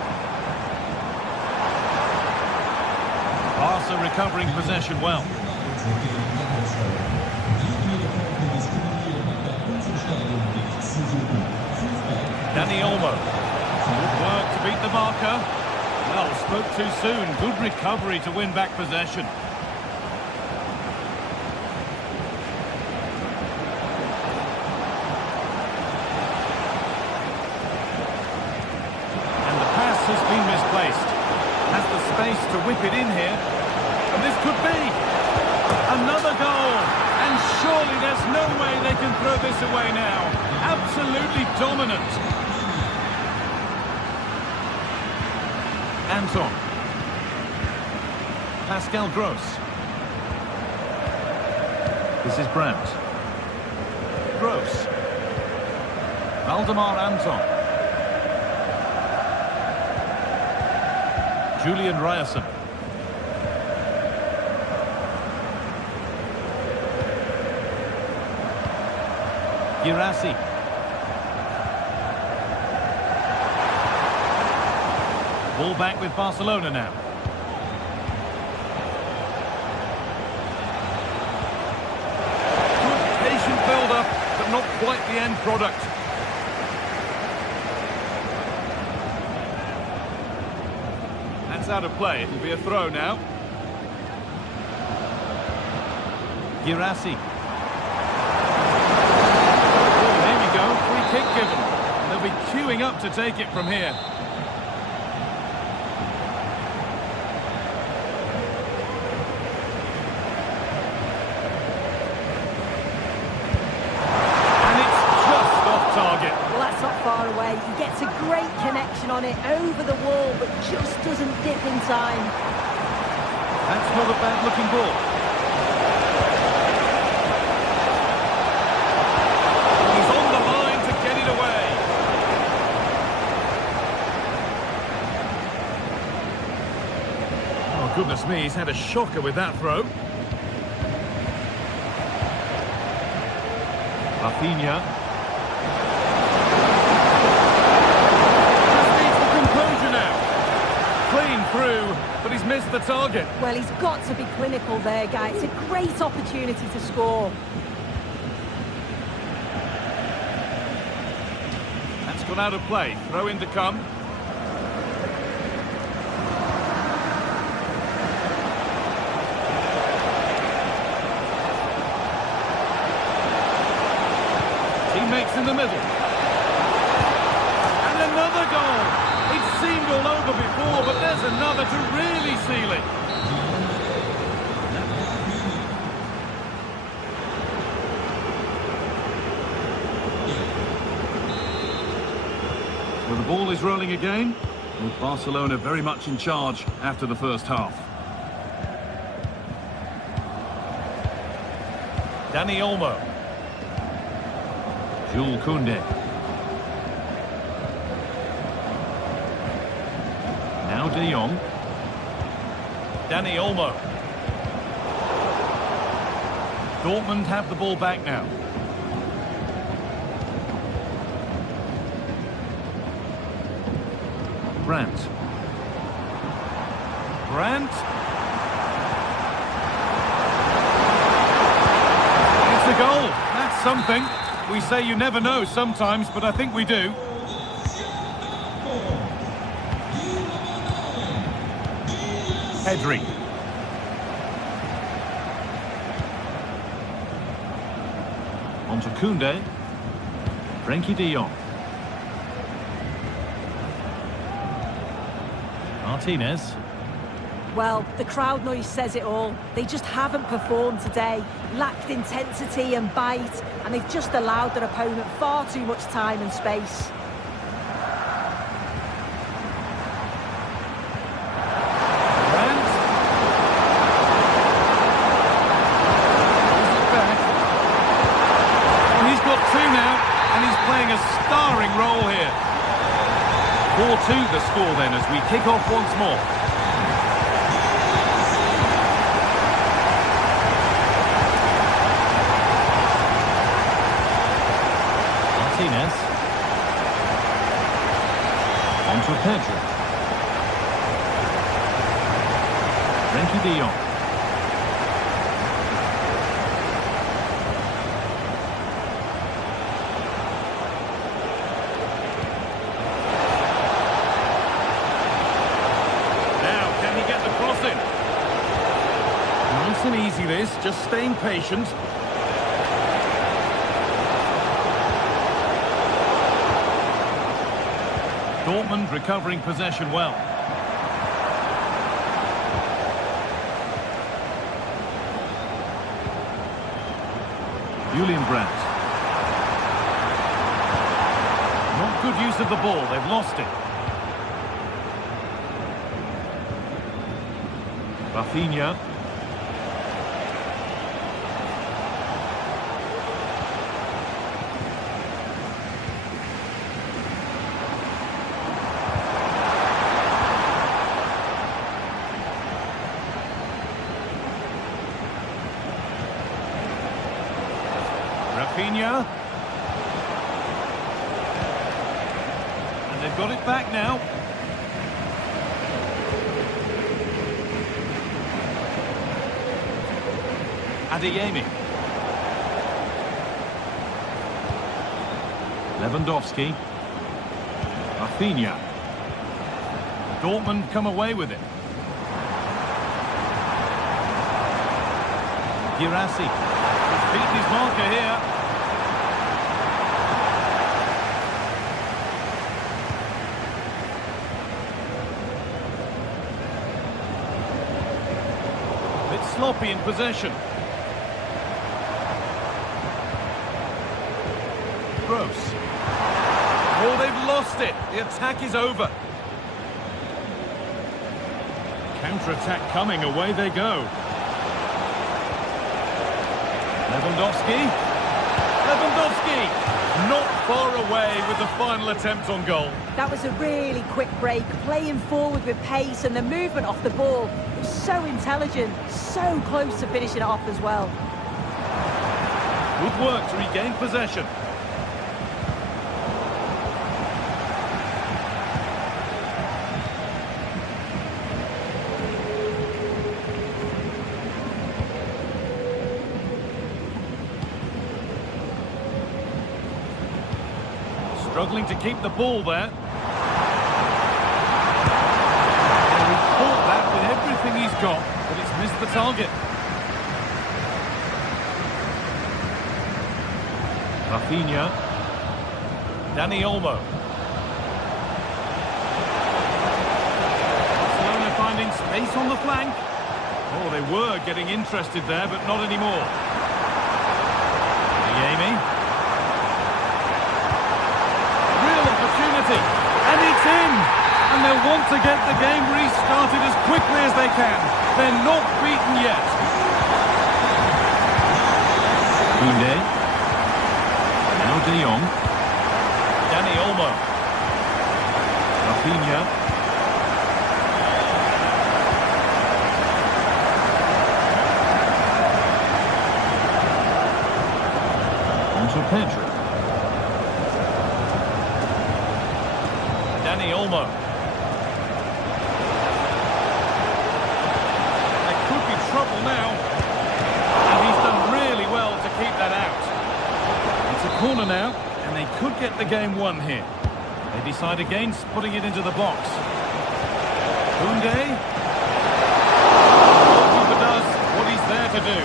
Barca recovering possession well. Dani Olmo. Good work to beat the marker. Well, spoke too soon. Good recovery to win back possession. And the pass has been misplaced. Has the space to whip it in here. And this could be another goal. And surely there's no way they can throw this away now. Absolutely dominant. Anton. Pascal Gross. This is Brandt. Gross. Valdemar Anton. Julian Ryerson. Girassi. Ball back with Barcelona now. Good patient build-up, but not quite the end product. That's out of play. It'll be a throw now. Girassi. Oh, there you go, free kick given. They'll be queuing up to take it from here. And it's just off target. Well, that's not far away. He gets a great connection on it over the wall, but just doesn't dip in time. That's not a bad-looking ball. He's on the line to get it away. Oh, goodness me, he's had a shocker with that throw. Rafinha. Just needs the composure now. Clean through, but he's missed the target. Well, he's got to be clinical there, guys. It's a great opportunity to score. That's gone out of play. Throw in to come. Teammates in the middle. And another goal. It's seemed all over before, but there's another to really seal it. Well, the ball is rolling again, with Barcelona very much in charge after the first half. Dani Olmo. Jules Koundé. Now De Jong. Dani Olmo. Dortmund have the ball back now. Brandt. It's a goal. That's something. We say you never know sometimes, but I think we do. Pedri. On to Koundé. Frenkie de Jong. Martinez. Well, the crowd noise says it all. They just haven't performed today. Lacked intensity and bite, and they've just allowed their opponent far too much time and space. Playing a starring role here. 4-2 the score then as we kick off once more. Martinez. On to Pedri. Frenkie de Jong. Nice and easy this, just staying patient. Dortmund recovering possession well. Julian Brandt. Not good use of the ball, they've lost it. Rafinha. Rafinha. And they've got it back now. Adeyemi. Lewandowski. Rafinha. Dortmund come away with it. Girassi. He's beaten his marker here. Bit sloppy in possession. Gross. Oh, they've lost it. The attack is over. Counter-attack coming. Away they go. Lewandowski. Not far away with the final attempt on goal. That was a really quick break, playing forward with pace, and the movement off the ball was so intelligent, so close to finishing it off as well. Good work to regain possession. Struggling to keep the ball there. And he's caught that with everything he's got, but it's missed the target. Rafinha. Dani Olmo. Barcelona finding space on the flank. Oh, they were getting interested there, but not anymore. Yemi. And it's in! And they'll want to get the game restarted as quickly as they can. They're not beaten yet. Koundé. Now De Jong. Dani Olmo. Rafinha. On to Pedri. Dani Olmo. There could be trouble now. And he's done really well to keep that out. It's a corner now, and they could get the game won here. They decide against putting it into the box. Koundé. The goalkeeper does what he's there to do.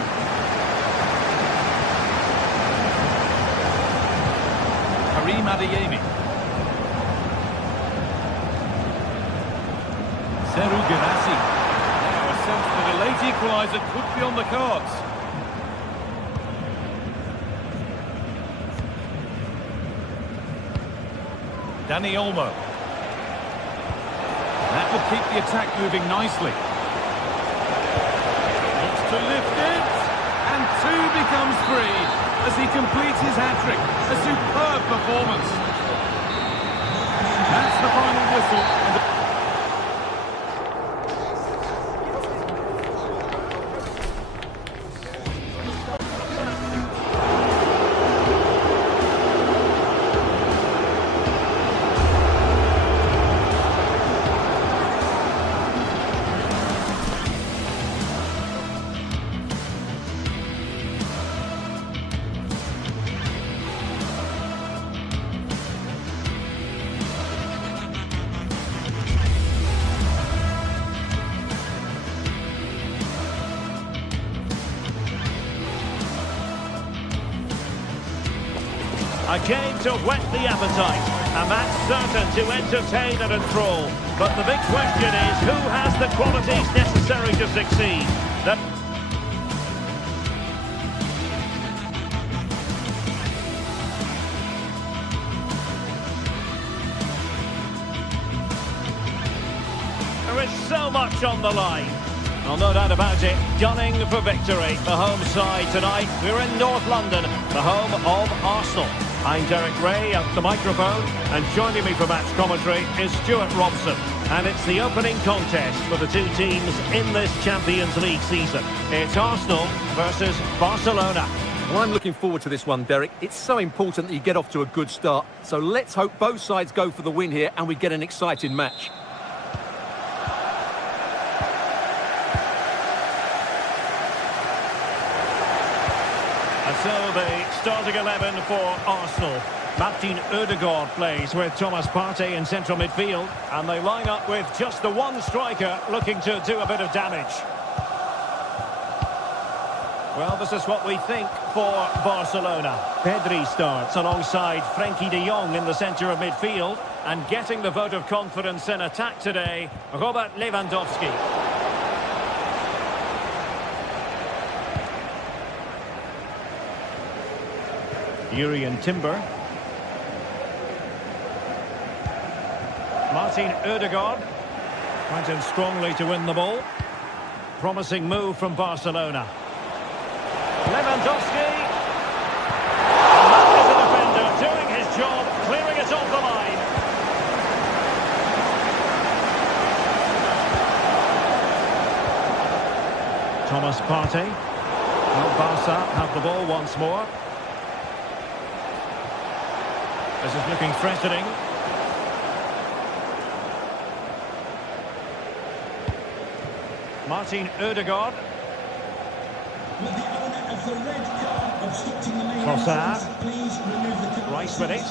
Karim Adeyemi. Girassi. Now a sense that a late equaliser could be on the cards. Dani Olmo. That will keep the attack moving nicely. Looks to lift it. And 2 becomes 3 as he completes his hat-trick. A superb performance. That's the final whistle. A game to whet the appetite, a match certain to entertain and enthrall. But the big question is, who has the qualities necessary to succeed? There is so much on the line. Well, no doubt about it, gunning for victory. The home side tonight, we're in North London, the home of Arsenal. I'm Derek Ray at the microphone, and joining me for match commentary is Stuart Robson. And it's the opening contest for the two teams in this Champions League season. It's Arsenal versus Barcelona. Well, I'm looking forward to this one, Derek. It's so important that you get off to a good start. So let's hope both sides go for the win here and we get an exciting match. And so the starting 11 for Arsenal. Martin Ødegaard plays with Thomas Partey in central midfield. And they line up with just the one striker looking to do a bit of damage. Well, this is what we think for Barcelona. Pedri starts alongside Frenkie de Jong in the centre of midfield. And getting the vote of confidence in attack today, Robert Lewandowski. Jurriën Timber. Martin Ødegaard. Went in strongly to win the ball. Promising move from Barcelona. Lewandowski. And that is a defender doing his job, clearing it off the line. Thomas Partey. Well, Barca have the ball once more. This is looking threatening. Martin Ødegaard. With the owner of the red card obstructing the main Trossard. entrance, please remove the card. Rice with it.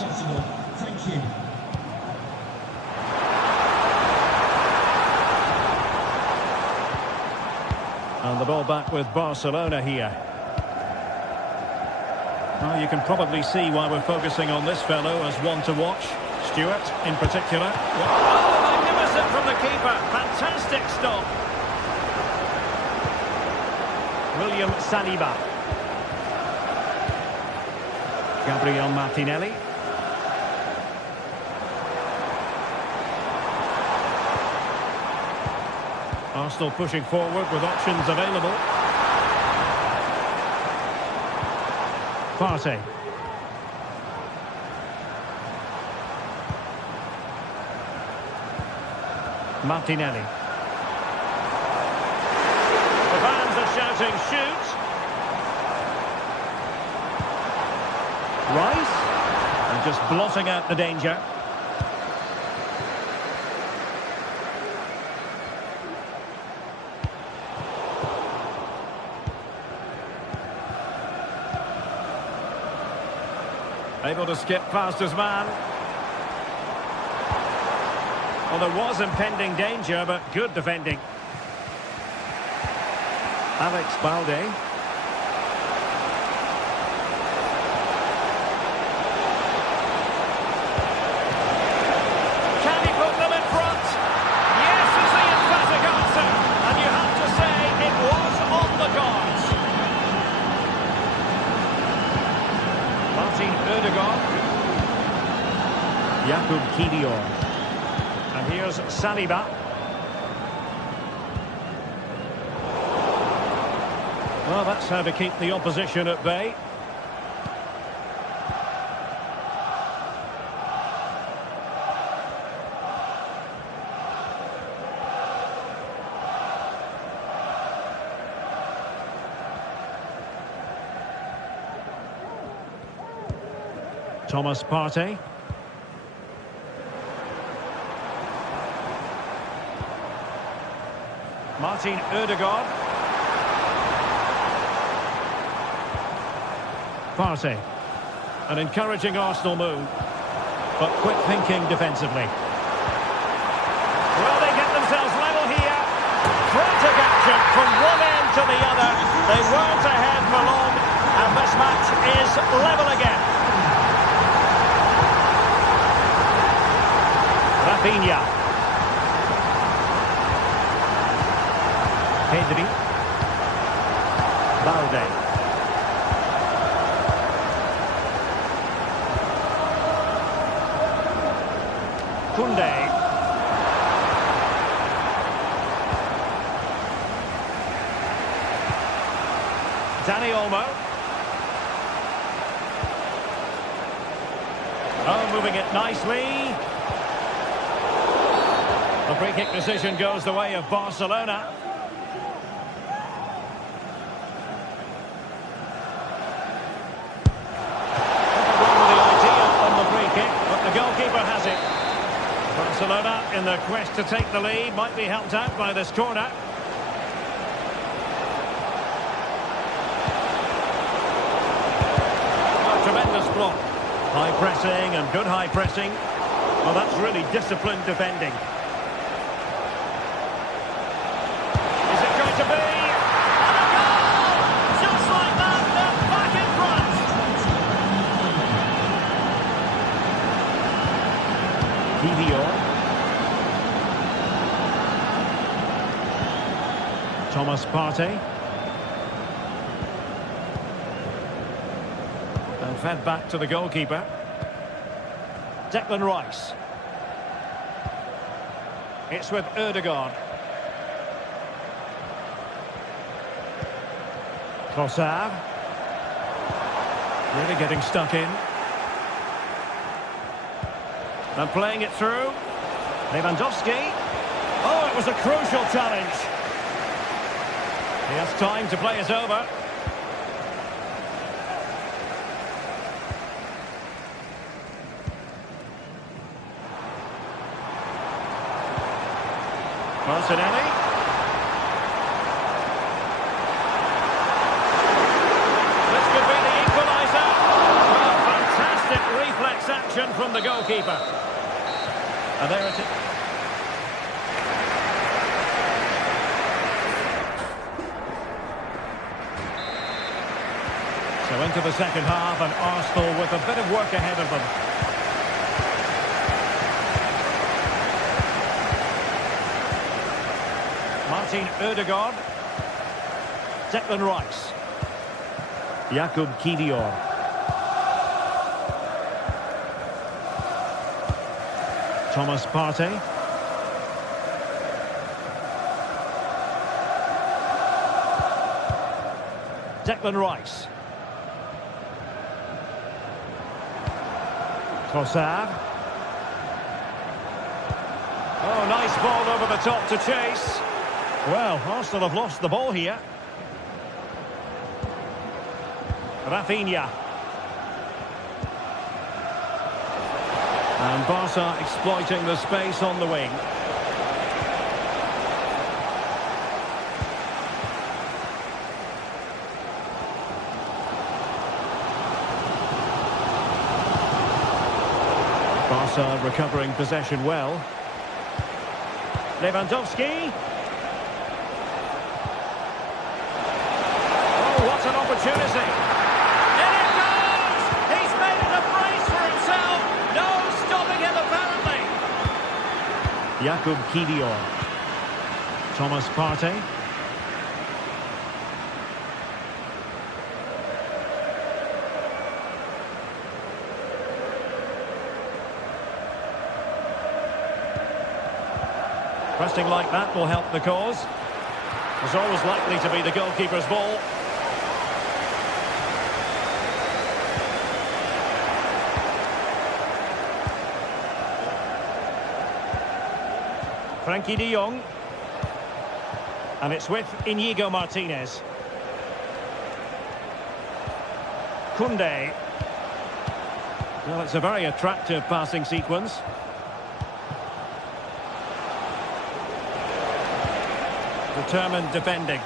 Thank you. And the ball back with Barcelona here. Well, you can probably see why we're focusing on this fellow as one to watch. Stewart, in particular. Oh, magnificent from the keeper. Fantastic stop. William Saliba. Gabriel Martinelli. Arsenal pushing forward with options available. Partey. Martinelli. The fans are shouting, shoot! Rice. And just blotting out the danger. Able to skip past his man. Well, there was impending danger, but good defending. Alex Balde. Can he put them in front? Yes, is the emphatic answer. And you have to say it was on the cards. Martin Ødegaard. Jakub Kiwior. And here's Saliba. Well, that's how to keep the opposition at bay. Thomas Partey. Martin Ødegaard. Partey. An encouraging Arsenal move, but quick thinking defensively. Well, they get themselves level here. Frantic action from one end to the other. They weren't ahead for long, and this match is level again. Rafinha. Pedri. Balde. Koundé. Dani Olmo. Oh, moving it nicely. The free kick decision goes the way of Barcelona. The goalkeeper has it. Barcelona in their quest to take the lead might be helped out by this corner. Oh, tremendous block. High pressing and good high pressing. Well, that's really disciplined defending. Is it going to be? And a goal! Just like Kivior. Thomas Partey. And fed back to the goalkeeper. Declan Rice. It's with Ødegaard. Trossard. Really getting stuck in. And playing it through. Lewandowski. Oh, it was a crucial challenge. He has time to play it over. Martinelli. This could be the equaliser. Oh, fantastic reflex action from the goalkeeper. And there it is. So into the second half, and Arsenal with a bit of work ahead of them. Martin Ødegaard. Declan Rice. Jakub Kivior. Thomas Partey. Declan Rice. Trossard. Oh, nice ball over the top to chase. Well, Arsenal have lost the ball here. Rafinha. And Barca exploiting the space on the wing. Barca recovering possession well. Lewandowski. Oh, what an opportunity. In it goes! He's made it a brace for himself. No stopping him, apparently. Jakub Kivior. Thomas Partey. Pressing like that will help the cause. It's always likely to be the goalkeeper's ball. Frankie de Jong. And it's with Inigo Martinez. Koundé. Well, it's a very attractive passing sequence. Determined defending.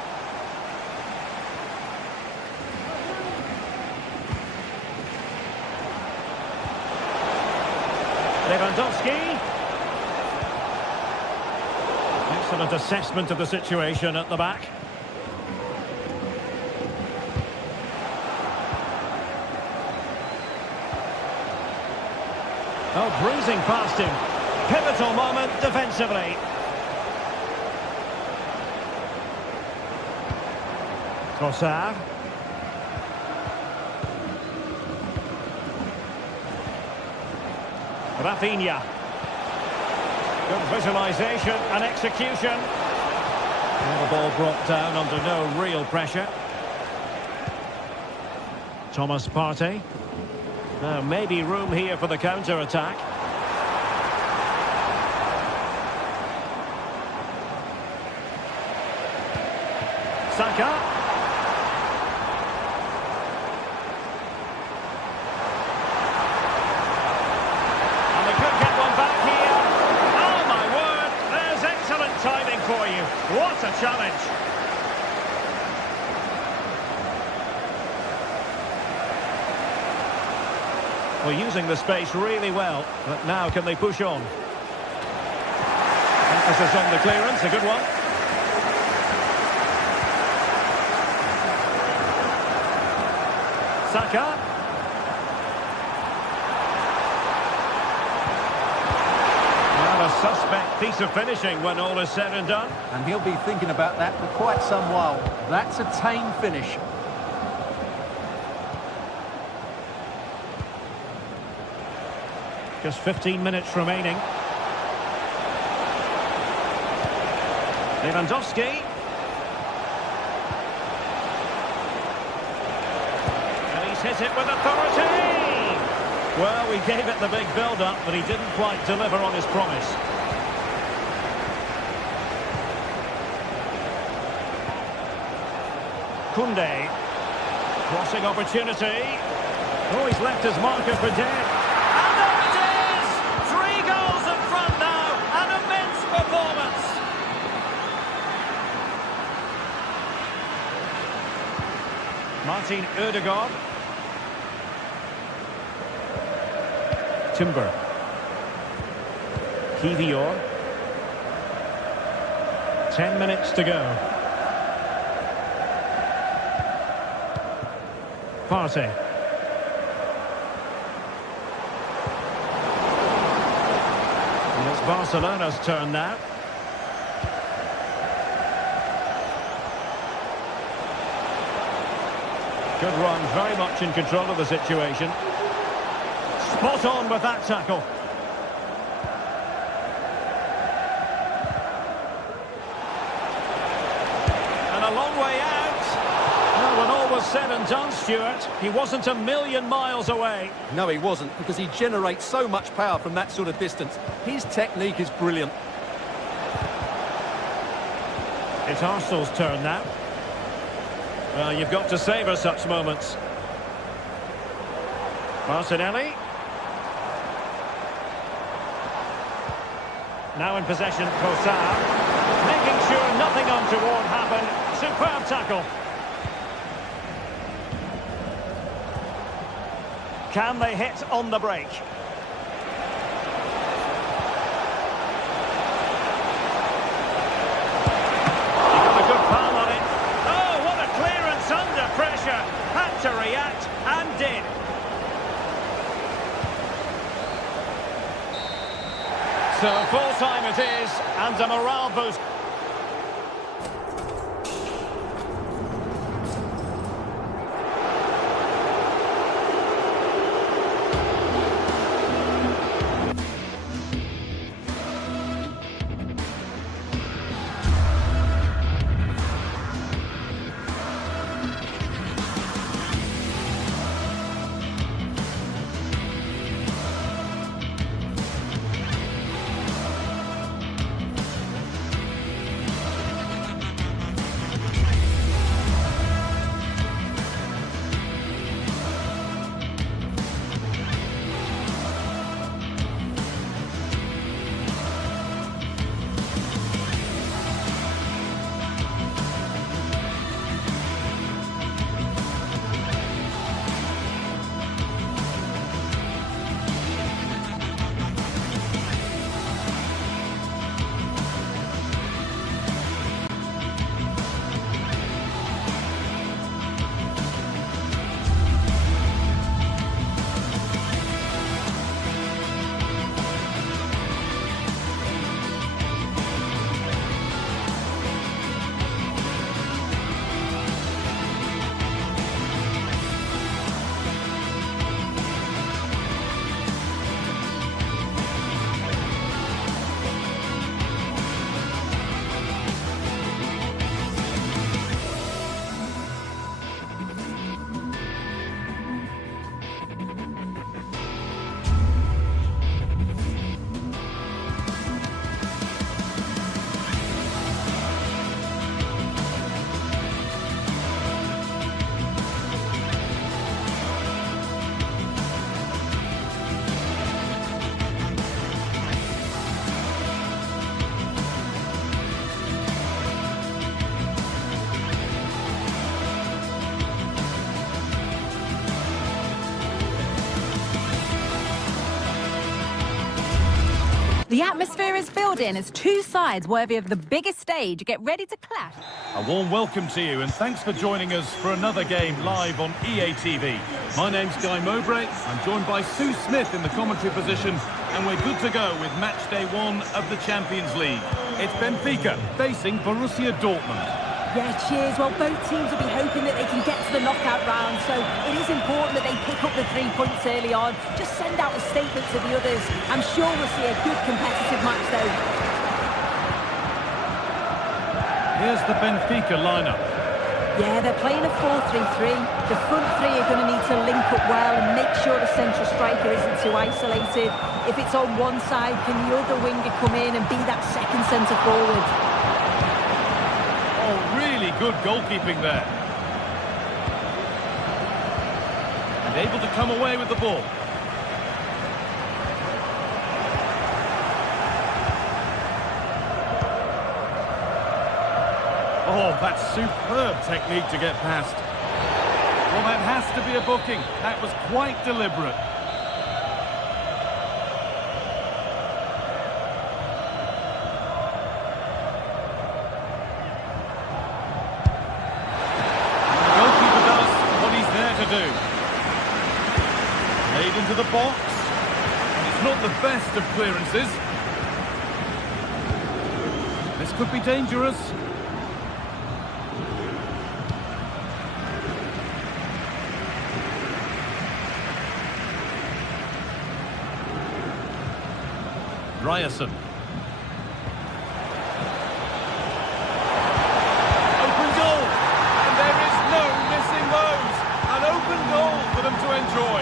Lewandowski. Excellent assessment of the situation at the back. Oh, bruising past him. Pivotal moment defensively. Trossard. Rafinha. Good visualisation and execution. And the ball brought down under no real pressure. Thomas Partey. Now maybe room here for the counter-attack. Saka. For you. What a challenge. Well, using the space really well, but now can they push on? Emphasis on the clearance, a good one. Saka. Suspect piece of finishing when all is said and done. And he'll be thinking about that for quite some while. That's a tame finish. Just 15 minutes remaining. Lewandowski. And he's hit it with authority. Well, we gave it the big build-up, but he didn't quite deliver on his promise. Koundé. Crossing opportunity. Oh, he's left his marker for dead. And there it is! 3 goals in front now. An immense performance. Martin Ødegaard. Timber. Kivior. 10 minutes to go. Partey. And it's Barcelona's turn now. Good run, very much in control of the situation. Spot on with that tackle. And a long way out. Well, when all was said and done, Stuart, he wasn't a million miles away. No, he wasn't, because he generates so much power from that sort of distance. His technique is brilliant. It's Arsenal's turn now. Well, you've got to savour such moments. Martinelli. Now in possession, Kossar. Making sure nothing untoward happened. Superb tackle. Can they hit on the break? He got a good palm on it. Oh, what a clearance under pressure. Had to react and did. So full time it is, and a morale boost. The atmosphere is building as two sides worthy of the biggest stage get ready to clash. A warm welcome to you, and thanks for joining us for another game live on EA TV. My name's Guy Mowbray. I'm joined by Sue Smith in the commentary position, And we're good to go with match day 1 of the Champions League. It's Benfica facing Borussia Dortmund. Yeah, cheers. Well, both teams will be hoping that they can get to the knockout round, so it is important that they pick up the 3 points early on. Just send out a statement to the others. I'm sure we'll see a good competitive match, though. Here's the Benfica lineup. Yeah, they're playing a 4-3-3. The front three are going to need to link up well and make sure the central striker isn't too isolated. If it's on one side, can the other winger come in and be that second centre forward? Oh, really good goalkeeping there. And able to come away with the ball. Oh, that's superb technique to get past. Well, that has to be a booking. That was quite deliberate. And the goalkeeper does what he's there to do. Laid into the box. And it's not the best of clearances. This could be dangerous. Ryerson. Open goal! And there is no missing those! An open goal for them to enjoy.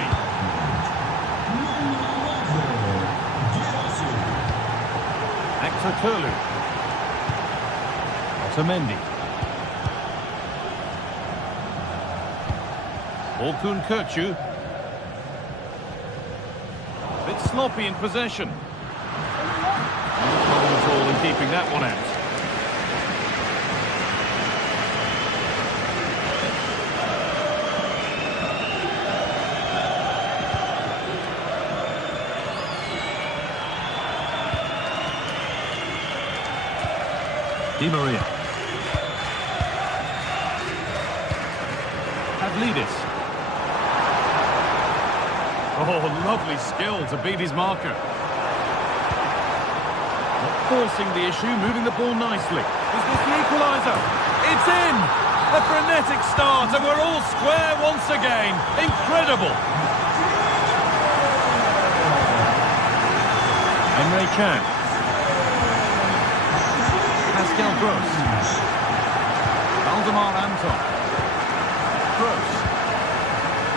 Actor Curlew. Otamendi. Orkun Kökçü. Bit sloppy in possession. And keeping that one out. Di Maria. Pavlidis. Oh, lovely skill to beat his marker. Forcing the issue, moving the ball nicely. Is this the equaliser? It's in! A frenetic start, and we're all square once again. Incredible! Emre Can. Pascal Gross. Valdemar Anton. Gross.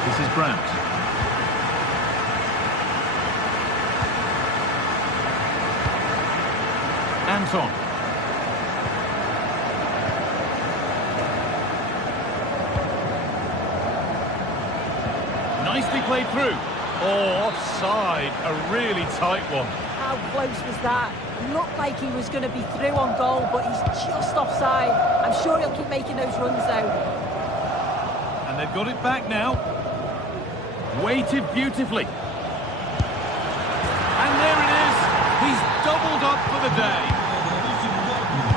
This is Brandt. Anton. Nicely played through. Oh, offside. A really tight one. How close was that? Looked like he was going to be through on goal, but he's just offside. I'm sure he'll keep making those runs, though. And they've got it back now. Weighted beautifully. And there it is. He's doubled up for the day.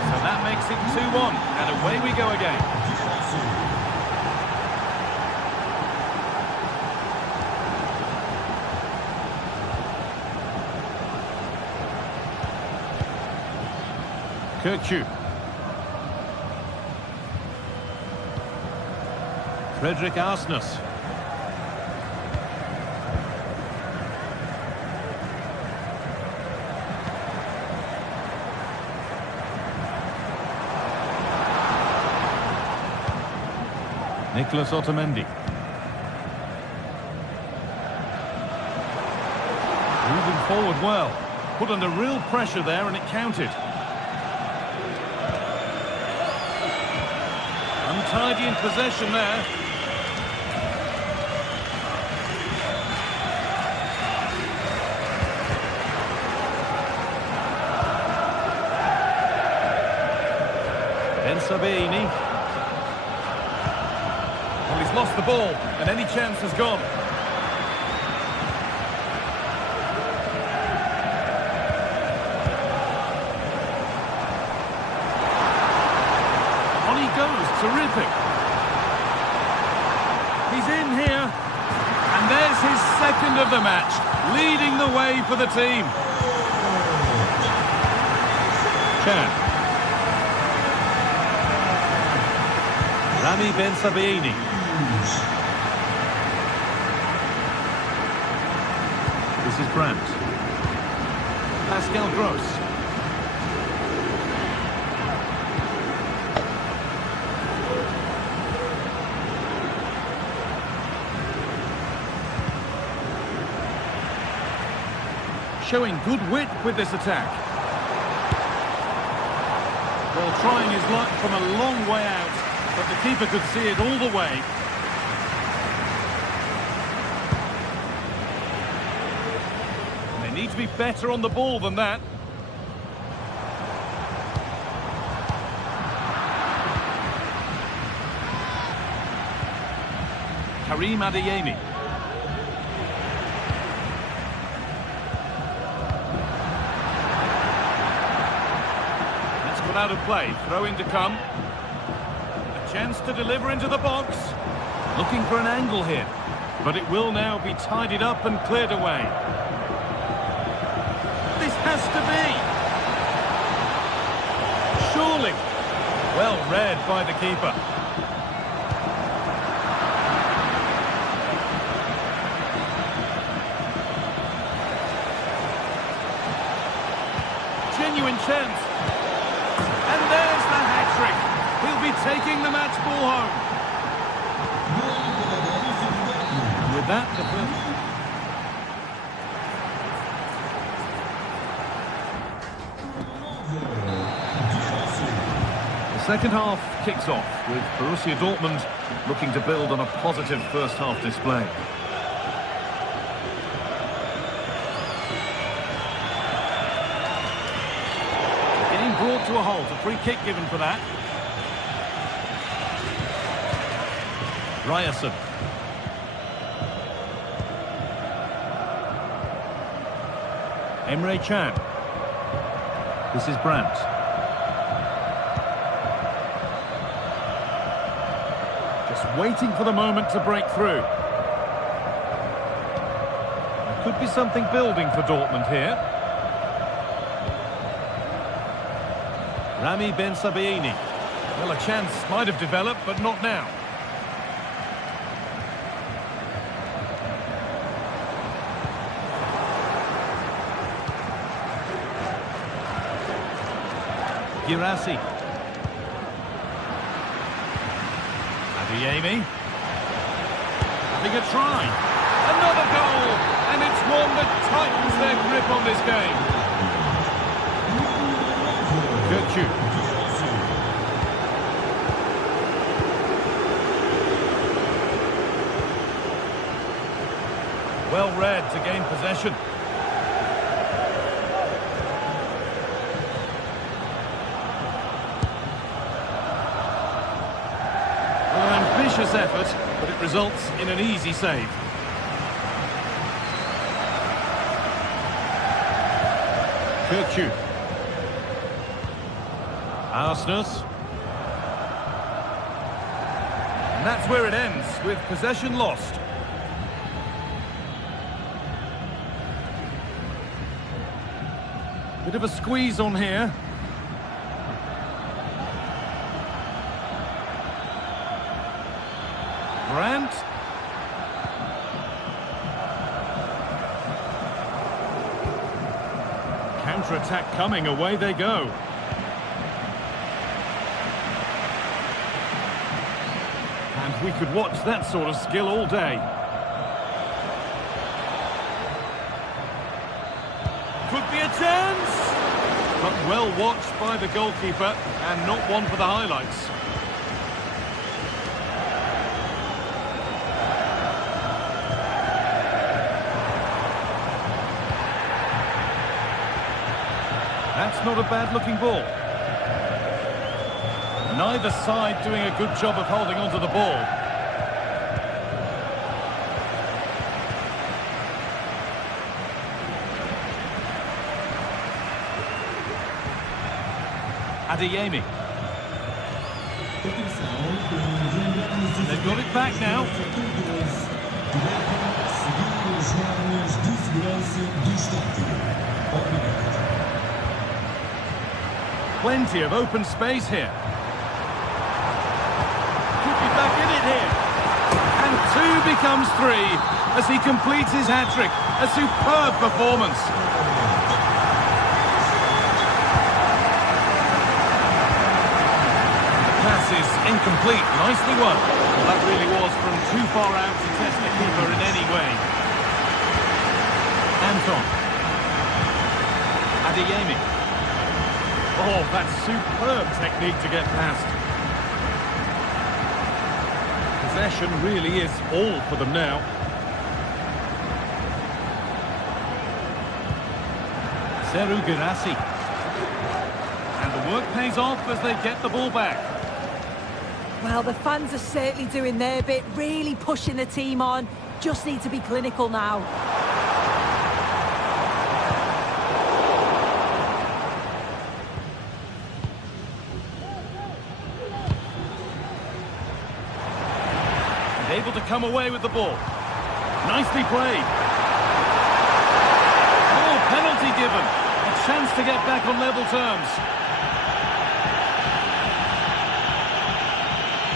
So that makes it 2-1, and away we go again. Kökçü. Fredrik Arsnes. Nicolas Otamendi. Moving forward well. Put under real pressure there and it counted. Untidy in possession there. Ben Sabini. Well, he's lost the ball, and any chance has gone. On he goes, terrific. He's in here, and there's That's his second of the match, leading the way for the team. Chan. Rami Ben Sabiini. This is Brandt. Pascal Gross. Showing good wit with this attack. Well, trying his luck from a long way out, but the keeper could see it all the way. They need to be better on the ball than that. Karim Adeyemi. Out of play, throw in to come. A chance to deliver into the box. Looking for an angle here, but it will now be tidied up and cleared away. This has to be. Surely. Well read by the keeper. Genuine chance. And there's the hat-trick. He'll be taking the match ball home. And with that, the second half kicks off with Borussia Dortmund looking to build on a positive first half display. Brought to a halt, a free kick given for that. Ryerson. Emre Can. This is Brandt. Just waiting for the moment to break through. There could be something building for Dortmund here. Rami Ben Sabiini. Well, a chance might have developed, but not now. Girassi. Adeyemi. Having a try. Another goal! And it's one that tightens their grip on this game. Gertrude. Well read to gain possession. Well, an ambitious effort, but it results in an easy save. Gertrude. Arsnus. And that's where it ends, with possession lost. Bit of a squeeze on here. Brandt. Counter-attack coming, away they go. And we could watch that sort of skill all day. Could be a chance! But well watched by the goalkeeper, and not one for the highlights. That's not a bad-looking ball. Neither side doing a good job of holding onto the ball. Adeyemi. They've got it back now. jogadores de segurança do estádio. Obrigado. Plenty of open space here. Could be back in it here. And 2 becomes 3 as he completes his hat-trick. A superb performance. The pass is incomplete. Nicely won. Well, that really was from too far out to test the keeper in any way. Anton. Adeyemi. Oh, that's superb technique to get past. Possession really is all for them now. Seru Girassi. And the work pays off as they get the ball back. Well, the fans are certainly doing their bit, really pushing the team on. Just need to be clinical now. Able to come away with the ball. Nicely played. Oh, penalty given. A chance to get back on level terms.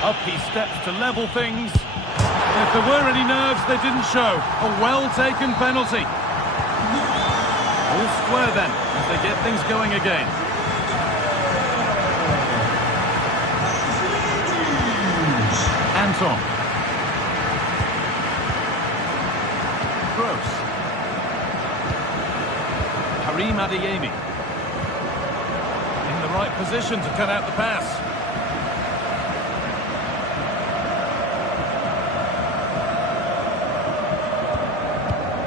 Up he steps to level things. If there were any nerves, they didn't show. A well-taken penalty. All square then, as they get things going again. Anton. Karim Adeyemi in the right position to cut out the pass.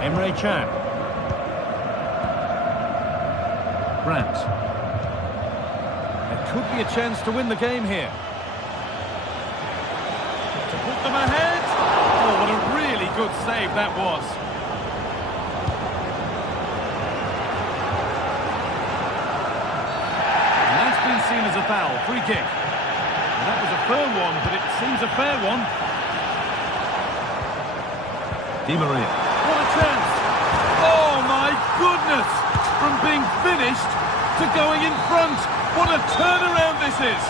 Emre Can. Brandt. There could be a chance to win the game here. To put them ahead. Oh, what a really good save that was. Seen as a foul, free kick. And that was a firm one, but it seems a fair one. Di Maria. What a chance! Oh my goodness! From being finished to going in front. What a turnaround this is!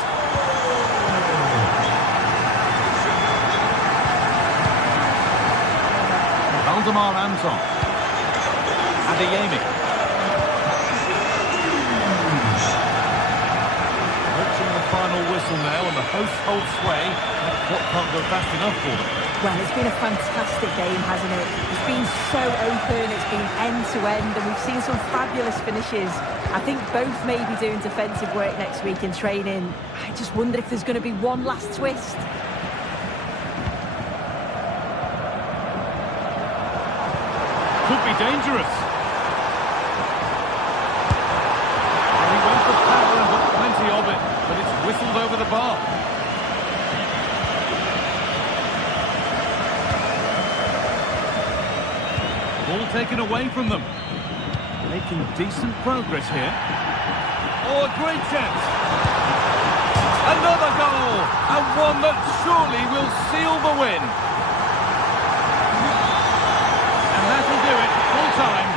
Valdemar Anton. Adeyemi. Final whistle now, and the hosts hold sway. What can't go fast enough for them? Well, it's been a fantastic game, hasn't it? It's been so open, it's been end-to-end, and we've seen some fabulous finishes. I think both may be doing defensive work next week in training. I just wonder if there's going to be one last twist. Could be dangerous. Well, he went for power and got plenty of it, but it's whistled over the bar. Ball taken away from them. Making decent progress here. Oh, a great chance. Another goal! And one that surely will seal the win. And that'll do it, full time.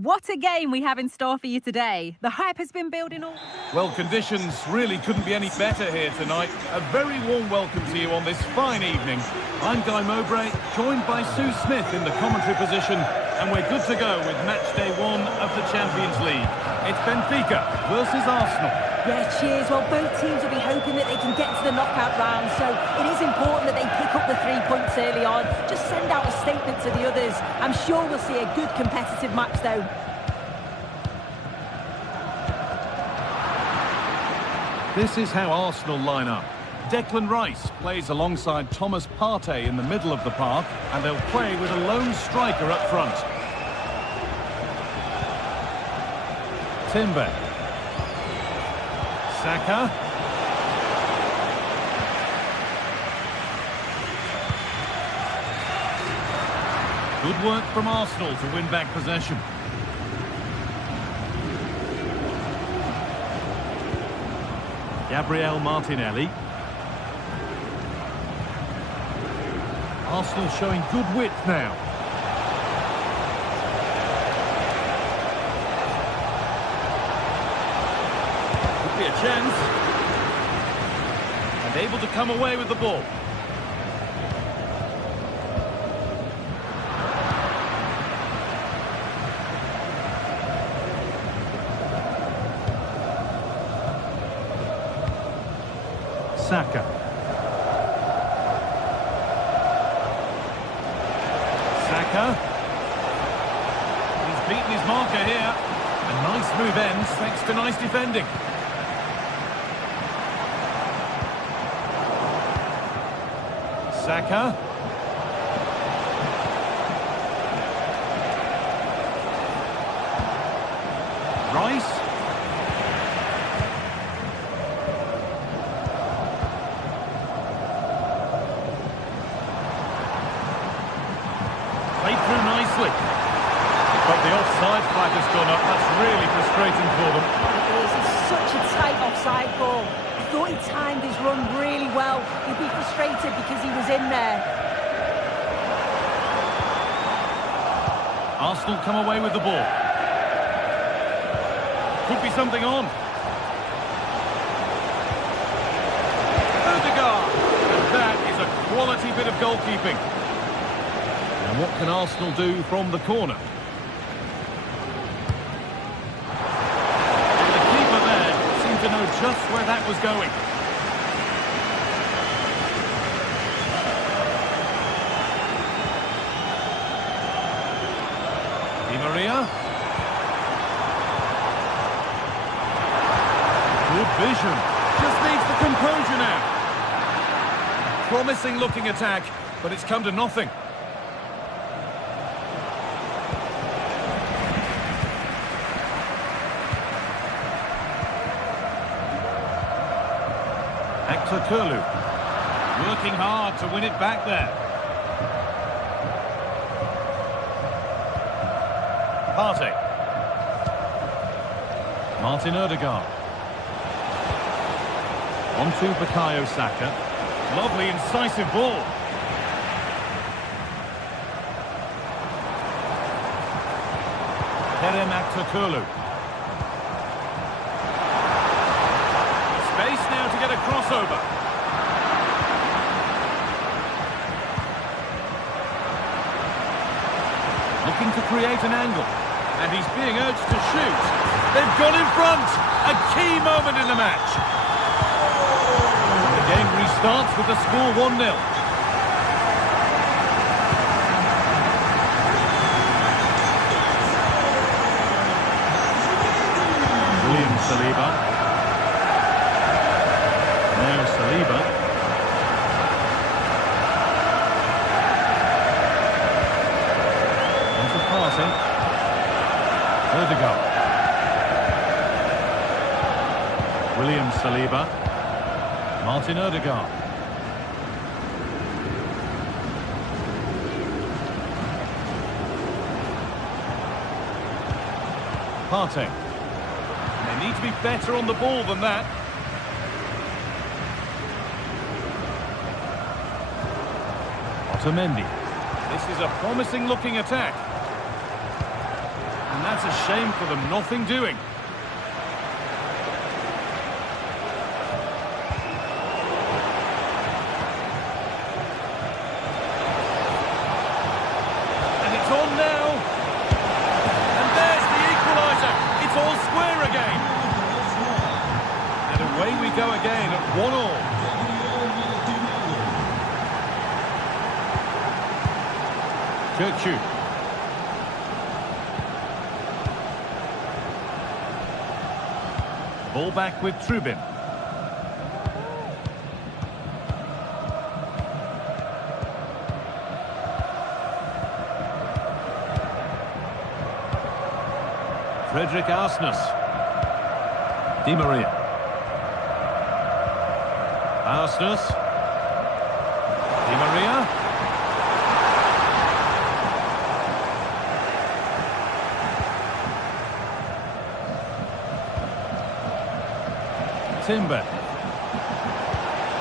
What a game we have in store for you today. The hype has been building all... Well, conditions really couldn't be any better here tonight. A very warm welcome to you on this fine evening. I'm Guy Mowbray, joined by Sue Smith in the commentary position, and we're good to go with match day 1 of the Champions League. It's Benfica versus Arsenal. Yeah, cheers. Well, both teams will be hoping that they can get to the knockout round, so it is important that they pick up the 3 points early on. Just send out a statement to the others. I'm sure we'll see a good competitive match, though. This is how Arsenal line up. Declan Rice plays alongside Thomas Partey in the middle of the park, and they'll play with a lone striker up front. Timber. Saka. Good work from Arsenal to win back possession. Gabriel Martinelli. Arsenal showing good width now. Could be a chance. And able to come away with the ball. Saka. Saka. He's beaten his marker here. A nice move ends thanks to nice defending. Saka. Rice. Played through nicely. But the offside flag has gone up. That's really frustrating for them. It is. It's such a tight offside goal. I thought he timed his run really well. He'd be frustrated because he was in there. Arsenal come away with the ball. Could be something on. Odegaard. And that is a quality bit of goalkeeping. And what can Arsenal do from the corner? And the keeper there seemed to know just where that was going. Di Maria. Good vision. Just needs the composure now. Promising looking attack, but it's come to nothing. Kurlu. Working hard to win it back there. Partey. Martin Odegaard. On to Bukayo Saka. Lovely incisive ball. Kerem Aktürkoğlu. Space now to get a crossover. Looking to create an angle. And he's being urged to shoot. They've gone in front. A key moment in the match. The game restarts with the score 1-0. Saliba. Now Saliba. Onto Partey. Odegaard. William Saliba. Martin Odegaard. Partey. They need to be better on the ball than that. Otamendi. This is a promising looking attack. And that's a shame for them, nothing doing. And it's on now. And there's the equaliser. It's all square again. Kirkju. Ball back with Trubin. Frederick Arsnes. Di Maria. Arsnes. Di Maria. Timber.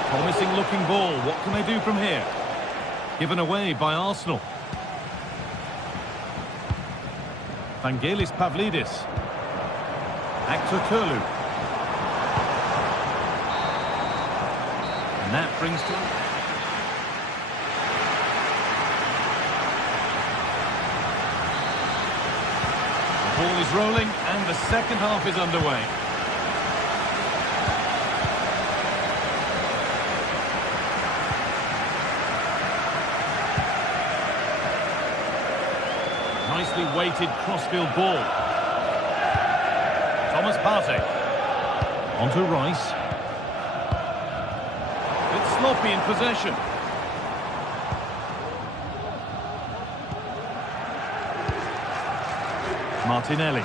Promising looking ball. What can they do from here? Given away by Arsenal. Vangelis Pavlidis. Actor Kurlu. And that brings to... The ball is rolling and the second half is underway. Nicely weighted crossfield ball. Thomas Partey. Onto Rice. It's sloppy in possession. Martinelli.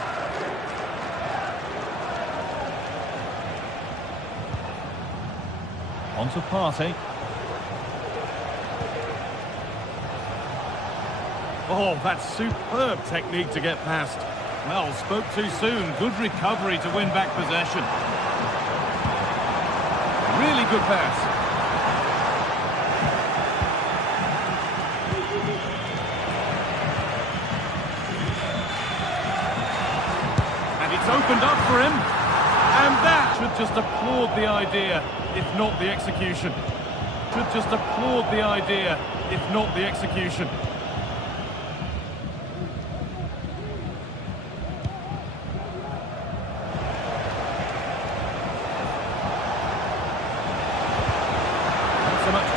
Onto Partey. Oh, that's superb technique to get past. Well, spoke too soon. Good recovery to win back possession. Really good pass. And it's opened up for him. And that should just applaud the idea, if not the execution. Should just applaud the idea, if not the execution.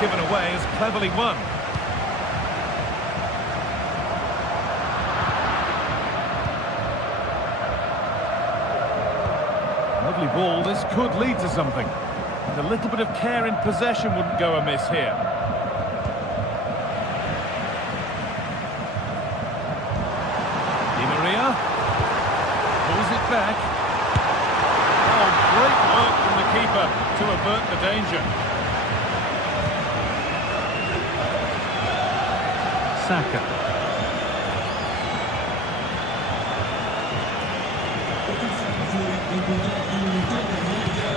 Given away is cleverly won. Lovely ball, this could lead to something. And a little bit of care in possession wouldn't go amiss here. Di Maria pulls it back. Oh, great work from the keeper to avert the danger. Saka.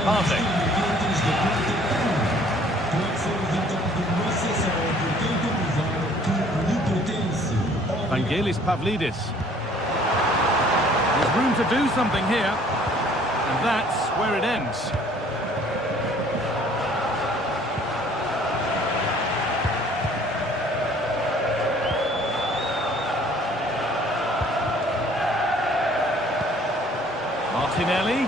Partey. Vangelis Pavlidis. There's room to do something here, and that's where it ends. Martinelli.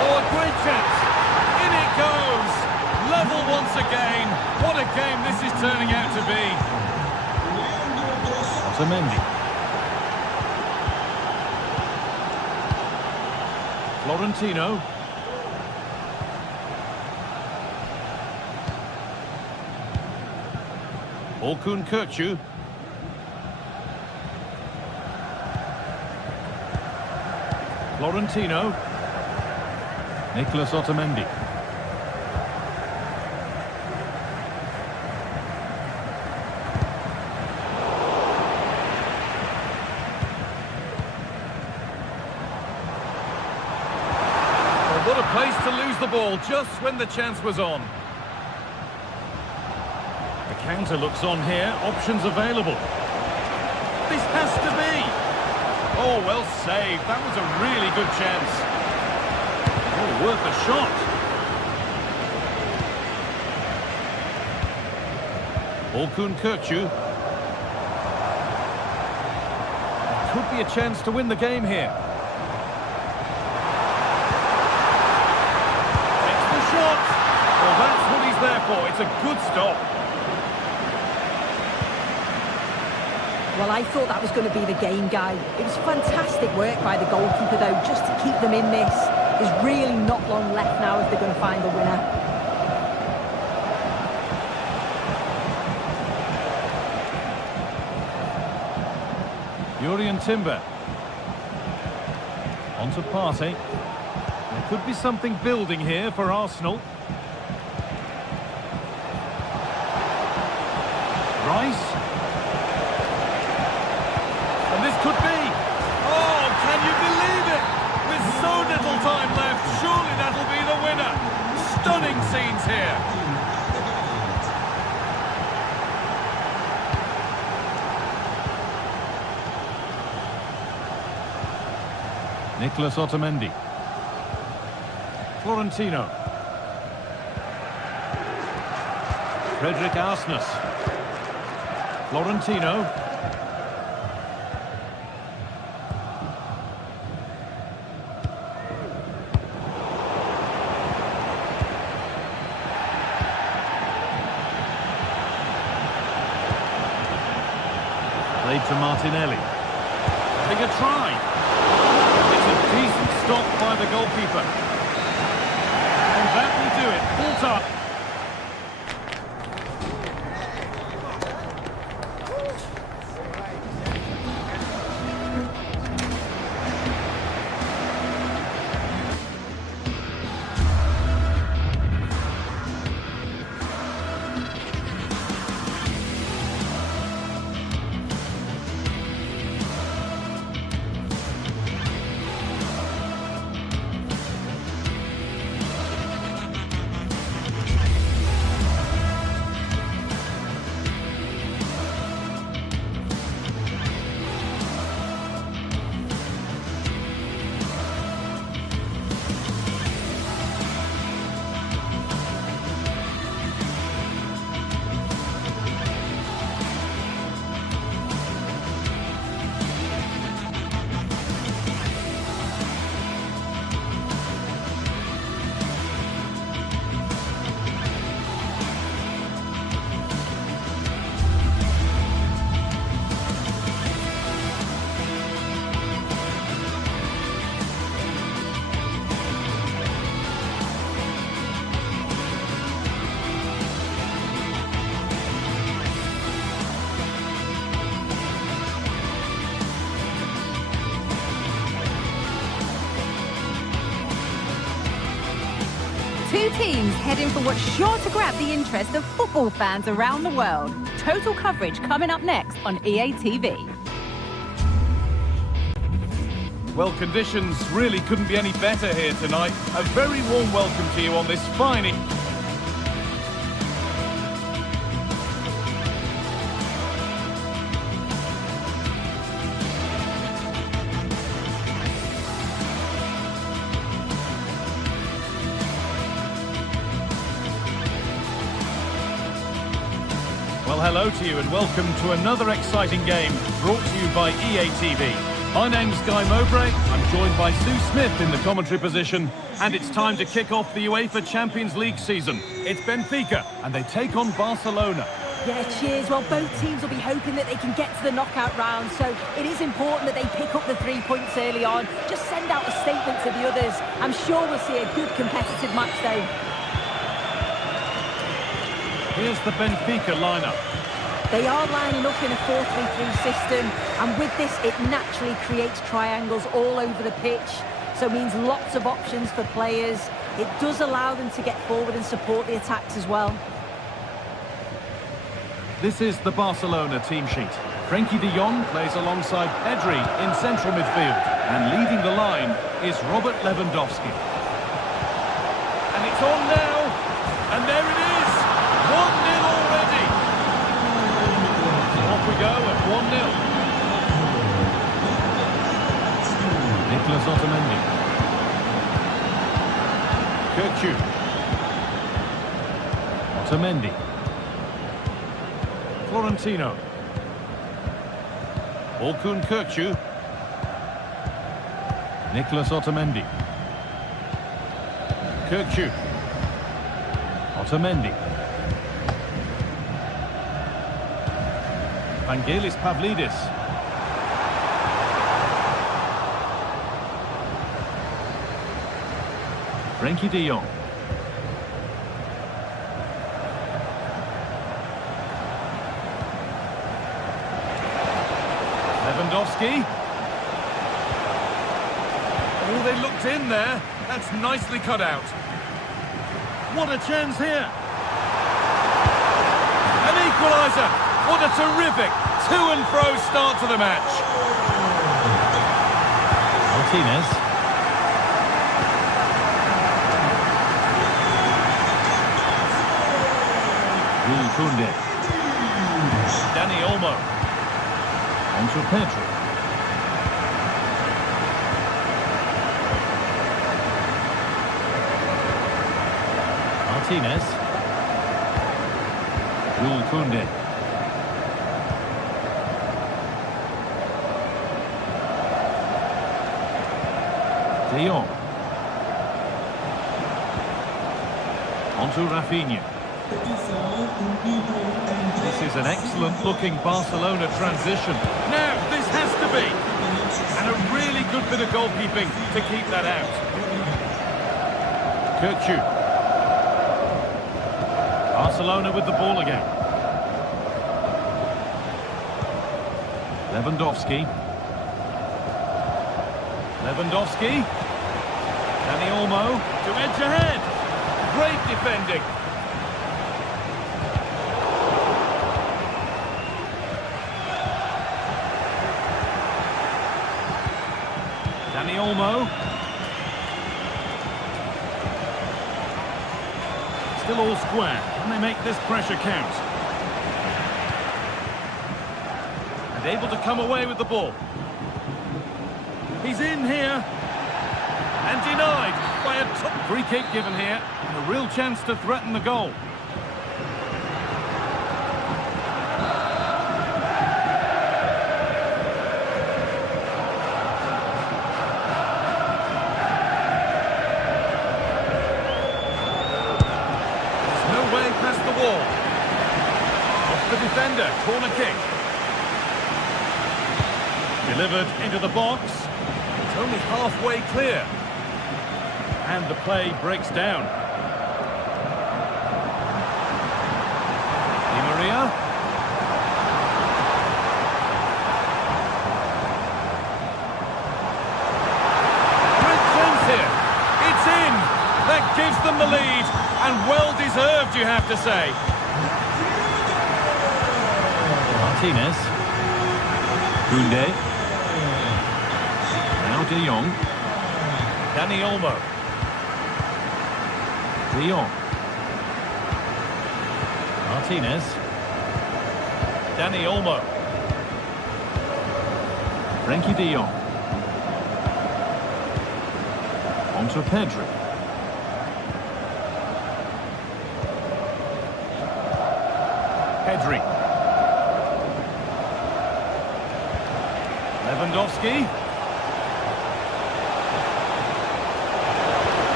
Oh, a great chance. In it goes. Level once again. What a game this is turning out to be. Otamendi. Florentino. Orkun Kökçü. Florentino. Nicolas Otamendi. Well, what a place to lose the ball just when the chance was on. The counter looks on here, options available. This has to be. Oh, well saved. That was a really good chance. Oh, worth a shot. Orkun Kökçü. Could be a chance to win the game here. Takes the shot. Well, that's what he's there for. It's a good stop. Well, I thought that was going to be the game, Guy. It was fantastic work by the goalkeeper, though, just to keep them in this. There's really not long left now if they're going to find the winner. Jurien Timber. On to Partey. There could be something building here for Arsenal. Rice. And this could be. Oh, can you believe it? With so little time left, surely that'll be the winner. Stunning scenes here. Nicolas Otamendi. Florentino. Frederick Arsnes. Florentino. Played to Martinelli. Having a try. Decent stop by the goalkeeper. And that will do it. Full top. Two teams heading for what's sure to grab the interest of football fans around the world. Total coverage coming up next on EA TV. Well, conditions really couldn't be any better here tonight. A very warm welcome to you on this fine evening. Well, hello to you and welcome to another exciting game brought to you by EA TV. My name's Guy Mowbray, I'm joined by Sue Smith in the commentary position, and it's time to kick off the UEFA Champions League season. It's Benfica, and they take on Barcelona. Yeah, cheers. Well, both teams will be hoping that they can get to the knockout round, so it is important that they pick up the 3 points early on. Just send out a statement to the others. I'm sure we'll see a good competitive match, though. Here's the Benfica lineup. They are lining up in a 4-3-3 system, and with this, it naturally creates triangles all over the pitch, so it means lots of options for players. It does allow them to get forward and support the attacks as well. This is the Barcelona team sheet. Frenkie de Jong plays alongside Pedri in central midfield, and leading the line is Robert Lewandowski. And it's on now, and there it is, 1-0 already. Off we go at 1-0. Nicolas Otamendi. Kökçü. Otamendi. Florentino. Orkun Kökçü. Nicolas Otamendi. Kökçü. Otamendi. Vangelis Pavlidis. Frenkie de Jong. Lewandowski. Oh, they looked in there. That's nicely cut out. What a chance here. An equaliser. What a terrific to-and-fro start to the match. Martinez. Kunde. Dani Olmo. On to Pedri. Martinez. Kunde. De Jong. On to Rafinha. This is an excellent-looking Barcelona transition. Now, this has to be. And a really good bit of goalkeeping to keep that out. Kirchu. Barcelona with the ball again. Lewandowski. Lewandowski. Dani Olmo to edge ahead. Great defending. Dani Olmo. Still all square. Can they make this pressure count? And able to come away with the ball. He's in here. And denied by a top free kick given here. And a real chance to threaten the goal. Past the wall. Off the defender, corner kick. Delivered into the box. It's only halfway clear. And the play breaks down. Di Maria. Great chance here. It's in. That gives them the lead. And well-deserved, you have to say. Martinez. Kunde. Now De Jong. Dani Olmo. De Jong. Martinez. Dani Olmo. Frenkie de Jong. On to Pedri. Pedri. Lewandowski.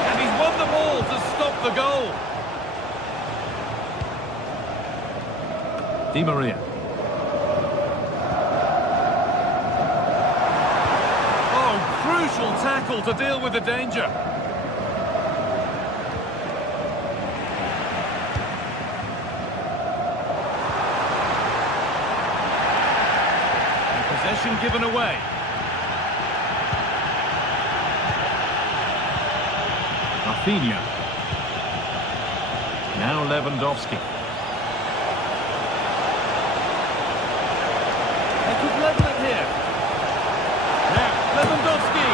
And he's won the ball to stop the goal. Di Maria. Oh, crucial tackle to deal with the danger. Possession given away. Rafinha. Now Lewandowski. They could level it here. Now Lewandowski.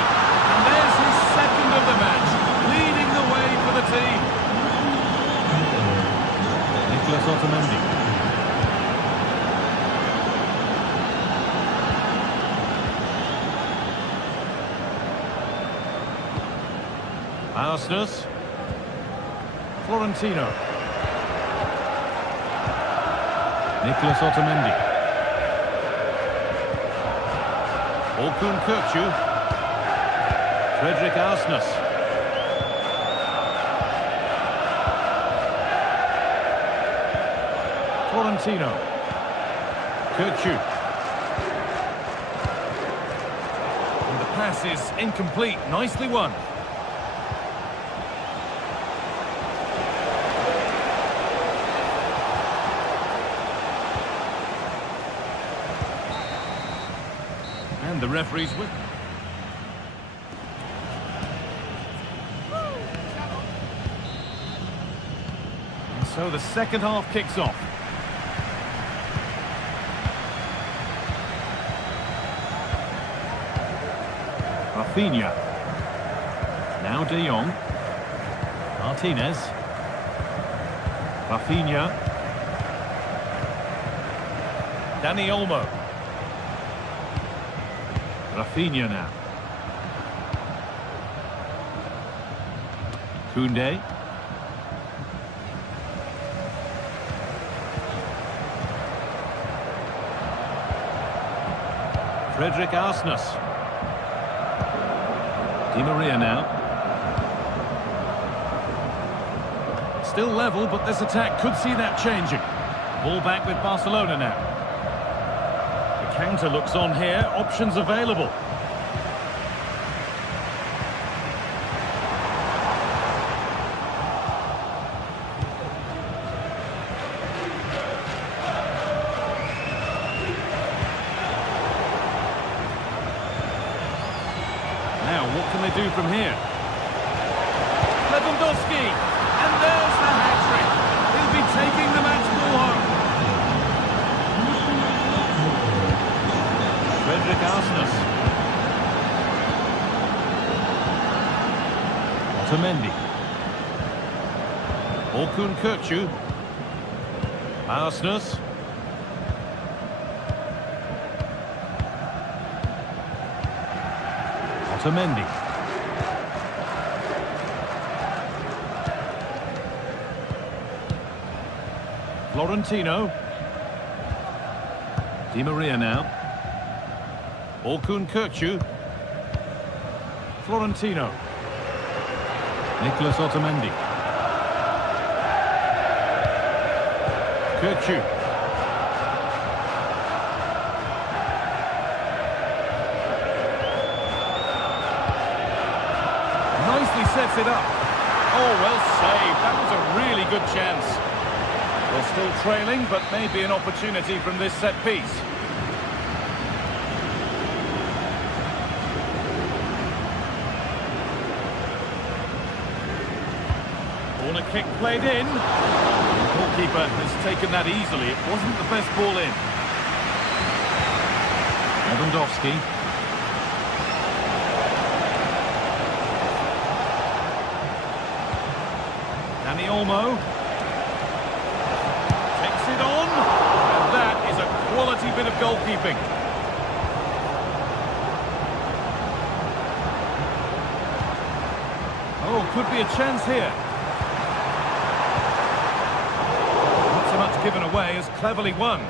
And there's his second of the match. Leading the way for the team. Nicolas Otamendi. Arsenal. Florentino. Nicolas Otamendi. Orkun Kökçü. Fredrik Arsnes. Florentino. Kirchu. And the pass is incomplete. Nicely won. And the referee's with. And so the second half kicks off. Rafinha. Now De Jong. Martinez. Rafinha. Dani Olmo. Rafinha now. Koundé. Frederick Arsnes. Di Maria now. Still level, but this attack could see that changing. Ball back with Barcelona now. The counter looks on here. Options available. Now, what can they do from here? Lewandowski! And there's the hat-trick! He'll be taking the match ball home. Frederick Arsnes. Otamendi. Orkun Kökçü. Arsnes. Otamendi. Florentino. Di Maria now. Orkun Kökçü. Florentino. Nicolas Otamendi. Kökçü. Nicely sets it up. Oh, well saved. That was a really good chance. They're still trailing, but maybe an opportunity from this set piece. Corner kick played in. The goalkeeper has taken that easily. It wasn't the best ball in. Lewandowski. Dani Olmo. Takes it on. And that is a quality bit of goalkeeping. Oh, could be a chance here. Not so much given away as cleverly won.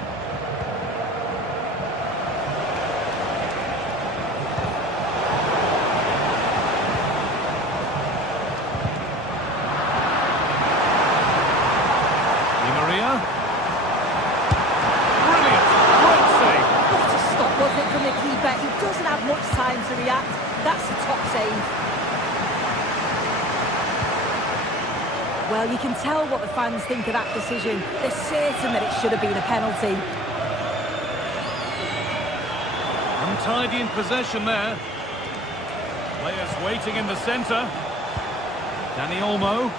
Di Maria. Brilliant. Great save. What a stop, wasn't it, from the keeper? He doesn't have much time to react. That's a top save. Well, you can tell what the fans think of that decision. They're certain that it should have been a penalty. Untidy in possession there. Players waiting in the centre. Dani Olmo.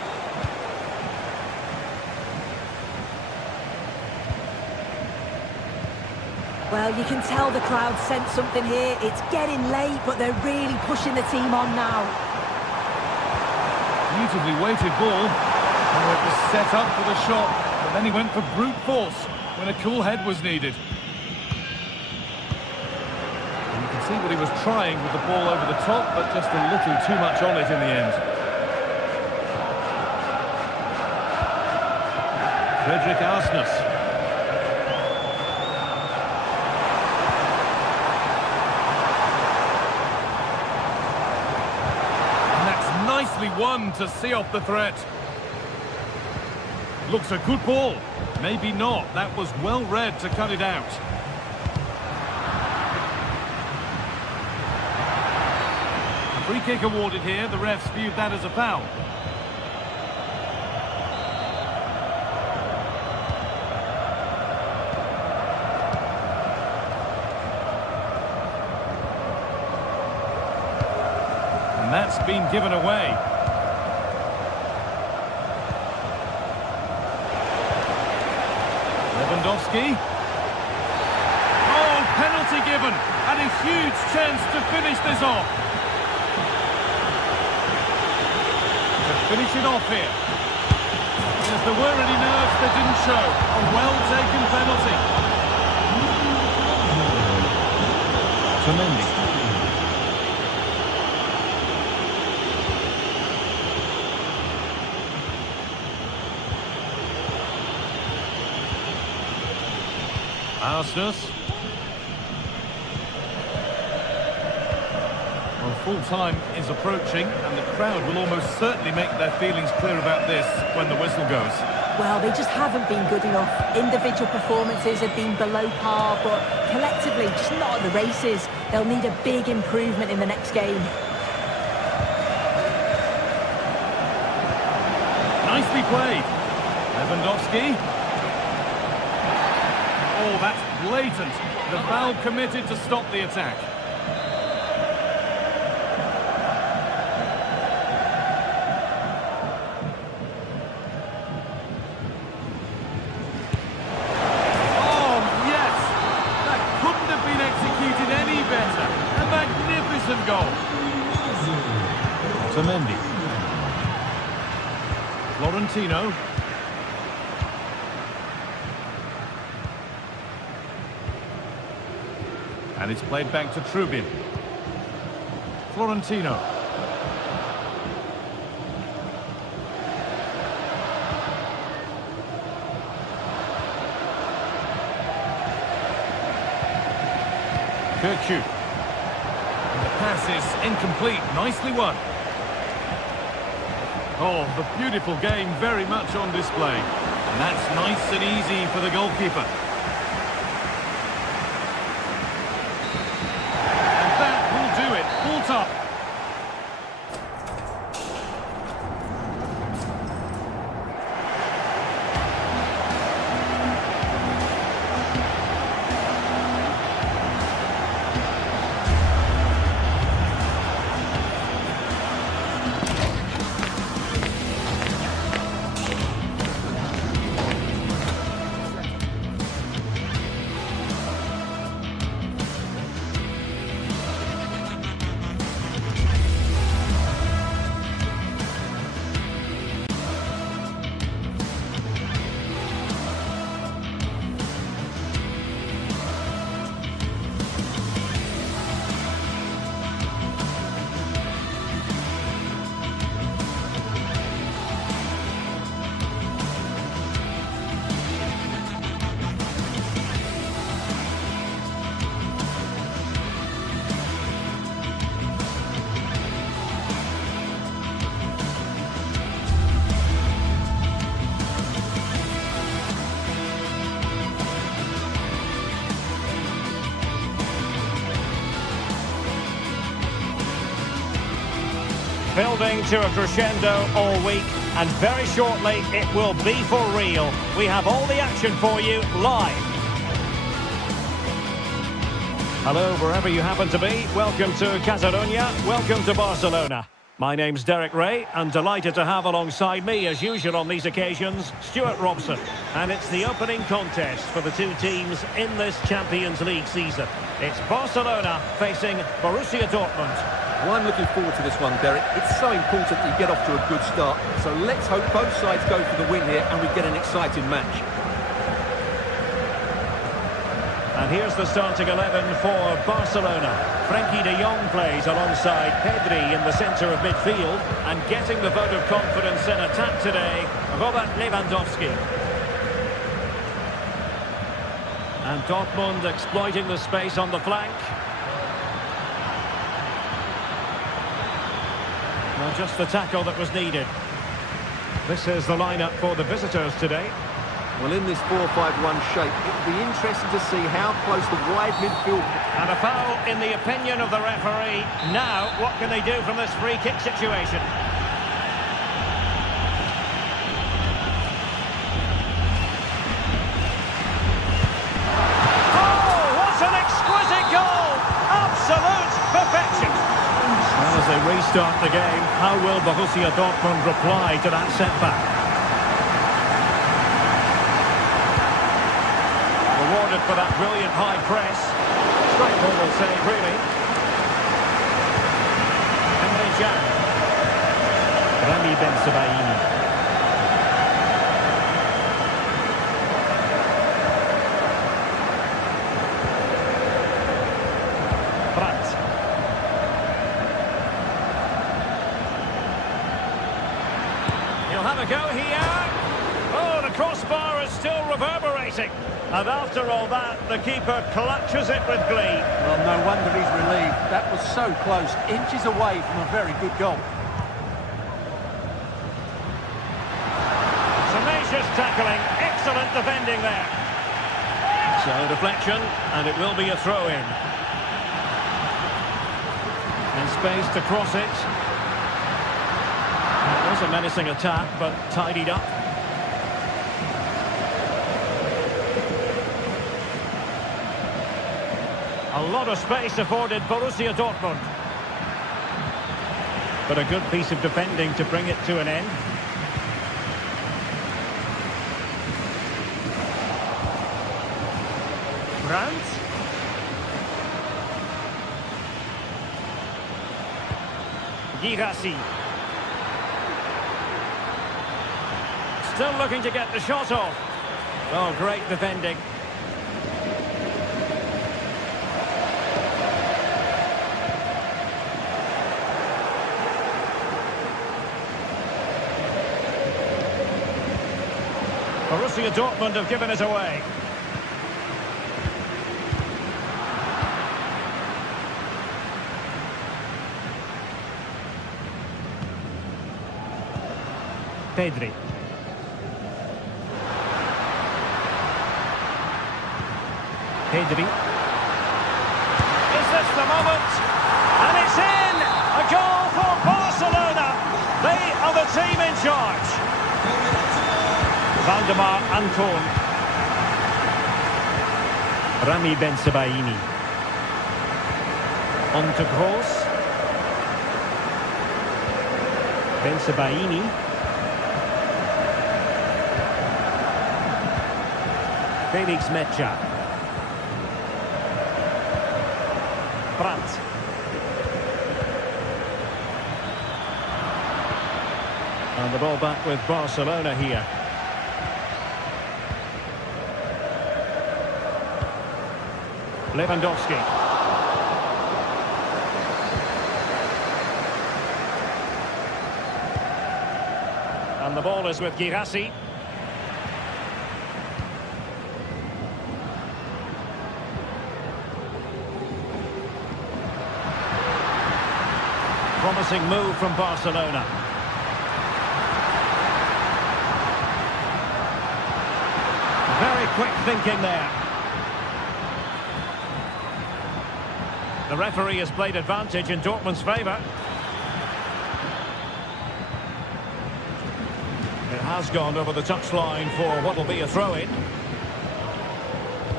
Well, you can tell the crowd sense something here. It's getting late, but they're really pushing the team on now. Beautifully weighted ball. Oh, it was set up for the shot, but then he went for brute force when a cool head was needed. And you can see that he was trying with the ball over the top, but just a little too much on it in the end. Frederick Arsnes. And that's nicely won to see off the threat. Looks a good ball. Maybe not. That was well read to cut it out. Free kick awarded here. The refs viewed that as a foul. And that's been given away. Lewandowski. Oh, penalty given. And a huge chance to finish this off. To finish it off here. If there were any nerves, they didn't show. A well-taken penalty. Tremendous. Arsenus. Well, full-time is approaching, and the crowd will almost certainly make their feelings clear about this when the whistle goes. Well, they just haven't been good enough. Individual performances have been below par, but collectively, just not at the races. They'll need a big improvement in the next game. Nicely played. Lewandowski. Oh, that's blatant. The foul committed to stop the attack. Oh, yes! That couldn't have been executed any better. A magnificent goal. Otamendi. Florentino. And it's played back to Trubin. Florentino. Kirkju. And the pass is incomplete. Nicely won. Oh, the beautiful game very much on display. And that's nice and easy for the goalkeeper. Full top. Building to a crescendo all week, and very shortly it will be for real. We have all the action for you live. Hello, wherever you happen to be. Welcome to Catalonia. Welcome to Barcelona. My name's Derek Ray, and delighted to have alongside me, as usual on these occasions, Stuart Robson. And it's the opening contest for the two teams in this Champions League season. It's Barcelona facing Borussia Dortmund. Well, I'm looking forward to this one, Derek. It's so important that you get off to a good start. So let's hope both sides go for the win here and we get an exciting match. And here's the starting 11 for Barcelona. Frenkie de Jong plays alongside Pedri in the centre of midfield. And getting the vote of confidence in attack today, Robert Lewandowski. And Dortmund exploiting the space on the flank. Well, just the tackle that was needed. This is the lineup for the visitors today. Well, in this 4-5-1 shape, it will be interesting to see how close the wide midfield... And a foul in the opinion of the referee. Now, what can they do from this free kick situation? Oh, what an exquisite goal! Absolute perfection! Well, as they restart the game, how will Borussia Dortmund reply to that setback? Rewarded for that brilliant high press. Straightforward save, really. Emre Can. Rami Ben Sebaini. Brandt. He'll have a go here. Oh, the crossbar is still reverberating. And after all that, the keeper clutches it with glee. Well, no wonder he's relieved. That was so close, inches away from a very good goal. Tenacious tackling, excellent defending there. So deflection, and it will be a throw-in. In space to cross it. It was a menacing attack, but tidied up. A lot of space afforded Borussia Dortmund. But a good piece of defending to bring it to an end. Brandt. Girassi. Still looking to get the shot off. Oh, great defending. Borussia Dortmund have given it away. Pedri. Pedri. Is this the moment? And it's in! A goal for Barcelona! They are the team in charge. Valdemar Anton. Rami Ben Sebaini. On to Gross. Ben Sebaini. Felix Mecha. Brandt. And the ball back with Barcelona here. Lewandowski. And the ball is with Girassi. Promising move from Barcelona. Very quick thinking there. The referee has played advantage in Dortmund's favour. It has gone over the touchline for what will be a throw-in.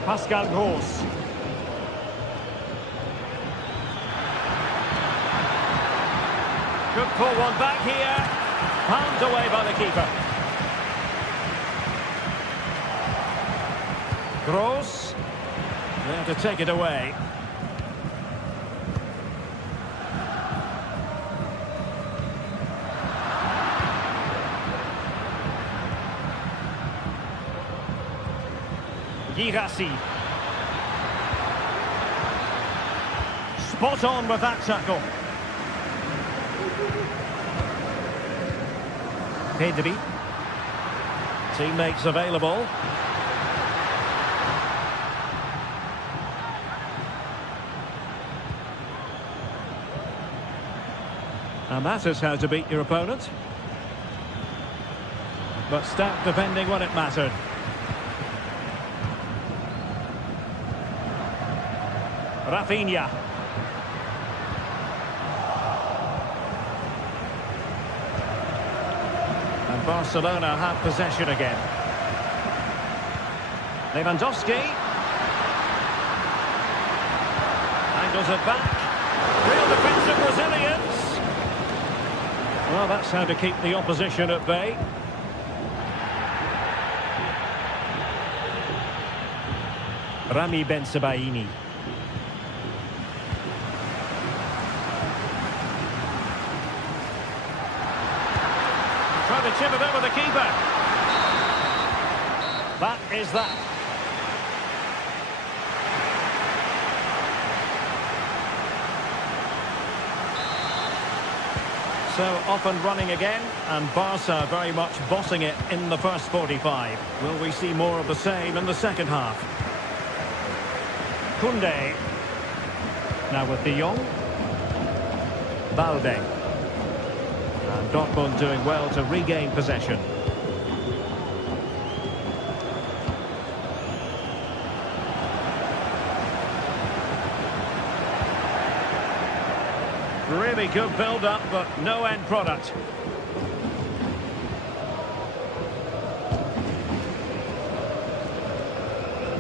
Pascal Gross. Could pull one back here. Palmed away by the keeper. Gross. There to take it away. Girassi. Spot on with that tackle. Pedri. Teammates available. And that is how to beat your opponent. But stout defending when it mattered. Rafinha. And Barcelona have possession again. Lewandowski. Angles it back. Real defensive Brazilians. Well, that's how to keep the opposition at bay. Rami Bensebaini. Trying to chip it over the keeper. That is that. So off and running again, and Barca very much bossing it in the first 45. Will we see more of the same in the second half? Koundé. Now with De Jong. Balde. And Dortmund doing well to regain possession. Really good build-up, but no end product.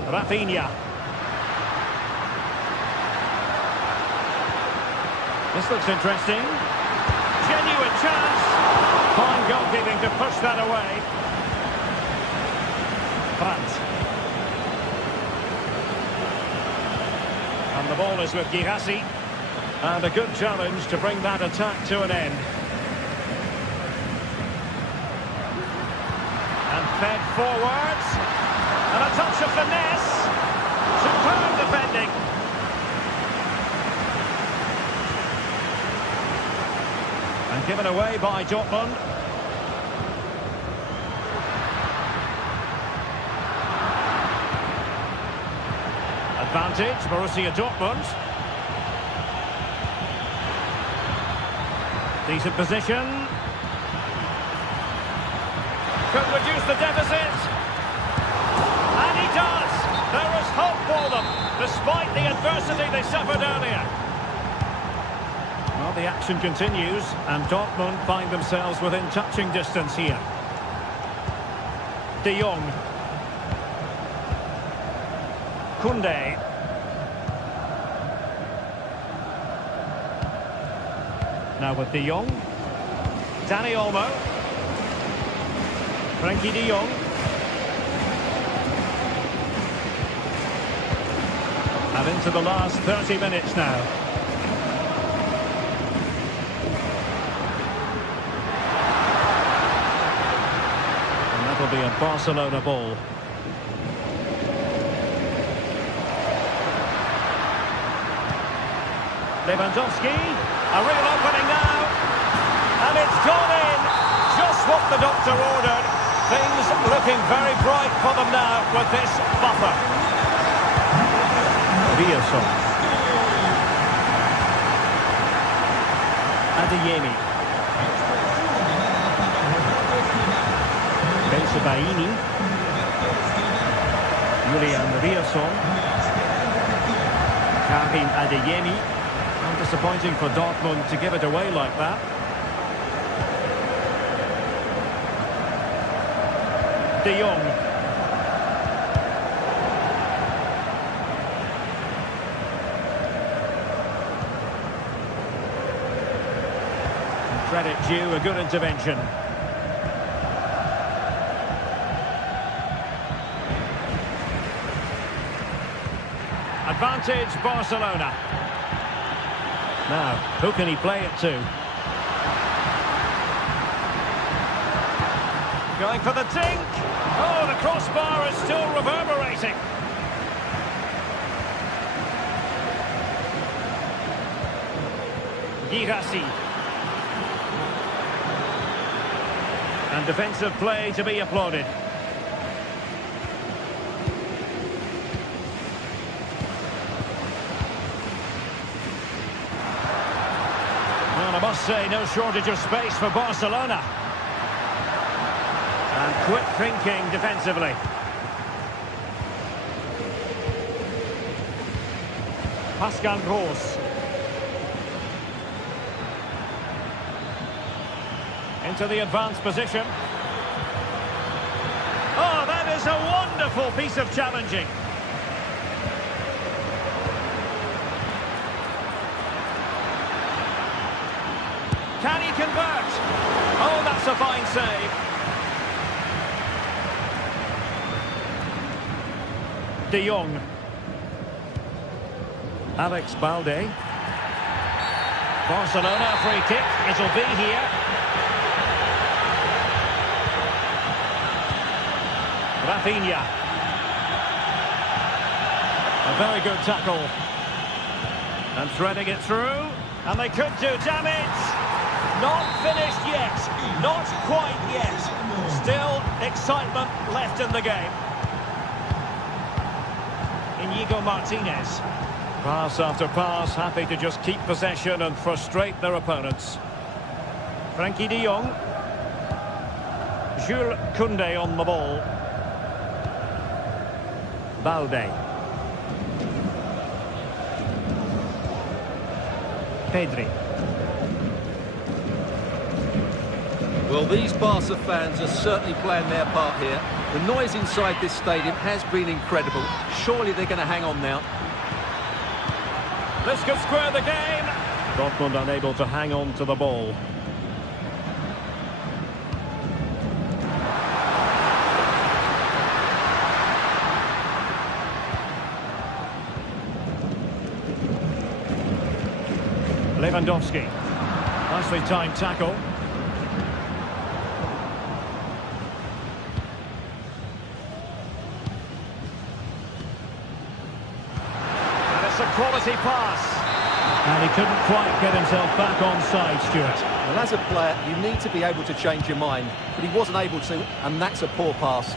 Rafinha. This looks interesting. Genuine chance. Fine goalkeeping to push that away. Brandt. And the ball is with Girassi. And a good challenge to bring that attack to an end. And fed forwards. And a touch of finesse. Superb defending. And given away by Dortmund. Advantage, Borussia Dortmund. Decent position. Could reduce the deficit. And he does. There is hope for them, despite the adversity they suffered earlier. Well, the action continues, and Dortmund find themselves within touching distance here. De Jong. Koundé. Now with De Jong. Dani Olmo. Frenkie de Jong. And into the last 30 minutes now. And that'll be a Barcelona ball. Lewandowski. A real opening now, and it's gone in, just what the doctor ordered. Things looking very bright for them now with this buffer. Riasson. Adeyemi. Bensebaini. Julian Riasson. Karim Adeyemi. Disappointing for Dortmund to give it away like that. De Jong. And credit due, a good intervention. Advantage Barcelona. Now, who can he play it to? Going for the dink! Oh, the crossbar is still reverberating. Girassi. And defensive play to be applauded. I must say, no shortage of space for Barcelona. And quick thinking defensively. Pascal Gross. Into the advanced position. Oh, that is a wonderful piece of challenging. Can he convert? Oh, that's a fine save. De Jong. Alex Balde. Barcelona free kick. It'll be here. Rafinha. A very good tackle. And threading it through. And they could do damage. Not finished yet. Not quite yet. Still excitement left in the game. Inigo Martinez. Pass after pass, happy to just keep possession and frustrate their opponents. Frankie de Jong. Jules Koundé on the ball. Balde. Pedri. Well, these Barca fans are certainly playing their part here. The noise inside this stadium has been incredible. Surely they're going to hang on now. This could square the game. Dortmund unable to hang on to the ball. Lewandowski. Nicely timed tackle. A quality pass. And he couldn't quite get himself back on side, Stuart. Well, as a player, you need to be able to change your mind, but he wasn't able to, and that's a poor pass.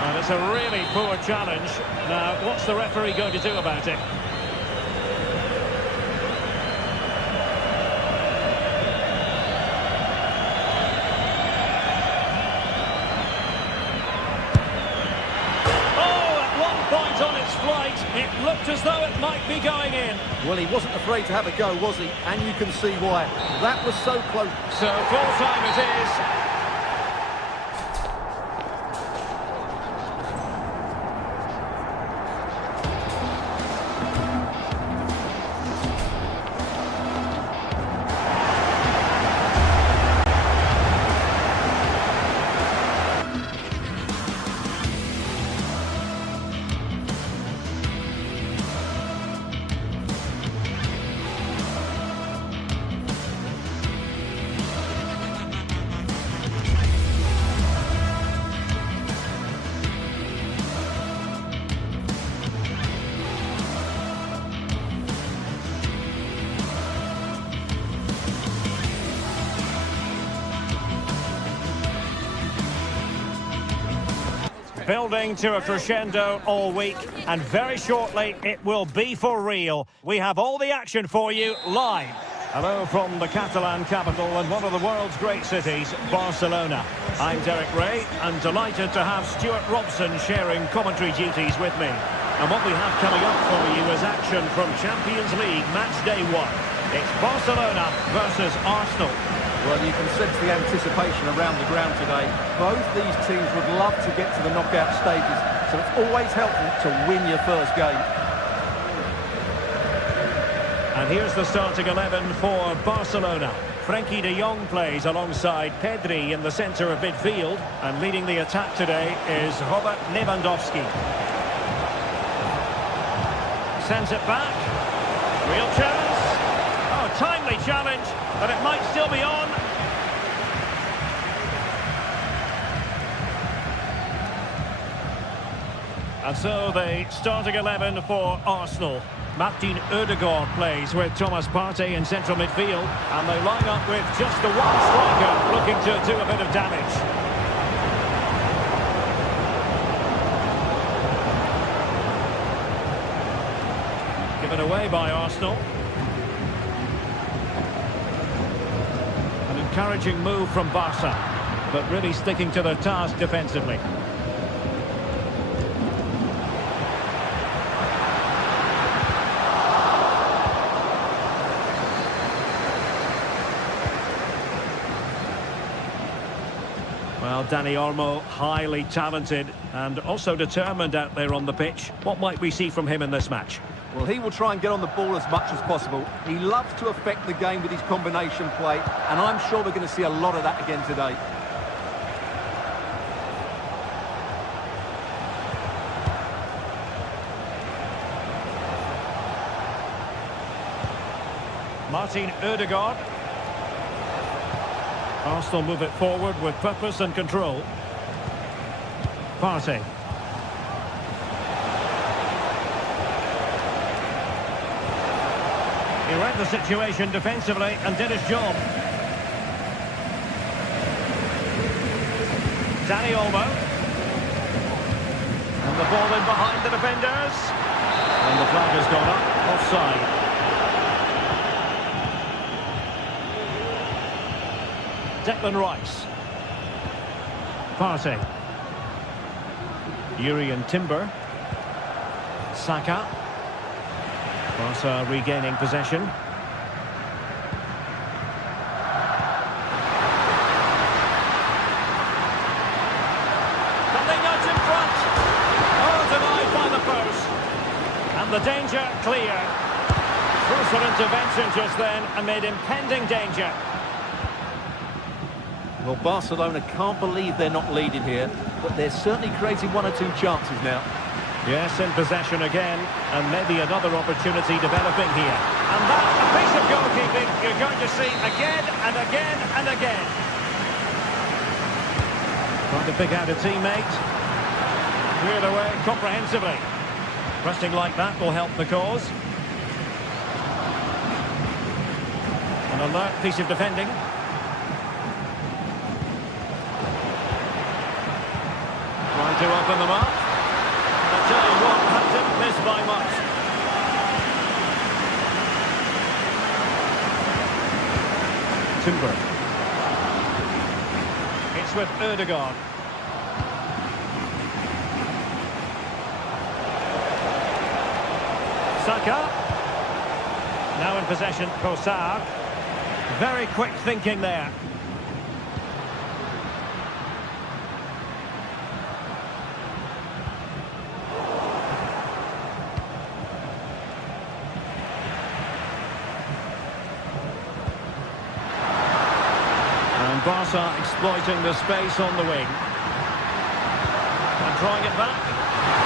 And it's a really poor challenge. Now, what's the referee going to do about it? It looked as though it might be going in. Well, he wasn't afraid to have a go, was he? And you can see why. That was so close. So full time it is. Building to a crescendo all week, and very shortly it will be for real. We have all the action for you live. Hello from the Catalan capital and one of the world's great cities, Barcelona. I'm Derek Ray, and delighted to have Stuart Robson sharing commentary duties with me. And what we have coming up for you is action from Champions League match day 1. It's Barcelona versus Arsenal. Well, you can sense the anticipation around the ground today. Both these teams would love to get to the knockout stages, so it's always helpful to win your first game. And here's the starting 11 for Barcelona. Frankie de Jong plays alongside Pedri in the centre of midfield, and leading the attack today is Robert Lewandowski. Sends it back. Real chance. Oh, timely challenge, but it might still be on. And so the starting 11 for Arsenal. Martin Ødegaard plays with Thomas Partey in central midfield, and they line up with just the one striker looking to do a bit of damage. Given away by Arsenal. An encouraging move from Barca, but really sticking to their task defensively. Well, Dani Olmo, highly talented and also determined out there on the pitch. What might we see from him in this match? Well, he will try and get on the ball as much as possible. He loves to affect the game with his combination play, and I'm sure we're going to see a lot of that again today. Martin Ødegaard. Arsenal move it forward with purpose and control. Partey. He read the situation defensively and did his job. Dani Olmo. And the ball in behind the defenders. And the flag has gone up, offside. Declan Rice. Partey. Jurrien Timber. Saka. Barca regaining possession. Coming out in front. Oh, denied by the post. And the danger clear. Crucial intervention just then amid impending danger. Well, Barcelona can't believe they're not leading here, but they're certainly creating one or two chances now. Yes, in possession again, and maybe another opportunity developing here. And that, a piece of goalkeeping you're going to see again and again and again. Trying to pick out a teammate. Cleared away comprehensively. Pressing like that will help the cause. An alert piece of defending. Trying to open them up. I tell you what, that didn't miss by much. Timber. It's with Ødegaard. Saka. Now in possession, Trossard. Very quick thinking there. Barca exploiting the space on the wing. And drawing it back.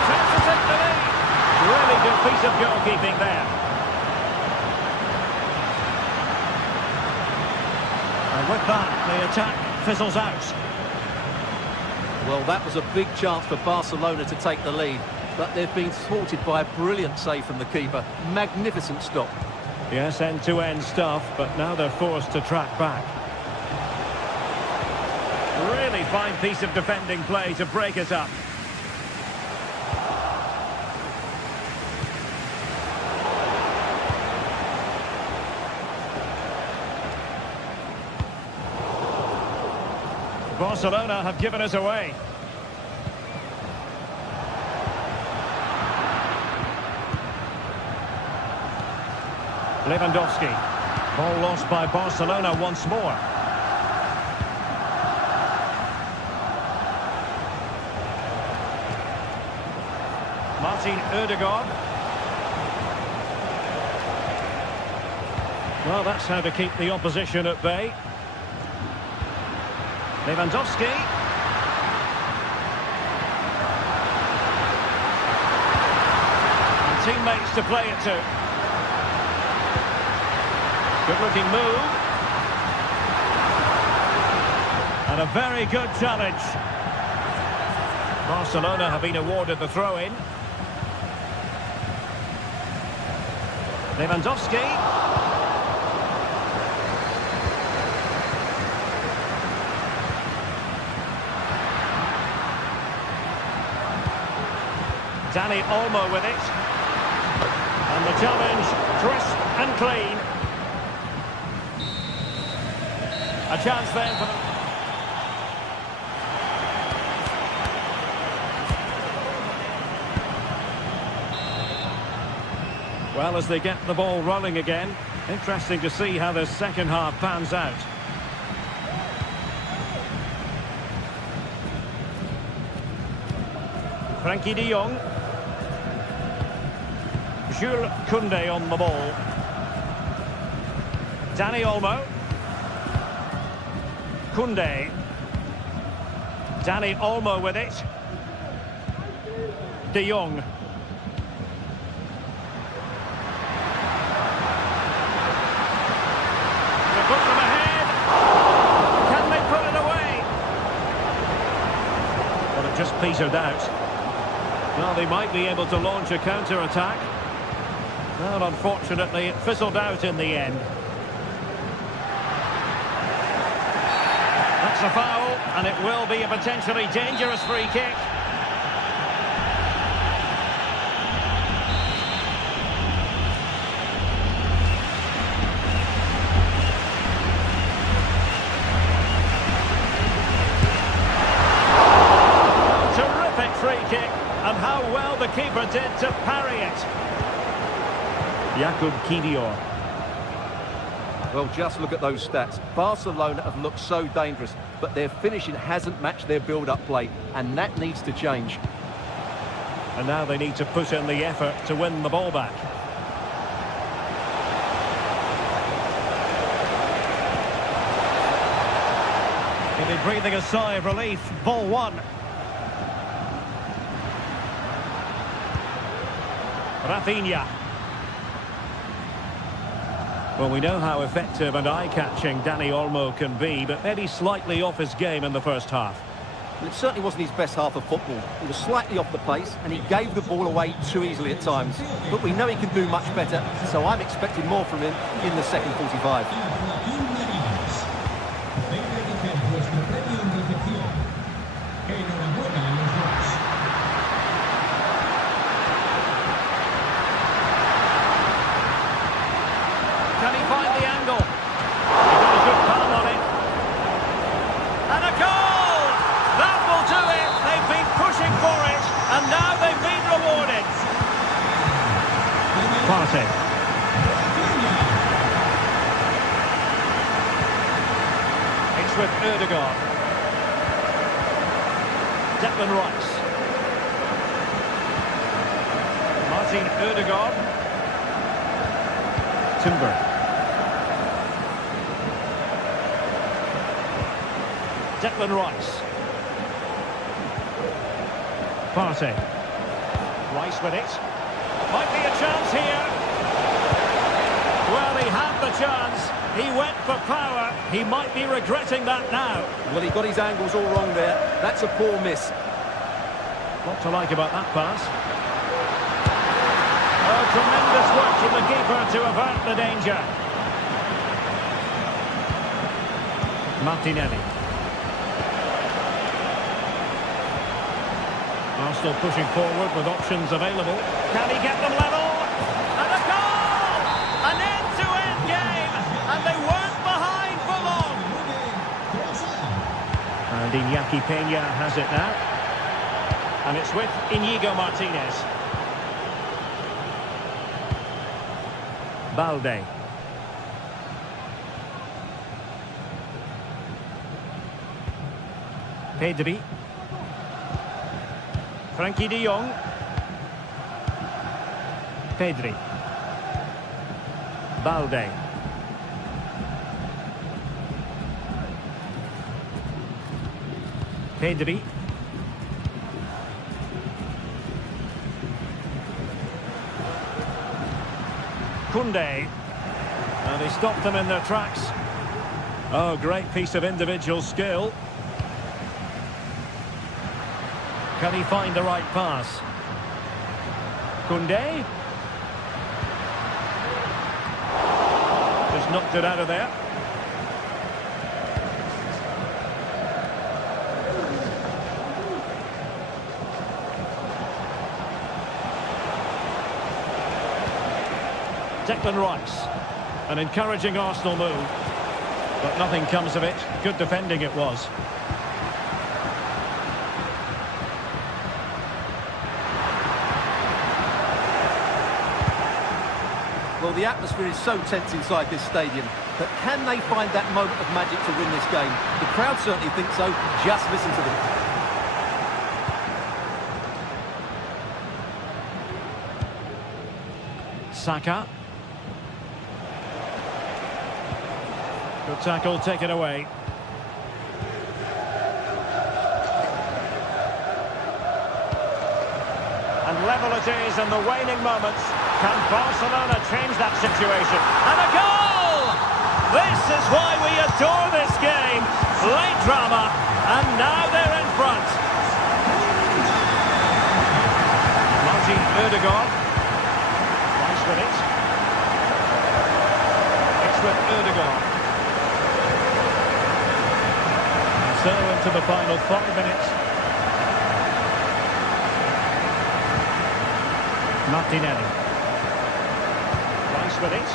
Chance to take the lead. Really good piece of goalkeeping there. And with that, the attack fizzles out. Well, that was a big chance for Barcelona to take the lead, but they've been thwarted by a brilliant save from the keeper. Magnificent stop. Yes, end-to-end stuff, but now they're forced to track back. Really fine piece of defending play to break it up. Barcelona have given us away. Lewandowski. Ball lost by Barcelona once more. Martin Ødegaard. Well, that's how to keep the opposition at bay. Lewandowski. And teammates to play it to. Good-looking move. And a very good challenge. Barcelona have been awarded the throw-in. Lewandowski. Dani Olmo with it. And the challenge, crisp and clean. A chance then for them. Well, as they get the ball rolling again, interesting to see how the second half pans out. Frankie de Jong. Jules Koundé on the ball. Dani Olmo. Koundé. Dani Olmo with it. De Jong. They put them ahead. Can they put it away? Well, it just petered out. Well, they might be able to launch a counter-attack. Well, unfortunately, it fizzled out in the end. That's a foul, and it will be a potentially dangerous free kick. Terrific free kick, and how well the keeper did to parry it. Jakub Kiwior. Well, just look at those stats. Barcelona have looked so dangerous, but their finishing hasn't matched their build-up play, and that needs to change. And now they need to put in the effort to win the ball back. He'll be breathing a sigh of relief. Ball one. Rafinha. Well, we know how effective and eye-catching Dani Olmo can be, but maybe slightly off his game in the first half. Well, it certainly wasn't his best half of football. He was slightly off the pace, and he gave the ball away too easily at times. But we know he can do much better, so I'm expecting more from him in the second 45. Can he find the angle? He got a good palm on it. And a goal! That will do it! They've been pushing for it, and now they've been rewarded. Partey. It's with Ødegaard. Declan Rice. Martin Ødegaard. Timber. Declan Rice. Partey. Rice with it. Might be a chance here. Well, he had the chance. He went for power. He might be regretting that now. Well, he got his angles all wrong there. That's a poor miss. What to like about that pass? Oh, tremendous work from the keeper to avert the danger. Martinelli. Arsenal pushing forward with options available. Can he get them level? And a goal! An end-to-end game! And they weren't behind for long! And Iñaki Peña has it now. And it's with Inigo Martinez. Balde. Pedri. Frankie de Jong. Pedri. Balde. Pedri. Koundé. And he stopped them in their tracks. Oh, great piece of individual skill. Can he find the right pass? Koundé. Just knocked it out of there. Declan Rice. An encouraging Arsenal move. But nothing comes of it. Good defending it was. Well, the atmosphere is so tense inside this stadium, but can they find that moment of magic to win this game? The crowd certainly think so. Just listen to them. Saka. Good tackle, taken away. And level it is in the waning moments. Can Barcelona change that situation? And a goal! This is why we adore this game. Late drama, and now they're in front. Martin Ødegaard. Nice with it. It's with Ødegaard. And so into the final 5 minutes. Martinelli. Rice with it.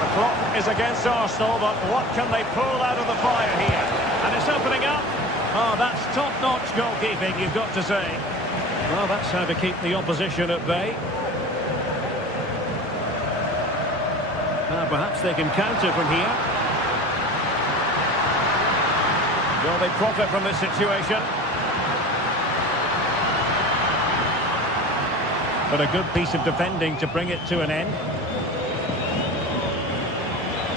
The clock is against Arsenal, but what can they pull out of the fire here? And it's opening up. Oh, that's top-notch goalkeeping, you've got to say. Well, that's how to keep the opposition at bay. Now, perhaps they can counter from here. Will they profit from this situation? But a good piece of defending to bring it to an end.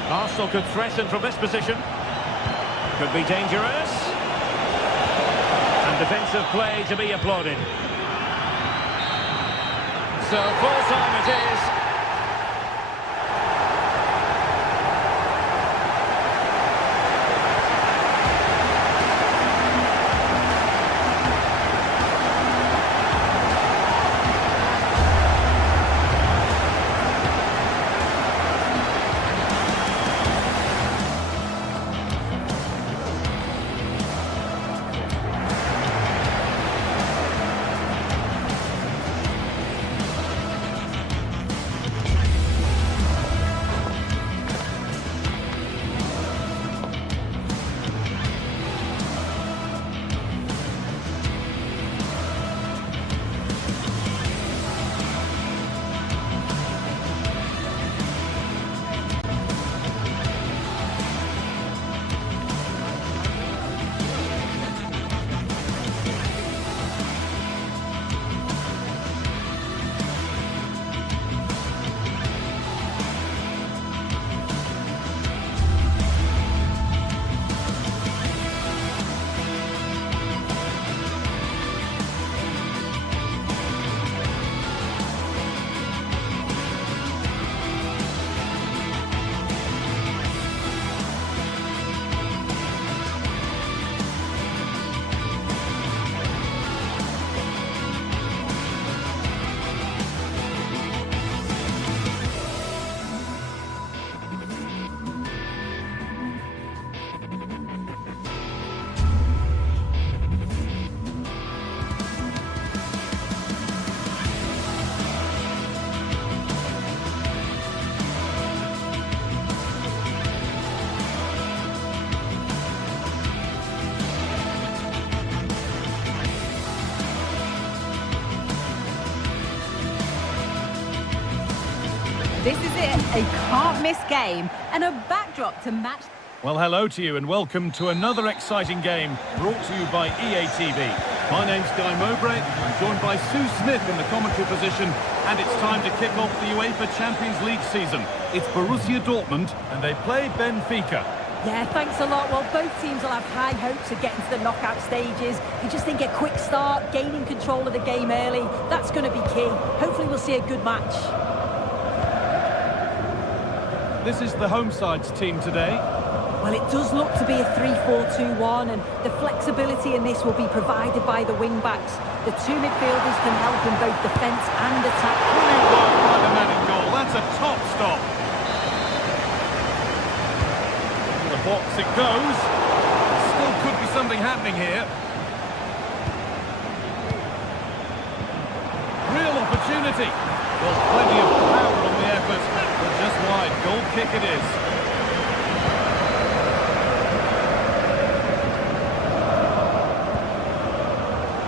Arsenal could threaten from this position. Could be dangerous. And defensive play to be applauded. So full time it is. This is it, a can't-miss game and a backdrop to match. Well, hello to you and welcome to another exciting game brought to you by EA TV. My name's Guy Mowbray. I'm joined by Sue Smith in the commentary position, and it's time to kick off the UEFA Champions League season. It's Borussia Dortmund and they play Benfica. Yeah, thanks a lot. Well, both teams will have high hopes of getting to the knockout stages. You just think a quick start, gaining control of the game early, that's going to be key. Hopefully we'll see a good match. This is the home side's team today. Well, it does look to be a 3-4-2-1, and the flexibility in this will be provided by the wing-backs. The two midfielders can help in both defence and attack. Brilliant work by the man in goal. That's a top stop. In the box it goes. Still could be something happening here. Real opportunity. Well, plenty of power on the effort, but just wide. Goal kick it is.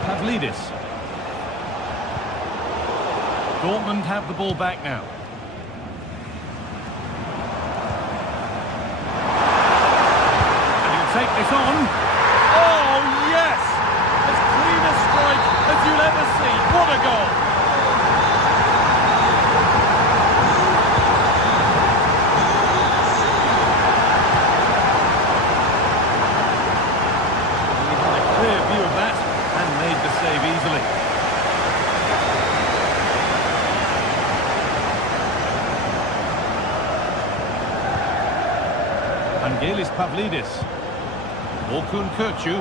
Pavlidis. Dortmund have the ball back now. And he'll take this on. Oh, yes! As clean a strike as you'll ever see. What a goal! Vangelis Pavlidis. Orkun Kökçü.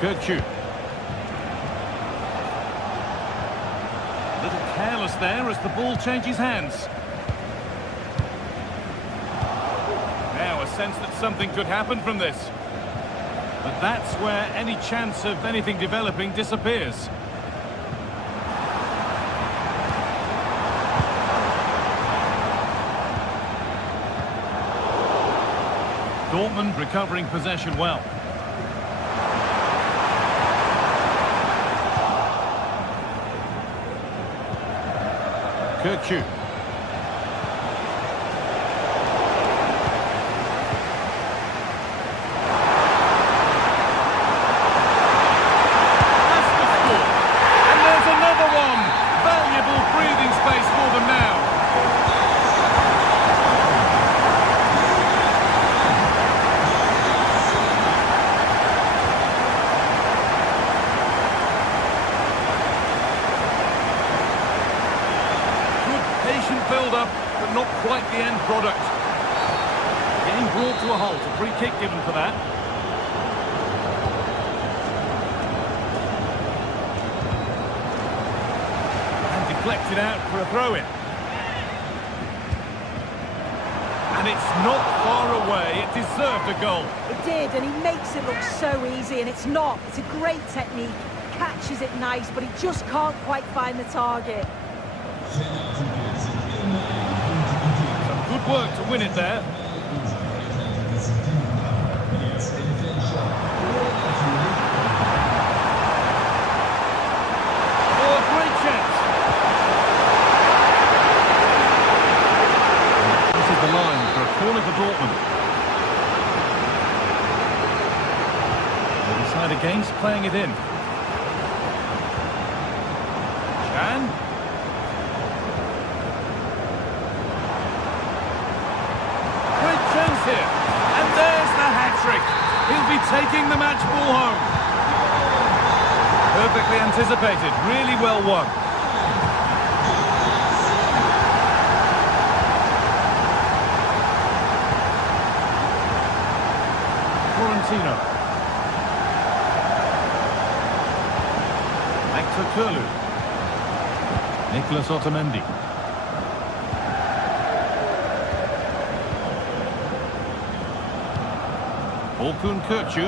Kökçü. A little careless there as the ball changes hands. Now a sense that something could happen from this. But that's where any chance of anything developing disappears. Dortmund recovering possession well. Kökçü. That's the score. And there's another one. Valuable breathing space for them now. Patient build-up, but not quite the end product. Getting brought to a halt, a free kick given for that. And deflected out for a throw-in. And it's not far away, it deserved a goal. It did, and he makes it look so easy, and it's not. It's a great technique, catches it nice, but he just can't quite find the target. Some good work to win it there. Oh, great chance. This is the line for a corner for Dortmund. They decide against playing it in. Can. Here. And there's the hat-trick. He'll be taking the match ball home. Perfectly anticipated, really well won. Florentino. Hector Curlew. Nicolas Otamendi. Orkun Kökçü.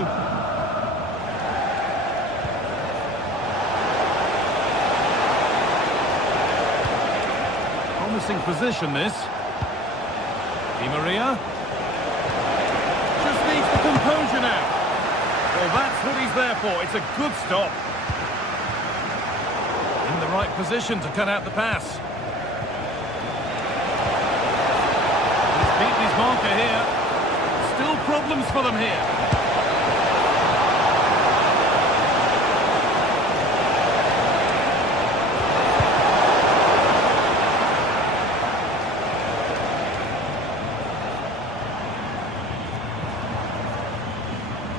Promising position this. Di Maria. Just needs the composure now. Well, that's what he's there for. It's a good stop. In the right position to cut out the pass. He's beaten his marker here. Still problems for them here.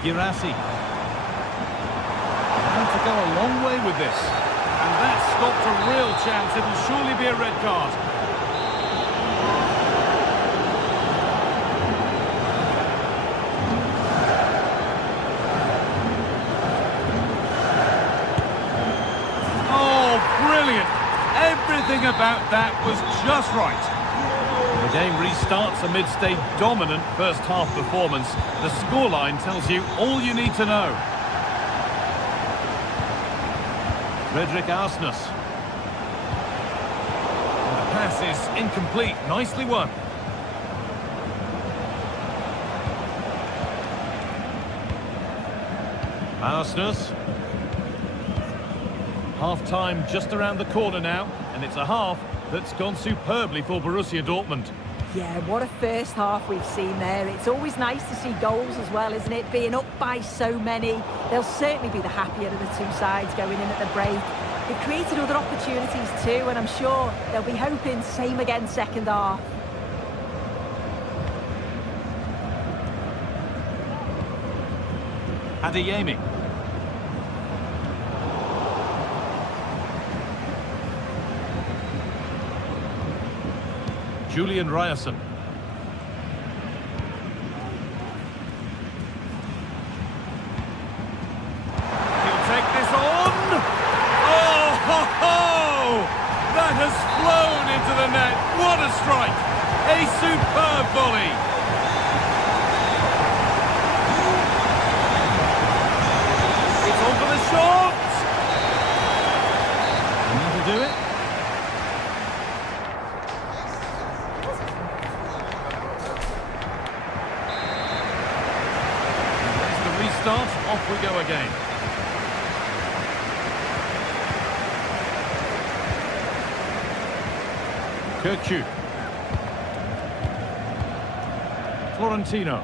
Girassi. Going to go a long way with this. And that stopped a real chance. It'll surely be a red card. Brilliant. Everything about that was just right. The game restarts amidst a dominant first-half performance. The scoreline tells you all you need to know. Fredrik Arsnes. And the pass is incomplete. Nicely won. Arsnes. Half-time just around the corner now, and it's a half that's gone superbly for Borussia Dortmund. Yeah, what a first half we've seen there. It's always nice to see goals as well, isn't it? Being up by so many. They'll certainly be the happier of the two sides going in at the break. They've created other opportunities too, and I'm sure they'll be hoping same again second half. Adeyemi. Julian Ryerson. He'll take this on. Oh, ho, ho! That has flown into the net. What a strike! A superb volley. It's on for the shot. And that'll do it. Restart, off we go again. Kirchu. Florentino.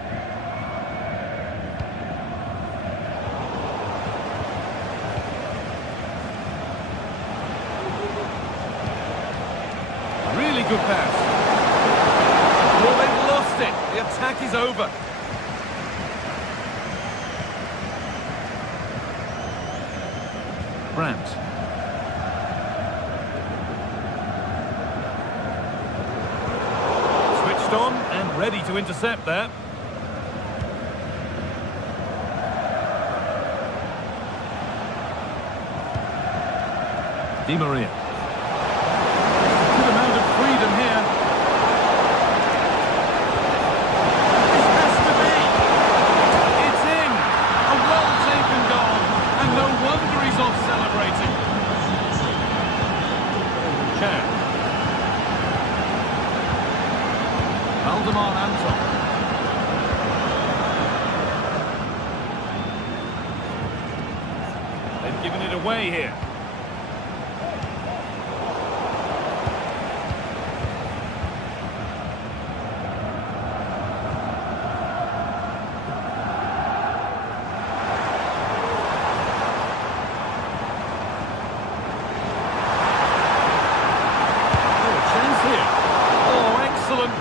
Really good pass. Well, they've lost it. The attack is over. Brandt. Switched on and ready to intercept there. Di Maria. Good amount of freedom here. This has to be. It's in. A well-taken goal. And no wonder he's off celebrating. Chan. Valdemar Anton. They've given it away here.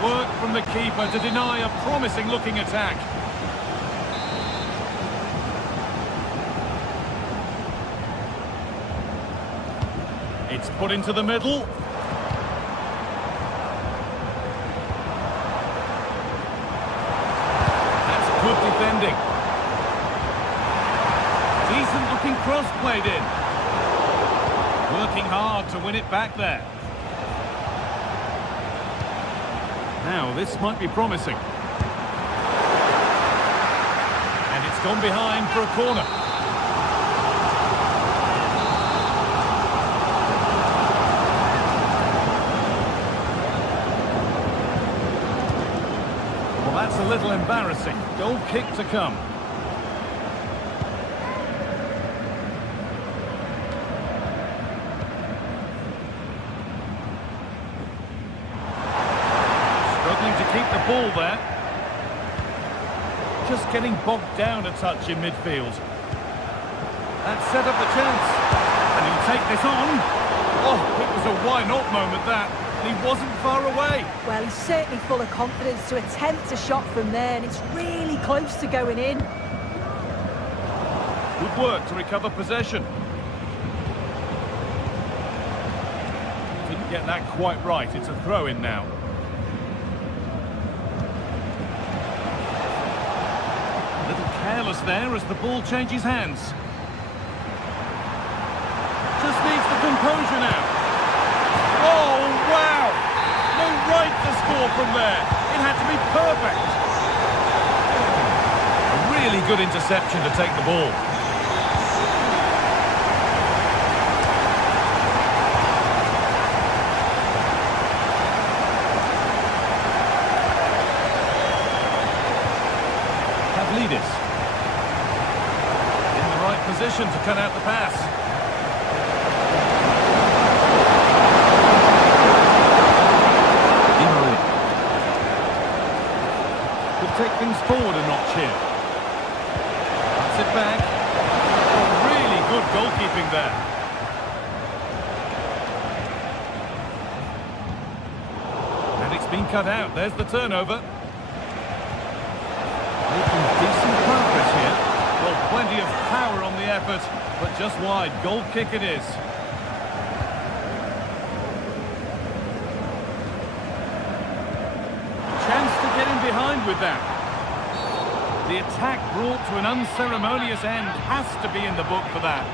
Work from the keeper to deny a promising-looking attack. It's put into the middle. That's good defending. Decent-looking cross played in. Working hard to win it back there. Now, this might be promising. And it's gone behind for a corner. Well, that's a little embarrassing. Goal kick to come. To keep the ball there. Just getting bogged down a touch in midfield. That set up the chance. And he'll take this on. Oh, it was a why not moment that. And he wasn't far away. Well, he's certainly full of confidence to attempt a shot from there, and it's really close to going in. Good work to recover possession. Didn't get that quite right. It's a throw-in now. Careless there as the ball changes hands. Just needs the composure now. Oh, wow! No right to score from there. It had to be perfect. A really good interception to take the ball. Pavlidis. Position to cut out the pass. Di Maria. Could take things forward a notch here. Puts it back. Oh, really good goalkeeping there. And it's been cut out. There's the turnover. Making decent progress here. Well, plenty of power on the effort, but just wide. Goal kick it is. behind with that. The attack brought to an unceremonious end has to be in the book for that.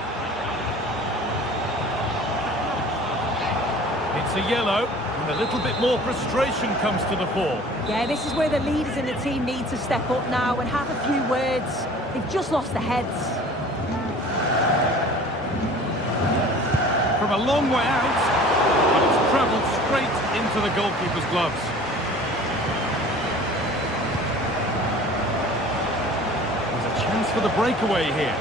It's a yellow, and a little bit more frustration comes to the fore. Yeah, this is where the leaders in the team need to step up now and have a few words. They've just lost their heads. From a long way out, but it's travelled straight into the goalkeeper's gloves. There's a chance for the breakaway here.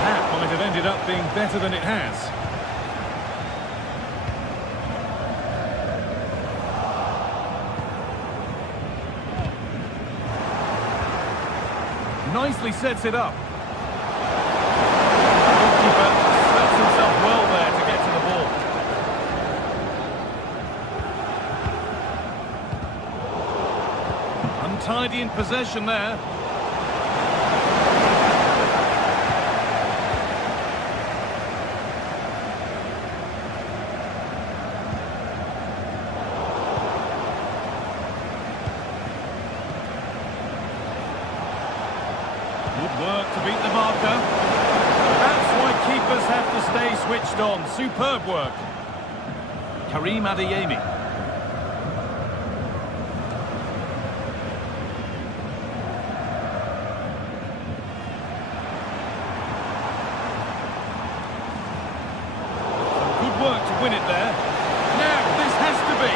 That might have ended up being better than it has. Nicely sets it up. The goalkeeper sets himself well there to get to the ball. Untidy in possession there. Good work to beat the marker. That's why keepers have to stay switched on. Superb work. Karim Adeyemi. Some good work to win it there. Now, this has to be.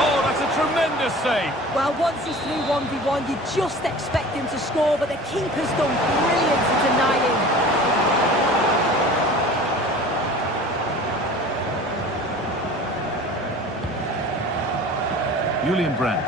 Oh, that's a tremendous save. Well, once he's through 1v1, you just expect him to score, but the keeper's done brilliant to deny him. Julian Brandt.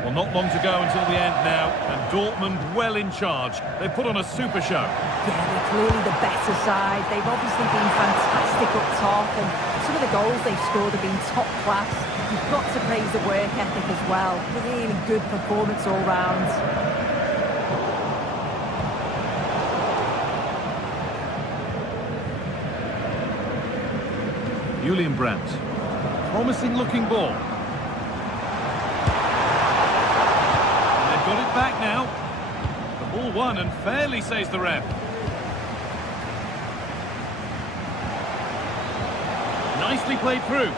Well, not long to go until the end now, and Dortmund well in charge. They put on a super show. Yeah, they're clearly the better side. They've obviously been fantastic up top, and some of the goals they've scored have been top class. You've got to praise the work ethic as well. Really good performance all round. Julian Brandt. Promising looking ball. And they've got it back now. The ball won and fairly, says the ref. Nicely played through.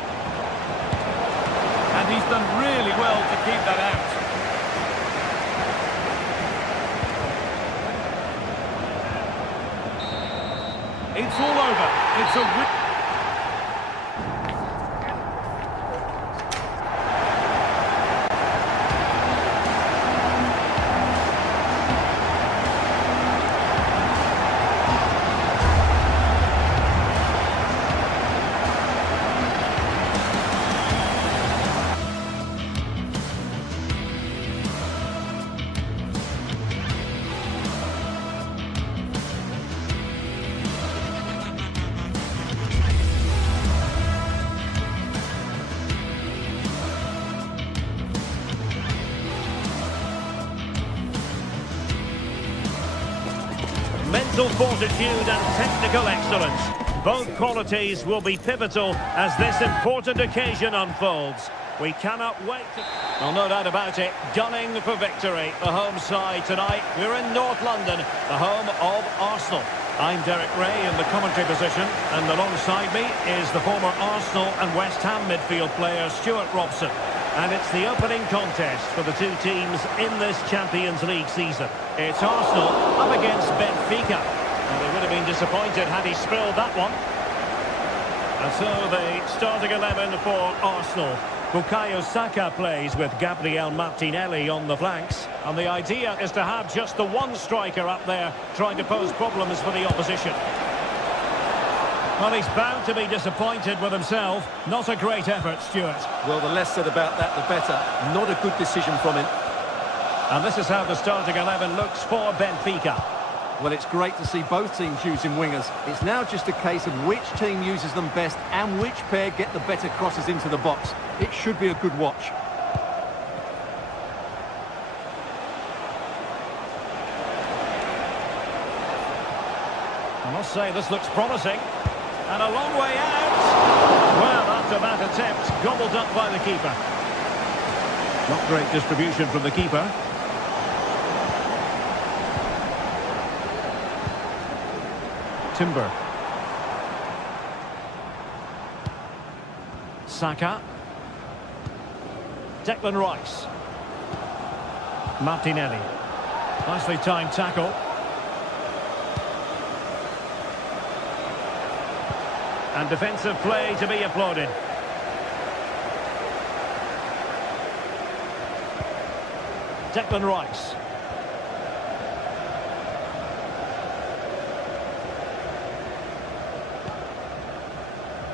And he's done really well to keep that out. It's all over. It's a win. Mental fortitude and technical excellence. Both qualities will be pivotal as this important occasion unfolds. We cannot wait to... Well, no doubt about it, gunning for victory. The home side tonight. We're in North London, the home of Arsenal. I'm Derek Ray in the commentary position, and alongside me is the former Arsenal and West Ham midfield player Stuart Robson. And it's the opening contest for the two teams in this Champions League season. It's Arsenal up against Benfica. And they would have been disappointed had he spilled that one. And so the starting 11 for Arsenal. Bukayo Saka plays with Gabriel Martinelli on the flanks. And the idea is to have just the one striker up there trying to pose problems for the opposition. Well, he's bound to be disappointed with himself. Not a great effort, Stuart. Well, the less said about that, the better. Not a good decision from him. And this is how the starting 11 looks for Benfica. Well, it's great to see both teams using wingers. It's now just a case of which team uses them best and which pair get the better crosses into the box. It should be a good watch. I must say, this looks promising. And a long way out. Well, after that attempt, gobbled up by the keeper. Not great distribution from the keeper. Timber. Saka. Declan Rice. Martinelli. Nicely timed tackle. And defensive play to be applauded. Declan Rice.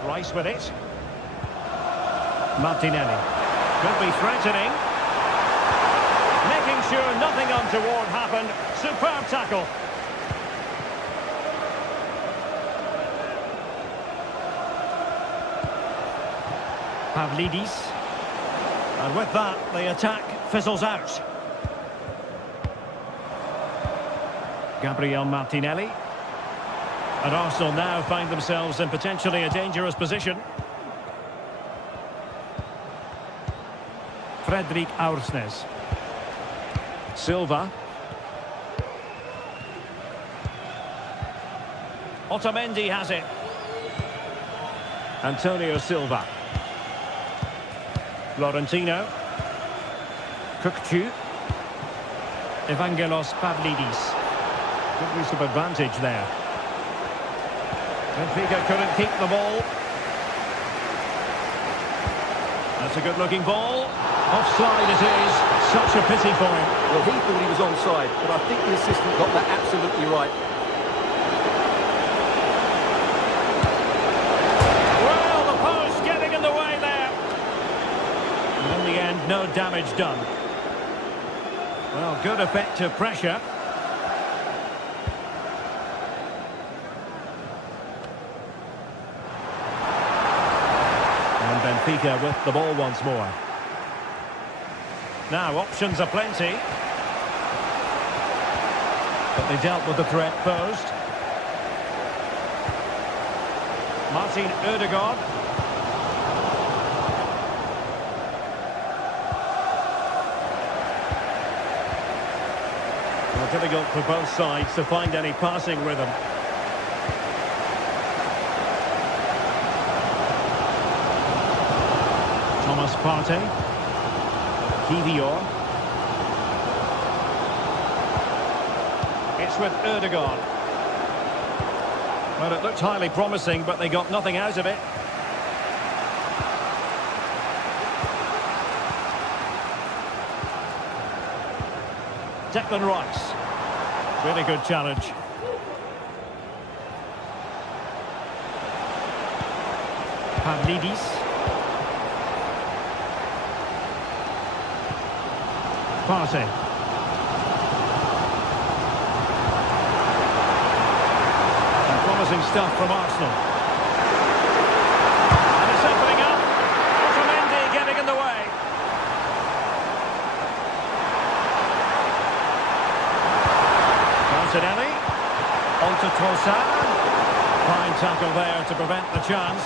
Rice with it. Martinelli. Could be threatening. Making sure nothing untoward happened. Superb tackle. Pavlidis. And with that, the attack fizzles out. Gabriel Martinelli. And Arsenal now find themselves in potentially a dangerous position. Fredrik Aursnes. Silva. Otamendi has it. Antonio Silva. Florentino. Kukçu. Evangelos Pavlidis. Good use of advantage there. Benfica couldn't keep the ball. That's a good-looking ball. Offside it is. Such a pity for him. Well, he thought he was onside, but I think the assistant got that absolutely right. Well, the post getting in the way there. And in the end, no damage done. Well, good effective pressure. And Benfica with the ball once more. Now, options are plenty. But they dealt with the threat posed. Martin Ødegaard. Well, difficult for both sides to find any passing rhythm. Thomas Partey. Kivior. It's with Ødegaard. Well, it looked highly promising, but they got nothing out of it. Declan Rice. Really good challenge. Pavlidis. Partey. And promising stuff from Arsenal. And it's opening up. Otamendi getting in the way. Martinelli. On to Trossard. Fine tackle there to prevent the chance.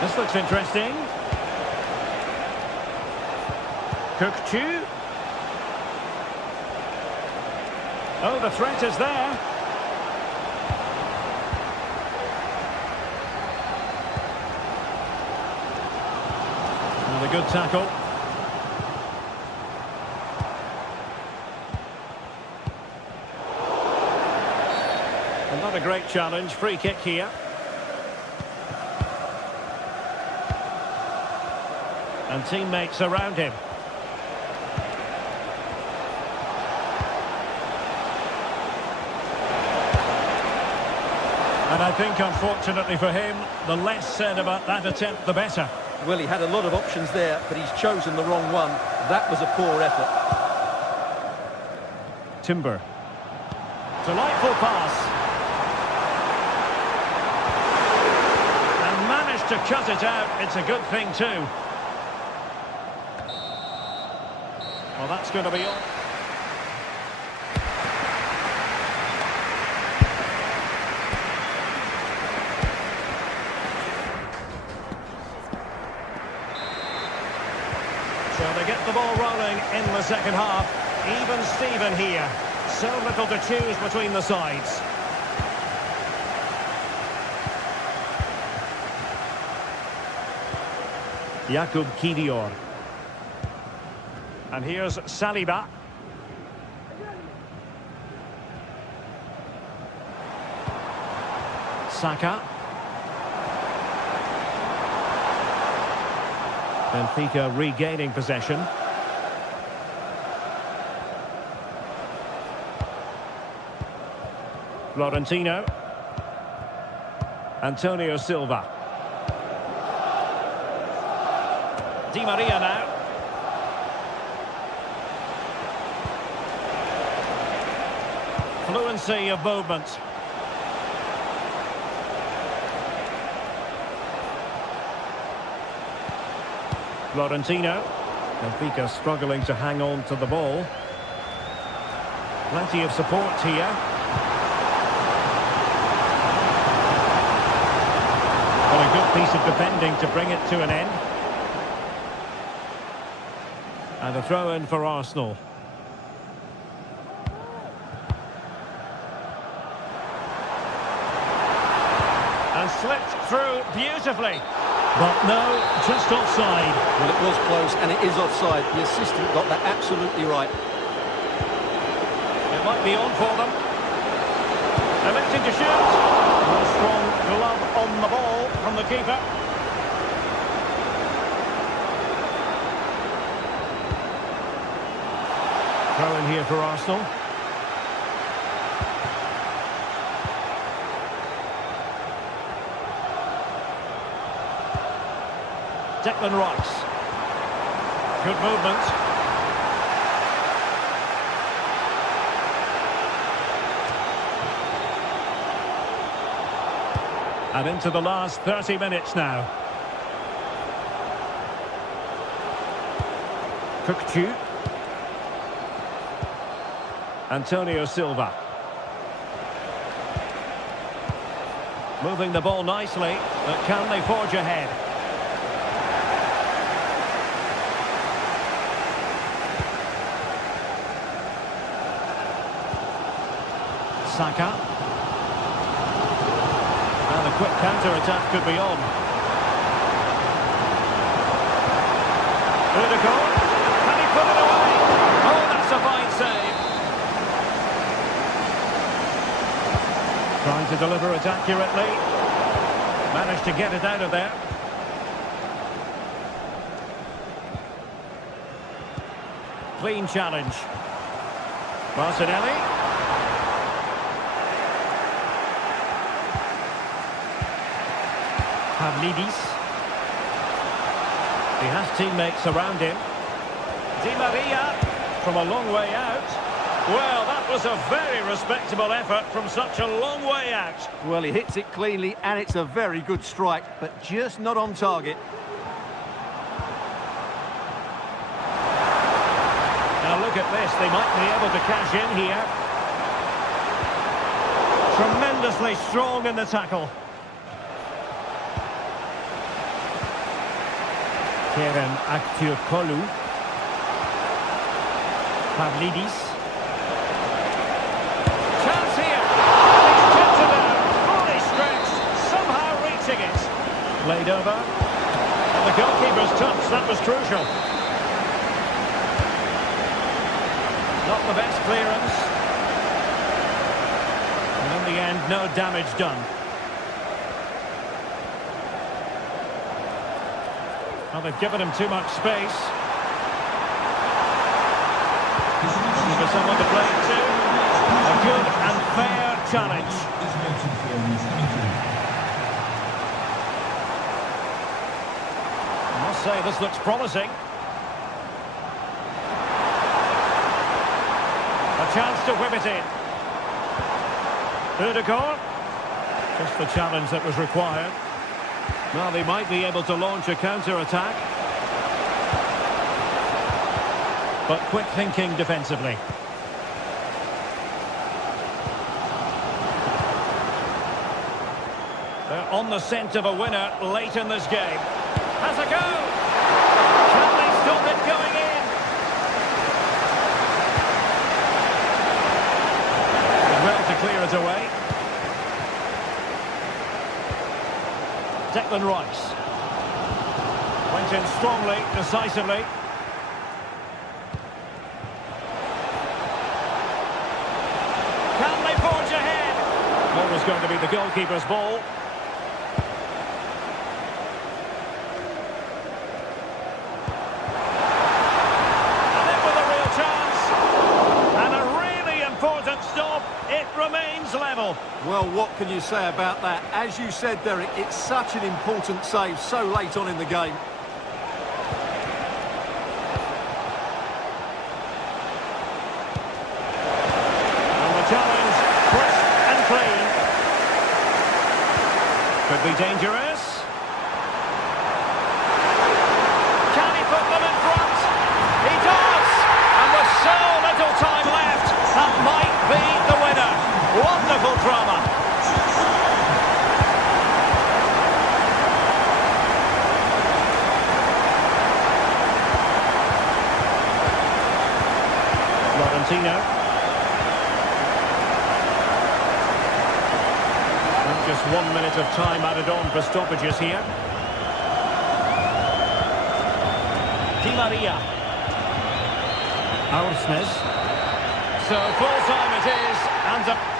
This looks interesting. Kukçu. Oh, the threat is there. And a good tackle. And not a great challenge. Free kick here. And teammates around him. And I think, unfortunately for him, the less said about that attempt, the better. Well, he had a lot of options there, but he's chosen the wrong one. That was a poor effort. Timber. Delightful pass. And managed to cut it out. It's a good thing too. Well, that's going to be all. So they get the ball rolling in the second half. Even Steven here. So little to choose between the sides. Jakub Kivior. And here's Saliba. Saka. Benfica regaining possession. Florentino. Antonio Silva. Di Maria now. Fluency of movement. Florentino. Benfica struggling to hang on to the ball. Plenty of support here. But a good piece of defending to bring it to an end. And a throw-in for Arsenal. And slipped through beautifully. But no, just offside. Well, it was close and it is offside. The assistant got that absolutely right. It might be on for them. Electing to shoot. A strong glove on the ball from the keeper. Throw in here for Arsenal. Declan Rice. Good movement. And into the last 30 minutes now. Kukçu. Antonio Silva. Moving the ball nicely, but can they forge ahead? Saka. And a quick counter-attack could be on. Odegaard. Can he put it away? Oh, that's a fine save. Trying to deliver it accurately. Managed to get it out of there. Clean challenge. Martinelli. Pavlidis. He has teammates around him. Di Maria from a long way out. Well, that was a very respectable effort from such a long way out. Well, he hits it cleanly and it's a very good strike, but just not on target. Now look at this, they might be able to cash in here. Tremendously strong in the tackle. Kerem Aktürkoğlu. Pavlidis. Chance here. He's tipped it out. Fully stretched. Somehow reaching it. Played over. And the goalkeeper's touch. That was crucial. Not the best clearance. And in the end, no damage done. Well, they've given him too much space. Looking for someone to play it to. A good and fair challenge. I must say, this looks promising. A chance to whip it in. Odegaard. Just the challenge that was required. Well, they might be able to launch a counter-attack. but quick thinking defensively. They're on the scent of a winner late in this game. Has a go! Can they stop it going in? Well to clear it away. Declan Rice. Went in strongly, decisively. Can they forge ahead? Always going to be the goalkeeper's ball. And in with a real chance. And a really important stop. It remains level. Well, what can you say about that? As you said, Derek, it's such an important save so late on in the game. And the challenge, crisp and clean. Could be dangerous. Can he put them in front? He does! And with so little time left, that might be the winner. Wonderful drama. Laurentino. And just 1 minute of time added on for stoppages here. Di Maria. Aursnes. So full time it is, and